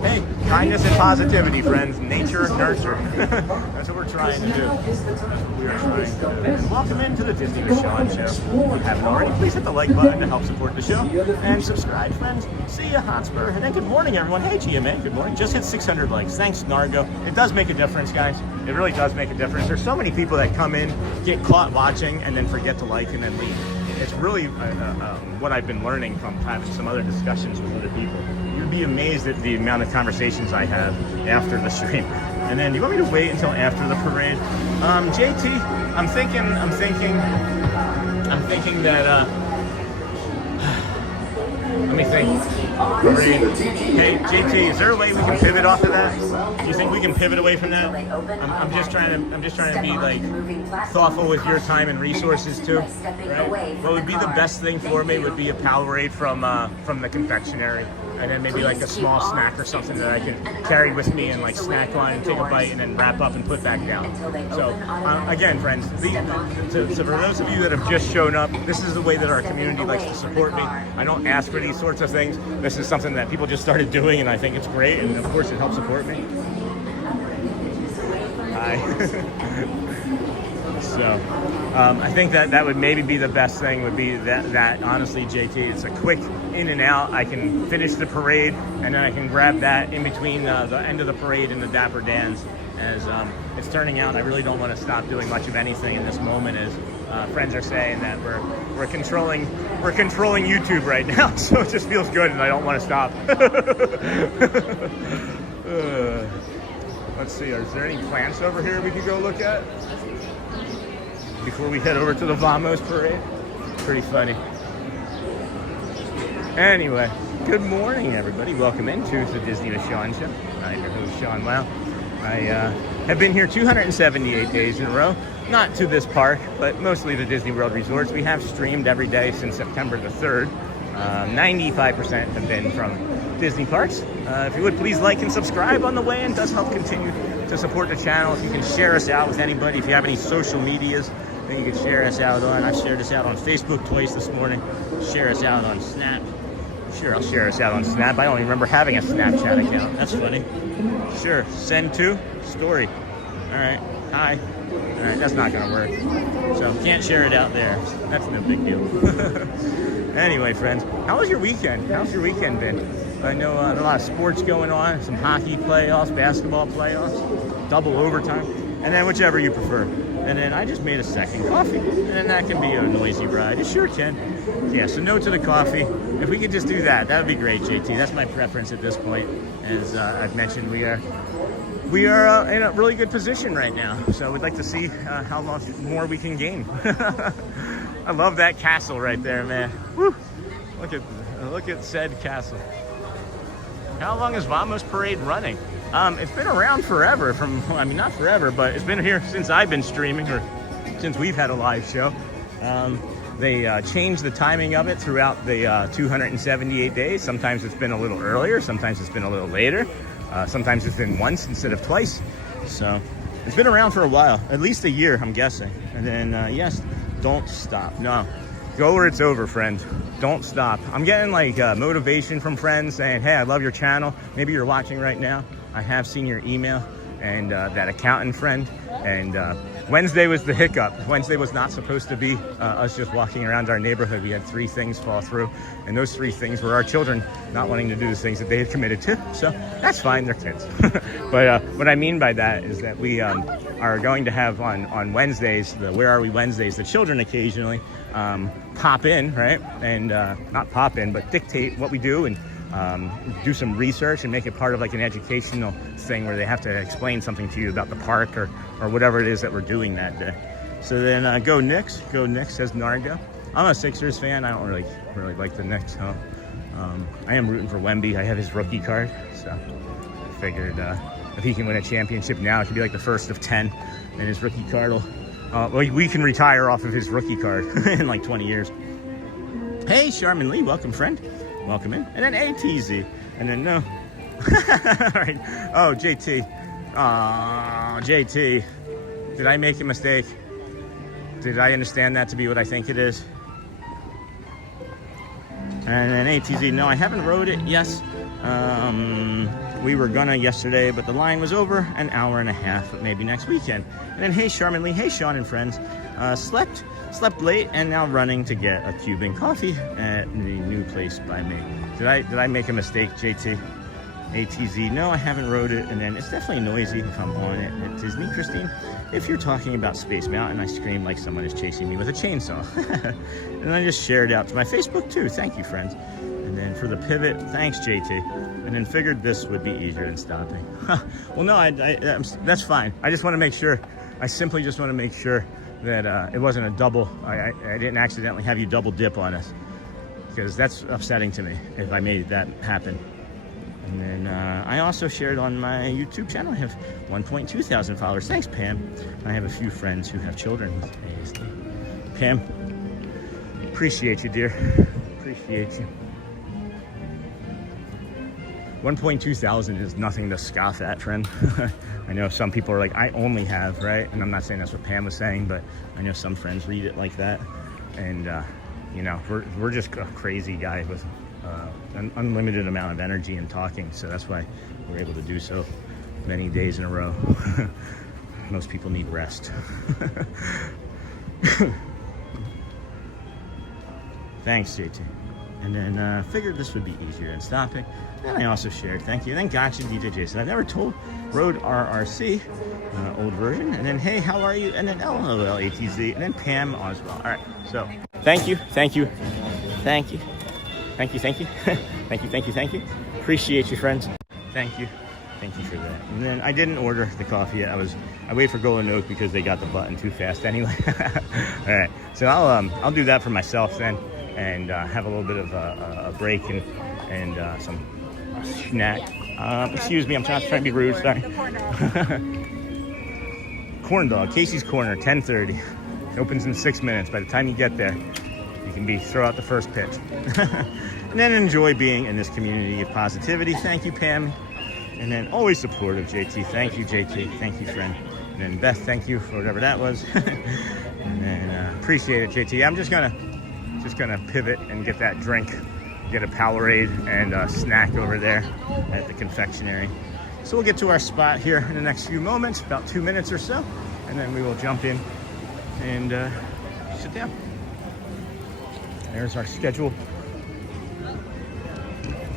Hey, kindness and positivity, friends. Nature, nurture. That's what we're trying to do. We are trying to welcome into the Disney with Sean show. If you haven't already, please hit the like button to help support the show. And subscribe, friends. See ya, Hotspur. And then good morning, everyone. Hey, GMA, good morning. Just hit 600 likes. Thanks, Nargo. It does make a difference, guys. It really does make a difference. There's so many people that come in, get caught watching, and then forget to like and then leave. It's really what I've been learning from having some other discussions with other people. You'd be amazed at the amount of conversations I have after the stream. And then, you want me to wait until after the parade? JT, I'm thinking that, let me think. Hey, JT, is there a way we can pivot off of that? Do you think we can pivot away from that? I'm just trying to be like thoughtful with your time and resources too. Right? What would be the best thing for me would be a Powerade from the confectionery, and then maybe like a small snack or something that I can carry with me and like snack on and take a bite and then wrap up and put back down. So again, friends, so for those of you that have just shown up, this is the way that our community likes to support me. I don't ask for these sorts of things. This is something that people just started doing, and I think it's great, and of course it helps support me. Hi. So I think that would maybe be the best thing, would be that honestly, JT, it's a quick in and out. I can finish the parade, and then I can grab that in between the end of the parade and the Dapper Dans. As it's turning out, I really don't want to stop doing much of anything in this moment, as friends are saying that we're controlling YouTube right now, so it just feels good, and I don't want to stop. Let's see, is there any plants over here we could go look at before we head over to the Vamos parade? Pretty funny. Anyway, good morning, everybody. Welcome into the Disney with Sean show. I'm your host, Sean Wow. I have been here 278 days in a row. Not to this park, but mostly the Disney World resorts. We have streamed every day since September the 3rd. 95% have been from Disney parks. If you would, please like and subscribe on the way, and does help continue to support the channel. If you can share us out with anybody, if you have any social medias that you can share us out on. I've shared us out on Facebook twice this morning. Share us out on Snap. Sure, I'll share us out on Snap. I don't even remember having a Snapchat account. That's funny. Sure, send to story. All right, hi. All right, that's not gonna work. So can't share it out there. That's no big deal. Anyway, friends, how was your weekend? How's your weekend been? I know a lot of sports going on, some hockey playoffs, basketball playoffs, double overtime, and then whichever you prefer. And then I just made a second coffee, and that can be a noisy ride. It sure can. Yeah, so no to the coffee. If we could just do that, that would be great, JT. That's my preference at this point. As I've mentioned, we are in a really good position right now. So we'd like to see how much more we can gain. I love that castle right there, man. Woo! Look at said castle. How long is Vamos Parade running? It's been around forever. Not forever, but it's been here since I've been streaming, or since we've had a live show. They changed the timing of it throughout the 278 days. Sometimes it's been a little earlier, sometimes it's been a little later. Sometimes it's been once instead of twice. So it's been around for a while, at least a year, I'm guessing. And then, yes, don't stop. No, go where it's over, friend. Don't stop. I'm getting like motivation from friends saying, hey, I love your channel. Maybe you're watching right now. I have seen your email, and that accountant friend. And Wednesday was the hiccup. Wednesday was not supposed to be us just walking around our neighborhood. We had 3 things fall through, and those 3 things were our children not wanting to do the things that they had committed to. So that's fine, they're kids. But what I mean by that is that we are going to have on Wednesdays, the Where Are We Wednesdays, the children occasionally pop in, right? And not pop in, but dictate what we do, and do some research and make it part of like an educational thing where they have to explain something to you about the park or whatever it is that we're doing that day. So then go Knicks, says Nargo. I'm a Sixers fan. I don't really like the Knicks, huh? I am rooting for Wemby. I have his rookie card, so I figured if he can win a championship now, it could be like the first of 10, and his rookie card will, we can retire off of his rookie card in like 20 years. Hey, Sharman Lee, welcome, friend. Welcome in. And then ATZ. And then no. All right. Oh, JT. JT. Did I make a mistake? Did I understand that to be what I think it is? And then ATZ, no, I haven't rode it. Yes, we were gonna yesterday, but the line was over an hour and a half, but maybe next weekend. And then hey, Charmin Lee, hey, Sean and friends, slept late and now running to get a Cuban coffee at the new place by me. Did I make a mistake, JT? ATZ, no, I haven't rode it. And then it's definitely noisy if I'm on it at Disney, Christine. If you're talking about Space Mountain, I scream like someone is chasing me with a chainsaw. And I just shared out to my Facebook too. Thank you, friends. And then for the pivot, thanks, JT. And then figured this would be easier than stopping. Well, no, that's fine. I just want to make sure. I simply just want to make sure that it wasn't a double. I didn't accidentally have you double dip on us, because that's upsetting to me if I made that happen. And then I also shared on my YouTube channel. I have 1.2 thousand followers. Thanks, Pam. I have a few friends who have children with ASD. Pam, appreciate you, dear. Appreciate you. 1.2 thousand is nothing to scoff at, friend. I know some people are like, I only have, right? And I'm not saying that's what Pam was saying, but I know some friends read it like that. And, you know, we're just a crazy guy with an unlimited amount of energy and talking. So that's why we're able to do so many days in a row. Most people need rest. Thanks, JT. And then figured this would be easier than stopping. And I also shared, thank you. And then gotcha, DJ Jason. I've never rode RRC, old version. And then, hey, how are you? And then LOL ATZ. And then Pam as well. All right, so thank you, thank you, thank you. Thank you, thank you. Thank you, thank you, thank you. Appreciate you, friends. Thank you. Thank you for that. And then I didn't order the coffee yet. I waited for Golden Oak because they got the button too fast anyway. All right, so I'll do that for myself then, and have a little bit of a break and some snack. Excuse me, I'm trying to be rude, sorry. Corn dog, Casey's Corner, 10:30. It opens in 6 minutes. By the time you get there, you can throw out the first pitch. And then enjoy being in this community of positivity. Thank you, Pam. And then always supportive, JT. Thank you, JT. Thank you, friend. And then Beth, thank you for whatever that was. And then appreciate it, JT. I'm just gonna pivot and get that drink, get a Powerade and a snack over there at the confectionery. So we'll get to our spot here in the next few moments, about 2 minutes or so, and then we will jump in and sit down. There's our schedule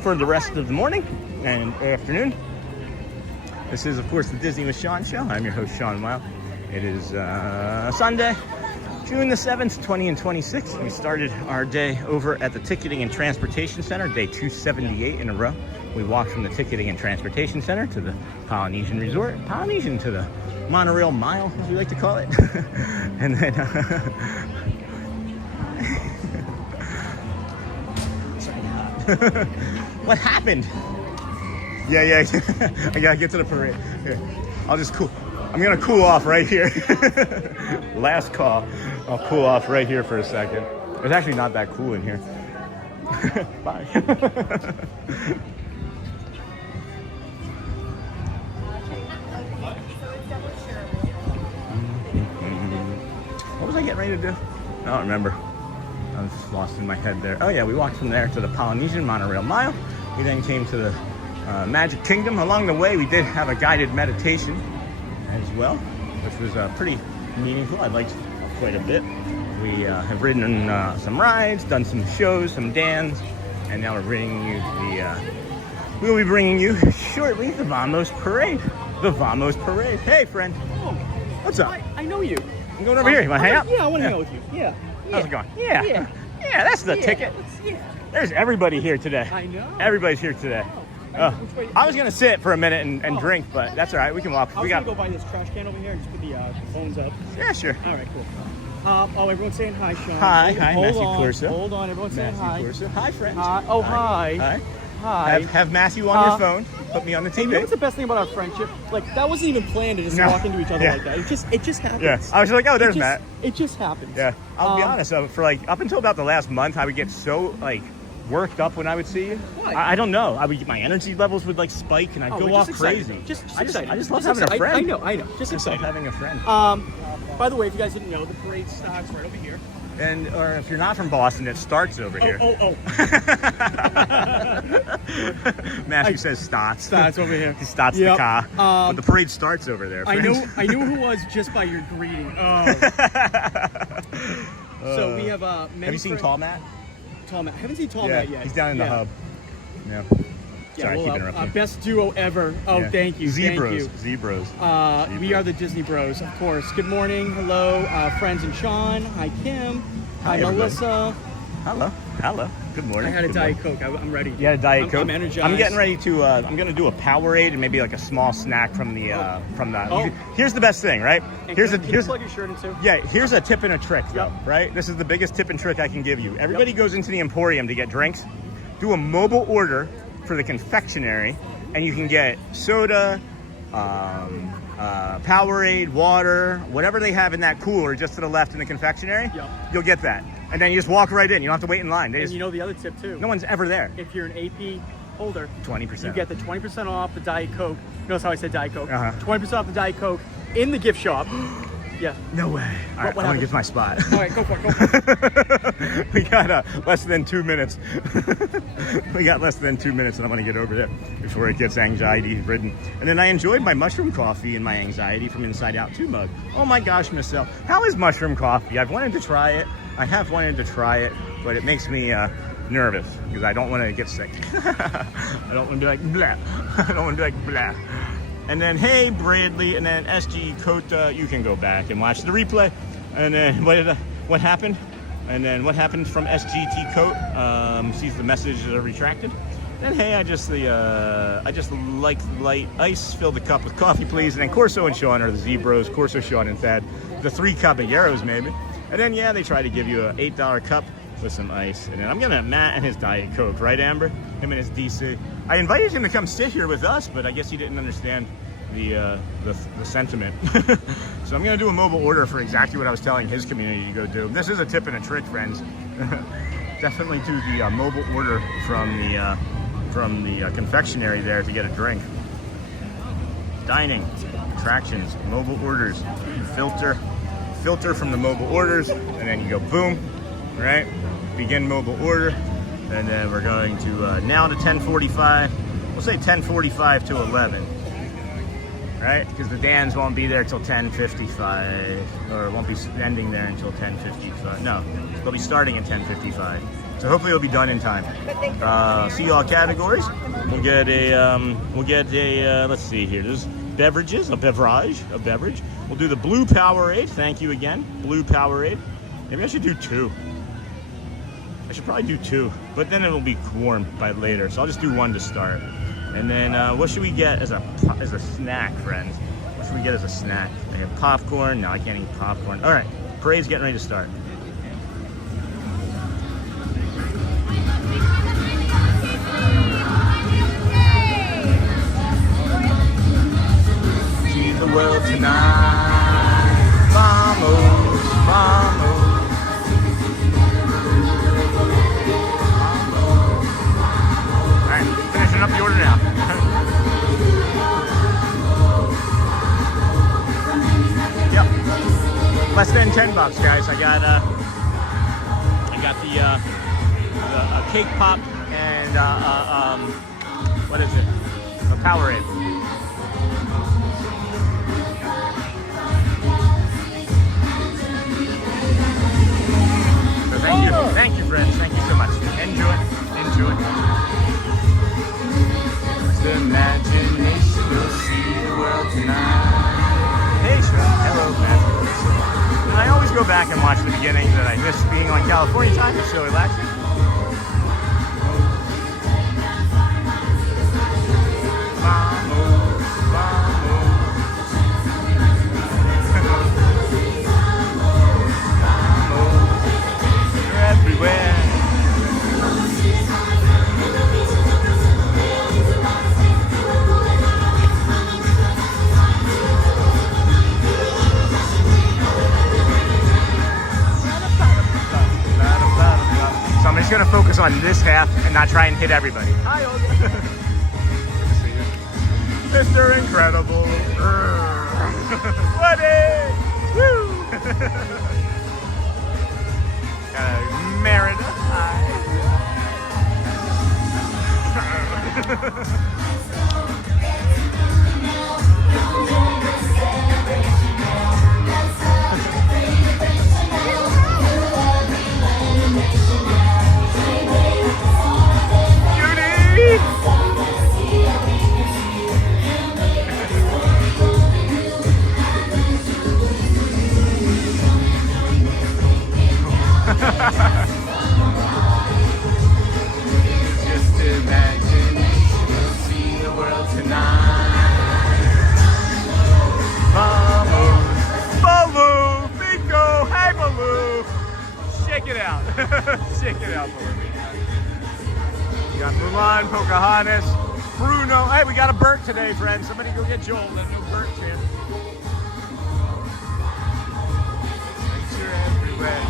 for the rest of the morning and afternoon. This is, of course, the Disney with Sean show. I'm your host, Sean Weil. It is Sunday, June the 7th, 20 and 26. We started our day over at the Ticketing and Transportation Center, day 278 in a row. We walked from the Ticketing and Transportation Center to the Polynesian Resort, Polynesian to the Monorail Mile, as we like to call it. And then what happened? Yeah. I gotta get to the parade. Here, I'm gonna cool off right here. Last call. I'll cool off right here for a second. It's actually not that cool in here. Bye. What was I getting ready to do? I don't remember. I was just lost in my head there. Oh yeah, we walked from there to the Polynesian Monorail Mile. We then came to the Magic Kingdom. Along the way, we did have a guided meditation as well, which was pretty meaningful. I liked quite a bit. We have ridden some rides, done some shows, some dance, and now we're bringing you we'll be bringing you shortly the Vamos Parade. The Vamos Parade. Hey, friend. Oh, what's up? I know you. I'm going over here. You want to hang out? Yeah, I want to hang out with you. Yeah. How's it going? Yeah, that's the ticket. There's everybody here today. I know. Everybody's here today. I was going to sit for a minute and drink, but that's all right. We can walk. I was going to go buy this trash can over here and just put the phones up. Yeah, sure. All right, cool. Everyone's saying hi, Sean. Hi, Hold Matthew on, Corso. Hold on, everyone's saying hi. Corso. Hi, friends. Hi. Hi. Hi. Have Matthew on your phone. Put me on the TV. You know what's the best thing about our friendship? Like, that wasn't even planned to just walk into each other like that. It just happens. Yeah. I was like, oh, there's Matt. It just happens. Yeah. I'll be honest. For up until about the last month, I would get so worked up when I would see you. Why? I don't know. My energy levels would like spike and I'd Oh, go we're off just excited. crazy. Just I excited. just love having a excited. friend. I know. Just I excited. love having a friend. By the way, if you guys didn't know, the parade starts right over here. And or if you're not from Boston, it starts over here. Oh. Matthew says starts. Starts over here. He starts Yep. the car. But the parade starts over there. I friends. knew who it was just by your greeting. Oh. So we have Have you seen Tall Matt? Tall Matt. I haven't seen Tall Yeah, Matt yet. he's down in the Yeah. hub. Yeah. Yeah, Sorry, I keep well, interrupting. best duo ever. Oh, Yeah. thank you. Zebras. Thank you. Zebras. We are the Disney Bros, of course. Good morning. Hello, friends and Sean. Hi, Kim. Hi, everybody. Melissa. Hello. Good morning. I had a Good Diet morning. Coke. I'm ready. You had a Diet Coke? I'm energized. I'm getting ready to, I'm going to do a Powerade and maybe like a small snack from the, Oh. Here's the best thing, right? And Here's can you plug your shirt in too? Yeah, here's a tip and a trick, though, Yep. right? This is the biggest tip and trick I can give you. Everybody goes into the Emporium to get drinks. Do a mobile order for the confectionery, and you can get soda, Powerade, water, whatever they have in that cooler just to the left in the confectionery. Yep. You'll get that. And then you just walk right in. You don't have to wait in line. And you know the other tip too. No one's ever there. If you're an AP holder, 20%. you get the 20% off the Diet Coke. Notice how I said Diet Coke. Uh-huh. 20% off the Diet Coke in the gift shop. Yeah. No way. All right, what I'm going to happens? get my spot. All right, go for it. We got less than 2 minutes. We got less than 2 minutes, and I'm going to get over there before it gets anxiety-ridden. And then I enjoyed my mushroom coffee and my anxiety from Inside Out 2 mug. Oh my gosh, Miss Elle, how is mushroom coffee? I've wanted to try it. I have wanted to try it, but it makes me nervous because I don't want to get sick. I don't want to be like blah. I don't want to be like blah. And then, hey, Bradley, and then SG Kota, you can go back and watch the replay. And then, what happened? And then, what happened from SGT Coat? Sees the messages are retracted. And hey, I just like light ice. Fill the cup with coffee, please. And then Corso and Sean are the Zebros. Corso, Sean, and Thad. The 3 caballeros, maybe. And then, yeah, they try to give you a $8 cup with some ice. And then I'm gonna Matt and his Diet Coke, right, Amber? Him and his DC. I invited him to come sit here with us, but I guess he didn't understand the sentiment. So I'm gonna do a mobile order for exactly what I was telling his community to go do. This is a tip and a trick, friends. Definitely do the mobile order from the confectionery there to get a drink. Dining, attractions, mobile orders, filter from the mobile orders, and then you go boom, right? Begin mobile order, and then we're going to now to 10:45. We'll say 10:45 to 11, right? Because the Dans won't be there till 10:55, or won't be ending there until 10:55. No, they'll be starting at 10:55. So hopefully it'll be done in time. See all categories. We'll get a let's see here. There's beverages, a beverage. We'll do the blue Powerade. Thank you again, blue Powerade. Maybe I should do 2. I should probably do 2, but then it'll be warm by later. So I'll just do 1 to start. And then what should we get as a snack, friends? What should we get as a snack? They have popcorn. No, I can't eat popcorn. All right, parade's getting ready to start. See the world tonight. Vamos, vamos. Finishing up the order now. Yep. Less than $10, guys. I got the cake pop and what is it? A Powerade. So thank you, friends. Thank you so much. Enjoy. The imagination will see the world tonight. Hey, Sean. Hello, man. And I always go back and watch the beginning that I miss being on California time. It's so relaxing. Vamos, vamos. Vamos. You're everywhere. on this half and not try and hit everybody. Hi, Olga. Good to see you. Mr. Incredible. What is? Woo! Merida. Hi. Just imagine we'll see the world tonight. Vamos, Baloo, Pico, hey Baloo. Shake it out. Shake it out, Baloo. We got Mulan, Pocahontas, Bruno. Hey, we got a Bert today, friends. Somebody go get Joel, that new Bert chant. Lights are everywhere.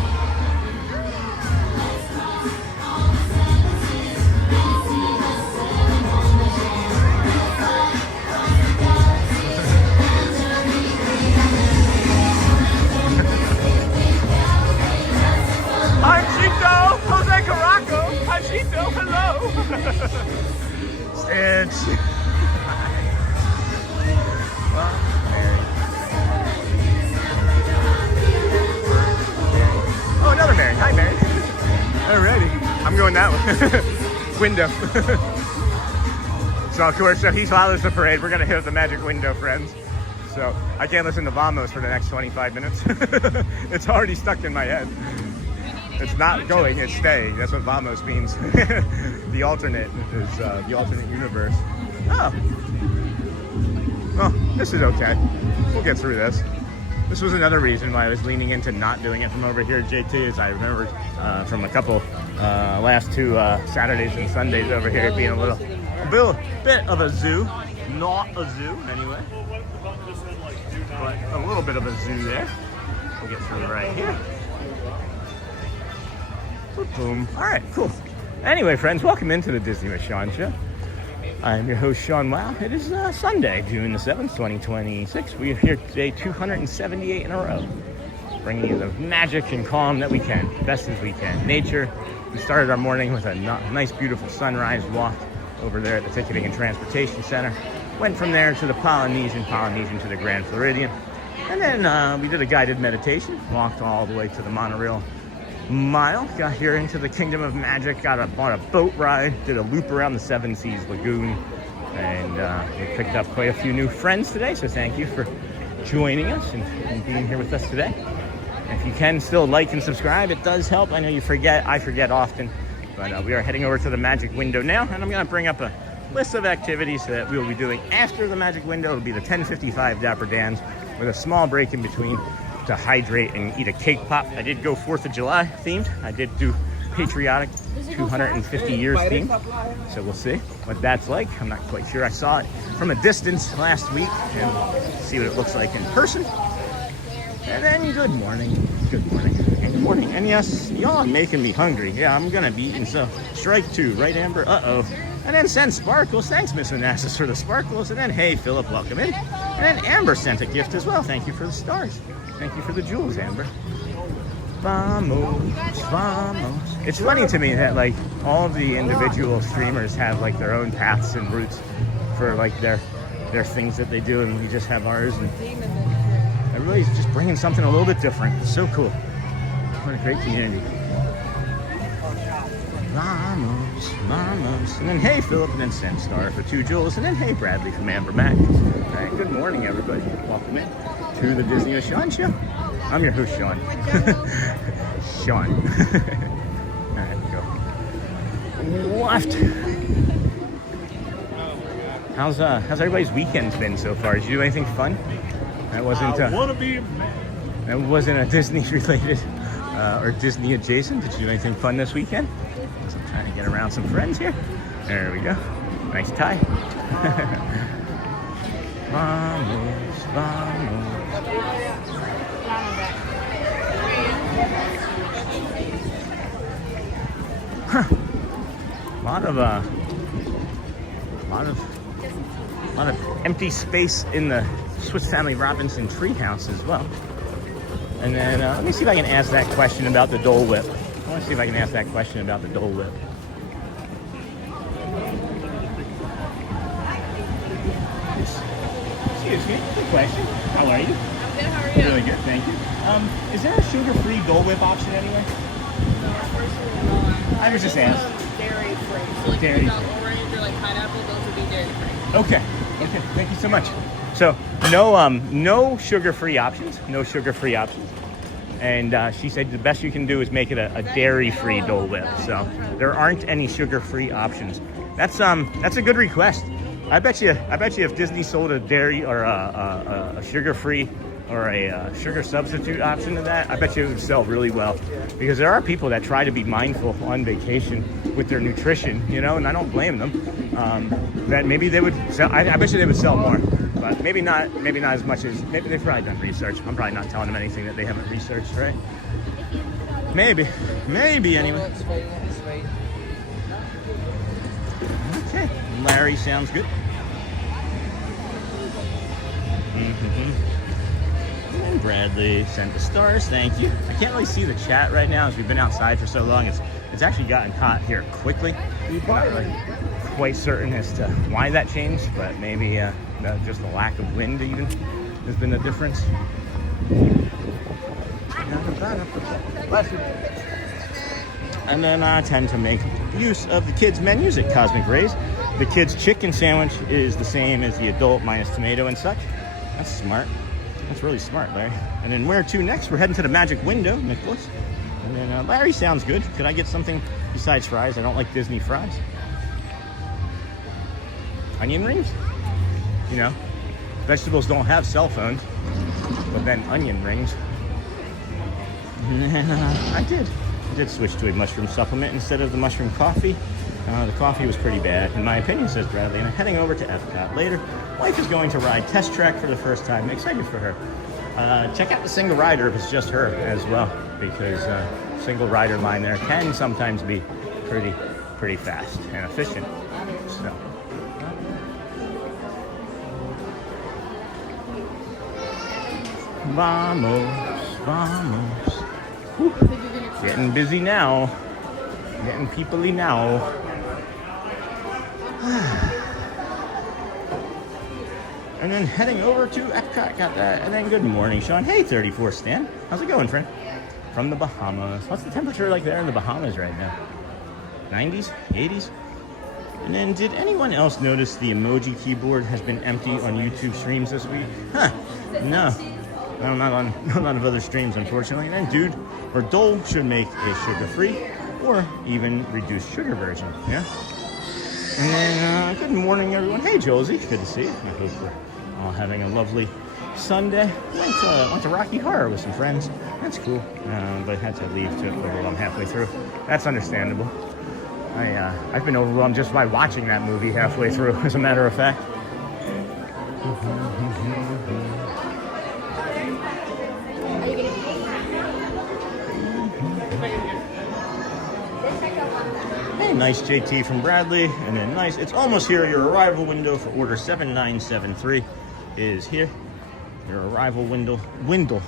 Panchito, Jose Caraco, Panchito, hello. Stitch. Oh, another Mary. Hi, Mary. Alrighty. I'm going that way. Window. So, of course, so he follows the parade. We're going to hit the magic window, friends. So, I can't listen to Vamos for the next 25 minutes. It's already stuck in my head. It's not going, it's staying. That's what Vamos means. The alternate is the alternate universe. Oh. Well, this is okay. We'll get through this. This was another reason why I was leaning into not doing it from over here at JT, as I remember from a couple last two Saturdays and Sundays over here being a bit of a zoo. Not a zoo, anyway. But a little bit of a zoo there. We'll get through right here. Boom. All right, cool. Anyway, friends, welcome into the Disney with Sean show. I'm your host, Sean Wow. It is Sunday, June the 7th, 2026. We are here today 278 in a row, bringing you the magic and calm that we can, best as we can. Nature. We started our morning with a nice, beautiful sunrise walk over there at the Ticketing and Transportation Center. Went from there to the Polynesian to the Grand Floridian. And then we did a guided meditation, walked all the way to the monorail mile, got here into the Kingdom of Magic, bought a boat ride, did a loop around the Seven Seas Lagoon, and we picked up quite a few new friends today, so thank you for joining us and being here with us today. And if you can still like and subscribe, it does help. I know you forget, I forget often, but we are heading over to the Magic Window now, and I'm going to bring up a list of activities that we will be doing after the Magic Window. It'll be the 10:55 Dapper Dans with a small break in between to hydrate and eat a cake pop. I did go 4th of July themed. I did do patriotic 250 years themed. So we'll see what that's like. I'm not quite sure. I saw it from a distance last week and see what it looks like in person. And then good morning. Good morning. And good morning. And yes, y'all are making me hungry. Yeah, I'm gonna be eating, so strike two, right, Amber? Uh-oh. And then send sparkles. Thanks, Miss Onassis, for the sparkles. And then, hey, Philip, welcome in. And then Amber sent a gift as well. Thank you for the stars. Thank you for the jewels, Amber. Vamos, vamos. It's funny to me that, like, all of the individual streamers have, like, their own paths and routes for, like, their things that they do, and we just have ours. And everybody's just bringing something a little bit different. It's so cool. What a great community. Vamos, vamos. And then, hey, Philip, and then Send Star for 2 jewels. And then, hey, Bradley from Amber Mac. All right, good morning, everybody. Welcome in to the Disney with Sean show. I'm your host, Sean. Sean. All right, go. Left. How's everybody's weekends been so far? Did you do anything fun? That wasn't that wasn't a Disney related or Disney adjacent. Did you do anything fun this weekend? So I'm trying to get around some friends here. There we go. Nice tie. Vamos, vamos. lot of empty space in the Swiss Family Robinson treehouse as well. And then let me see if I can ask that question about the Dole Whip. I want to see if I can ask that question about the Dole Whip. Excuse me, good question. How are you? I'm good, how are you? Really good, thank you. Is there a sugar-free Dole Whip option anywhere? No, unfortunately not. I was just asking. Dairy free. So like Dairy if you got orange or like pineapple, those would be dairy free. Okay, okay, thank you so much. So no sugar-free options, no sugar-free options. And she said the best you can do is make it a dairy-free Dole Whip. So there aren't any sugar-free options. That's a good request. I bet you if Disney sold a dairy or a sugar-free or a sugar substitute option to that, I bet you it would sell really well. Because there are people that try to be mindful on vacation with their nutrition, you know, and I don't blame them. That maybe they would sell, I bet you they would sell more, but maybe not as much as, maybe they've probably done research. I'm probably not telling them anything that they haven't researched, right? Maybe anyway. Okay, Larry sounds good. And Bradley sent the stars, thank you. I can't really see the chat right now as we've been outside for so long. It's actually gotten hot here quickly. Not really quite certain as to why that changed, but maybe just the lack of wind even has been the difference. And then I tend to make use of the kids' menus at Cosmic Rays. The kids' chicken sandwich is the same as the adult minus tomato and such. That's smart. That's really smart, Larry. And then where to next? We're heading to the Magic Window, Nicholas. And then Larry sounds good. Could I get something besides fries? I don't like Disney fries. Onion rings? You know, vegetables don't have cell phones, but then onion rings. And then I did switch to a mushroom supplement instead of the mushroom coffee. The coffee was pretty bad, in my opinion, says Bradley. And I'm heading over to Epcot later. Wife is going to ride Test Track for the first time. I'm excited for her. Check out the single rider if it's just her as well, because single rider line there can sometimes be pretty fast and efficient. So. Vamos. Whew. Getting busy now. Getting people-y now. And then heading over to Epcot, got that. And then good morning, Sean. Hey, 34 Stan. How's it going, friend? From the Bahamas. What's the temperature like there in the Bahamas right now? 90s? 80s? And then did anyone else notice the emoji keyboard has been empty on YouTube streams this week? Huh, no. No, not on a lot of other streams, unfortunately. And then dude, or Dole should make a sugar-free or even reduced sugar version, yeah? And then, good morning, everyone. Hey, Josie, good to see you. I hope we're all having a lovely Sunday. Went to Rocky Horror with some friends. That's cool, but had to leave to overwhelmed halfway through. That's understandable. I've been overwhelmed just by watching that movie halfway through, as a matter of fact. Hey, nice JT from Bradley, and then nice. It's almost here. Your arrival window for order 7973 is here. Your arrival window,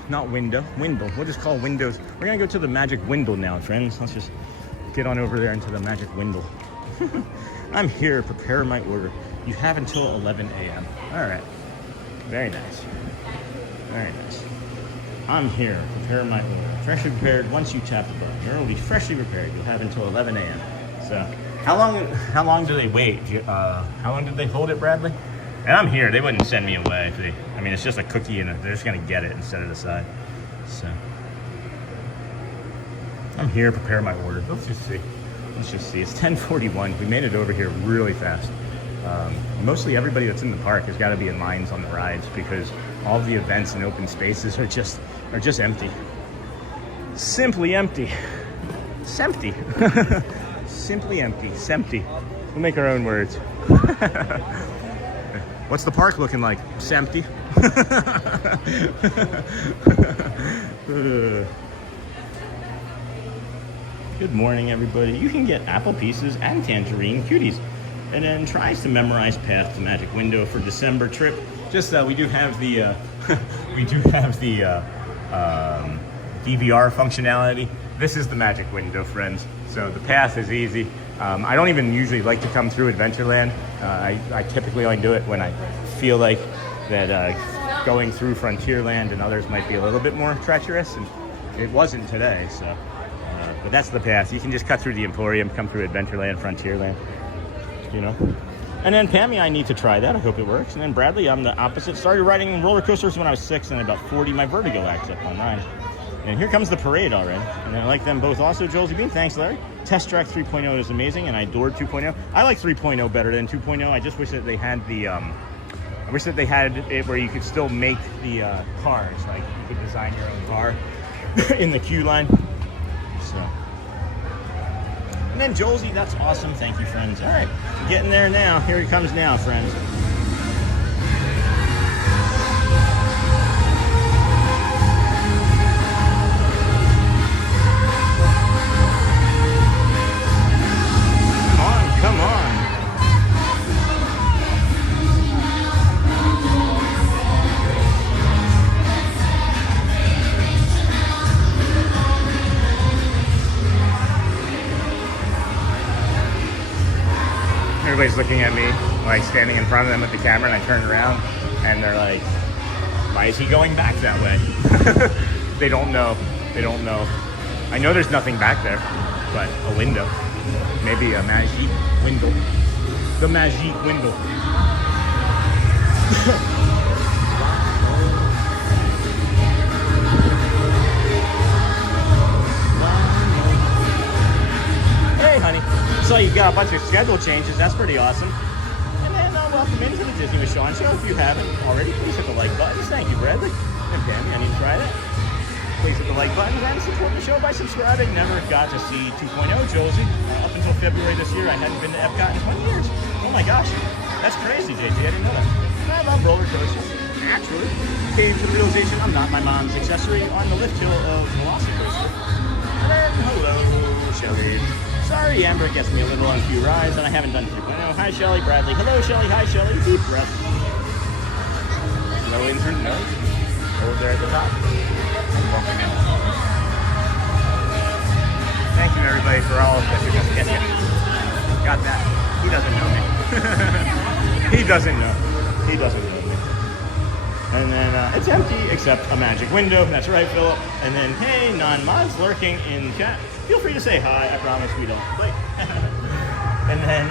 not window, window. We'll just call windows. We're gonna go to the Magic Window now, friends. Let's just get on over there into the Magic Window. I'm here, prepare my order. You have until 11 a.m. All right, very nice, very nice. I'm here, prepare my order. Freshly prepared, once you tap the button. Your order will be freshly prepared. You'll have until 11 a.m. So, how long do they wait? How long did they hold it, Bradley? And I'm here. They wouldn't send me away. I mean, it's just a cookie, and they're just gonna get it and set it aside. So, I'm here, prepare my order. Let's just see. It's 10:41. We made it over here really fast. Mostly everybody that's in the park has got to be in lines on the rides because all the events and open spaces are just empty. Simply empty. Sempty. Simply empty. Sempty. We'll make our own words. What's the park looking like? Sempty. Good morning, everybody. You can get apple pieces and tangerine cuties. And then tries to memorize Path to Magic Window for December trip. Just we do have the DVR functionality. This is the Magic Window, friends. So the path is easy. I don't even usually like to come through Adventureland. I typically only do it when I feel like that going through Frontierland and others might be a little bit more treacherous, and it wasn't today. So, but that's the path. You can just cut through the Emporium, come through Adventureland, Frontierland. You know, and then Pammy, I need to try that. I hope it works. And then Bradley, I'm the opposite. Started riding roller coasters when I was 6, and at about 40, my vertigo acts up on 9. And here comes the parade already. And I like them both also. Josie Bean, thanks, Larry. Test Track 3.0 is amazing, and I adored 2.0. I like 3.0 better than 2.0. I just wish that they had the, I wish that they had it where you could still make the cars. Like, you could design your own car in the queue line. So. And then Josie, that's awesome. Thank you, friends. All right, getting there now. Here it comes now, friends. Come on. Everybody's looking at me, like standing in front of them with the camera, and I turn around, and they're like, why is he going back that way? They don't know. They don't know. I know there's nothing back there, but a window. Maybe a magic window. The magic window. Hey, honey. So you got a bunch of schedule changes. That's pretty awesome. And then welcome into the Disney with Sean show. If you haven't already, please hit the like button. Thank you, Bradley. And Pammy, I need to try that. Please hit the like button and support the show by subscribing. Never got to see 2.0, Josie. Up until February this year, I hadn't been to Epcot in 20 years. Oh my gosh. That's crazy, JJ. I didn't know that. I love roller coasters. Naturally. Came to the realization I'm not my mom's accessory on the lift hill of Velocicoaster. And then, hello, Shelly. Sorry, Amber gets me a little on a few rides, and I haven't done 3.0. Hi, Shelly. Bradley. Hello, Shelly. Hi, Shelly. Deep breath. Low in her nose. Over there at the top. Welcome in. Thank you, everybody, for all of this. Yes, yes. Got that. He doesn't know me. He doesn't know. He doesn't know me. And then it's empty except a magic window. That's right, Philip. And then, hey, non-mods lurking in chat. Feel free to say hi. I promise we don't fight. And then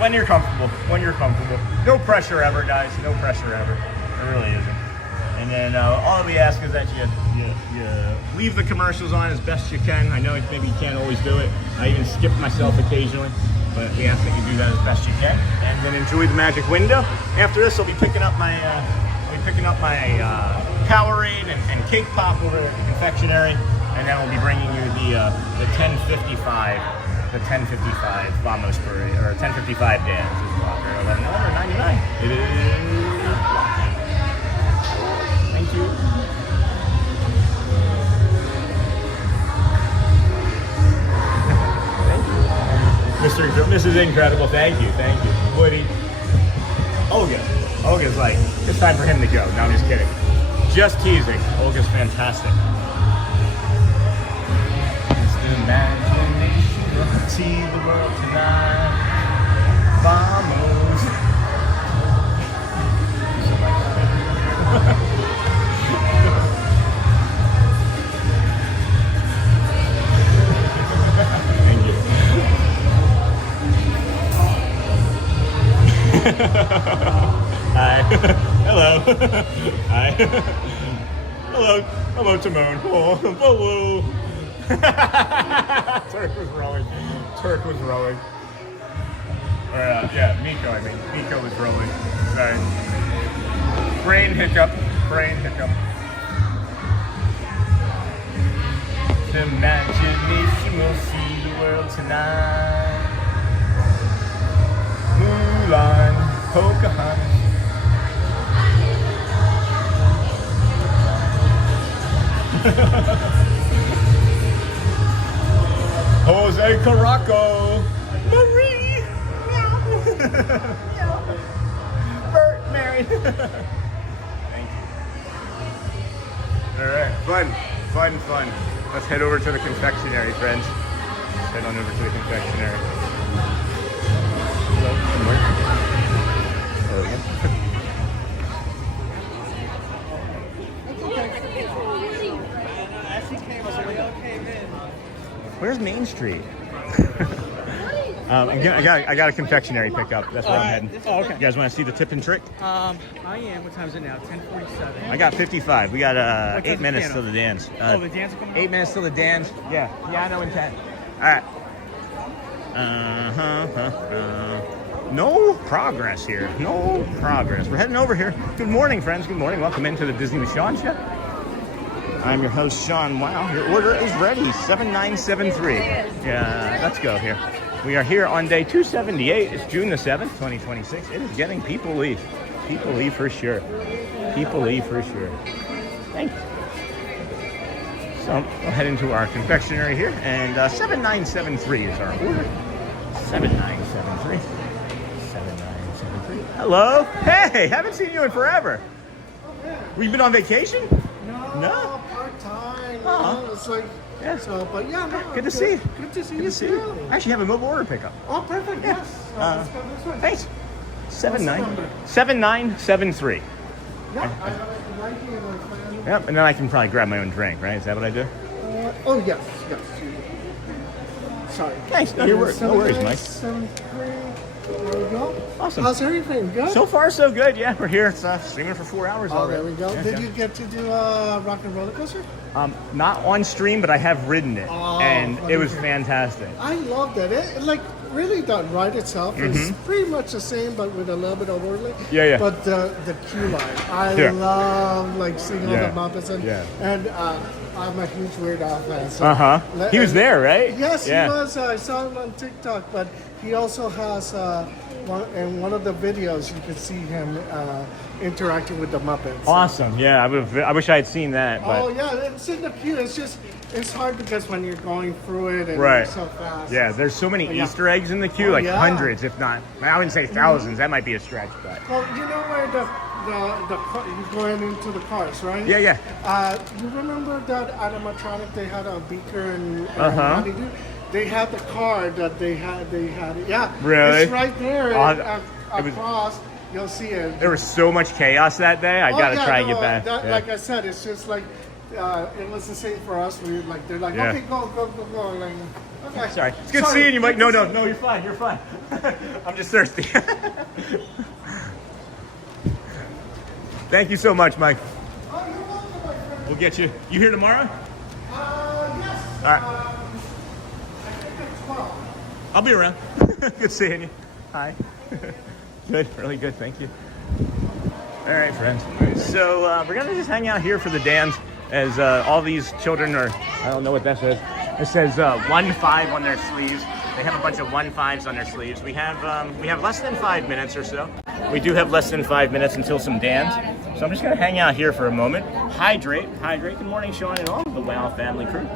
when you're comfortable. When you're comfortable. No pressure ever, guys. No pressure ever. There really isn't. And then all we ask is that you leave the commercials on as best you can. I know maybe you can't always do it. I even skip myself occasionally, but we ask that you do that as best you can. And then enjoy the magic window. After this, I'll be picking up my Powerade and cake pop over at the confectionery, and then we'll be bringing you the 10:55 Vamos Parade, or 10:55 dance as well. For $11.99. It is. Thank you. Mr. Grill, this is incredible. Thank you. Woody. Olga's like, it's time for him to go. No, I'm just kidding. Just teasing. Olga's fantastic. It's the imagination of see the world tonight. Vamos. Thank you. Hi. Hello. Hi. Hello, Timon. Oh, hello. Turk was rowing. Or, yeah, Miko was rowing. Sorry. Brain hiccup. The imagination will see the world tonight. Mulan, Pocahontas. Jose Caraco. Marie. Bert, Mary. Thank you. All right, fun. Let's head over to the confectionery, friends. Let's head on over to the confectionery. Hello, somewhere. There we go. Where's Main Street? I got a confectionery pickup. That's where I'm heading. Oh, okay. You guys want to see the tip and trick? I am. What time is it now? 10:47. I got 55. We got What 8 time's minutes the till the dance. Oh, the dance is coming 8 minutes till the dance. Yeah, piano and 10. All right. No progress here. No progress. We're heading over here. Good morning, friends. Good morning. Welcome into the Disney with Sean show. I'm your host, Sean. Wow, your order is ready. 7973. Yeah, let's go here. We are here on day 278. It's June the 7th, 2026. It is getting people-y. People-y for sure. People-y for sure. Thank you. So we'll head into our confectionery here, and 7973 is our order. 7973. 7973. Hello. Hey, haven't seen you in forever. We've been on vacation? No. Part-time. Oh. It's like, yeah. So, but yeah, no. Good to see you. Good to see Good you to see you. too. I actually have a mobile order pickup. Oh, perfect. Yeah. Yes. Let's go this way. Thanks. What's the number? 7973. Yeah, I have it right here. My friend. Yep, and then I can probably grab my own drink, right? Is that what I do? Oh, yes. Sorry. Thanks. No, no worries, Mike. 73. There we go. Awesome. How's everything? Good? So far, so good. Yeah, we're here. It's streaming for 4 hours Oh, already. there we go. Yeah, Did yeah. you get to do Rock and Roller Coaster? Not on stream, but I have ridden it, Oh, and funny. it was fantastic. I loved it. It like really the ride itself is pretty much the same, but with a little bit of overlay. Yeah, yeah. But the queue line, I Yeah. love like seeing Yeah. all the Muppets and I'm a huge Weird Al fan. So He was there, right? Yes, Yeah. he was. I saw him on TikTok, but he also has in one of the videos you can see him interacting with the Muppets. Awesome. Yeah, I wish I had seen that. But Oh yeah, it's in the queue. It's just it's hard because when you're going through it and right. you're so fast. Yeah, there's so many Yeah. Easter eggs in the queue, Oh, like yeah. hundreds, if not. I wouldn't say thousands. That might be a stretch, but. Well, you know where the you're going into the cars, right? Yeah, yeah. You remember that animatronic? They had a beaker and honeydew? They had the car that they had. Yeah. Really? It's right there. Oh, Across, you'll see it. There was so much chaos that day. I gotta try and get back. Yeah. Like I said, it's just like it was the same for us. We like they're like, Yeah. okay, go. Like, okay. Sorry. It's good seeing you, Mike. No, you're fine. You're fine. I'm just thirsty. Thank you so much, Mike. Oh, you're welcome, my friend. We'll get you. You here tomorrow? Yes. All right. I think it's 12. I'll be around. Good seeing you. Hi. Good, really good, thank you. All right, friends. So we're gonna just hang out here for the dance as all these children are, I don't know what that says. It says 1-5 on their sleeves. They have a bunch of 1-5s on their sleeves. We have less than 5 minutes or so. We do have less than 5 minutes until some dance. So I'm just gonna hang out here for a moment. Hydrate. Good morning, Sean and all the WOW family crew.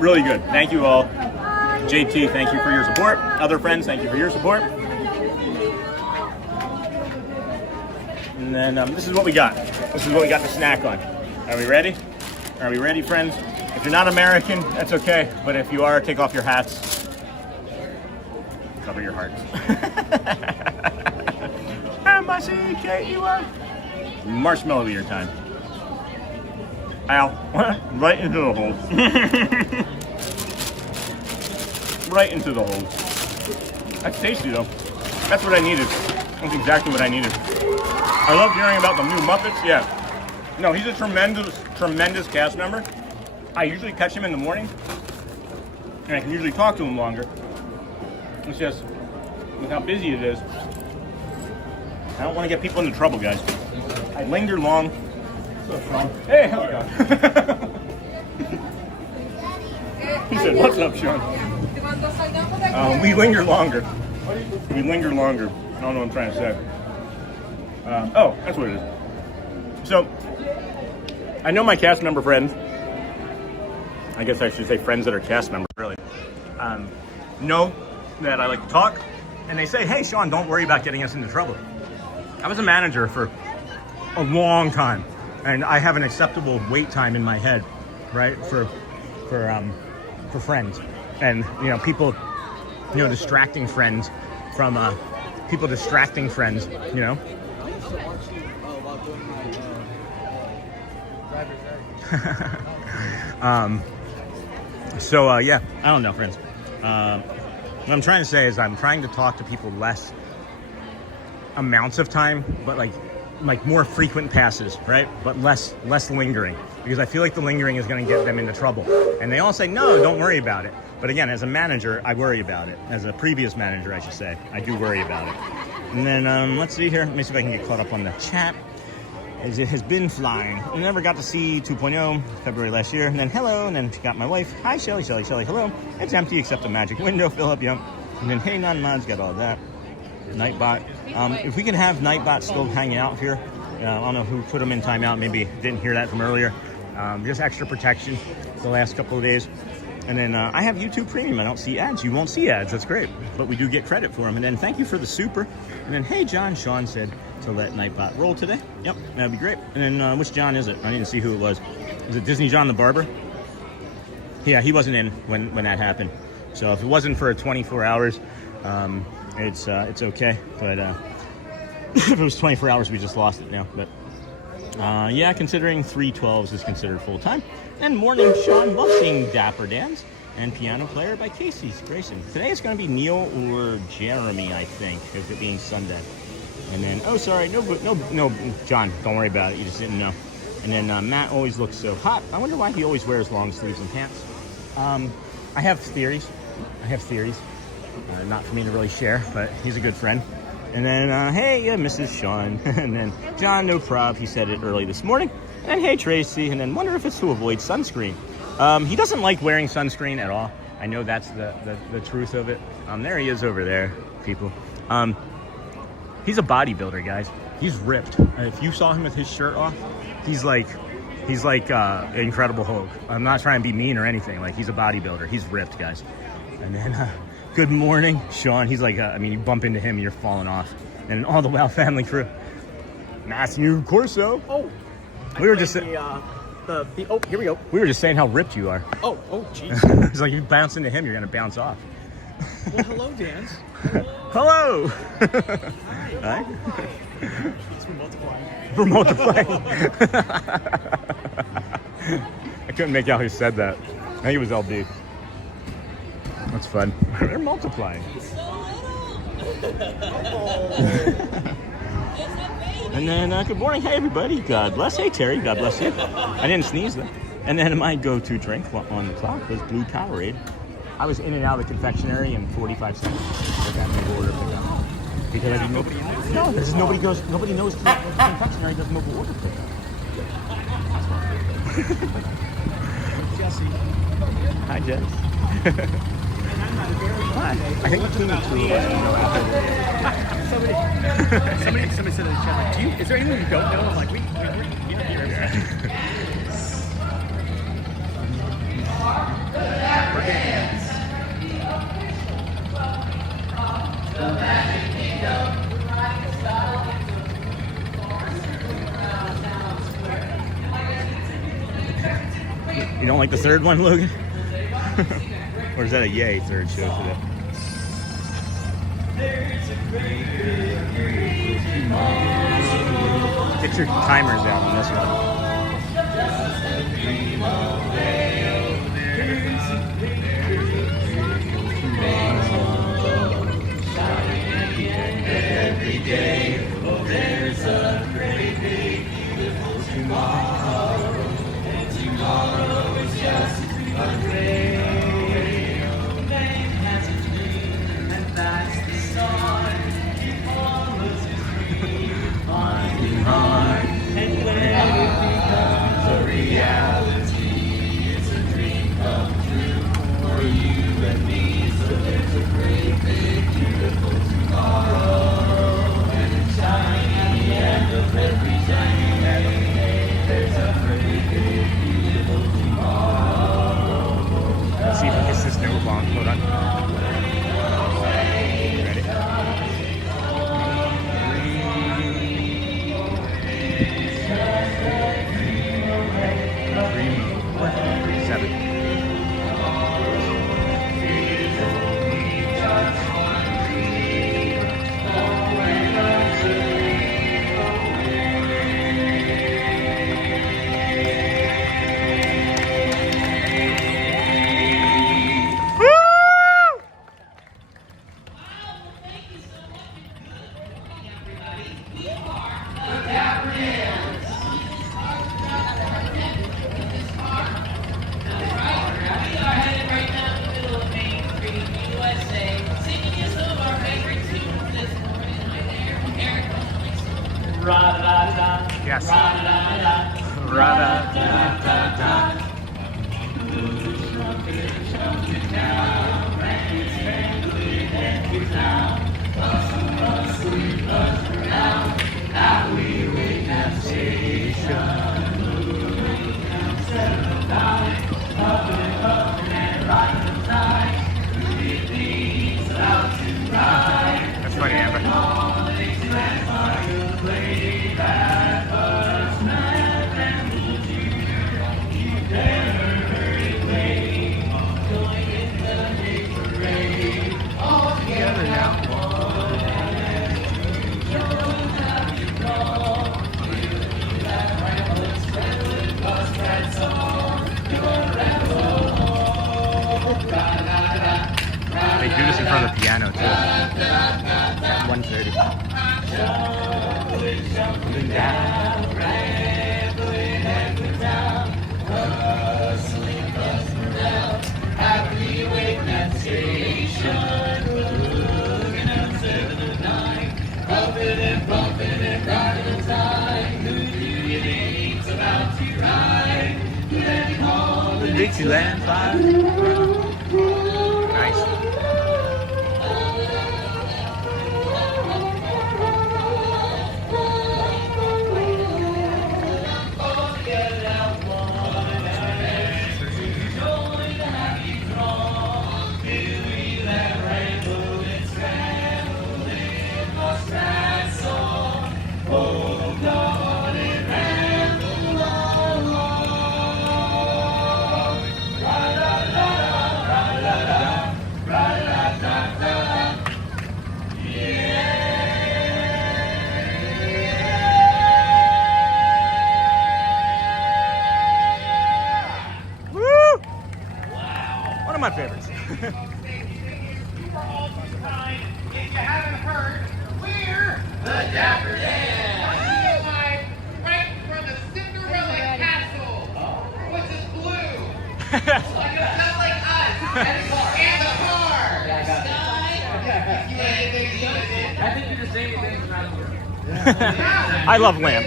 Really good. Thank you all. JT, thank you for your support. Other friends, thank you for your support. And then this is what we got. This is what we got to snack on. Are we ready? Are we ready, friends? If you're not American, that's okay. But if you are, take off your hats. Cover your hearts. M-I-C-K-E-Y. Marshmallow eater time. Ow. Right into the hole. Right into the hole. That's tasty though. That's what I needed. That's exactly what I needed. I love hearing about the new Muppets. Yeah. No, he's a tremendous cast member. I usually catch him in the morning, and I can usually talk to him longer. It's just with how busy it is. I don't want to get people into trouble, guys. I linger long. What's up, Sean? Hey, how's it going? He said, "What's up, Sean?" We linger longer. We linger longer. I don't know what I'm trying to say. Oh, that's what it is. So, I know my cast member friends. I guess I should say friends that are cast members, really. Know that I like to talk, and they say, "Hey, Sean, don't worry about getting us into trouble." I was a manager for a long time, and I have an acceptable wait time in my head, right, for friends, and people, distracting friends from people distracting friends, yeah, I don't know, friends. What I'm trying to say is I'm trying to talk to people less amounts of time, but like more frequent passes, right? But less lingering, because I feel like the lingering is going to get them into trouble. And they all say, no, don't worry about it. But again, as a manager, I worry about it. As a previous manager, I should say, I do worry about it. And then let's see here. Let me see if I can get caught up on the chat. As it has been flying. I never got to see 2.0 February last year. And then hello, and then got my wife. Hi, Shelly, hello. It's empty except a magic window, Philip, yep. And then hey, non-mods, got all that. Nightbot. If we can have Nightbot still hanging out here, I don't know who put him in timeout, maybe didn't hear that from earlier. Just extra protection the last couple of days. And then I have YouTube Premium. I don't see ads. You won't see ads. That's great. But we do get credit for them. And then thank you for the super. And then, hey, John. Sean said to let Nightbot roll today. Yep, that'd be great. And then which John is it? I didn't see who it was. Was it Disney John the Barber? Yeah, he wasn't in when that happened. So if it wasn't for 24 hours, it's okay. But if it was 24 hours, we just lost it now. But yeah, considering 3/12s is considered full-time. And morning, Sean. Love seeing Dapper Dans and Piano Player by Casey Grayson. Today it's going to be Neil or Jeremy, I think, because it being Sunday. And then, oh, sorry, no, John, don't worry about it. You just didn't know. And then Matt always looks so hot. I wonder why he always wears long sleeves and pants. I have theories. Not for me to really share, but he's a good friend. And then, hey, Mrs. Sean. And then John, no prob. He said it early this morning. And hey, Tracy. And then wonder if it's to avoid sunscreen. He doesn't like wearing sunscreen at all. I know that's the truth of it. There he is over there, people. He's a bodybuilder, guys. He's ripped. If you saw him with his shirt off, he's like Incredible Hulk. I'm not trying to be mean or anything. Like, he's a bodybuilder. He's ripped, guys. And then, good morning, Sean. He's like, you bump into him, you're falling off. And all the WoW family crew. Matthew Corso. Oh, we were just oh, here we go. We were just saying how ripped you are. Oh, jeez. It's like you bounce into him, you're gonna bounce off. Well, hello, Dan. Hello. Hi. It's for multiplying. I couldn't make out who said that. I think it was LB. That's fun. They're multiplying. And then, good morning. Hey, everybody. God bless. Hey, Terry. God bless you. I didn't sneeze, though. And then my go-to drink on the clock was Blue Powerade. I was in and out of the confectionery in 45 seconds. Like that made order pickup. Because I didn't know. No, there's nobody knows the confectionery doesn't mobile order pickup. Jesse. Hi, Jess. Hi. I think between the two of us, we know after. Somebody said in the chat, like, is there anyone you don't know? I'm like, we don't hear everything. You don't like the third one, Logan? Or is that a yay third show today? Get your timers out on this one. Every day, oh, there's a great big beautiful tomorrow, and tomorrow is just a great thing has a dream, and that's the start. He follows his dream, finding hard, and when Yes. Ra-da-da-da-da. That's funny, Amber. They do this in front of the piano too. 1:30. Dixieland Five. Nice. One of my favorites. If you haven't heard, we're the Dapper Dans. Live right from the Cinderella Castle, which is blue. Like it's not like us. And the car. Yeah, I got it. You ain't anything to do with it. I think you're just naming things around the room. I love Lamb.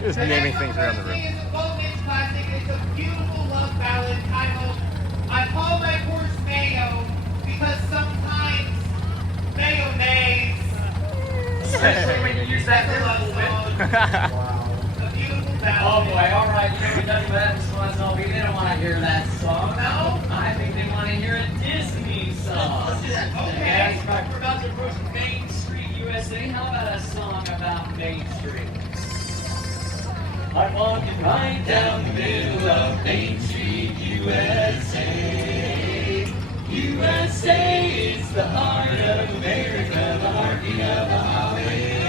Just naming things around the room. It's a Golden classic. It's a beautiful love ballad titled I Call My Horse Mayo because sometimes mayonnaise. Especially when you use that little bit. A beautiful ballad. Oh boy, alright, you know we done with that responsibility. They don't want to hear that song. No? I think they want to hear a Disney song. Let's do that. Okay. Yes, right. We're about to approach Main Street, USA. How about a song about Main Street? I'm walking right down the middle of Main Street, USA. USA is the heart of America, the heartbeat of a holiday.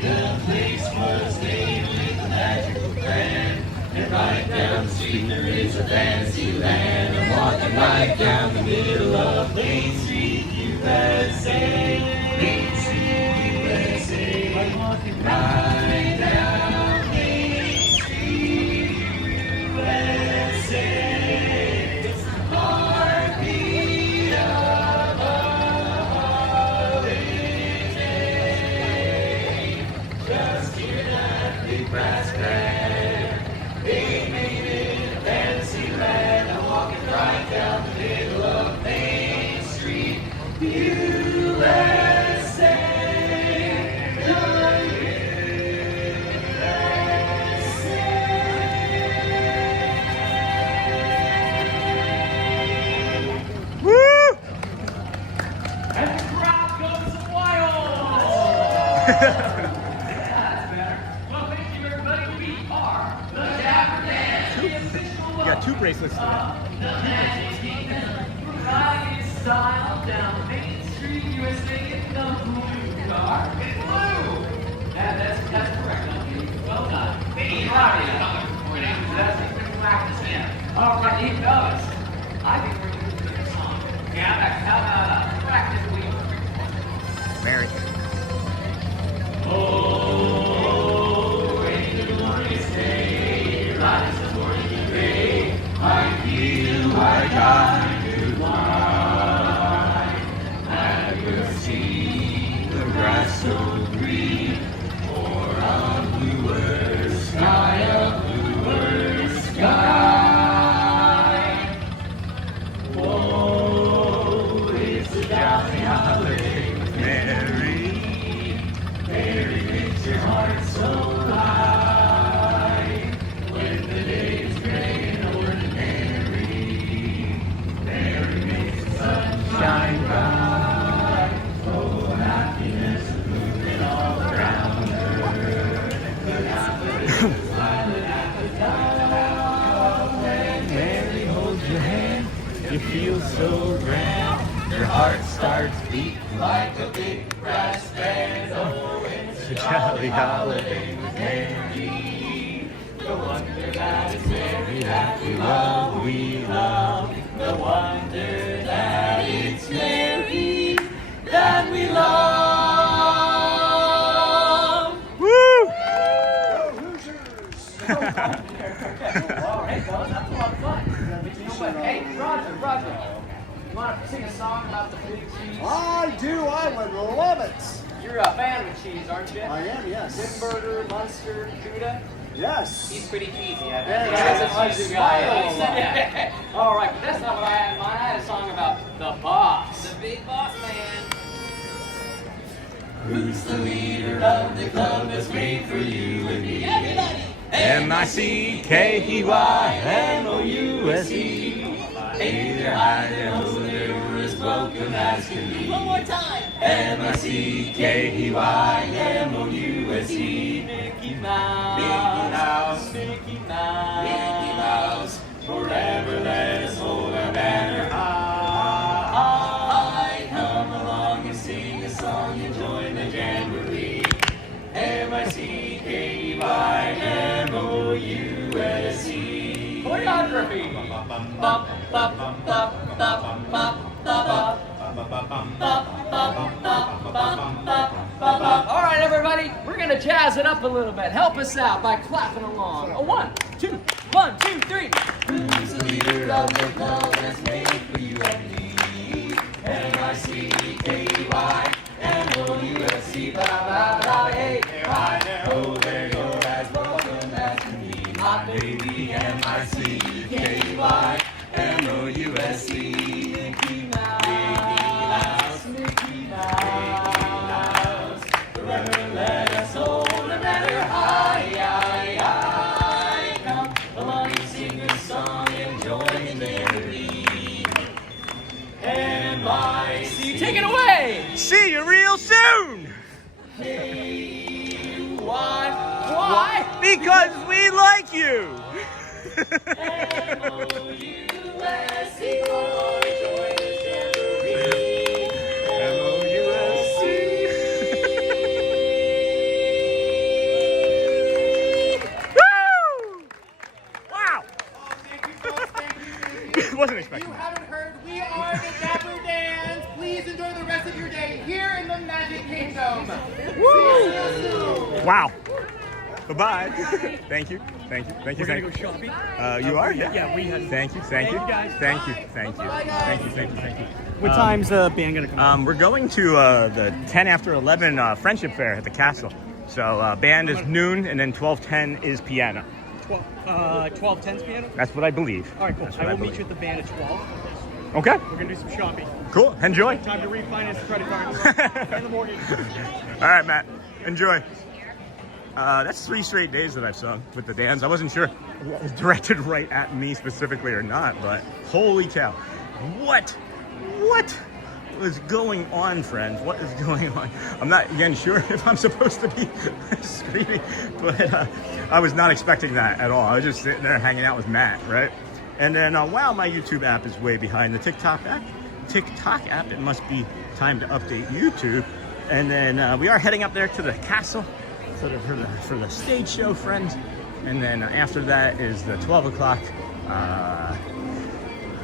The place was made with a magical plan. And right down the street there is a fancy land. I'm walking right down the middle of Main Street, USA. Main Street, USA. I'm walking right down Main Street, USA. It's the heartbeat of a holiday. Just hear that big brass band. They made it a fantasy land. I'm walking right down the middle of Main Street, USA. Woo! And the crowd goes wild! That's better. Well, thank you, everybody. We are the Dapper Dans, the official You got two bracelets today. riding style down Main Street, USA in the blue car. It's blue! That's correct. Well done. Baby, that's been practicing. All right, here goes. I think we're going to do a song. Yeah, how about practice wheel? Mary. Oh, rain in the morning day, rise the morning gray. I feel like I could fly. I could see the grass so green. jolly holiday with Mary. Mary makes your heart so light. When the day is gray and ordinary, Mary makes the sun shine bright. Oh, happiness is moving all around her. Smiling at the dawn. When Mary holds your hand, you feel so grand. Your heart starts beating like a big brass band. Oh, it's a jolly holiday with Mary. The wonder that is Mary that we love, we love. The wonder that it's Mary that we love. Woo! All right, fellas, that's a lot of fun. You know what? Hey, Roger. You want to sing a song about the big cheese? I do. I would love it. You're a fan of cheese, aren't you? I am, yes. Limburger, Munster, Gouda? Yes. He's pretty cheesy. Yeah, He's a cheesy guy. yeah. All right, but that's not what I had in mind. I had a song about the boss. The big boss man. Who's the leader of the club that's made for you and me? Everybody! M-I-C-K-E-Y-M-O-U-S-E. Hey there, hi there, ho there, we're as welcome as can be. One more time. M-I-C-K-E-Y-M-O-U-S-E. Mickey Mouse. Mickey Mouse, forever let us hold our banner high. Come along and sing a song and join the jamboree. M-I-C-K-E-Y-M-O-U-S-E. Choreography. Bop, bop, bop, bop, bop, bop, bop. All right, everybody, we're gonna jazz it up a little bit. Help us out by clapping along. A 1, 2, 1, 2, 3. Who's the leader of the club that's made for you and me? M-I-C-K-E-Y-M-O-U-S-E. Ba ba ba, hey, hi there, ho there, you're as welcome as can be. My baby, M-I-C-K-E-Y-M-O-U-S-E. Mickey Mouse, Mickey Mouse, Forever let us hold a banner high, high, high. Come along and sing this song and join the jamboree. M-I-C. Take it away. See you real soon! Why? Why? Because we like you! M-O-U-S-E. Oh, join the jamboree. M-O-U-S-E. Wow! Thank you, folks. Thank you. Wasn't You expecting that. haven't heard, we are the Dapper Dans. Please enjoy the rest of your day here in the Magic Kingdom. See you soon. Wow. Bye-bye. Thank you. Thank you. Thank you. We're gonna Thank go you. shopping. You are? Yeah. Yeah, we had. Thank you. Thank you. Thank you, guys. Thank you. Thank you. Bye, guys. Thank you. Thank you. Thank you. What time's the band gonna come? We're going to the 10 after 11 Friendship Fair at the castle. So band is noon, and then 12:10 is piano. 12:10's piano? That's what I believe. All right, cool. That's what I will believe. meet you at the band at 12. Okay. We're gonna do some shopping. Cool. Enjoy. Time to refinance the credit cards and the mortgage. All right, Matt. Enjoy. That's 3 straight days that I've sung with the Dans. I wasn't sure if it was directed right at me specifically or not, but holy cow. What is going on, friends? What is going on? I'm not, again, sure if I'm supposed to be screaming, but I was not expecting that at all. I was just sitting there hanging out with Matt, right? And then, wow, my YouTube app is way behind the TikTok app. It must be time to update YouTube. And then we are heading up there to the castle for the stage show, friends. And then after that is the 12 o'clock,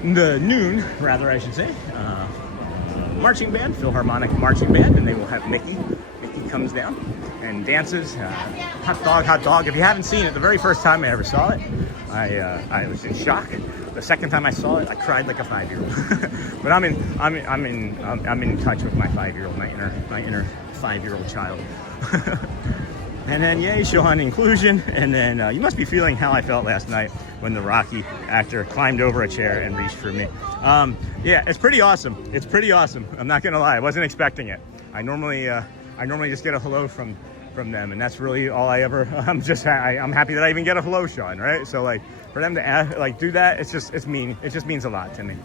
the noon, rather, I should say, marching band, Philharmonic marching band, and they will have Mickey. Mickey comes down and dances. Hot dog. If you haven't seen it, the very first time I ever saw it, I was in shock. The second time I saw it, I cried like a 5-year-old. But I'm in touch with my 5-year-old, my inner 5-year-old child. And then yay, Sean, inclusion. And then you must be feeling how I felt last night when the Rocky actor climbed over a chair and reached for me. Yeah, it's pretty awesome. It's pretty awesome. I'm not gonna lie, I wasn't expecting it. I normally just get a hello from them, and that's really all I ever. I'm happy that I even get a hello, Sean. Right? So like for them to do that, it just means a lot to me.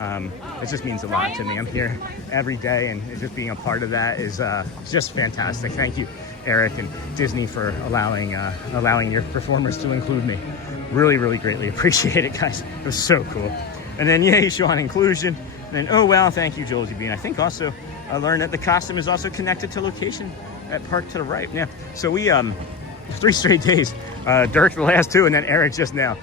It just means a lot to me. I'm here every day, and just being a part of that is just fantastic. Thank you, Eric and Disney, for allowing your performers to include me. Really, really greatly appreciate it, guys. It was so cool. And then yay, Sean, inclusion. And then oh wow, thank you, Josie Bean. I think also I learned that the costume is also connected to location at Park to the right. Yeah. So we 3 straight days. Dirk the last 2, and then Eric just now.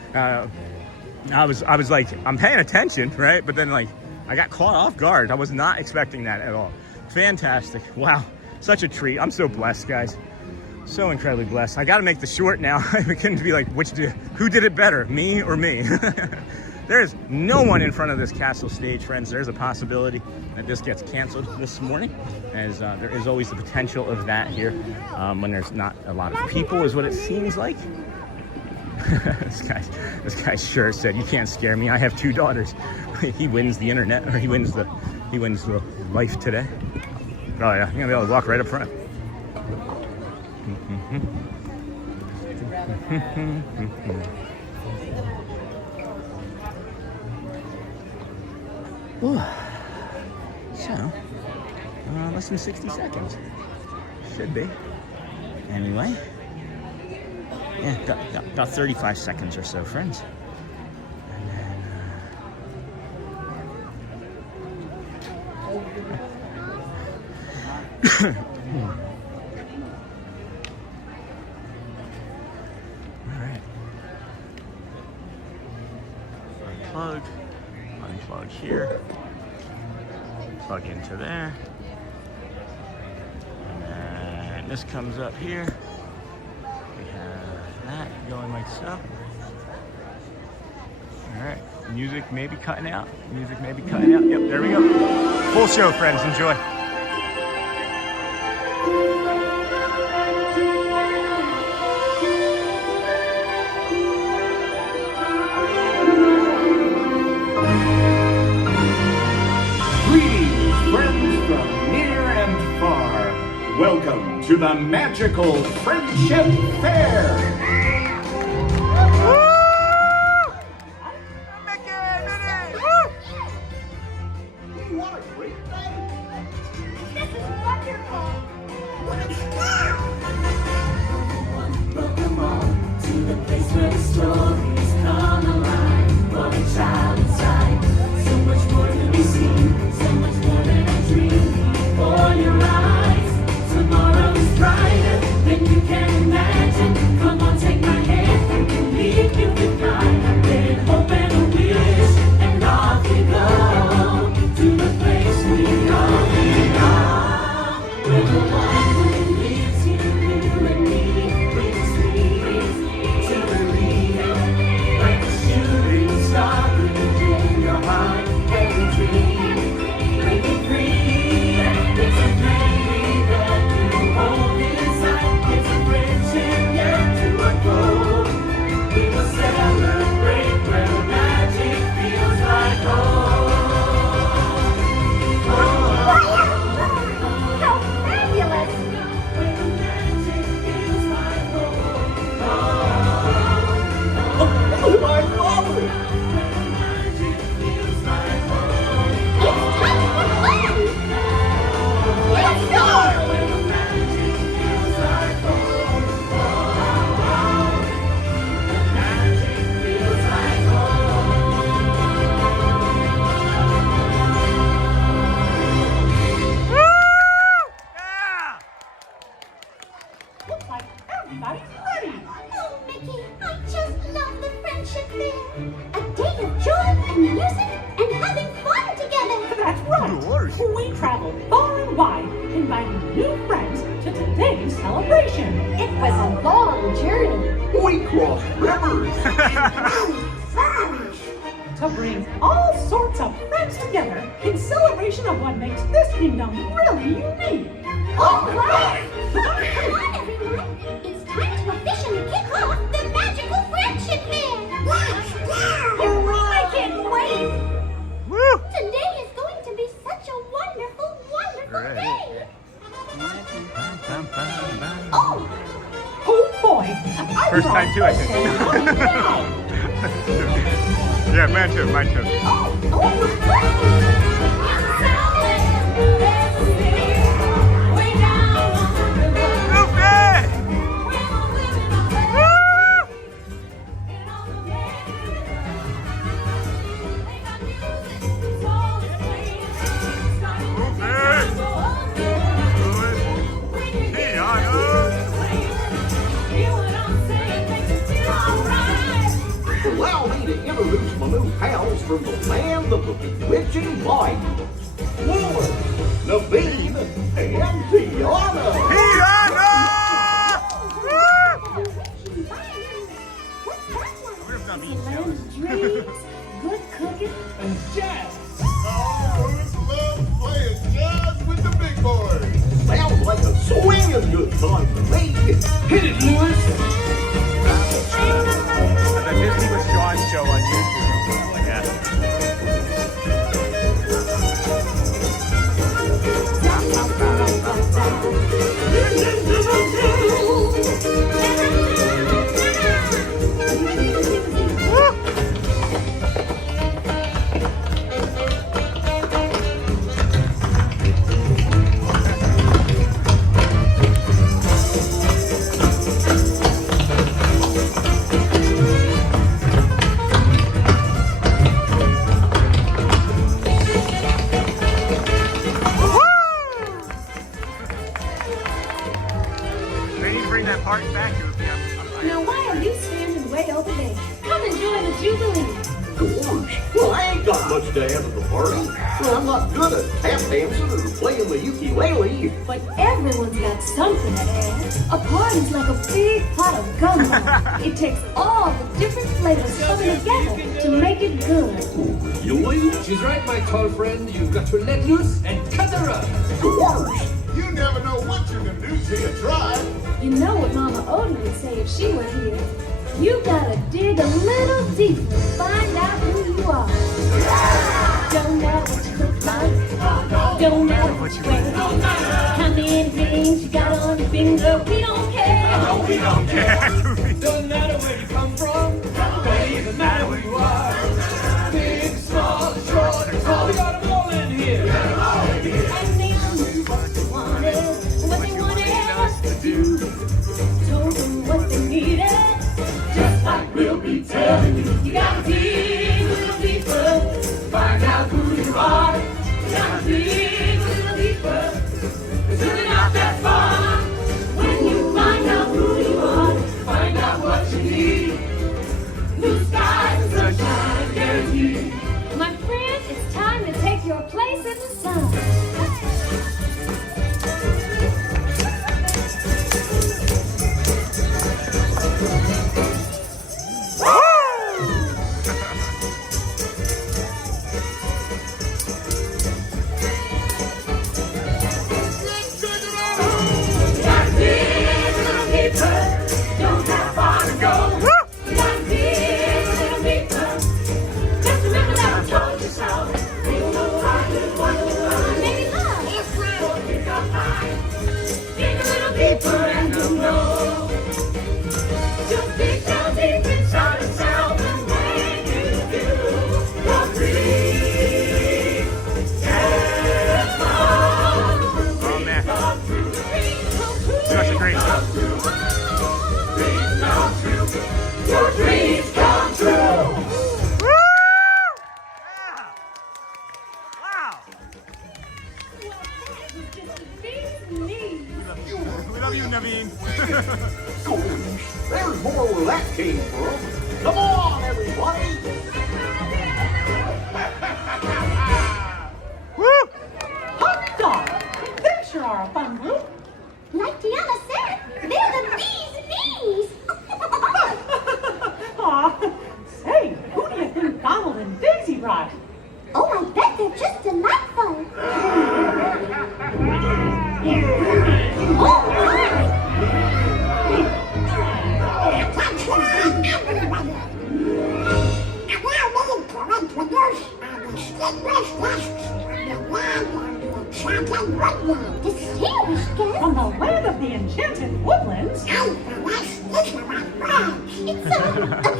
I was like, I'm paying attention, right? But then like I got caught off guard. I was not expecting that at all. Fantastic. Wow. Such a treat. I'm so blessed, guys. So incredibly blessed. I got to make the short now. We couldn't be like, who did it better, me or me? There's no one in front of this castle stage, friends. There's a possibility that this gets canceled this morning, as there is always the potential of that here when there's not a lot of people, is what it seems like. This guy's shirt said, "You can't scare me. I have 2 daughters." He wins the internet, or he wins the life today. Oh yeah, I'm gonna be able to walk right up front. Ooh. So, less than 60 seconds. Should be. Anyway. Yeah, got 35 seconds or so, friends. And then, all right. Unplug here. Plug into there. And then this comes up here. We have that going like so. All right, music may be cutting out. Music may be cutting out. Yep, there we go. Full show, friends. Enjoy. Welcome to the magical Friendship Fair. What a great day. This is wonderful. Welcome on to the place where the stories come alive. For the child inside, so much more to be seen, so much more than a dream before your eyes. Tomorrow is brighter than you can imagine. Come on, take my hand, we can lead you with God. Then hope and a wish, and off we go to the place we all belong. We're the one who lives here, you and me. Brings me to believe, like a shooting star in your heart. Every dream, make it free. It's a memory that hold inside, it's a friendship yet to unfold. We will celebrate where magic feels like home. How fabulous! Where the magic feels like home. Oh my God! Where the magic feels like home. It's time for fun! Let's go! Where the magic feels like home. The magic feels like Looks like everybody's ready. Oh, Mickey, I just love the Friendship Fair. A day of joy and music and having fun together. That's right. We traveled far and wide, inviting new friends to today's celebration. It was a long journey. We crossed rivers. To bring all sorts of friends together in celebration of what makes this kingdom really unique. All right! Come on, everyone. great. Oh boy! First time too, I think. Yeah, mine too, mine too. Allow me to introduce my new pals from the land of the bewitching light. Lord, Naveen, and Tiana. Dreams, good cooking, And jazz. Oh, it's love playing jazz with the big boys. Sounds like a swinging good time to me. Hit it, Lewis. The Disney with Sean show on YouTube or something like that. They need to bring that part back to me. Now why are you standing way over there? Come and join the Jubilee. Gorge. Well, I ain't got much to add to the party. Well, I'm not good at tap dancing or playing the ukulele. But everyone's got something to add. A party's like a big pot of gumbo. It takes all the different flavors coming together to make it good. Really? She's right, my tall friend. You've got to let loose and cut her up. Gorge. You never know what you can do till you try. You know what Mama Odie would say if she were here. You gotta dig a little deeper to find out who you are. Don't matter what you look like. Don't matter what you wear. How many rings you got on your finger. We don't care. No, we don't care. Doesn't matter where you come from. Don't even matter who you are. Big, small, short, tall. We got them all in here. And they knew what they wanted, what they wanted us to do. Told them what they needed. Just like we'll be telling you. You gotta dig a little deeper. Find out who you are. You gotta dig a little deeper. It's really not that far. When you find out who you are, find out what you need. Blue skies and sunshine guaranteed. My friend, it's time to take your place in the sun. Don't have far to go. You gotta dig a little deeper. Just remember that I told you so. Dig a little harder, maybe love. Pick up high. Dig a little deeper and you'll know. Just dig down deep inside yourself and when you do, you'll breathe. Yeah, Oh man. Such a great show. your dreams come true. We love you, Naveen. There's more where that came from. Come on, everybody. Hot dog! They sure are a fun group. Like Tiana said, they're the bee's knees. Aw, say, who do you think Donald and Daisy brought? Oh, I bet they're just delightful. Distinguished guest from the land of the enchanted woodlands. It's a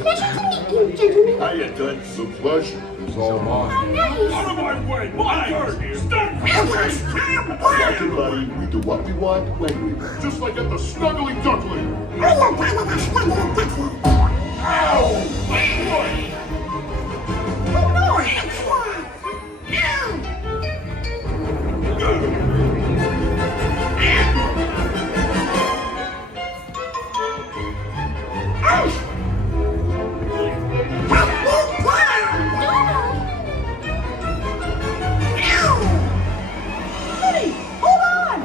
pleasure to meet you, gentlemen. Hiya, Dud. The pleasure is all mine. Out of my way! My turn! Stop! Gotcha, buddy. We do what we want, when we want. Just like at the Snuggly Duckling. Ow! My foot! Minnie, hold on!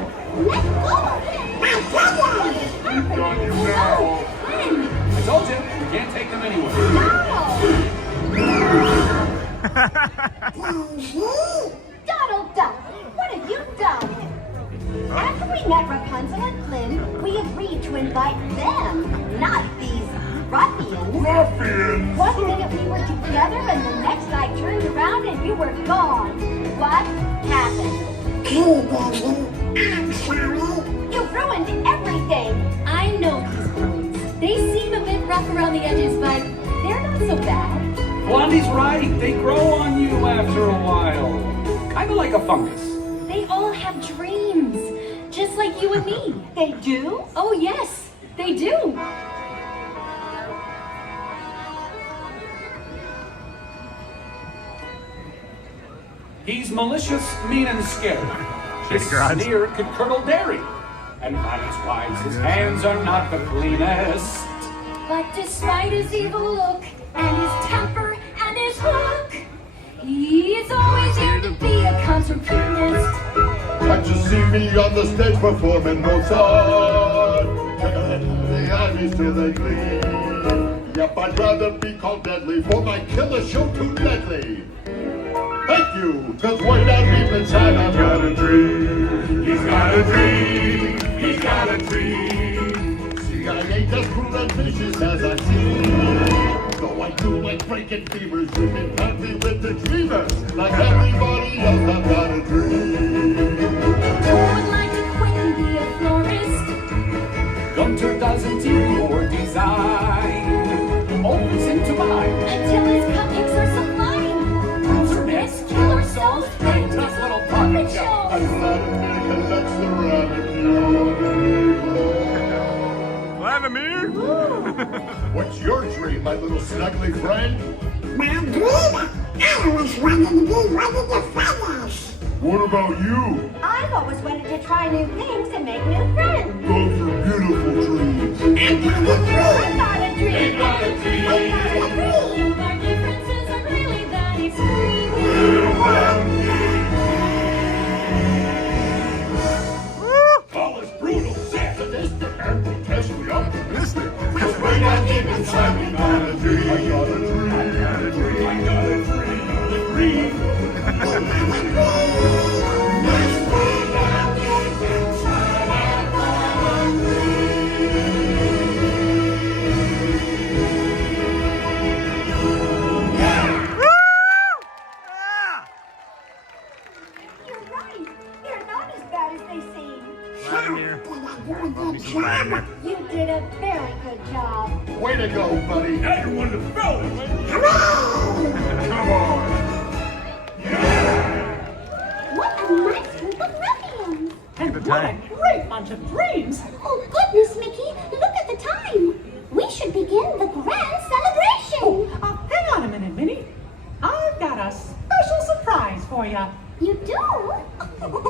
Let go of him! My brother! I told you, we can't take them anywhere. Donald Duck, what have you done? After we met Rapunzel and Flynn, we agreed to invite them, not these ruffians. Ruffians! One minute we were together, and the next I turned around and you were gone. What happened? I'm sorry. You ruined everything. I know these boys. They seem a bit rough around the edges, but they're not so bad. Blondie's right. They grow on you after a while. Kind of like a fungus. They all have dreams, just like you and me. They do? Oh, yes, they do. He's malicious, mean, and scary. His garage. sneer could curdle dairy. And balance-wise, his hands are not the cleanest. But despite his evil look and his temper and his hook, he's always here to be a concert pianist. Can't you see me on the stage performing Mozart? The ivies till they gleam. Yep, I'd rather be called deadly for my killer show too deadly. Thank you, cause way down deep inside I've got a dream. He's got a dream, he's got a dream. See, I ain't as cruel and vicious as I seem. Though I do like breaking fevers, you can count me with the dreamers. Like everybody else, I've got a dream. Who would like to quit and be a florist? Gunter doesn't ignore design. Always into mine. Until his cupcakes are sublime. Bruiser Nets, killer souls, big tough little pocket show. I'm glad America lets the rabbit Vladimir? What's your dream, my little snuggly friend? My dream? I always wanted to be one of your feathers. What about you? I've always wanted to try new things and make new friends. Those are beautiful dreams. I got a dream. I got a dream. I got a dream. I got a dream. Our differences are really that extreme. Call us brutal, sadistic, and grotesquely optimistic. Cause way down deep inside we got a dream. I got a dream. I got a dream. I got a dream. A dream. You're right. They're not as bad as they seem. Vladimir. Vladimir. You did a very good job. Way to go, buddy. Now you're one of the fellas. Come on. What a nice group of ruffians. And what a great bunch of dreams! Oh, goodness, Mickey. Look at the time. We should begin the grand celebration. Hang on a minute, Minnie. I've got a special surprise for you. You do?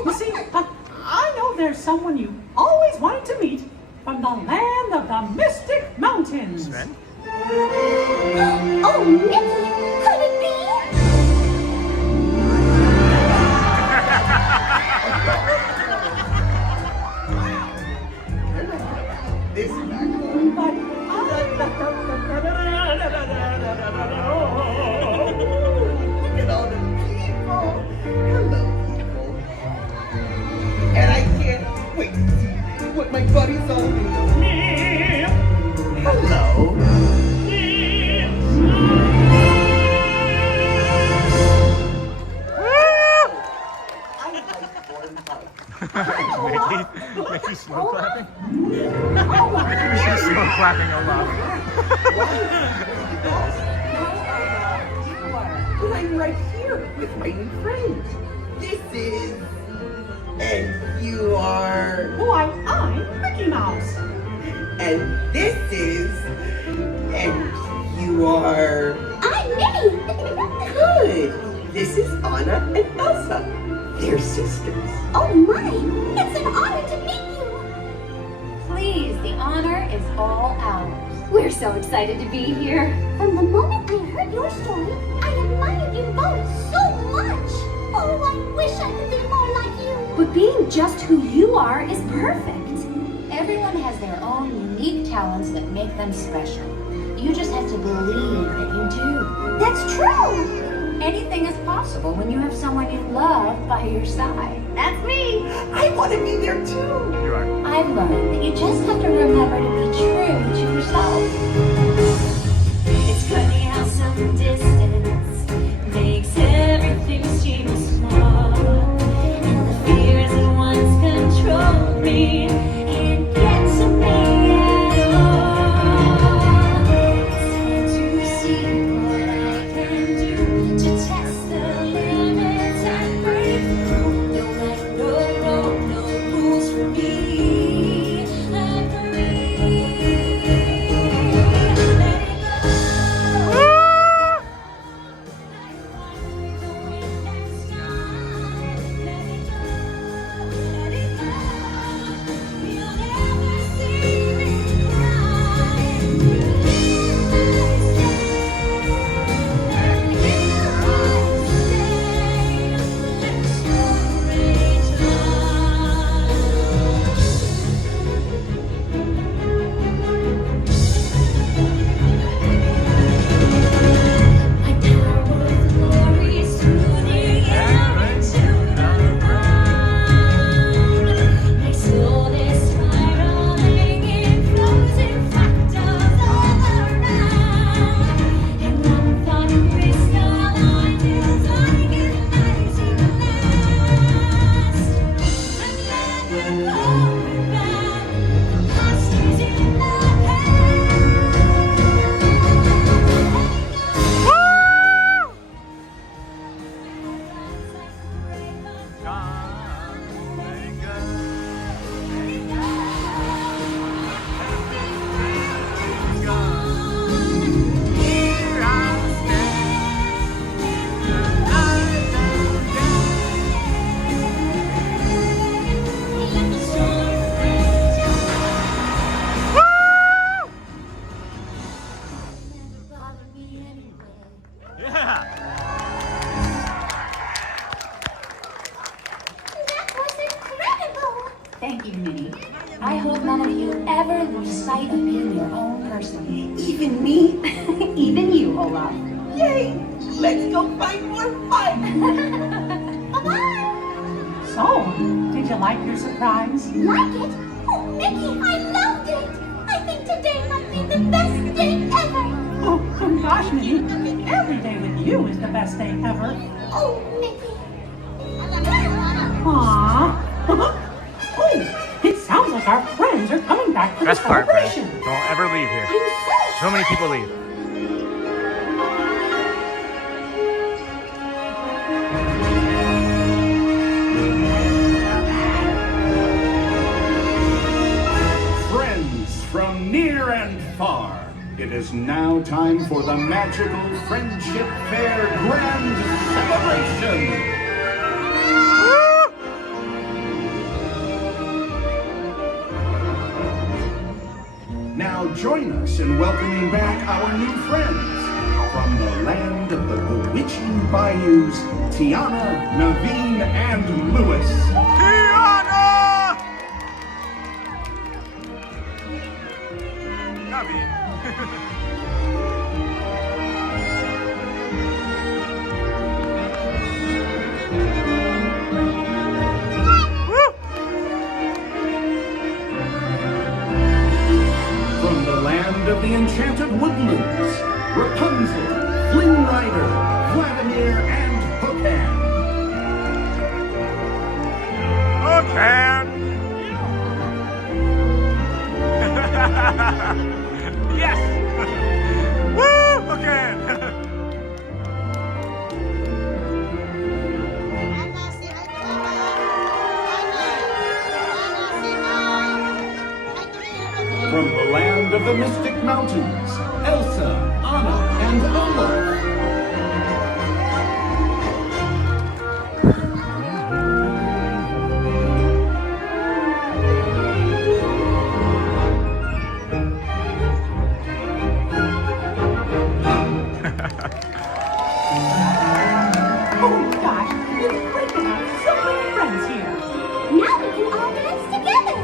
You see, I know there's someone you always wanted to meet from the land of the Mystic Mountains. Sven? Oh, Mickey. Could it be? Look at all the people. Hello, people. And I can't wait to see what my buddies all do. Hello. I like warm hugs. Mickey slow clapping? She's slow clapping Olaf. Well, I'm right here with my new friend. This is... And you are... Why, I'm Mickey Mouse. And this is... And you are... I'm Minnie. Good. This is Anna and Elsa. They're sisters. Oh my, it's an honor to meet you. Please, the honor is all ours. We're so excited to be here. From the moment I heard your story, I admired you both so much. Oh, I wish I could be more like you. But being just who you are is perfect. Everyone has their own unique talents that make them special. You just have to believe that you do. That's true. Anything is possible when you have someone you love by your side. That's me. I want to be there too. You are. I've learned that you just have to remember to be true to yourself. It's funny how some distance makes everything seem small. And the fears that once controlled me can't get to me at all. It's time to see what I can do to test the limits and break through. No right, no wrong, no rules for me. I'm free. Let it go. Thank you, Minnie. I hope none of you ever lose sight of being your own person. Even me? Even you, Olaf. Yay! Let's go find more fun! So, did you like your surprise? Like it? Oh, Mickey, I loved it. I think today might be the best day ever. Oh, gosh, Minnie, every day with you is the best day ever. Oh, Mickey. Aww. Oh, it sounds like our friends are coming back for the Best part, friends. celebration. Don't ever leave here. I'm So many people leave. Friends from near and far, it is now time for the magical Friendship Fair Grand Celebration! Now join us in welcoming back our new friends from the land of the bewitching bayous, Tiana, Naveen, and Lewis. Tiana! Naveen. From the land of the enchanted woodlands, Rapunzel, Flynn Rider, Vladimir, and Hookhand. Hookhand! From the land of the Mystic Mountains, Elsa, Anna, and Olaf. Oh gosh, it's great to have so many friends here. Now we can all dance together.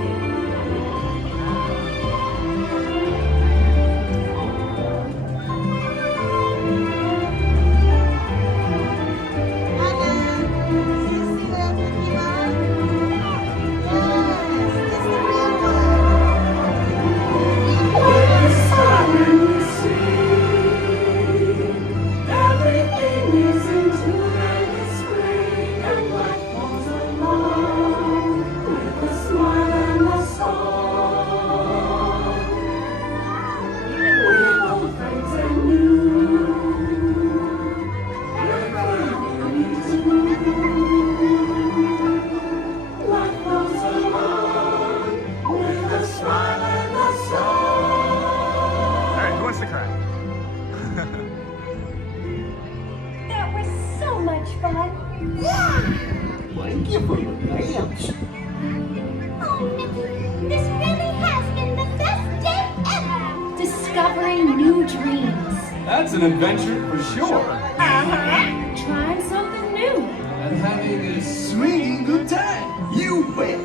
Everything is into the spring, and life goes along with a smile and a song. We're old friends and new. Life goes along with a smile and a song. All right, who wants to cry? That was so much fun. Thank you for the dance. Oh, Mickey, this really has been the best day ever. Discovering new dreams. That's an adventure for sure. Trying something new. And having a swinging good time. You bet.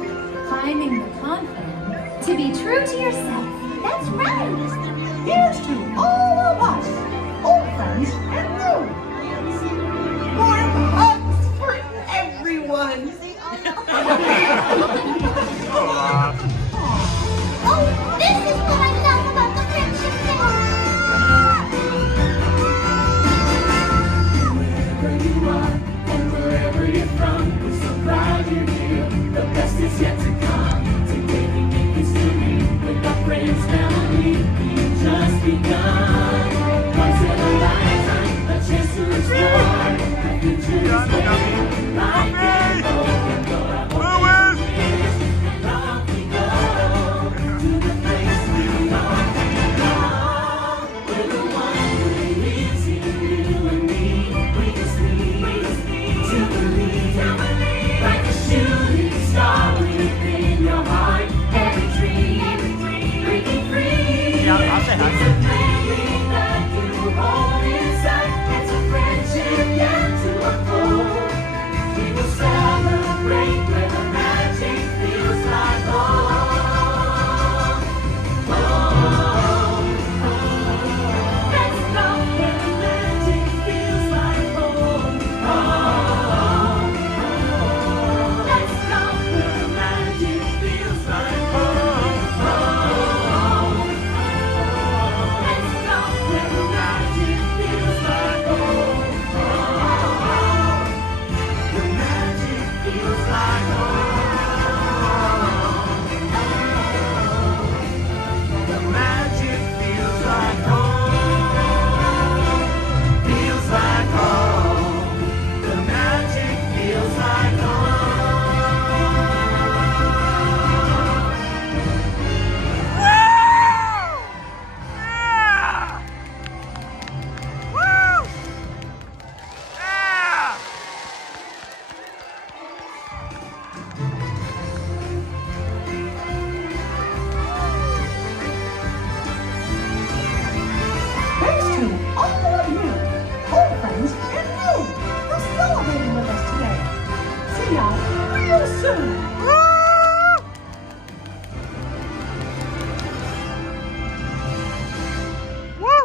Finding the confidence to be true to yourself. That's right. Here's to all of us, old friends and new. More hugs for everyone. Oh, this is what I love about the friendship Wherever you are and wherever you're from, we're so glad you're here. The best is yet to come. Today we make history with our friends now. We've just begun. Once in a lifetime, a chance to explore. The future is waiting. Life can go and go. Our hope is and off we go to the place we long belong. We're the ones who lives here, you and me. We just need to believe, like a shooting star within your heart. Every dream, breaking free. Yeah, I'll say hi. It's a feeling that you hold inside. It's a friendship yet to unfold. We will celebrate where the magic feels like home. Let's go where the magic feels like home. Let's go where the magic feels like home. Let's go where the magic feels like home. The magic feels like home. The magic feels like home. Feels like home. The magic feels like Thanks to all of you, old friends and new, for celebrating with us today. See y'all real soon. Woo!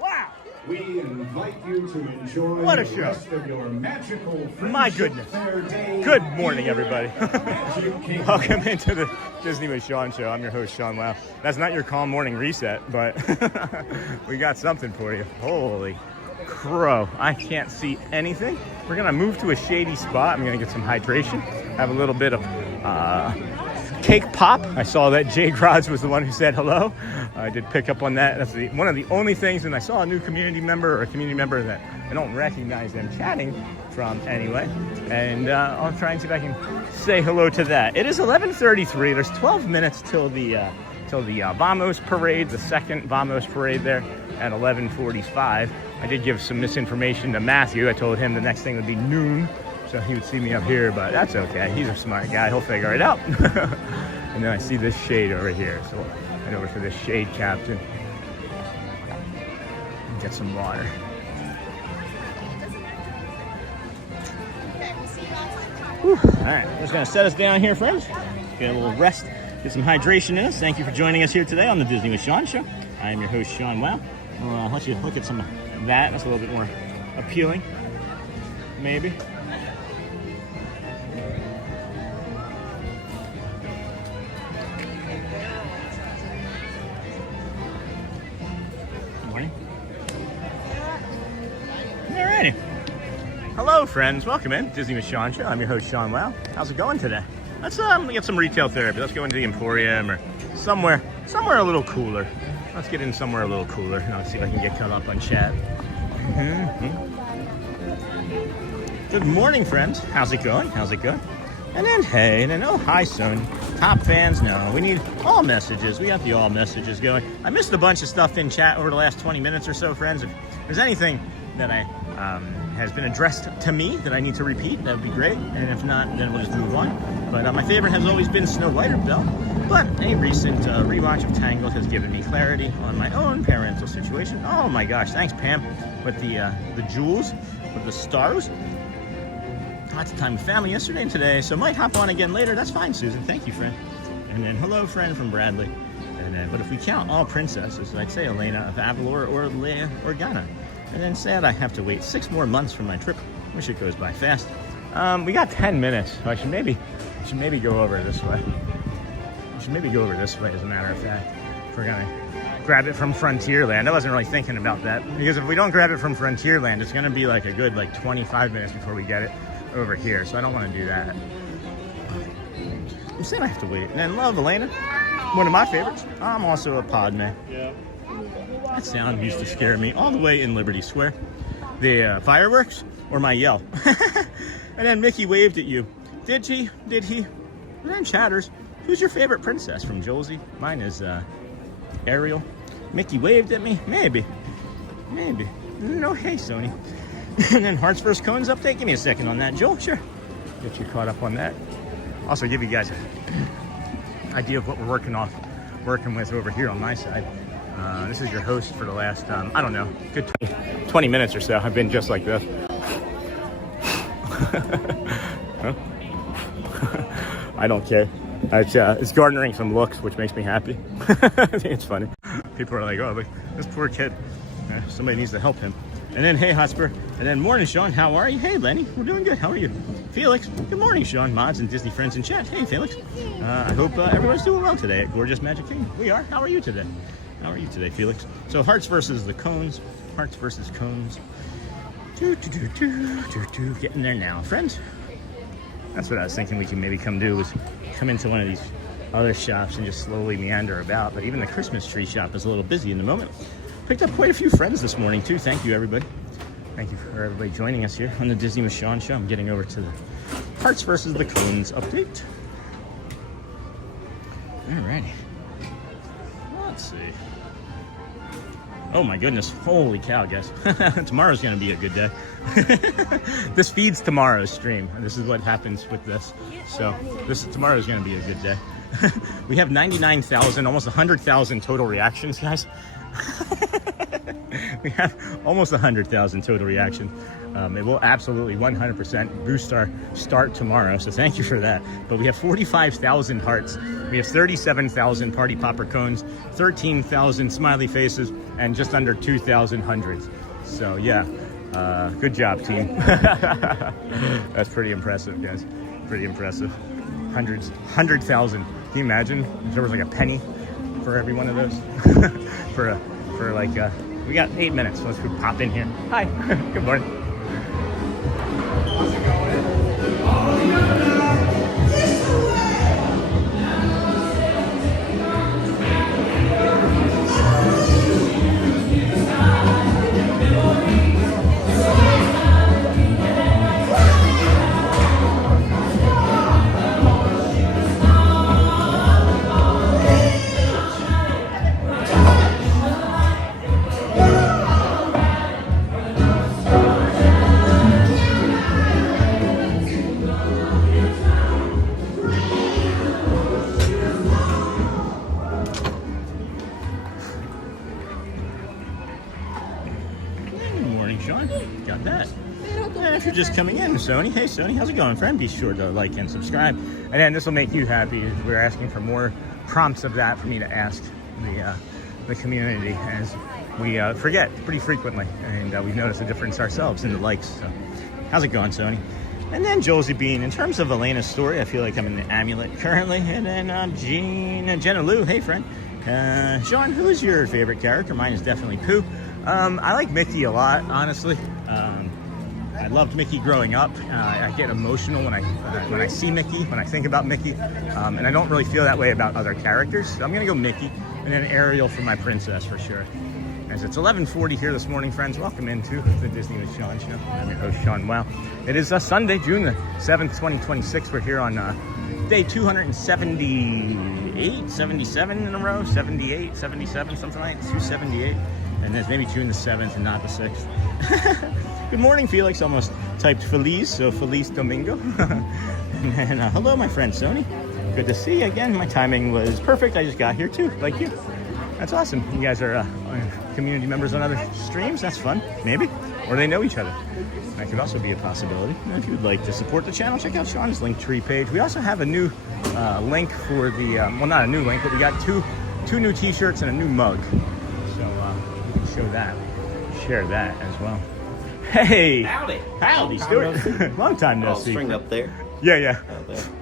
Wow! We invite you to enjoy What a the show. rest of your magical My Friendship goodness. Fair day. Good morning, everybody. Magic Kingdom. Welcome into the Disney with Sean show. I'm your host, Sean Wow. That's not your calm morning reset, but we got something for you. Holy crow. I can't see anything. We're going to move to a shady spot. I'm going to get some hydration, have a little bit of cake pop. I saw that Jay Grodz was the one who said hello. I did pick up on that. That's one of the only things, and I saw a new community member or a community member that I don't recognize them chatting from anyway. And I'll try and see if I can say hello to that. It is 11:33. There's 12 minutes till the till the Vamos parade, the second Vamos parade there at 11:45. I did give some misinformation to Matthew. I told him the next thing would be noon, so he would see me up here, but that's okay. He's a smart guy. He'll figure it out. And then I see this shade over here, so I'll head over to this shade captain and get some water. Whew. All right, I'm just gonna set us down here, friends. Get a little rest, get some hydration in us. Thank you for joining us here today on the Disney with Sean show. I am your host, Sean Wow. I'll let you look at some of that. That's a little bit more appealing, maybe. Good morning. Alrighty. Hello, friends. Welcome in Disney with Sean show. I'm your host, Sean Wow. How's it going today? Let's get some retail therapy. Let's go into the Emporium or somewhere a little cooler. Let's get in somewhere a little cooler. And I'll see if I can get caught up on chat. Good morning, friends. How's it going? How's it going? And then, hey, and then, oh, hi, son. Top fans, no. We need all messages. We got the all messages going. I missed a bunch of stuff in chat over the last 20 minutes or so, friends. If there's anything that has been addressed to me that I need to repeat, that would be great. And if not, then we'll just move on. But my favorite has always been Snow White or Belle. But a recent rewatch of Tangled has given me clarity on my own parental situation. Oh my gosh, thanks Pam with the jewels, with the stars. Lots of time with family yesterday and today, so might hop on again later. That's fine, Susan. Thank you, friend. And then hello, friend from Bradley. And then, but if we count all princesses, I'd say Elena of Avalor or Leia Organa. And then sad I have to wait 6 more months for my trip. Wish it goes by fast. We got 10 minutes, so I should maybe go over this way. I should maybe go over this way, as a matter of fact. If we're gonna grab it from Frontierland. I wasn't really thinking about that, because if we don't grab it from Frontierland, it's gonna be like a good 25 minutes before we get it over here, so I don't want to do that. I'm saying I have to wait. And then love Elena, one of my favorites. I'm also a Padme. Yeah. That sound used to scare me all the way in Liberty Square. The fireworks or my yell. And then Mickey waved at you. Did he? Did he? And then chatters. Who's your favorite princess from Josie? Mine is Ariel. Mickey waved at me. Maybe. No, hey, Sony. And then Hearts vs. Cones update. Give me a second on that, Joel. Sure. Get you caught up on that. Also give you guys an idea of what we're working with over here on my side. This is your host for the last, I don't know, good 20 minutes or so. I've been just like this. Huh? I don't care. It's garnering some looks, which makes me happy. I think it's funny. People are like, oh, look, this poor kid. Somebody needs to help him. And then, hey, Hotspur. And then, morning, Sean. How are you? Hey, Lenny. We're doing good. How are you? Felix. Good morning, Sean. Mods and Disney friends in chat. Hey, Felix. I hope everyone's doing well today at Gorgeous Magic Kingdom. We are. How are you today? How are you today, Felix? So, Hearts versus the Cones. Hearts versus Cones. Getting there now. Friends, that's what I was thinking we can maybe come do, was come into one of these other shops and just slowly meander about. But even the Christmas tree shop is a little busy in the moment. Picked up quite a few friends this morning, too. Thank you, everybody. Thank you for everybody joining us here on the Disney with Sean show. I'm getting over to the Hearts versus the Cones update. Alrighty. Let's see. Oh my goodness. Holy cow, guys. Tomorrow's going to be a good day. This feeds tomorrow's stream. This is what happens with this. So tomorrow's going to be a good day. We have 99,000, almost 100,000 total reactions, guys. We have almost 100,000 total reactions. It will absolutely 100% boost our start tomorrow, so thank you for that. But we have 45,000 hearts. We have 37,000 party popper cones, 13,000 smiley faces, and just under 2,000 hundreds. So yeah, good job, team. That's pretty impressive, guys. Pretty impressive. 100,000. Can you imagine if there was like a penny for every one of those? for like we got 8 minutes, so let's pop in here. Hi. Good morning. just coming in, Sony. Hey, Sony, how's it going, friend? Be sure to like and subscribe. And then this will make you happy. We're asking for more prompts of that for me to ask the community, as we forget pretty frequently, and we've noticed a difference ourselves in the likes. So, how's it going, Sony? And then Josie Bean. In terms of Elena's story, I feel like I'm in the Amulet currently. And then Jenna Lou. Hey, friend. Sean, who is your favorite character? Mine is definitely Pooh. I like Mickey a lot, honestly. I loved Mickey growing up. I get emotional when I see Mickey, when I think about Mickey, and I don't really feel that way about other characters. So I'm gonna go Mickey, and then Ariel for my princess for sure. As it's 11:40 here this morning, friends. Welcome into the Disney with Sean show. I'm your host, Sean Wow. It is Sunday, June the 7th, 2026. We're here on day 278, 77 in a row, 78, 77, something like that, 278. And it's maybe June the 7th and not the 6th. Good morning, Felix. Almost typed Feliz, so Feliz Domingo. And then, hello, my friend Sony. Good to see you again. My timing was perfect. I just got here too, like you. That's awesome. You guys are community members on other streams. That's fun, maybe. Or they know each other. That could also be a possibility. And if you would like to support the channel, check out Sean's Linktree page. We also have a new link for the, well, not a new link, but we got two new t-shirts and a new mug. So show that, share that as well. Hey! Howdy! Howdy, Stuart! Long time no see. String up there. Yeah.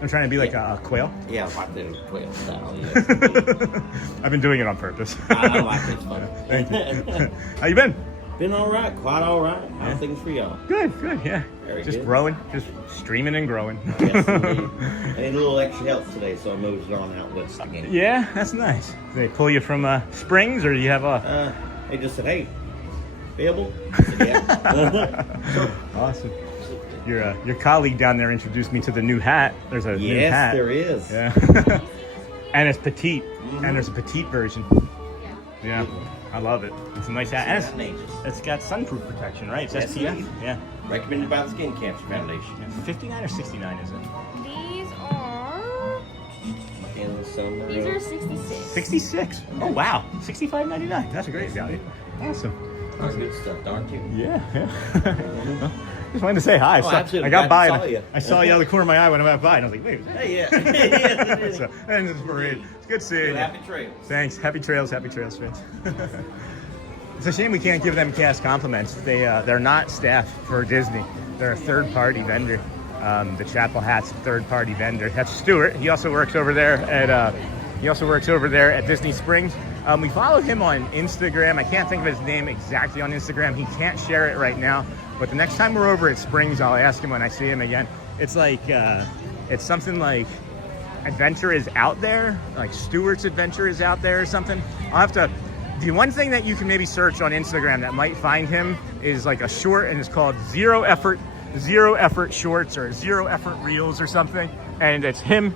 I'm trying to be like a quail. Yeah, like the quail style. Yeah. I've been doing it on purpose. I like it. It's fun. Thank you. How you been? Been all right, quite all right. How are things for y'all? Good, yeah. Very just good. Growing, just streaming and growing. Yes, indeed. I need a little extra help today, so I moved on out west again. Yeah, that's nice. They pull you from Springs, or do you have a... They just said, hey, available? I said, yeah. Sure. Awesome. Your colleague down there introduced me to the new hat. There's a new hat. Yes, there is. Yeah. And it's petite. And there's a petite version. Yeah. I love it. It's a nice hat. And it's got sunproof protection, right? It's Yes, SPF. indeed. Yeah. Recommended by the Skin Cancer Foundation. 59 or 69 is it? These are In the summer. these are 66. 66. Oh wow. $65.99. That's a great value. Awesome. That's good stuff, aren't you? Yeah. Just wanted to say hi. Oh, absolutely. I got by. Glad to saw you. I saw you out of the corner of my eye when I went by, and I was like, "Wait, was that?" Hey, yeah. So, and it's parade. It's good seeing you. Happy trails. Thanks. Happy trails, friends. It's a shame we can't give them cast compliments. They're not staff for Disney. They're a third-party vendor. The Chapel Hat's third-party vendor. That's Stuart. He also works over there at Disney Springs. We follow him on Instagram. I can't think of his name exactly on Instagram. He can't share it right now. But the next time we're over at Springs, I'll ask him when I see him again. It's like, it's something like Adventure is Out There, like Stuart's Adventure is Out There or something. I'll have to, the one thing that you can maybe search on Instagram that might find him is like a short, and it's called Zero Effort Shorts or Zero Effort Reels or something. And it's him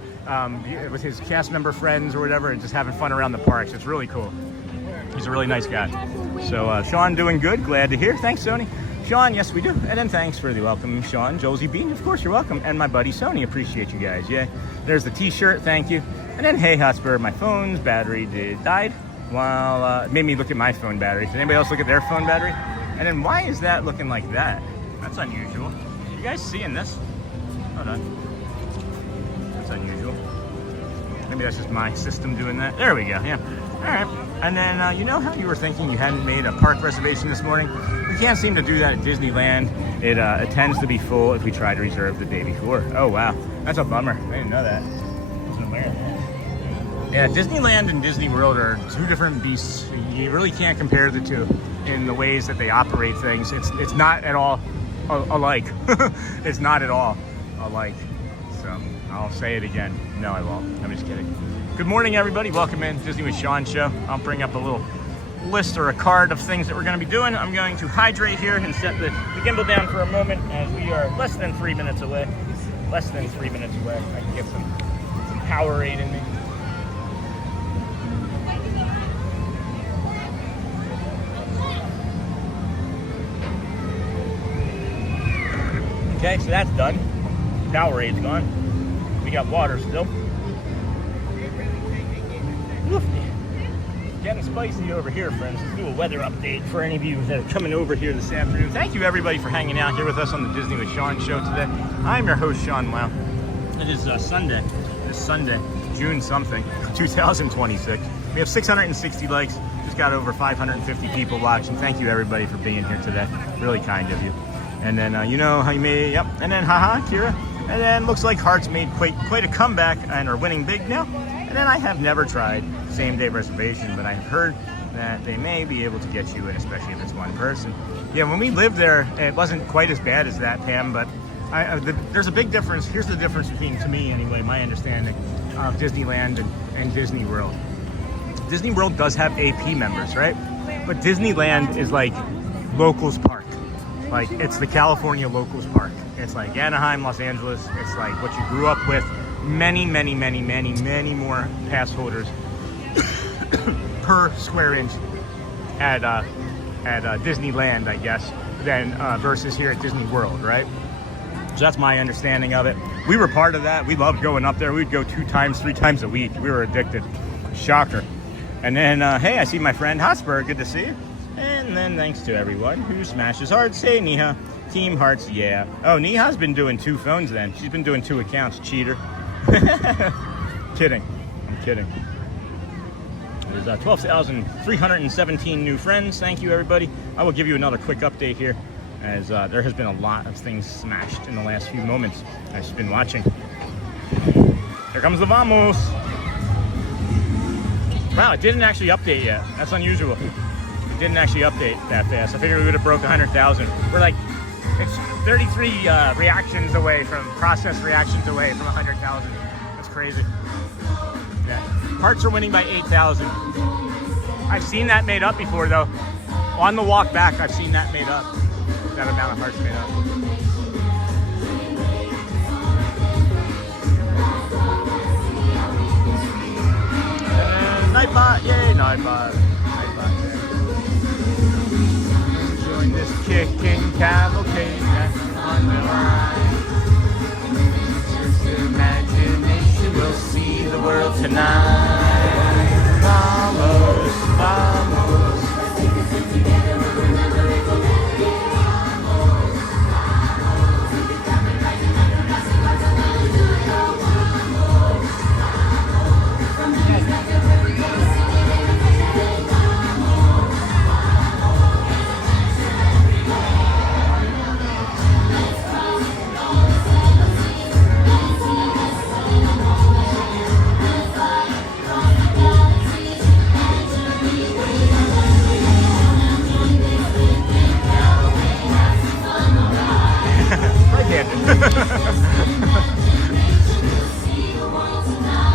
with his cast member friends or whatever, and just having fun around the parks. It's really cool. He's a really nice guy. So Sean, doing good. Glad to hear. Thanks, Sony. Sean, yes, we do. And then thanks for the welcome, Sean. Josie Bean, of course, you're welcome. And my buddy Sony, appreciate you guys. Yeah. There's the t-shirt, thank you. And then, hey, Hotspur, my phone's battery died while it made me look at my phone battery. Did anybody else look at their phone battery? And then why is that looking like that? That's unusual. You guys seeing this? Hold on. That's unusual. Maybe that's just my system doing that. There we go, yeah. All right. And then, you know how you were thinking you hadn't made a park reservation this morning? We can't seem to do that at Disneyland. It tends to be full if we try to reserve the day before. Oh, wow. That's a bummer. I didn't know that. I wasn't aware of that. Yeah, Disneyland and Disney World are two different beasts. You really can't compare the two in the ways that they operate things. It's not at all alike. It's not at all alike. So I'll say it again. No, I won't. I'm just kidding. Good morning, everybody. Welcome in Disney with Sean show. I'll bring up a little list or a card of things that we're going to be doing. I'm going to hydrate here and set the gimbal down for a moment, as we are less than 3 minutes away. Less than 3 minutes away. I can get some Powerade in me. Okay, so that's done. Powerade's gone. We got water still. Getting spicy over here, friends. Let's do a weather update for any of you that are coming over here this afternoon. Thank you, everybody, for hanging out here with us on the Disney with Sean show today. I'm your host, Sean Lau. It is Sunday. It's Sunday, June something, 2026. We have 660 likes. Just got over 550 people watching. Thank you, everybody, for being here today. Really kind of you. And then, you know how you made, yep. And then, haha, Kira. And then, looks like Hearts made quite a comeback and are winning big now. And then I have never tried same-day reservation, but I've heard that they may be able to get you in, especially if it's one person. Yeah, when we lived there, it wasn't quite as bad as that, Pam, but there's a big difference. Here's the difference between, to me anyway, my understanding of Disneyland and Disney World. Disney World does have AP members, right? But Disneyland is like locals park. Like, it's the California locals park. It's like Anaheim, Los Angeles. It's like what you grew up with. Many more pass holders per square inch at Disneyland, I guess, than versus here at Disney World, right? So that's my understanding of it. We were part of that. We loved going up there. We'd go 2 times, 3 times a week. We were addicted. Shocker. And then, hey, I see my friend Hotspur. Good to see you. And then thanks to everyone who smashes hearts. Say, Neha. Team Hearts, yeah. Oh, Neha's been doing 2 phones then. She's been doing 2 accounts. Cheater. Kidding. I'm kidding. There's 12,317 new friends. Thank you, everybody. I will give you another quick update here, as there has been a lot of things smashed in the last few moments. I've just been watching. Here comes the Vamos. Wow, it didn't actually update yet. That's unusual. It didn't actually update that fast. I figured we would have broke 100,000. We're like, it's 33 process reactions away from 100,000. That's crazy. Yeah. Hearts are winning by 8,000. I've seen that made up before, though. On the walk back, I've seen that made up. That amount of hearts made up. And Nightbot, yay, Nightbot. Nightbot, yeah. Join this kicking cavalcade on the line. Just imagination will see the world tonight. Vamos, vamos.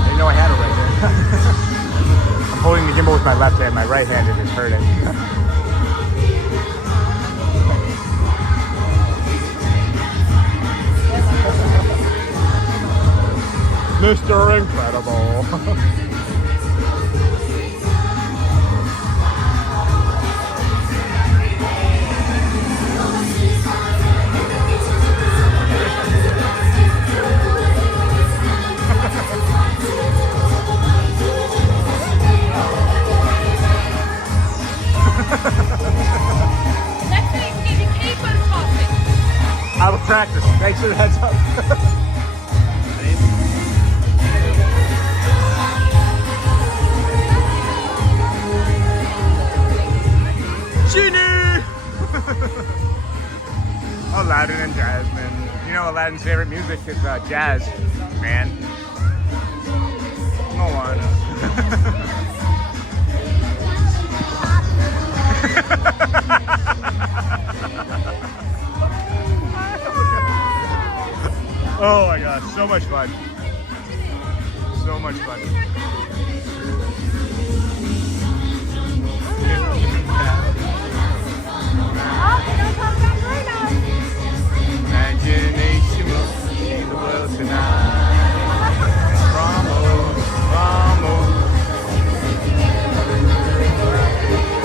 You know I had it right there. I'm holding the gimbal with my left hand. My right hand is hurting. Mr. Incredible. I will practice. Thanks for the heads up. Genie! Aladdin and Jasmine. You know Aladdin's favorite music is jazz, man. Moana. Oh my gosh, so much fun. So much fun. Imagination will see the world tonight. Vamos, vamos.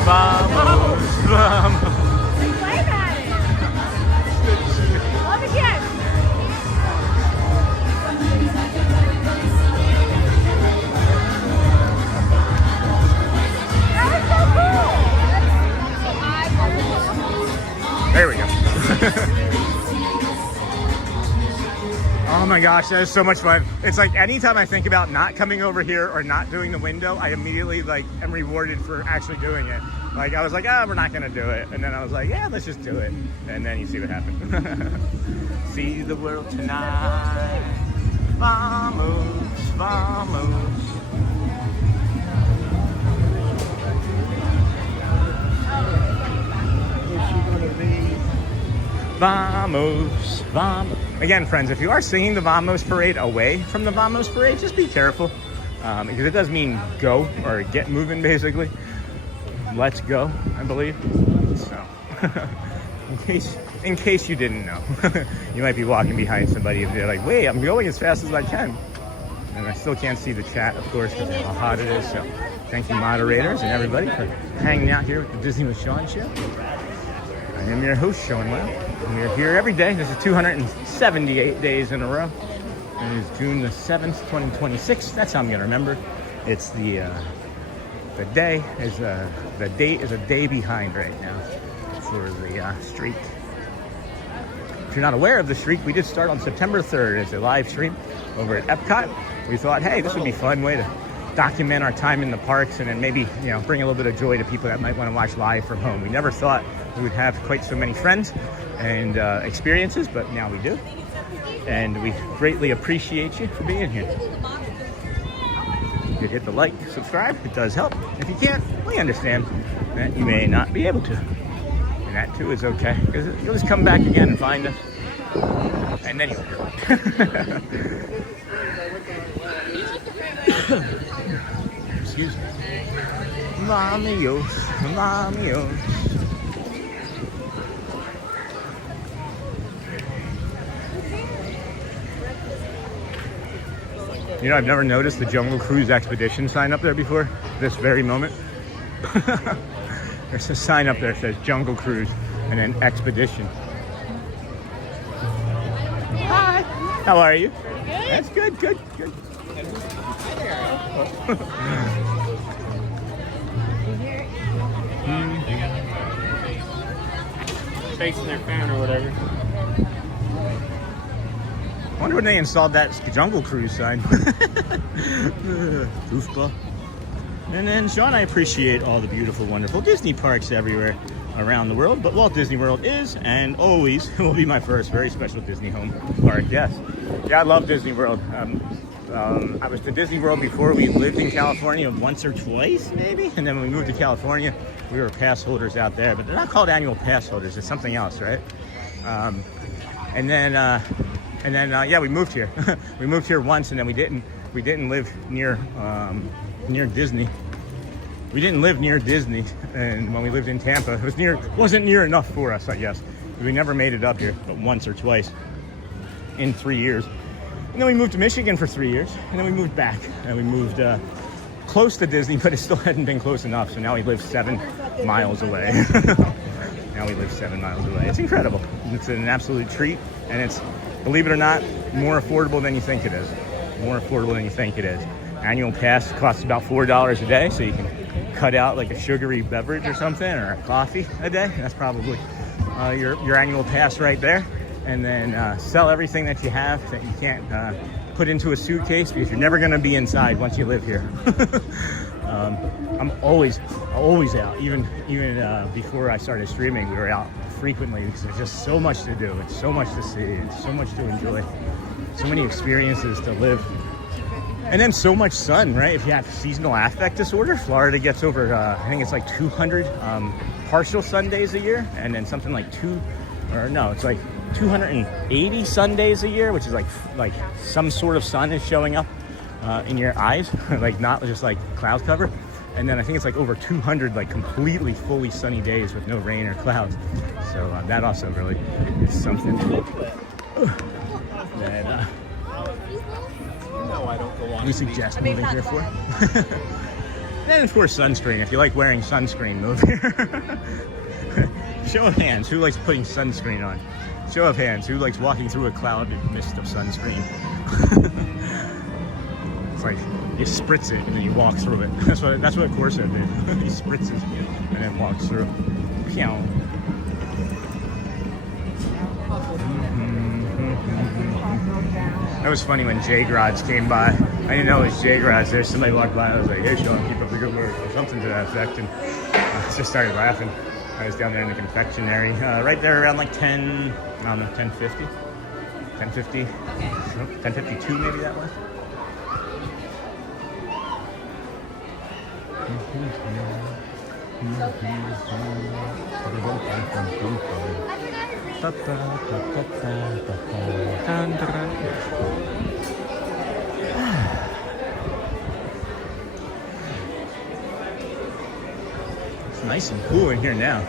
Vamos, vamos. Play about it. Love again. my gosh, that is so much fun. It's like anytime I think about not coming over here or not doing the window, I immediately like am rewarded for actually doing it. Like I was like, we're not gonna do it. And then I was like, yeah, let's just do it. And then you see what happened. See the world tonight. Vamos, vamos. Vamos, vamos. Again, friends, if you are singing the Vamos Parade away from the Vamos Parade, just be careful. Because it does mean go or get moving, basically. Let's go, I believe. So, in case you didn't know, you might be walking behind somebody and they're like, wait, I'm going as fast as I can. And I still can't see the chat, of course, because of how hot it is. So, thank you, moderators and everybody, for hanging out here with the Disney with Sean show. I am your host, Sean Well. We are here every day. This is 278 days in a row. It is June the 7th, 2026. That's how I'm gonna remember. It's the date is a day behind right now for the streak. If you're not aware of the streak, we did start on September 3rd as a live stream over at Epcot. We thought, hey, this would be a fun way to document our time in the parks and then maybe, bring a little bit of joy to people that might want to watch live from home. We never thought we would have quite so many friends and experiences, but now we do. And we greatly appreciate you for being here. You could hit the like, subscribe, it does help. If you can't, we understand that you may not be able to. And that too is okay, because you'll just come back again and find us. And then you'll do it. Excuse me. Mamios, mamios. I've never noticed the Jungle Cruise Expedition sign up there before, this very moment. There's a sign up there that says Jungle Cruise and then Expedition. Hi. How are you? Good. That's good, good. Chasing their fan or whatever. I wonder when they installed that Jungle Cruise sign. Goofball. And then, Sean, I appreciate all the beautiful, wonderful Disney parks everywhere around the world, but Walt Disney World is and always will be my first very special Disney home park, yes. Yeah, I love Disney World. I was to Disney World before. We lived in California once or twice, maybe, and then when we moved to California, we were pass holders out there, but they're not called annual pass holders, it's something else, right? And then, we moved here. We moved here once, and then we didn't live near Disney. We didn't live near Disney, and when we lived in Tampa, it wasn't near enough for us, I guess. We never made it up here, but once or twice in 3 years. And then we moved to Michigan for 3 years, and then we moved back, and we moved close to Disney, but it still hadn't been close enough, so now we live 7 miles away. Now we live 7 miles away. It's incredible. It's an absolute treat, and it's, believe it or not, more affordable than you think it is. More affordable than you think it is. Annual pass costs about $4 a day, so you can cut out like a sugary beverage or something, or a coffee a day. That's probably your annual pass right there. And then sell everything that you have that you can't put into a suitcase, because you're never going to be inside once you live here. I'm always out. Even before I started streaming, we were out frequently because there's just so much to do. It's so much to see. It's so much to enjoy. So many experiences to live. And then so much sun, right? If you have seasonal affect disorder, Florida gets over, I think it's like 200 partial sun days a year. And then something like 280 sun days a year, which is like some sort of sun is showing up in your eyes, like not just like cloud cover. And then I think it's like over 200 like completely fully sunny days with no rain or clouds. So that also really is something that we suggest moving here for. And of course sunscreen. If you like wearing sunscreen, move here. Show of hands, who likes putting sunscreen on? Show of hands, who likes walking through a cloud and mist of sunscreen? It's like you spritz it and then you walk through it. That's what Corsa did. He spritzes and then walks through. That was funny when J-Grods came by. I didn't know it was J-Grods. There's somebody walked by. I was like, hey, Sean, keep up the good work, or something to that effect. And I just started laughing. I was down there in the confectionery, right there around like 10, I don't know, 10:50, 10:50, 10:52 maybe that was. It's nice and cool in here now.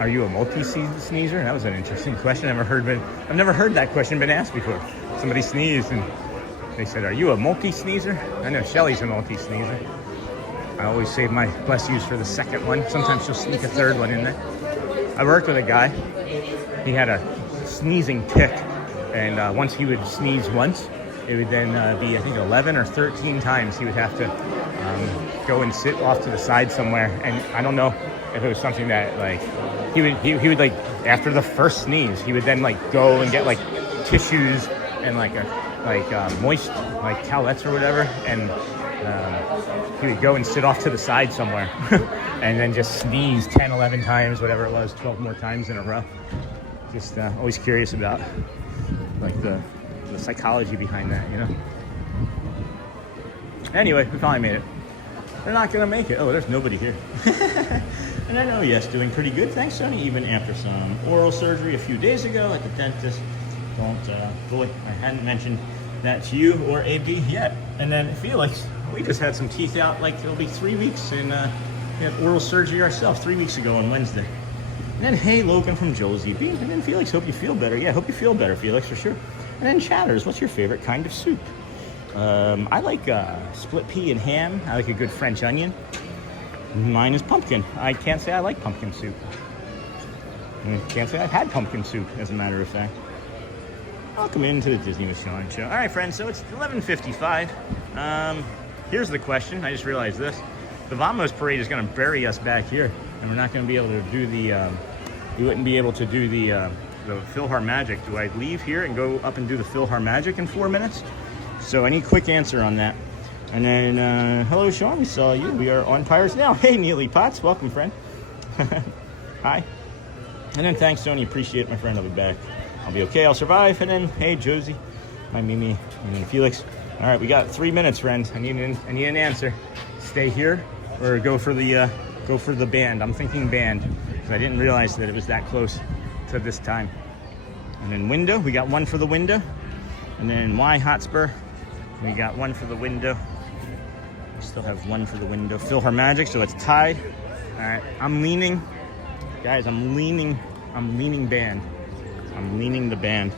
Are you a multi-sneezer? That was an interesting question. I've never heard that question been asked before. Somebody sneezed and they said, "Are you a multi-sneezer?" I know Shelly's a multi-sneezer. I always save my bless yous for the second one. Sometimes she'll sneak a third one in there. I worked with a guy. He had a sneezing tic, and once he would sneeze once, it would then be, I think, 11 or 13 times he would have to go and sit off to the side somewhere. And I don't know if it was something that, like, he would like, after the first sneeze, he would then like go and get like tissues and like moist like towelettes or whatever, and he would go and sit off to the side somewhere and then just sneeze 10, 11 times, whatever it was, 12 more times in a row. Just always curious about like the psychology behind that, you know. Anyway, we finally made it. They're not gonna make it. Oh, there's nobody here. And I know, yes, doing pretty good. Thanks, Sonny, even after some oral surgery a few days ago at the dentist. Boy, I hadn't mentioned that to you or AB yet. And then Felix, we just had some teeth out, like it'll be 3 weeks, and we had oral surgery ourselves 3 weeks ago on Wednesday. And then, hey, Logan from Josie B. And then Felix, hope you feel better. Yeah, hope you feel better, Felix, for sure. And then Chatters, what's your favorite kind of soup? I like split pea and ham. I like a good French onion. Mine is pumpkin. I can't say I like pumpkin soup. Can't say I've had pumpkin soup, as a matter of fact. Welcome into the Disney with Sean show. All right, friends, so it's 11:55. Here's the question. I just realized this. The Vamos Parade is going to bury us back here, and we're not going to be able to do the, we wouldn't be able to do the PhilharMagic. Do I leave here and go up and do the PhilharMagic in 4 minutes? So I need a quick answer on that. And then, hello, Sean, we saw you. We are on Pirates Now. Hey, Neely Potts, welcome, friend. Hi. And then, thanks, Sony. Appreciate it, my friend. I'll be back. I'll be okay. I'll survive. And then, hey, Josie, hi, Mimi, and then Felix. All right, we got 3 minutes, friends. I need an answer. Stay here or go for the band. I'm thinking band because I didn't realize that it was that close to this time. And then window, we got one for the window. And then Y Hotspur, we got one for the window. Still have one for the window. PhilharMagic, so it's tied. All right, I'm leaning, guys. I'm leaning band. I'm leaning the band.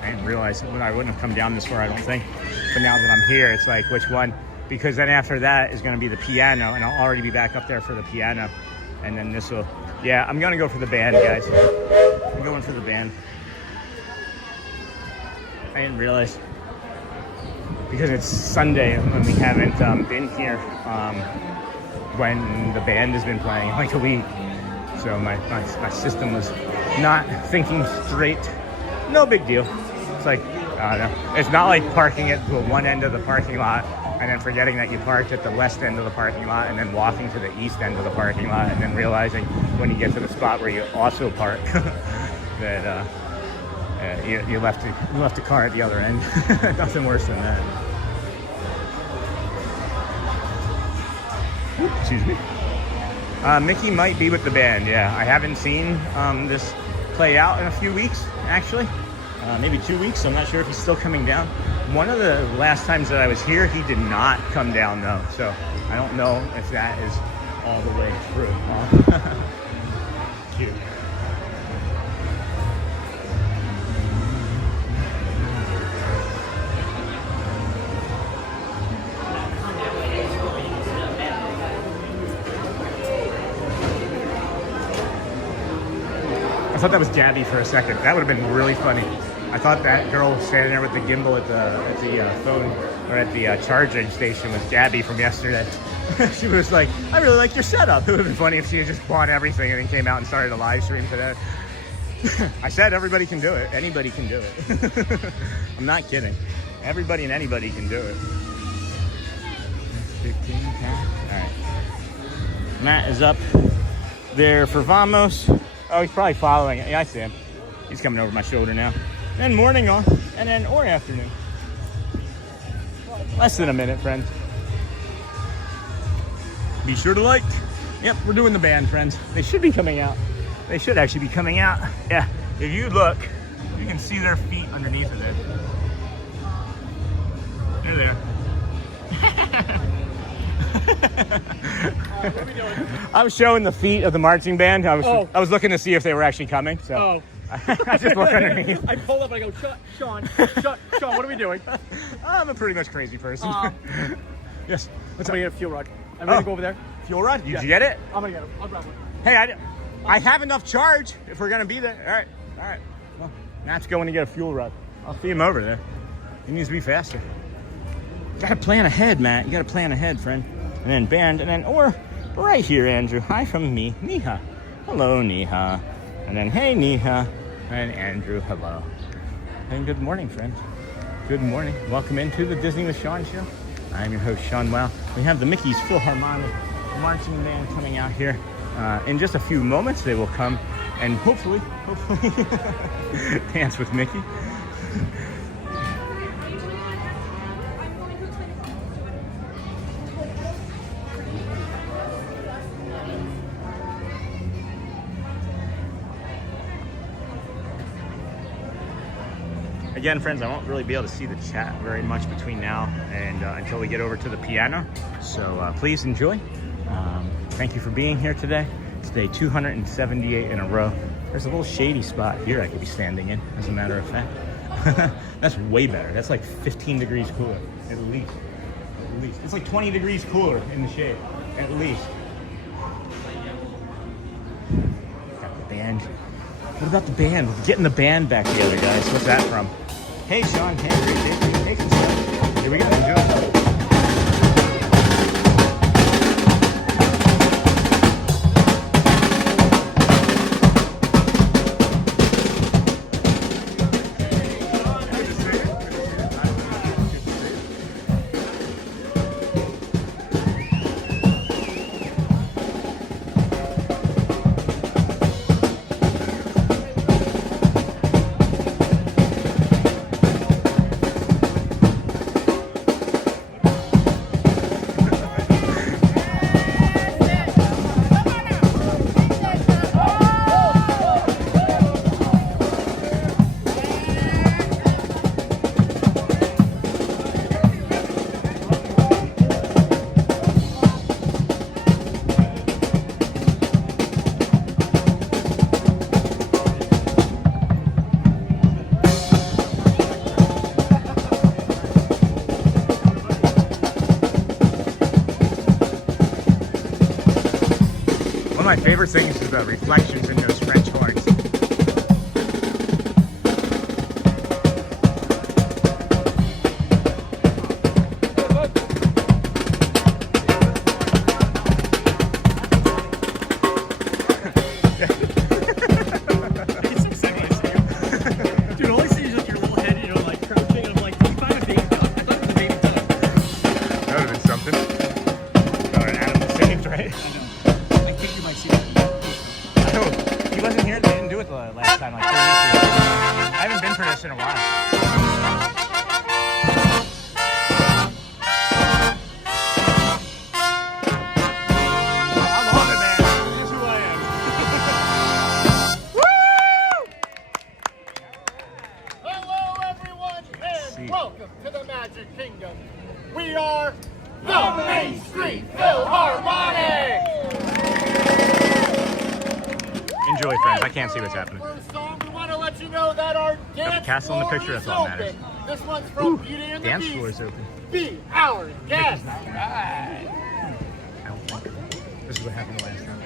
I didn't realize I wouldn't have come down this far, I don't think. But now that I'm here, it's like, which one? Because then after that is going to be the piano, and I'll already be back up there for the piano. And then this will, yeah, I'm going to go for the band, guys. I'm going for the band. I didn't realize, because it's Sunday and we haven't been here when the band has been playing like a week. So my system was not thinking straight. No big deal. It's like, I don't know. It's not like parking at the one end of the parking lot and then forgetting that you parked at the west end of the parking lot and then walking to the east end of the parking lot and then realizing when you get to the spot where you also park that you left the car at the other end. Nothing worse than that. Oops, excuse me. Mickey might be with the band. Yeah, I haven't seen this play out in a few weeks, actually. Maybe 2 weeks. I'm not sure if he's still coming down. One of the last times that I was here, he did not come down though. So I don't know if that is all the way through. Cute. thought that was Gabby for a second. That would have been really funny. I thought that girl standing there with the gimbal at the phone or at the charging station was Gabby from yesterday. She was like, I really like your setup. It would have been funny if she had just bought everything and then came out and started a live stream today. I said everybody can do it. Anybody can do it. I'm not kidding. Everybody and anybody can do it. 15 pounds. All right. Matt is up there for Vamos. Oh, he's probably following it. Yeah, I see him. He's coming over my shoulder now. And morning on, and then or afternoon. Less than a minute, friends. Be sure to like. Yep, we're doing the band, friends. They should be coming out. They should actually be coming out. Yeah, if you look, you can see their feet underneath of there. They're there. What are we doing? I was showing the feet of the marching band. I was looking to see if they were actually coming. So I just look underneath. I pull up and I go, Sean, what are we doing? I'm a pretty much crazy person. Yes. What's up? I'm gonna get a fuel rod. I'm gonna go over there. Fuel rod? Did you get it? I'm gonna get it. I'll grab one. Hey, I have enough charge if we're gonna be there. All right. Well, Matt's going to get a fuel rod. I'll see him over there. He needs to be faster. You gotta plan ahead, Matt. You gotta plan ahead, friend. And then band, and then or right here, Andrew. Hi from me, Neha. Hello, Neha. And then hey, Neha. And Andrew, hello. And good morning, friends. Good morning. Welcome into the Disney with Sean show. I'm your host, Sean Wow. We have the Mickey's Philharmonic Marching Band coming out here. In just a few moments, they will come and hopefully dance with Mickey. Again, friends, I won't really be able to see the chat very much between now and until we get over to the piano. So please enjoy. Thank you for being here today. It's day 278 in a row. There's a little shady spot here I could be standing in, as a matter of fact. That's way better. That's like 15 degrees cooler, at least. At least. It's like 20 degrees cooler in the shade, at least. Got the band. What about the band? We're getting the band back together, guys. What's that from? Hey, Sean. Hey, great day. Hey, some here we go. Enjoy. One of my favorite things is the reflections in those French horns. Dude, all I see is like your little head, you know, like crouching, and I'm like, can you find a baby duck? I thought it was a baby duck. That would have been something. Oh, an animal saved, right? I think you might see that. He wasn't here. They didn't do it the last time, like 3 weeks ago. I haven't been for this in a while. I'm on it, man. This is who I am. Hello, everyone, and welcome to the Magic Kingdom. We are the Main Street Philharmonic. Enjoy, friends. I can't see what's happening. First song, we want to let you know that our dance castle in the floor picture, is that's all open. that matters. This one's from Beauty and the Dance Beast. floor is open. Be our guest. This is what happened the last time.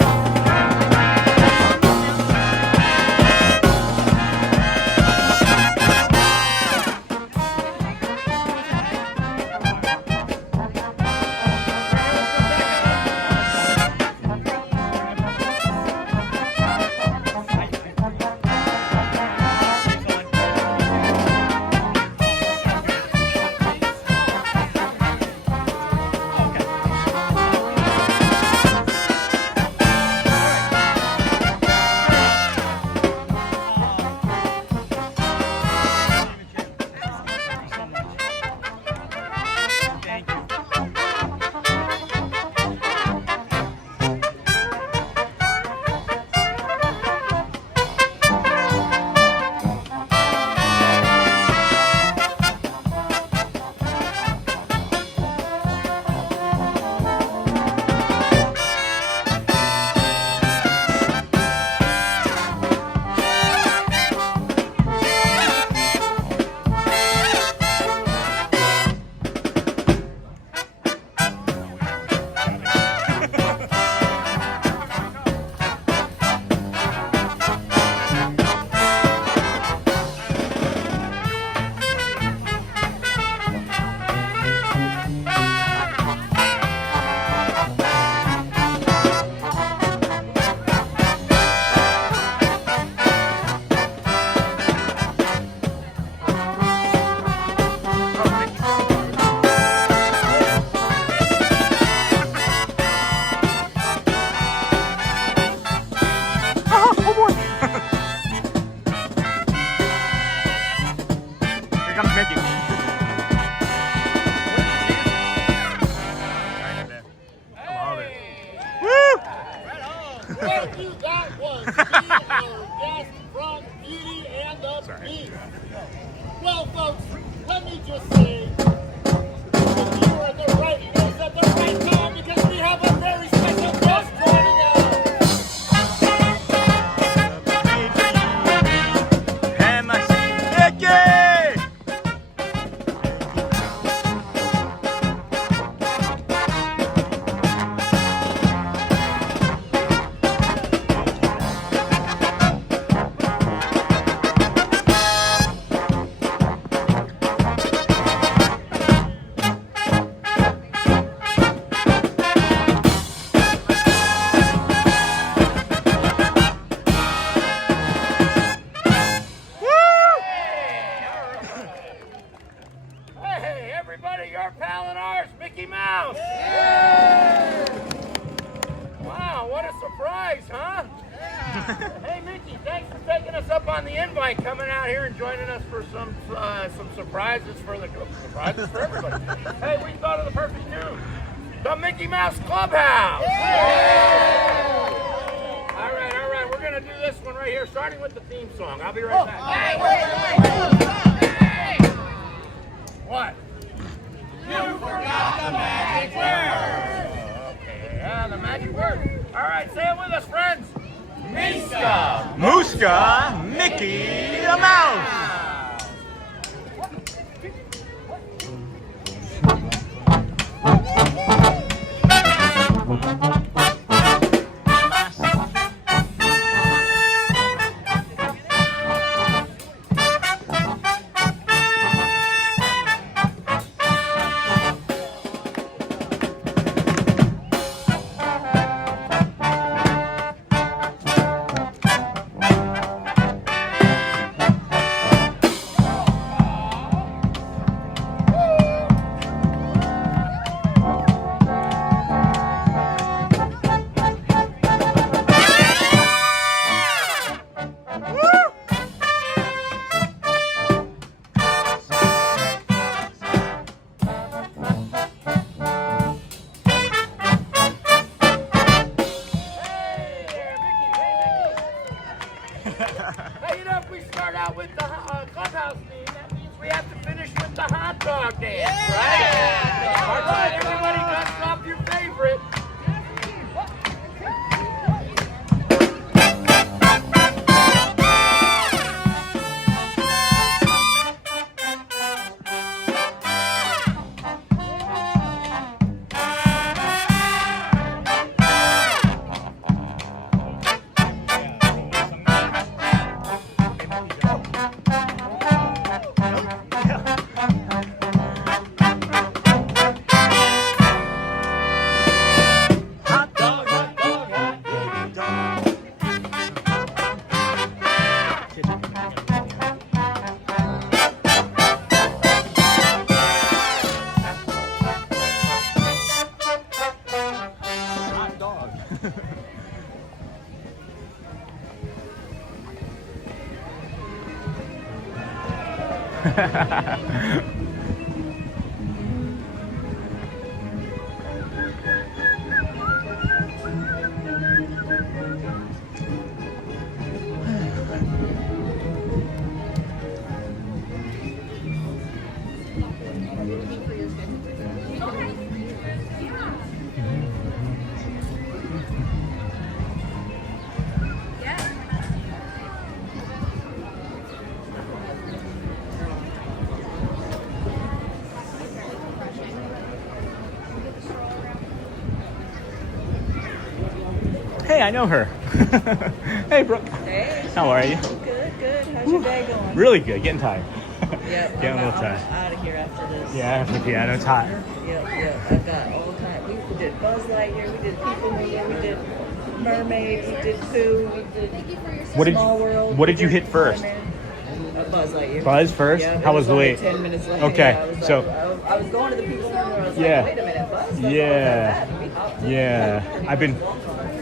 everybody, your pal and ours, Mickey Mouse. Wow, what a surprise, huh? Hey, Mickey, thanks for taking us up on the invite, coming out here and joining us for some surprises for everybody. Hey, we thought of the perfect tune, the Mickey Mouse Clubhouse. All right, we're gonna do this one right here, starting with the theme song. I'll be right back. Hey! What? You forgot the magic word. Okay, yeah, the magic word. All right, say it with us, friends. Miska. Mooska, Mickey the Mouse. Hey, you know, if we start out with the clubhouse theme, that means we have to finish with the hot dog dance, right? All right, everybody dust off your favorite. Hey, I know her. Hey, Brooke. Hey. How are you? Good. How's your day going? Really good. Getting tired. Yep. Getting a little I'm tired. out of here after this. Yeah, after the piano, it's hot. Yep. I've got all kinds. We did Buzz Lightyear. We did People Mover. We did Mermaid. We did Pooh. We did Small World. What did you hit first? Buzz Lightyear. Buzz first? Yeah, How was the only wait? 10 minutes late. Okay, Yeah, so I was going to the People Mover. I was Yeah. like, wait a minute, Buzz. Yeah.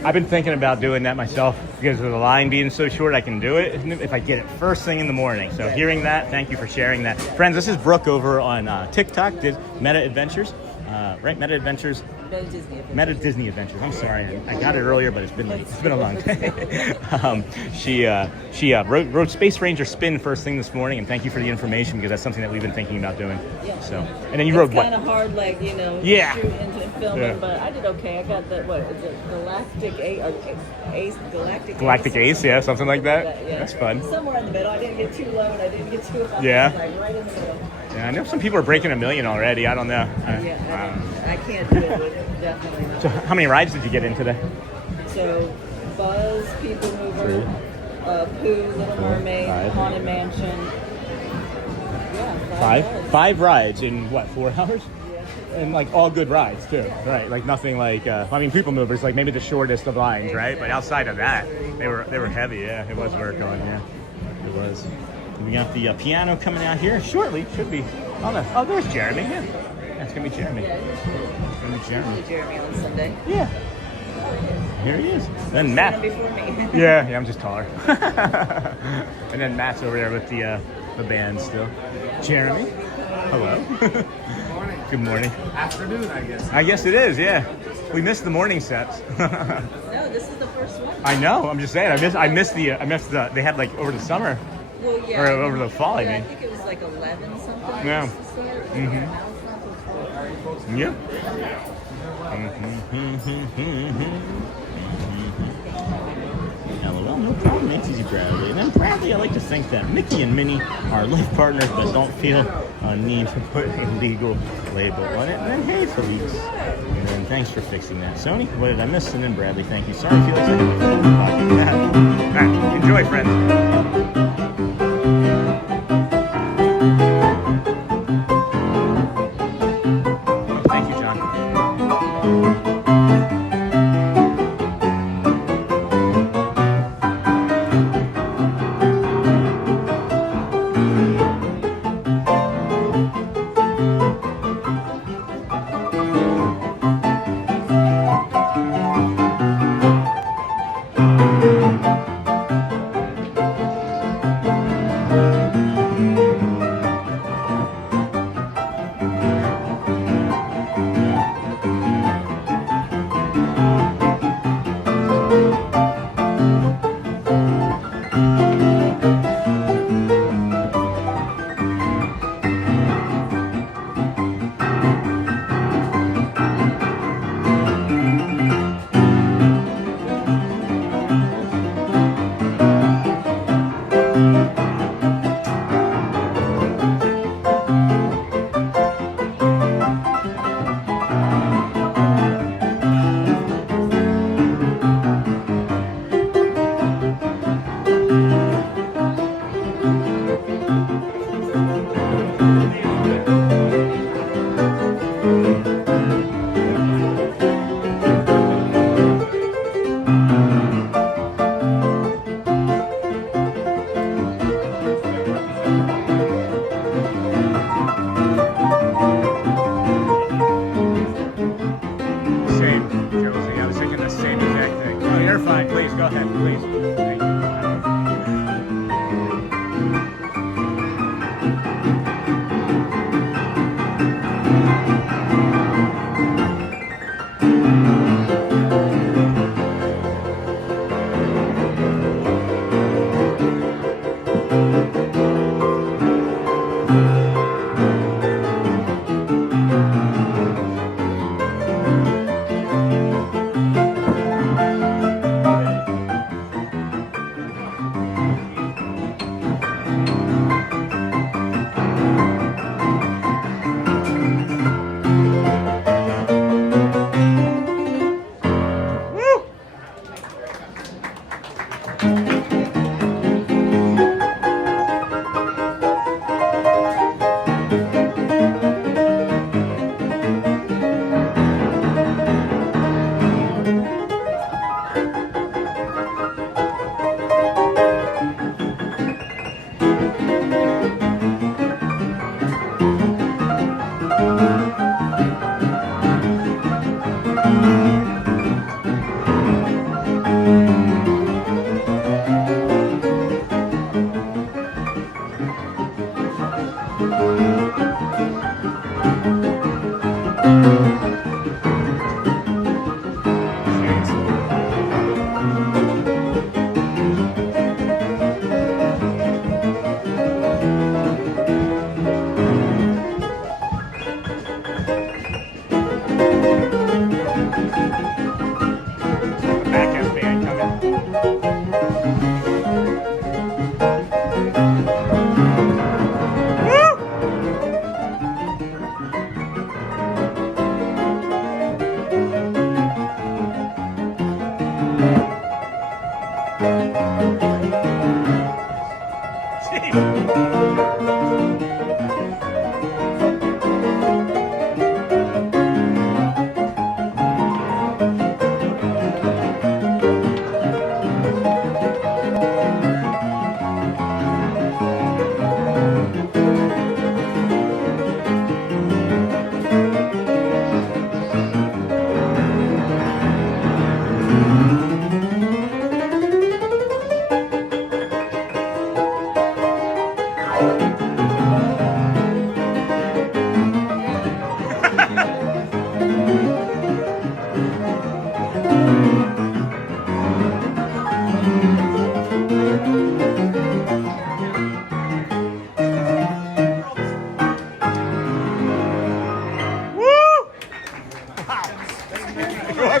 I've been thinking about doing that myself because of the line being so short. I can do it if I get it first thing in the morning. So hearing that, thank you for sharing that, friends. This is Brooke over on TikTok. Did Meta Adventures, right? Meta Adventures. Meta Disney Adventures. I'm sorry, I got it earlier, but it's been a long day. She wrote Space Ranger Spin first thing this morning, and thank you for the information because that's something that we've been thinking about doing. Yeah. So, and then you wrote what? It's kind of hard, like, you know, Yeah. shoot into filming, Yeah. but I did okay. I got the, what is it, Galactic Galactic Ace, yeah, something like that. Yeah. That's fun. Somewhere in the middle. I didn't get too low and I didn't get too high. Yeah. Like right in the middle. Yeah, I know some people are breaking 1 million already. I don't know. I can't do it with it. Definitely not. So how many rides did you get in today? So, Buzz, People Mover, Pooh, Little Mermaid, Five. Haunted Mansion. Yeah, Five rides in what, 4 hours? And like all good rides too, right? Like nothing like I mean, People Movers like maybe the shortest of lines, right? But outside of that, they were heavy. Yeah, it was worth going. Yeah, it was. We got the piano coming out here shortly. Should be Oh, no. Oh, there's Jeremy. Yeah. That's gonna be Jeremy. It's gonna be Jeremy. Jeremy on Sunday. Yeah. Here he is. Then Matt. Before me. Yeah, I'm just taller. And then Matt's over there with the band still. Jeremy. Hello. Morning. Good morning. Afternoon, I guess. I guess it is. Yeah. We missed the morning sets. No, this is the first one. I know. I'm just saying. I missed the. They had like over the summer. Well, yeah. Or over the fall. Yeah, I mean. I think it was like 11 something. Yeah. Mm-hmm. Yep. LOL, no problem. It's easy, Bradley. And then Bradley, I like to think that Mickey and Minnie are life partners, but don't feel a need to put a legal label on it. And then hey, Felice. And then thanks for fixing that. Sony, what did I miss? And then Bradley, thank you. Sorry, Felix. I didn't All right, enjoy, friends. Thank you, John.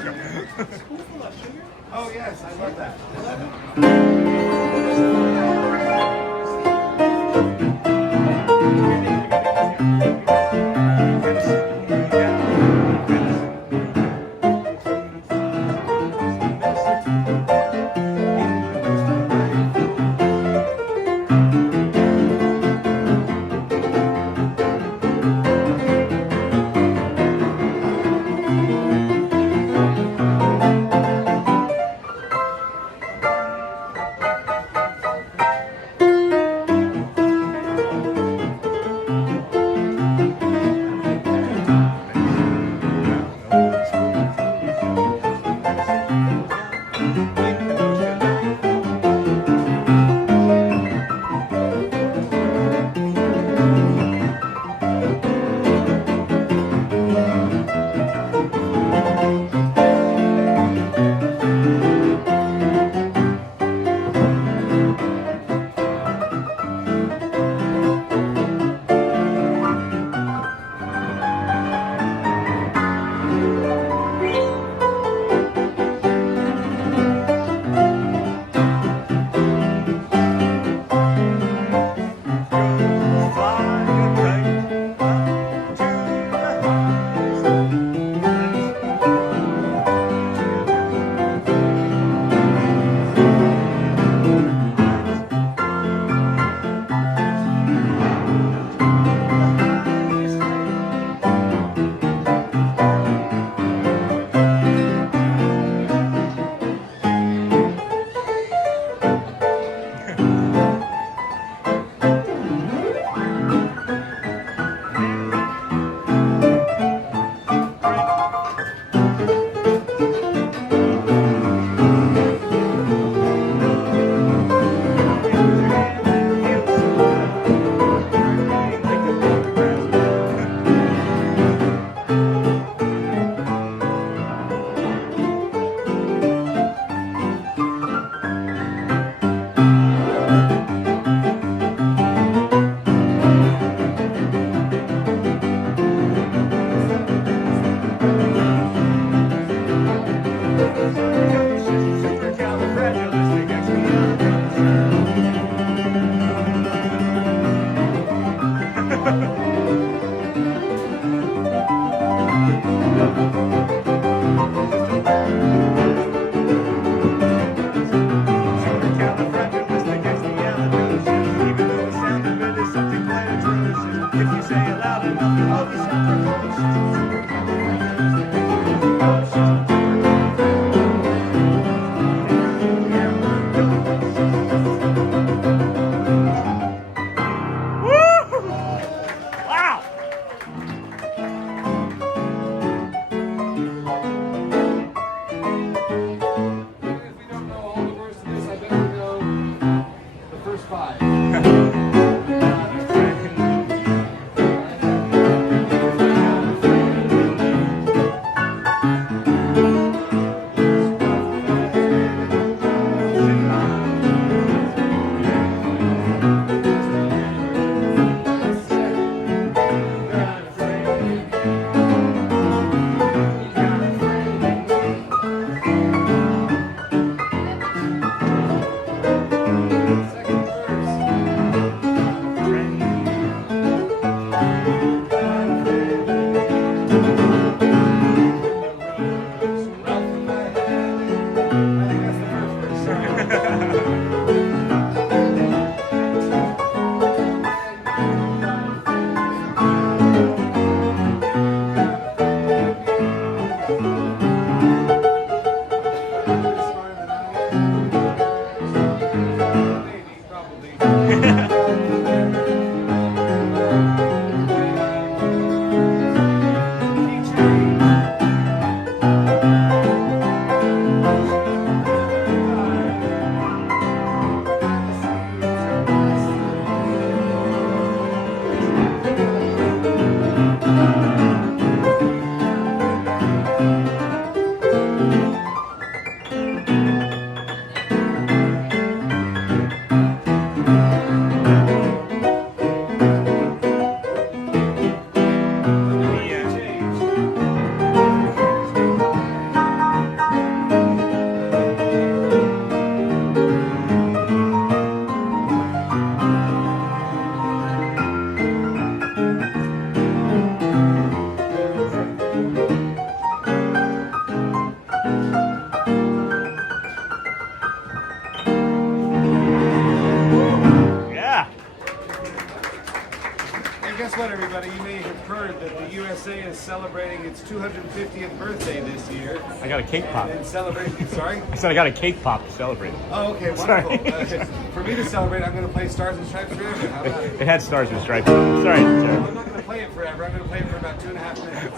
welcome. Oh, yes, I love that. Yeah. And guess what, everybody? You may have heard that the USA is celebrating its 250th birthday this year. I got a cake pop. And celebrating, sorry? I said I got a cake pop to celebrate. Oh, okay, Sorry. wonderful. For me to celebrate, I'm going to play Stars and Stripes Forever. How about it? It had stars and stripes. Sorry. I'm not going to play it forever. I'm going to play it for about 2.5 minutes.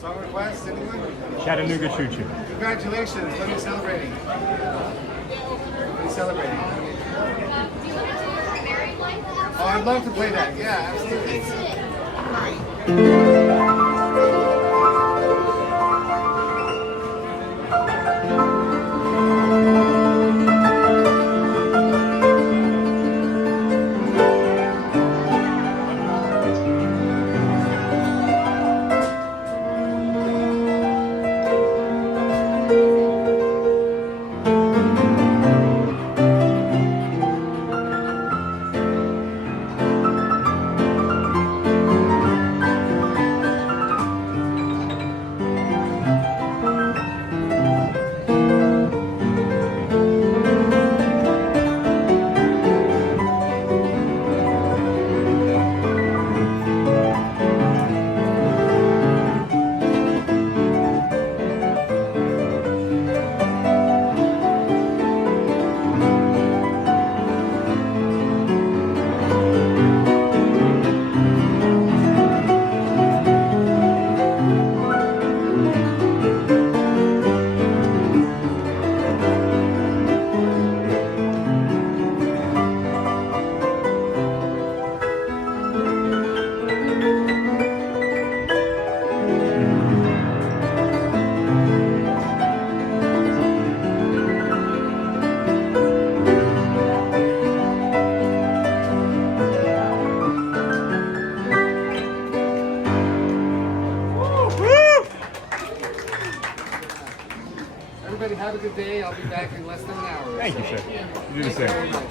Song requests, anyone? Chattanooga Choo Choo. Congratulations, what are you celebrating? What are you celebrating? Oh, I'd love to play that, yeah, absolutely. everybody have a good day. I'll be back in less than an hour. Thank you, sir. You do the Thank you same. very much.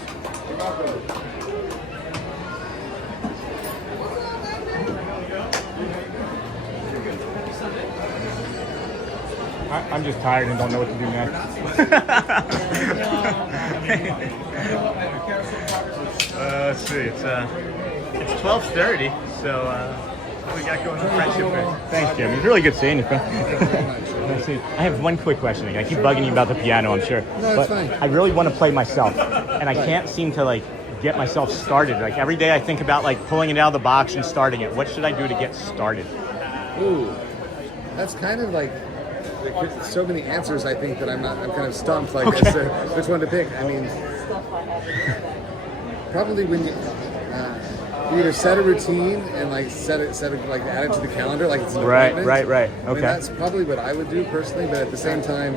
You're welcome. I'm just tired and don't know what to do next. Let's see. It's 12:30, so what we got going on Friendship Day. Thanks, Jimmy. It's really good seeing you, Let's see. I have one quick question. I keep bugging you about the piano, I'm sure. No, but it's fine. I really want to play myself, and I can't seem to like get myself started. Like every day I think about like pulling it out of the box and starting it. What should I do to get started? Ooh, that's kind of like so many answers. I think that I'm kind of stumped like as to which one to pick. I mean, probably when you either set a routine and like set it like add it to the calendar like it's an appointment. Right. I Okay. mean, that's probably what I would do personally, but at the same time,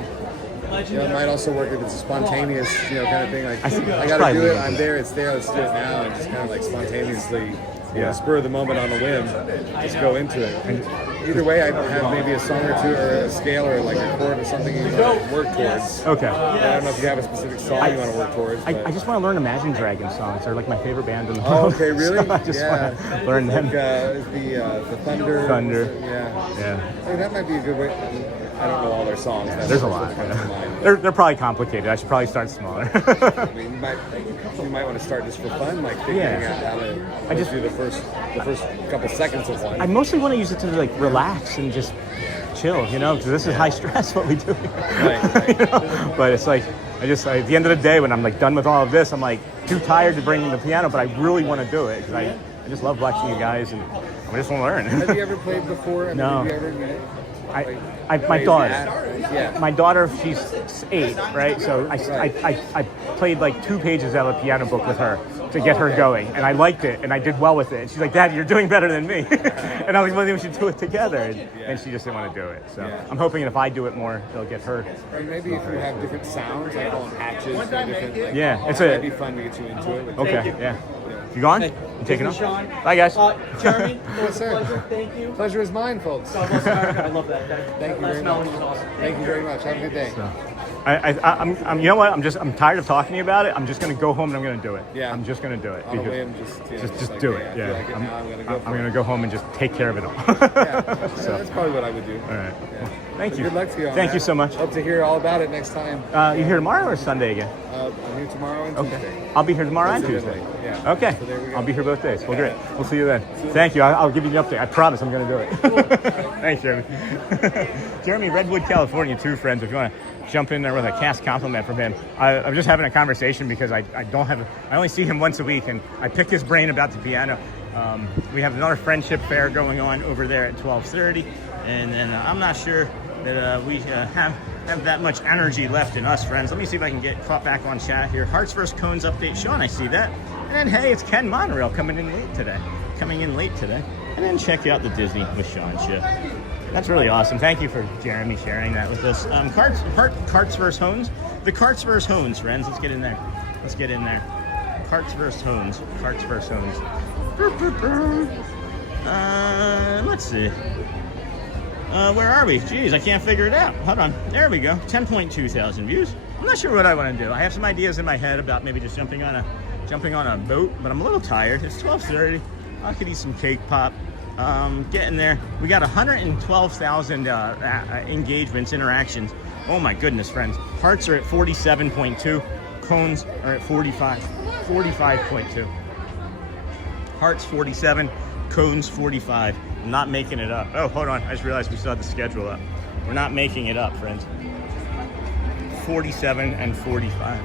it might also work if it's a spontaneous, kind of thing. Like I got to do it. I'm there. It's there. Let's do it now, and just kind of like spontaneously, spur of the moment on a whim, just go into it. Either way, I have maybe a song or two, or a scale, or like a chord or something you want to work towards. Okay. I don't know if you have a specific song you want to work towards. I just want to learn Imagine Dragons songs. They're like my favorite band in the world. Oh, okay, really? So I just want to learn them. Like, the Thunder. Thunder. Yeah. I mean, that might be a good way. I don't know all their songs. There's a lot. They're probably complicated. I should probably start smaller. I mean, you might want to start just for fun, like figuring out how to do the first couple seconds of one. I mostly want to use it to like relax and just chill, because this is high stress what we do. Right. But it's like at the end of the day when I'm like done with all of this, I'm like too tired to bring in the piano, but I really want to do it because I just love watching you guys and I just want to learn. Have you ever played before? I mean, No. Have you ever? My daughter. Yeah. My daughter, she's 8, right? So I played like 2 pages out of a piano book with her to get her going, and I liked it, and I did well with it. And she's like, "Dad, you're doing better than me." And I was like, "Well, we should do it together." And she just didn't want to do it. So I'm hoping if I do it more, it'll get her. Or maybe if you have different sounds, like on patches, or different. Like, it's that'd be fun to get you into it. Okay. Yeah. You gone? You taking off? Bye, guys. Jeremy, Yes, sir. pleasure. Thank you. Pleasure is mine, folks. God bless America. I love that. Thank you very much. Thank you very much. Have a good day. I'm you know what? I'm tired of talking to you about it. I'm just gonna go home and I'm gonna do it. Yeah. I'm just gonna do it. On a whim, Just like, do hey, it. I feel like it now, I'm gonna go home and just take care of it all. That's probably what I would do. All right. Yeah. Thank you. Good luck to you on Thank that. you so much. Hope to hear all about it next time. You here tomorrow or Sunday again? I'm here tomorrow and Tuesday. I'll be here tomorrow and Incidentally, Tuesday. yeah. Okay. So there we go. I'll be here both days. Well, great. We'll see you then. Thank you. I'll give you the update. I promise I'm going to do it. Thanks, Jeremy. Jeremy, Redwood, California, 2 friends. If you want to jump in there with a cast compliment from him. I'm just having a conversation because I only see him once a week, and I pick his brain about the piano. We have another friendship fair going on over there at 12:30, and I'm not sure that we have that much energy left in us, friends. Let me see if I can get caught back on chat here. Hearts vs. Cones update, Sean, I see that. And then, hey, it's Ken Monorail coming in late today. And then check out the Disney with Sean show. That's really awesome. Thank you for Jeremy sharing that with us. Carts vs. Hones. The Carts vs. Hones, friends. Let's get in there. Carts vs. Hones. Let's see. Where are we? Jeez, I can't figure it out. Hold on. There we go. 10.2 thousand views. I'm not sure what I want to do. I have some ideas in my head about maybe just jumping on a boat, but I'm a little tired. It's 12:30. I could eat some cake pop. Getting there. We got 112,000 engagements, interactions. Oh my goodness, friends. Hearts are at 47.2. Cones are at 45.2. Hearts 47, cones 45. I'm not making it up. Oh, hold on. I just realized we still have the schedule up. We're not making it up, friends. 47 and 45.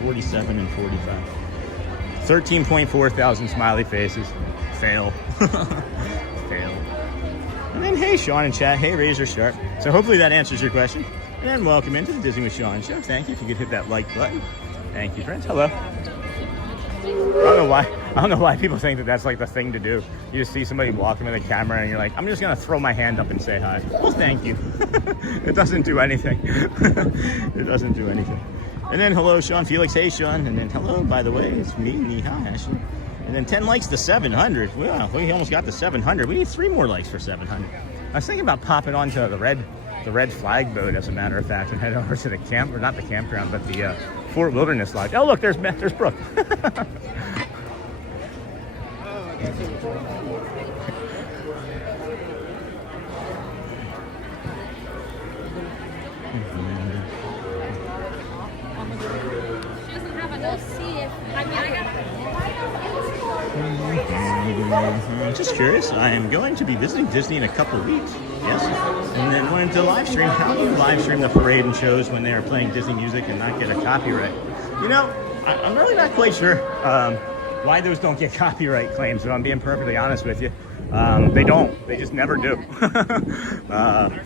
47 and 45. 13.4 thousand smiley faces. Fail. Fail. And then, hey, Sean in chat. Hey, Razor Sharp. So hopefully that answers your question. And then welcome into the Disney with Sean show. Thank you. If you could hit that like button. Thank you, friends. Hello. I don't know why people think that that's like the thing to do. You just see somebody walking with a camera and you're like, I'm just gonna throw my hand up and say hi. Well, thank you. It doesn't do anything. It doesn't do anything. And then hello, Sean Felix. Hey, Sean. And then hello, by the way, it's me, Neha, Ashley. And then 10 likes to 700. Wow, we almost got to 700. We need 3 more likes for 700. I was thinking about popping onto the red the red flag boat, as a matter of fact, and head over to the camp, or not the campground, but the Fort Wilderness Lodge. Oh, look, there's Brooke. Just curious, I am going to be visiting Disney in a couple of weeks. Yes. And then wanted to live stream. How do you live stream the parade and shows when they are playing Disney music and not get a copyright? You know, I'm really not quite sure why those don't get copyright claims, if I'm being perfectly honest with you. They don't. They just never do.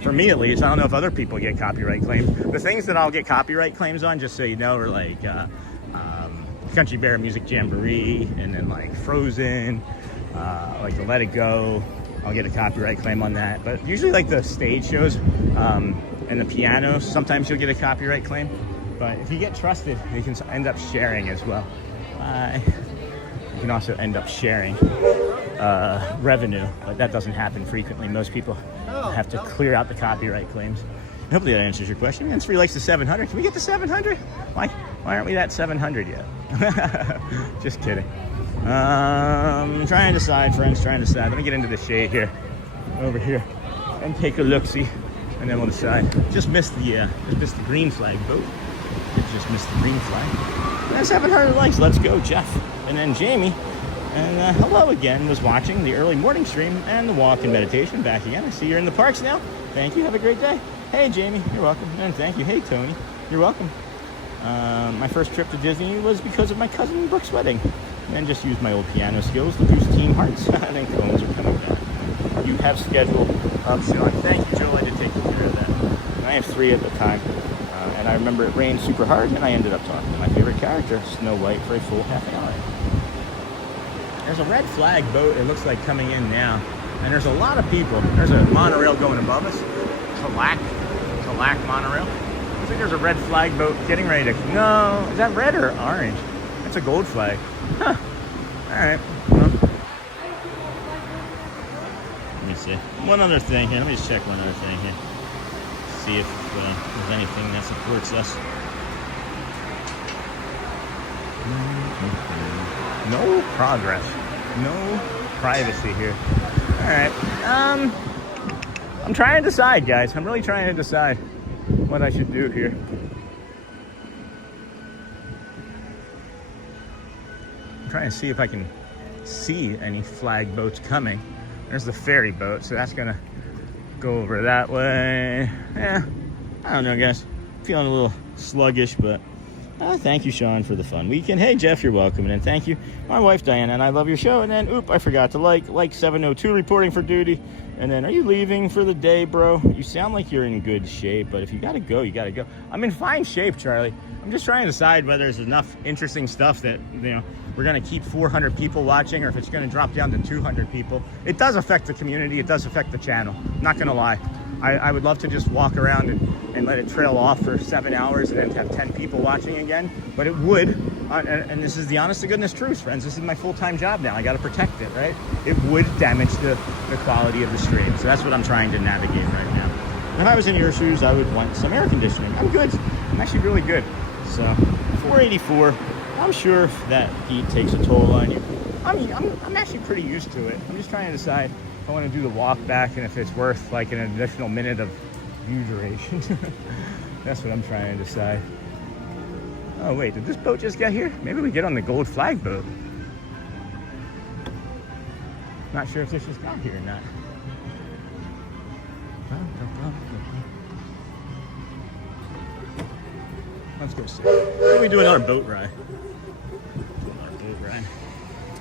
For me, at least, I don't know if other people get copyright claims. The things that I'll get copyright claims on, just so you know, are like Country Bear Music Jamboree, and then like Frozen, like the Let It Go. I'll get a copyright claim on that. But usually like the stage shows and the pianos, sometimes you'll get a copyright claim. But if you get trusted, you can end up sharing as well. You can also end up sharing revenue, but that doesn't happen frequently. Most people have to clear out the copyright claims. Hopefully that answers your question. Vince Free likes the 700. Can we get to 700? Why aren't we at 700 yet? Just kidding. Trying to decide, friends, trying to decide. Let me get into the shade here, over here, and take a look-see, and then we'll decide. Just missed the green flag boat. Just missed the green flag. That's 700 likes. Let's go, Jeff. And then Jamie. And hello again, was watching the early morning stream and the walk and meditation. Back again. I see you're in the parks now. Thank you. Have a great day. Hey, Jamie. You're welcome. And thank you. Hey, Tony. You're welcome. My first trip to Disney was because of my cousin Brooke's wedding. And then just used my old piano skills to boost team hearts. I think phones are coming back. You have scheduled up, Sean. Thank you, Joel. I did take care of that. And I have 3 at the time. And I remember it rained super hard, and I ended up talking to my favorite character, Snow White, for a full half an hour. There's a red flag boat, it looks like, coming in now. And there's a lot of people. There's a monorail going above us. Calac monorail. Looks like there's a red flag boat getting ready to... No, is that red or orange? That's a gold flag. Huh. Alright. Well, let me see. One other thing here. Let me just check one other thing here. See if there's anything that supports us. No progress. No privacy here. Alright. I'm trying to decide, guys. I'm really trying to decide what I should do here. I'm trying to see if I can see any flag boats coming. There's the ferry boat, so that's gonna go over that way. Yeah, I don't know, guys. Feeling a little sluggish, but thank you, Sean, for the fun weekend. Hey, Jeff, you're welcome. And then thank you, my wife, Diana, and I love your show. And then, I forgot to like 702 reporting for duty. And then, are you leaving for the day, bro? You sound like you're in good shape, but if you gotta go, you gotta go. I'm in fine shape, Charlie. I'm just trying to decide whether there's enough interesting stuff that, we're gonna keep 400 people watching, or if it's gonna drop down to 200 people. It does affect the community. It does affect the channel. Not gonna lie. I would love to just walk around and let it trail off for 7 hours and then have 10 people watching again. But it would, and this is the honest to goodness truth, friends. This is my full-time job now. I got to protect it, right? It would damage the quality of the stream. So that's what I'm trying to navigate right now. If I was in your shoes, I would want some air conditioning. I'm good. I'm actually really good. So 484. I'm sure if that heat takes a toll on you. I'm actually pretty used to it. I'm just trying to decide if I want to do the walk back and if it's worth like an additional minute of view duration. That's what I'm trying to decide. Oh wait, did this boat just get here? Maybe we get on the gold flag boat. Not sure if this just got here or not. Let's go see. Maybe we do another boat ride.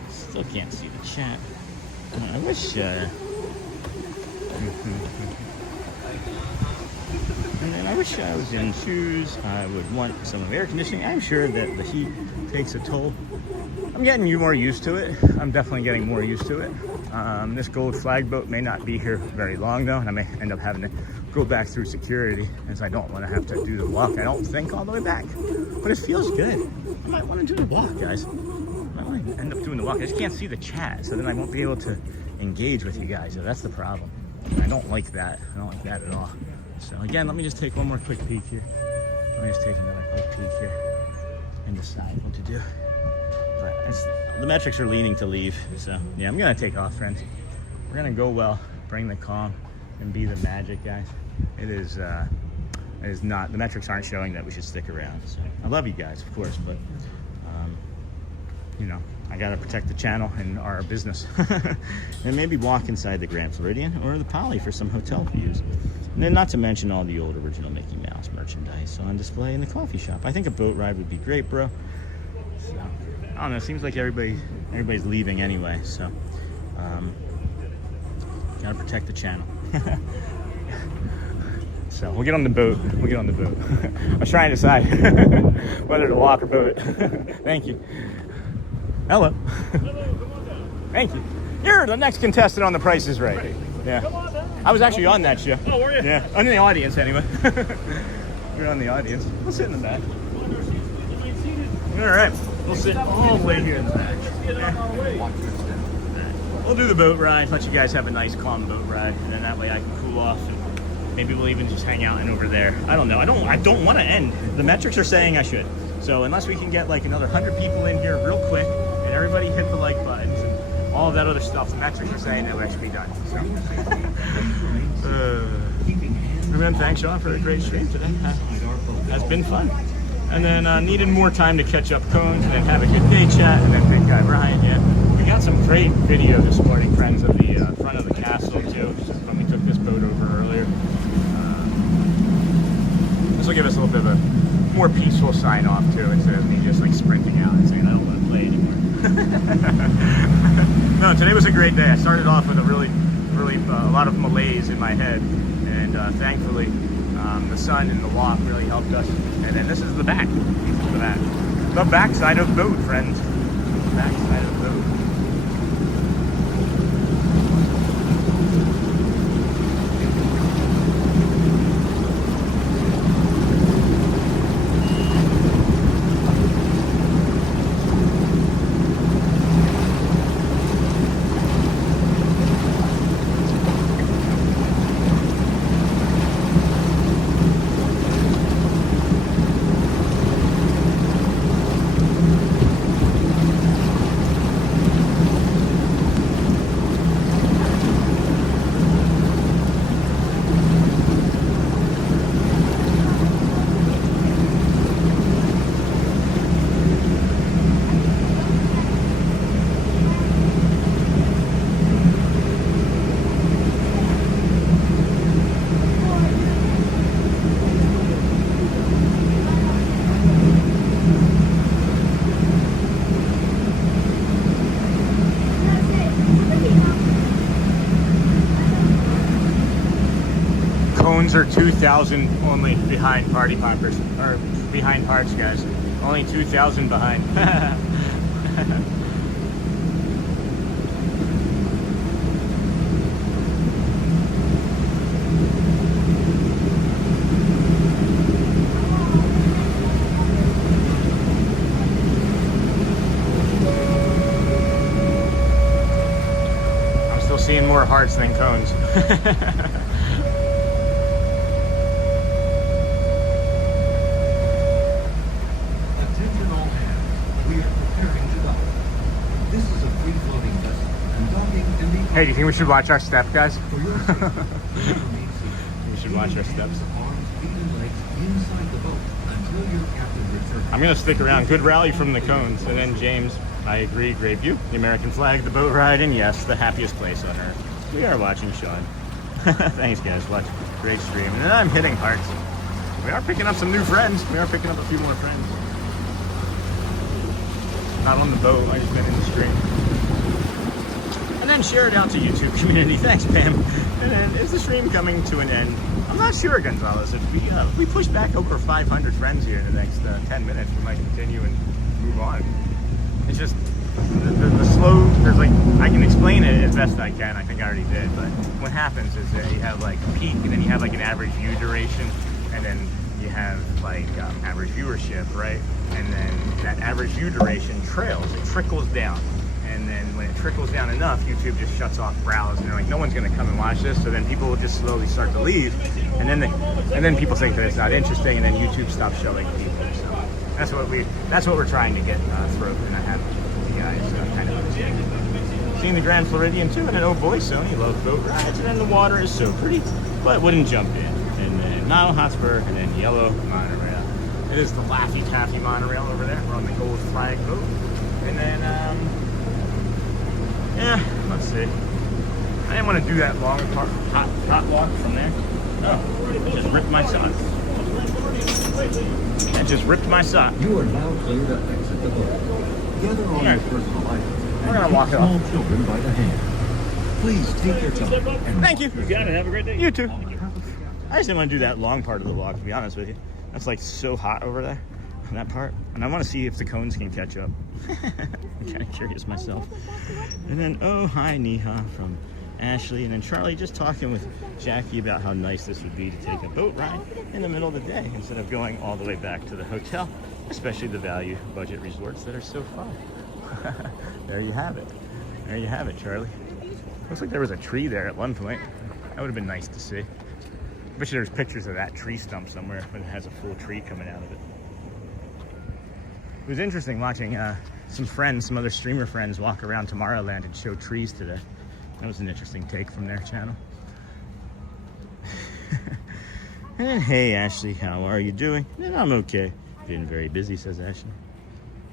Still can't see the chat. I wish, and then I wish I was in shoes. I would want some air conditioning. I'm sure that the heat takes a toll. I'm getting more used to it. I'm definitely getting more used to it. This gold flag boat may not be here very long though, and I may end up having to go back through security, as I don't want to have to do the walk. I don't think all the way back, but it feels good. I might want to do the walk, guys. I might end up doing the walk. I just can't see the chat, so then I won't be able to engage with you guys. So that's the problem. I don't like that. I don't like that at all. So again, let me just take one more quick peek here. Let me just take another quick peek here and decide what to do. But the metrics are leaning to leave. So yeah, I'm gonna take off, friends. We're gonna go well, bring the calm, and be the magic, guys. It is not, the metrics aren't showing that we should stick around. So I love you guys, of course, but you know, I gotta protect the channel and our business. And maybe walk inside the Grand Floridian or the Poly for some hotel views. And then not to mention all the old original Mickey Mouse merchandise on display in the coffee shop. I think a boat ride would be great, bro. So, I don't know, it seems like everybody's leaving anyway, so gotta protect the channel. So we'll get on the boat. We'll get on the boat. I was trying to decide whether to walk or boat. Thank you. Hello. Thank you. You're the next contestant on The Price is Right. Yeah. I was actually on that show. Oh, were you? Yeah. I'm in the audience anyway. You're on the audience. We'll sit in the back. All right. We'll sit all the way here in the back. Yeah. We'll do the boat ride. Let you guys have a nice, calm boat ride, and then that way I can cool off. And maybe we'll even just hang out and over there. I don't know. I don't want to end. The metrics are saying I should. So unless we can get like another 100 people in here real quick, and everybody hit the like buttons and all of that other stuff, the metrics are saying that we should be done. So, and then thanks, Sean, for a great stream today. Has been fun. And then needed more time to catch up cones and then have a good day chat, and then big guy Brian. Yeah, we got some great video this morning, friends, of the front of the castle too, when we took this boat over earlier. This will give us a little bit of a more peaceful sign off too, instead of me just like sprinting out and saying I don't want to play anymore. No, today was a great day. I started off with a really a lot of malaise in my head, and thankfully the sun and the walk really helped us. And then this is the back. The back side of boat, friends. The back side of boat. Are 2,000 only behind party poppers, or behind parts, guys. Only 2,000 behind. I'm still seeing more hearts than cones. Hey, do you think we should watch our step, guys? We should watch our steps. I'm gonna stick around. Good rally from the cones. And then James, I agree, great view. The American flag, the boat ride, and yes, the happiest place on earth. We are watching Sean. Thanks, guys. Watch. Great stream. And then I'm hitting hearts. We are picking up some new friends. We are picking up a few more friends. Not on the boat, I just been in the stream. And then share it out to YouTube community. Thanks, Pam. And then is the stream coming to an end? I'm not sure, Gonzalez. If we push back over 500 friends here in the next 10 minutes, we might continue and move on. It's just the slow. There's like, I can explain it as best I can. I think I already did. But what happens is that you have like a peak, and then you have like an average view duration, and then you have like average viewership, right? And then that average view duration trails. It trickles down. And then when it trickles down enough, YouTube just shuts off browse, and they're like, no one's gonna come and watch this. So then people will just slowly start to leave, and then people think that it's not interesting, and then YouTube stops showing people. So that's what we're trying to get through, and I have the guys kind of seen the Grand Floridian too, and then oh boy, Sony loves boat rides, and then the water is so pretty, but wouldn't jump in. And then Nile Hotspur, and then yellow monorail. It is the Laffy Taffy monorail over there. We're on the gold flag boat. And then, yeah, let's see. I didn't want to do that long hot walk from there. Oh, I just ripped my sock. I just ripped my sock. You are now clear to exit the boat. Gather all your personal items. We're gonna walk it small off. children by the hand. Please take your time. Thank you. You got it. Have a great day. You too. I just didn't want to do that long part of the walk, to be honest with you. That's like so hot over there, that part. And I want to see if the cones can catch up. I'm kind of curious myself. And then, oh, hi, Neha from Ashley. And then Charlie just talking with Jackie about how nice this would be to take a boat ride in the middle of the day instead of going all the way back to the hotel, especially the value budget resorts that are so fun. There you have it. There you have it, Charlie. Looks like there was a tree there at one point. That would have been nice to see. I bet you there's pictures of that tree stump somewhere when it has a full tree coming out of it. It was interesting watching some other streamer friends walk around Tomorrowland and show trees today. That was an interesting take from their channel. And hey Ashley, how are you doing? And I'm okay. Been very busy, says Ashley.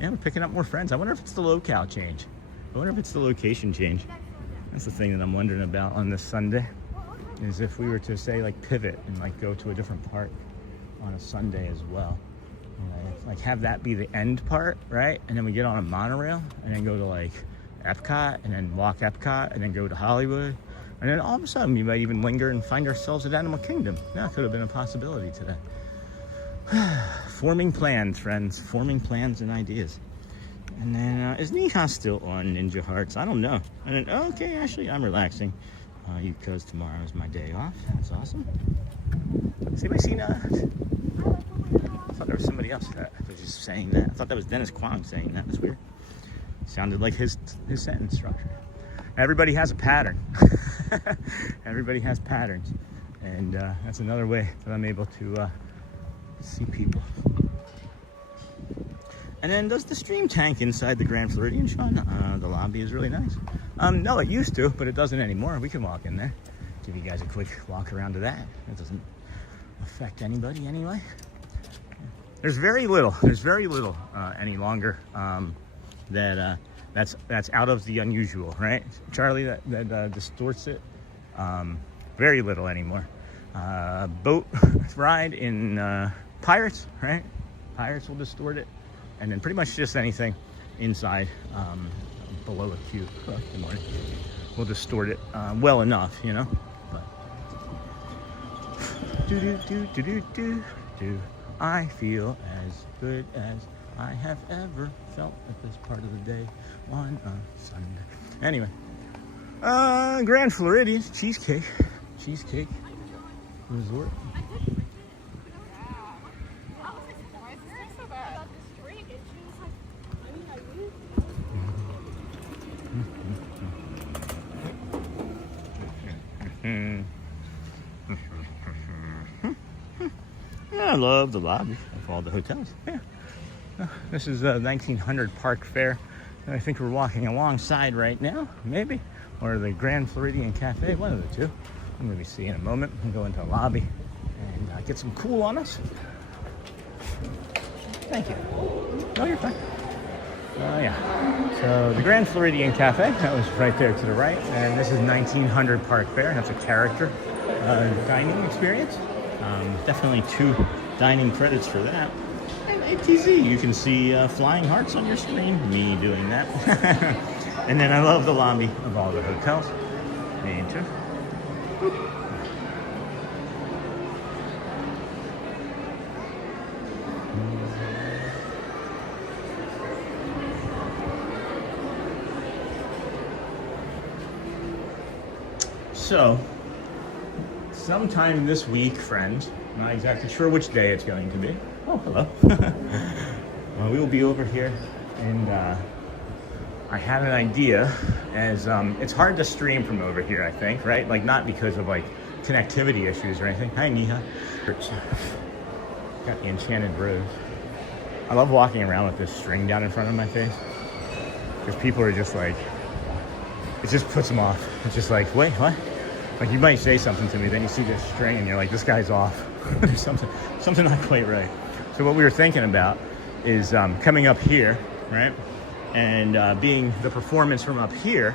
Yeah, we're picking up more friends. I wonder if it's the locale change. I wonder if it's the location change. That's the thing that I'm wondering about on this Sunday. Is if we were to say like pivot and like go to a different park on a Sunday as well, like have that be the end part, right? And then we get on a monorail and then go to like Epcot and then walk Epcot and then go to Hollywood, and then all of a sudden we might even linger and find ourselves at Animal Kingdom. That could have been a possibility today. Forming plans, friends. Forming plans and ideas. And then is Neha still on Ninja Hearts? I don't know. And then okay, Ashley, I'm relaxing. Because tomorrow is my day off. That's awesome. Has anybody seen I thought there was somebody else that was just saying that. I thought that was Dennis Kwong saying that. That's weird. Sounded like his sentence structure. Everybody has a pattern. Everybody has patterns. And that's another way that I'm able to see people. And then does the stream tank inside the Grand Floridian, Sean? The lobby is really nice. No, it used to, but it doesn't anymore. We can walk in there. Give you guys a quick walk around to that. It doesn't affect anybody anyway. There's very little any longer that's out of the unusual, right? Charlie, that distorts it. Very little anymore. Boat ride in Pirates, right? Pirates will distort it. And then pretty much just anything inside below a cube. Oh, good morning. We'll distort it well enough, you know. But do I feel as good as I have ever felt at this part of the day on a Sunday. Anyway, Grand Floridian Cheesecake Resort. I love the lobby of all the hotels. Yeah. This is 1900 Park Fair. I think we're walking alongside right now, maybe, or the Grand Floridian Cafe, one of the two. I'm going to see in a moment. We'll go into the lobby and get some cool on us. Thank you. No, you're fine. Yeah. So the Grand Floridian Cafe, that was right there to the right. And this is 1900 Park Fair. That's a character dining experience. Definitely 2 dining credits for that. And ATZ, you can see flying hearts on your screen. Me doing that. And then I love the lobby of all the hotels. Me too. So, sometime this week, friends, I'm not exactly sure which day it's going to be. Oh, hello. We will be over here in I had an idea, as it's hard to stream from over here, I think, right? Like, not because of like connectivity issues or anything. Hi, Neha. Got the enchanted rose. I love walking around with this string down in front of my face, because people are just like, it just puts them off. It's just like, wait, what? Like, you might say something to me, then you see this string and you're like, this guy's off. There's something not quite right. So what we were thinking about is coming up here, right? And being the performance from up here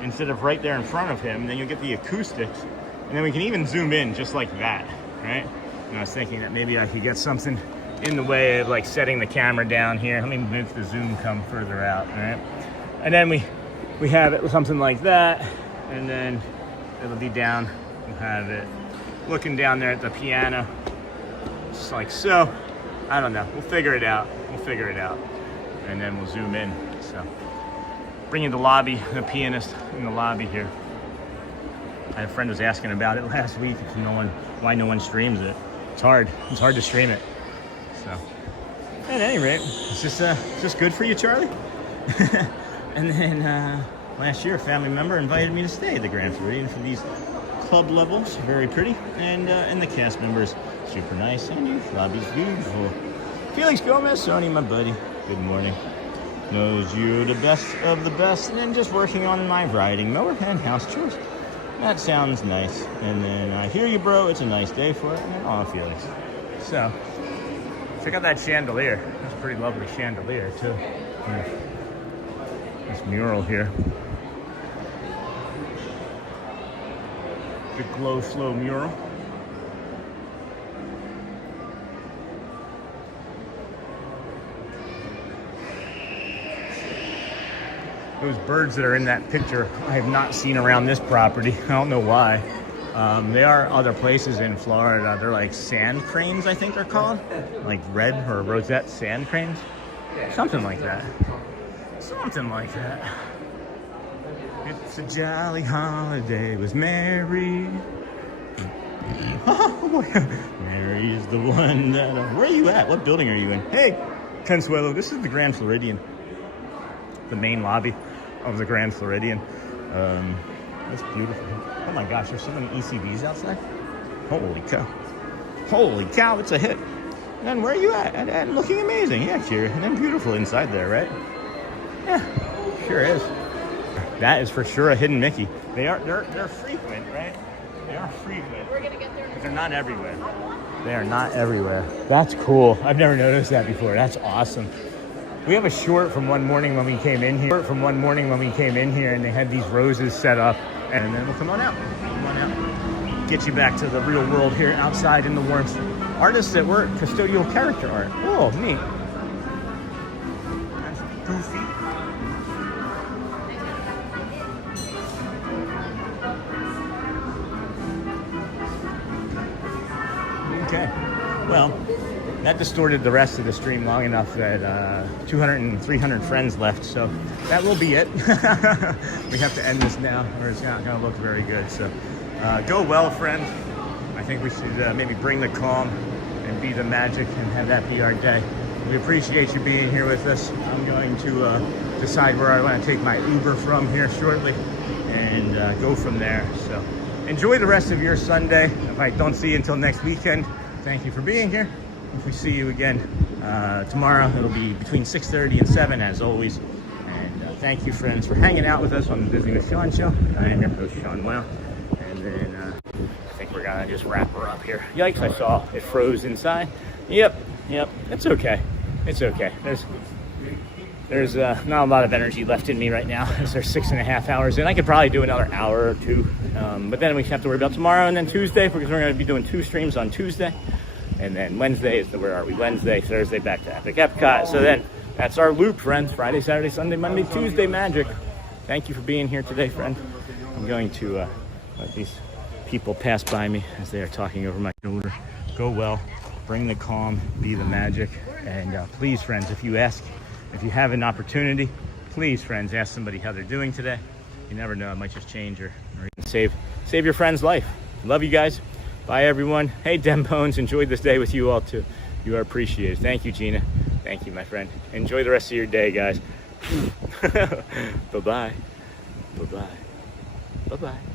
instead of right there in front of him. Then you'll get the acoustics, and then we can even zoom in just like that, right? And I was thinking that maybe I could get something in the way of like setting the camera down here. Let me make the zoom come further out, right? And then we have it with something like that, and then it'll be down. We'll have it looking down there at the piano, just like so. I don't know. We'll figure it out. And then we'll zoom in. So, bringing the lobby, the pianist in the lobby here. I had a friend was asking about it last week. Why no one streams it? It's hard. It's hard to stream it. So, at any rate, it's just good for you, Charlie. And then last year, a family member invited me to stay at the Grand Floridian for these club levels. Very pretty, and the cast members super nice, and the lobby's beautiful. Felix Gomez, Sony, my buddy. Good morning. Knows you're the best of the best, and then just working on my riding mower and house chores. That sounds nice. And then I hear you, bro. It's a nice day for it. And oh, Felix. So, check out that chandelier. That's a pretty lovely chandelier too. Yeah. This mural here. The Glow Slow mural. Those birds that are in that picture, I have not seen around this property. I don't know why. They are other places in Florida. They're like sand cranes, I think they're called. Like red or rosette sand cranes. Something like that. Something like that. It's a jolly holiday. It was Mary. Mary is the one that... Where are you at? What building are you in? Hey, Consuelo, this is the Grand Floridian. The main lobby of the Grand Floridian. That's beautiful. Oh my gosh, there's so many ECVs outside. Holy cow. Holy cow, it's a hit. And where are you at? And looking amazing. Yeah, Kira. And then beautiful inside there, right? Yeah, sure is. That is for sure a hidden Mickey. They're frequent, right? They are frequent. We're gonna get there. But they're not everywhere. They are not everywhere. That's cool. I've never noticed that before. That's awesome. We have a short from one morning when we came in here. And they had these roses set up. And then we'll come on out. Get you back to the real world here outside in the warmth. Artists at work, custodial character art. Oh, neat. That's goofy. Okay. Well, that distorted the rest of the stream long enough that 200 and 300 friends left, so that will be it. We have to end this now, or it's not going to look very good. So go well, friends. I think we should maybe bring the calm and be the magic and have that be our day. We appreciate you being here with us. I'm going to decide where I want to take my Uber from here shortly and go from there. So enjoy the rest of your Sunday. If I don't see you until next weekend, thank you for being here. If we see you again tomorrow, it'll be between 6:30 and 7 as always. And thank you, friends, for hanging out with us on the Disney with Sean show. I am your host, Sean Wow. And then I think we're gonna just wrap her up here. Yikes, I saw it froze inside. Yep, it's okay. It's okay. There's not a lot of energy left in me right now as there's 6.5 hours in. I could probably do another hour or two. But then we have to worry about tomorrow and then Tuesday, because we're gonna be doing 2 streams on Tuesday. And then Wednesday is where are we? Wednesday, Thursday, back to Epic Epcot. So then that's our loop, friends. Friday, Saturday, Sunday, Monday, Tuesday, magic. Thank you for being here today, friend. I'm going to let these people pass by me as they are talking over my shoulder. Go well, bring the calm, be the magic. And please, friends, if you have an opportunity, please, friends, ask somebody how they're doing today. You never know, it might just change or even save your friend's life. Love you guys. Bye, everyone. Hey, Dem Bones, enjoyed this day with you all, too. You are appreciated. Thank you, Gina. Thank you, my friend. Enjoy the rest of your day, guys. Bye-bye. Bye-bye. Bye-bye.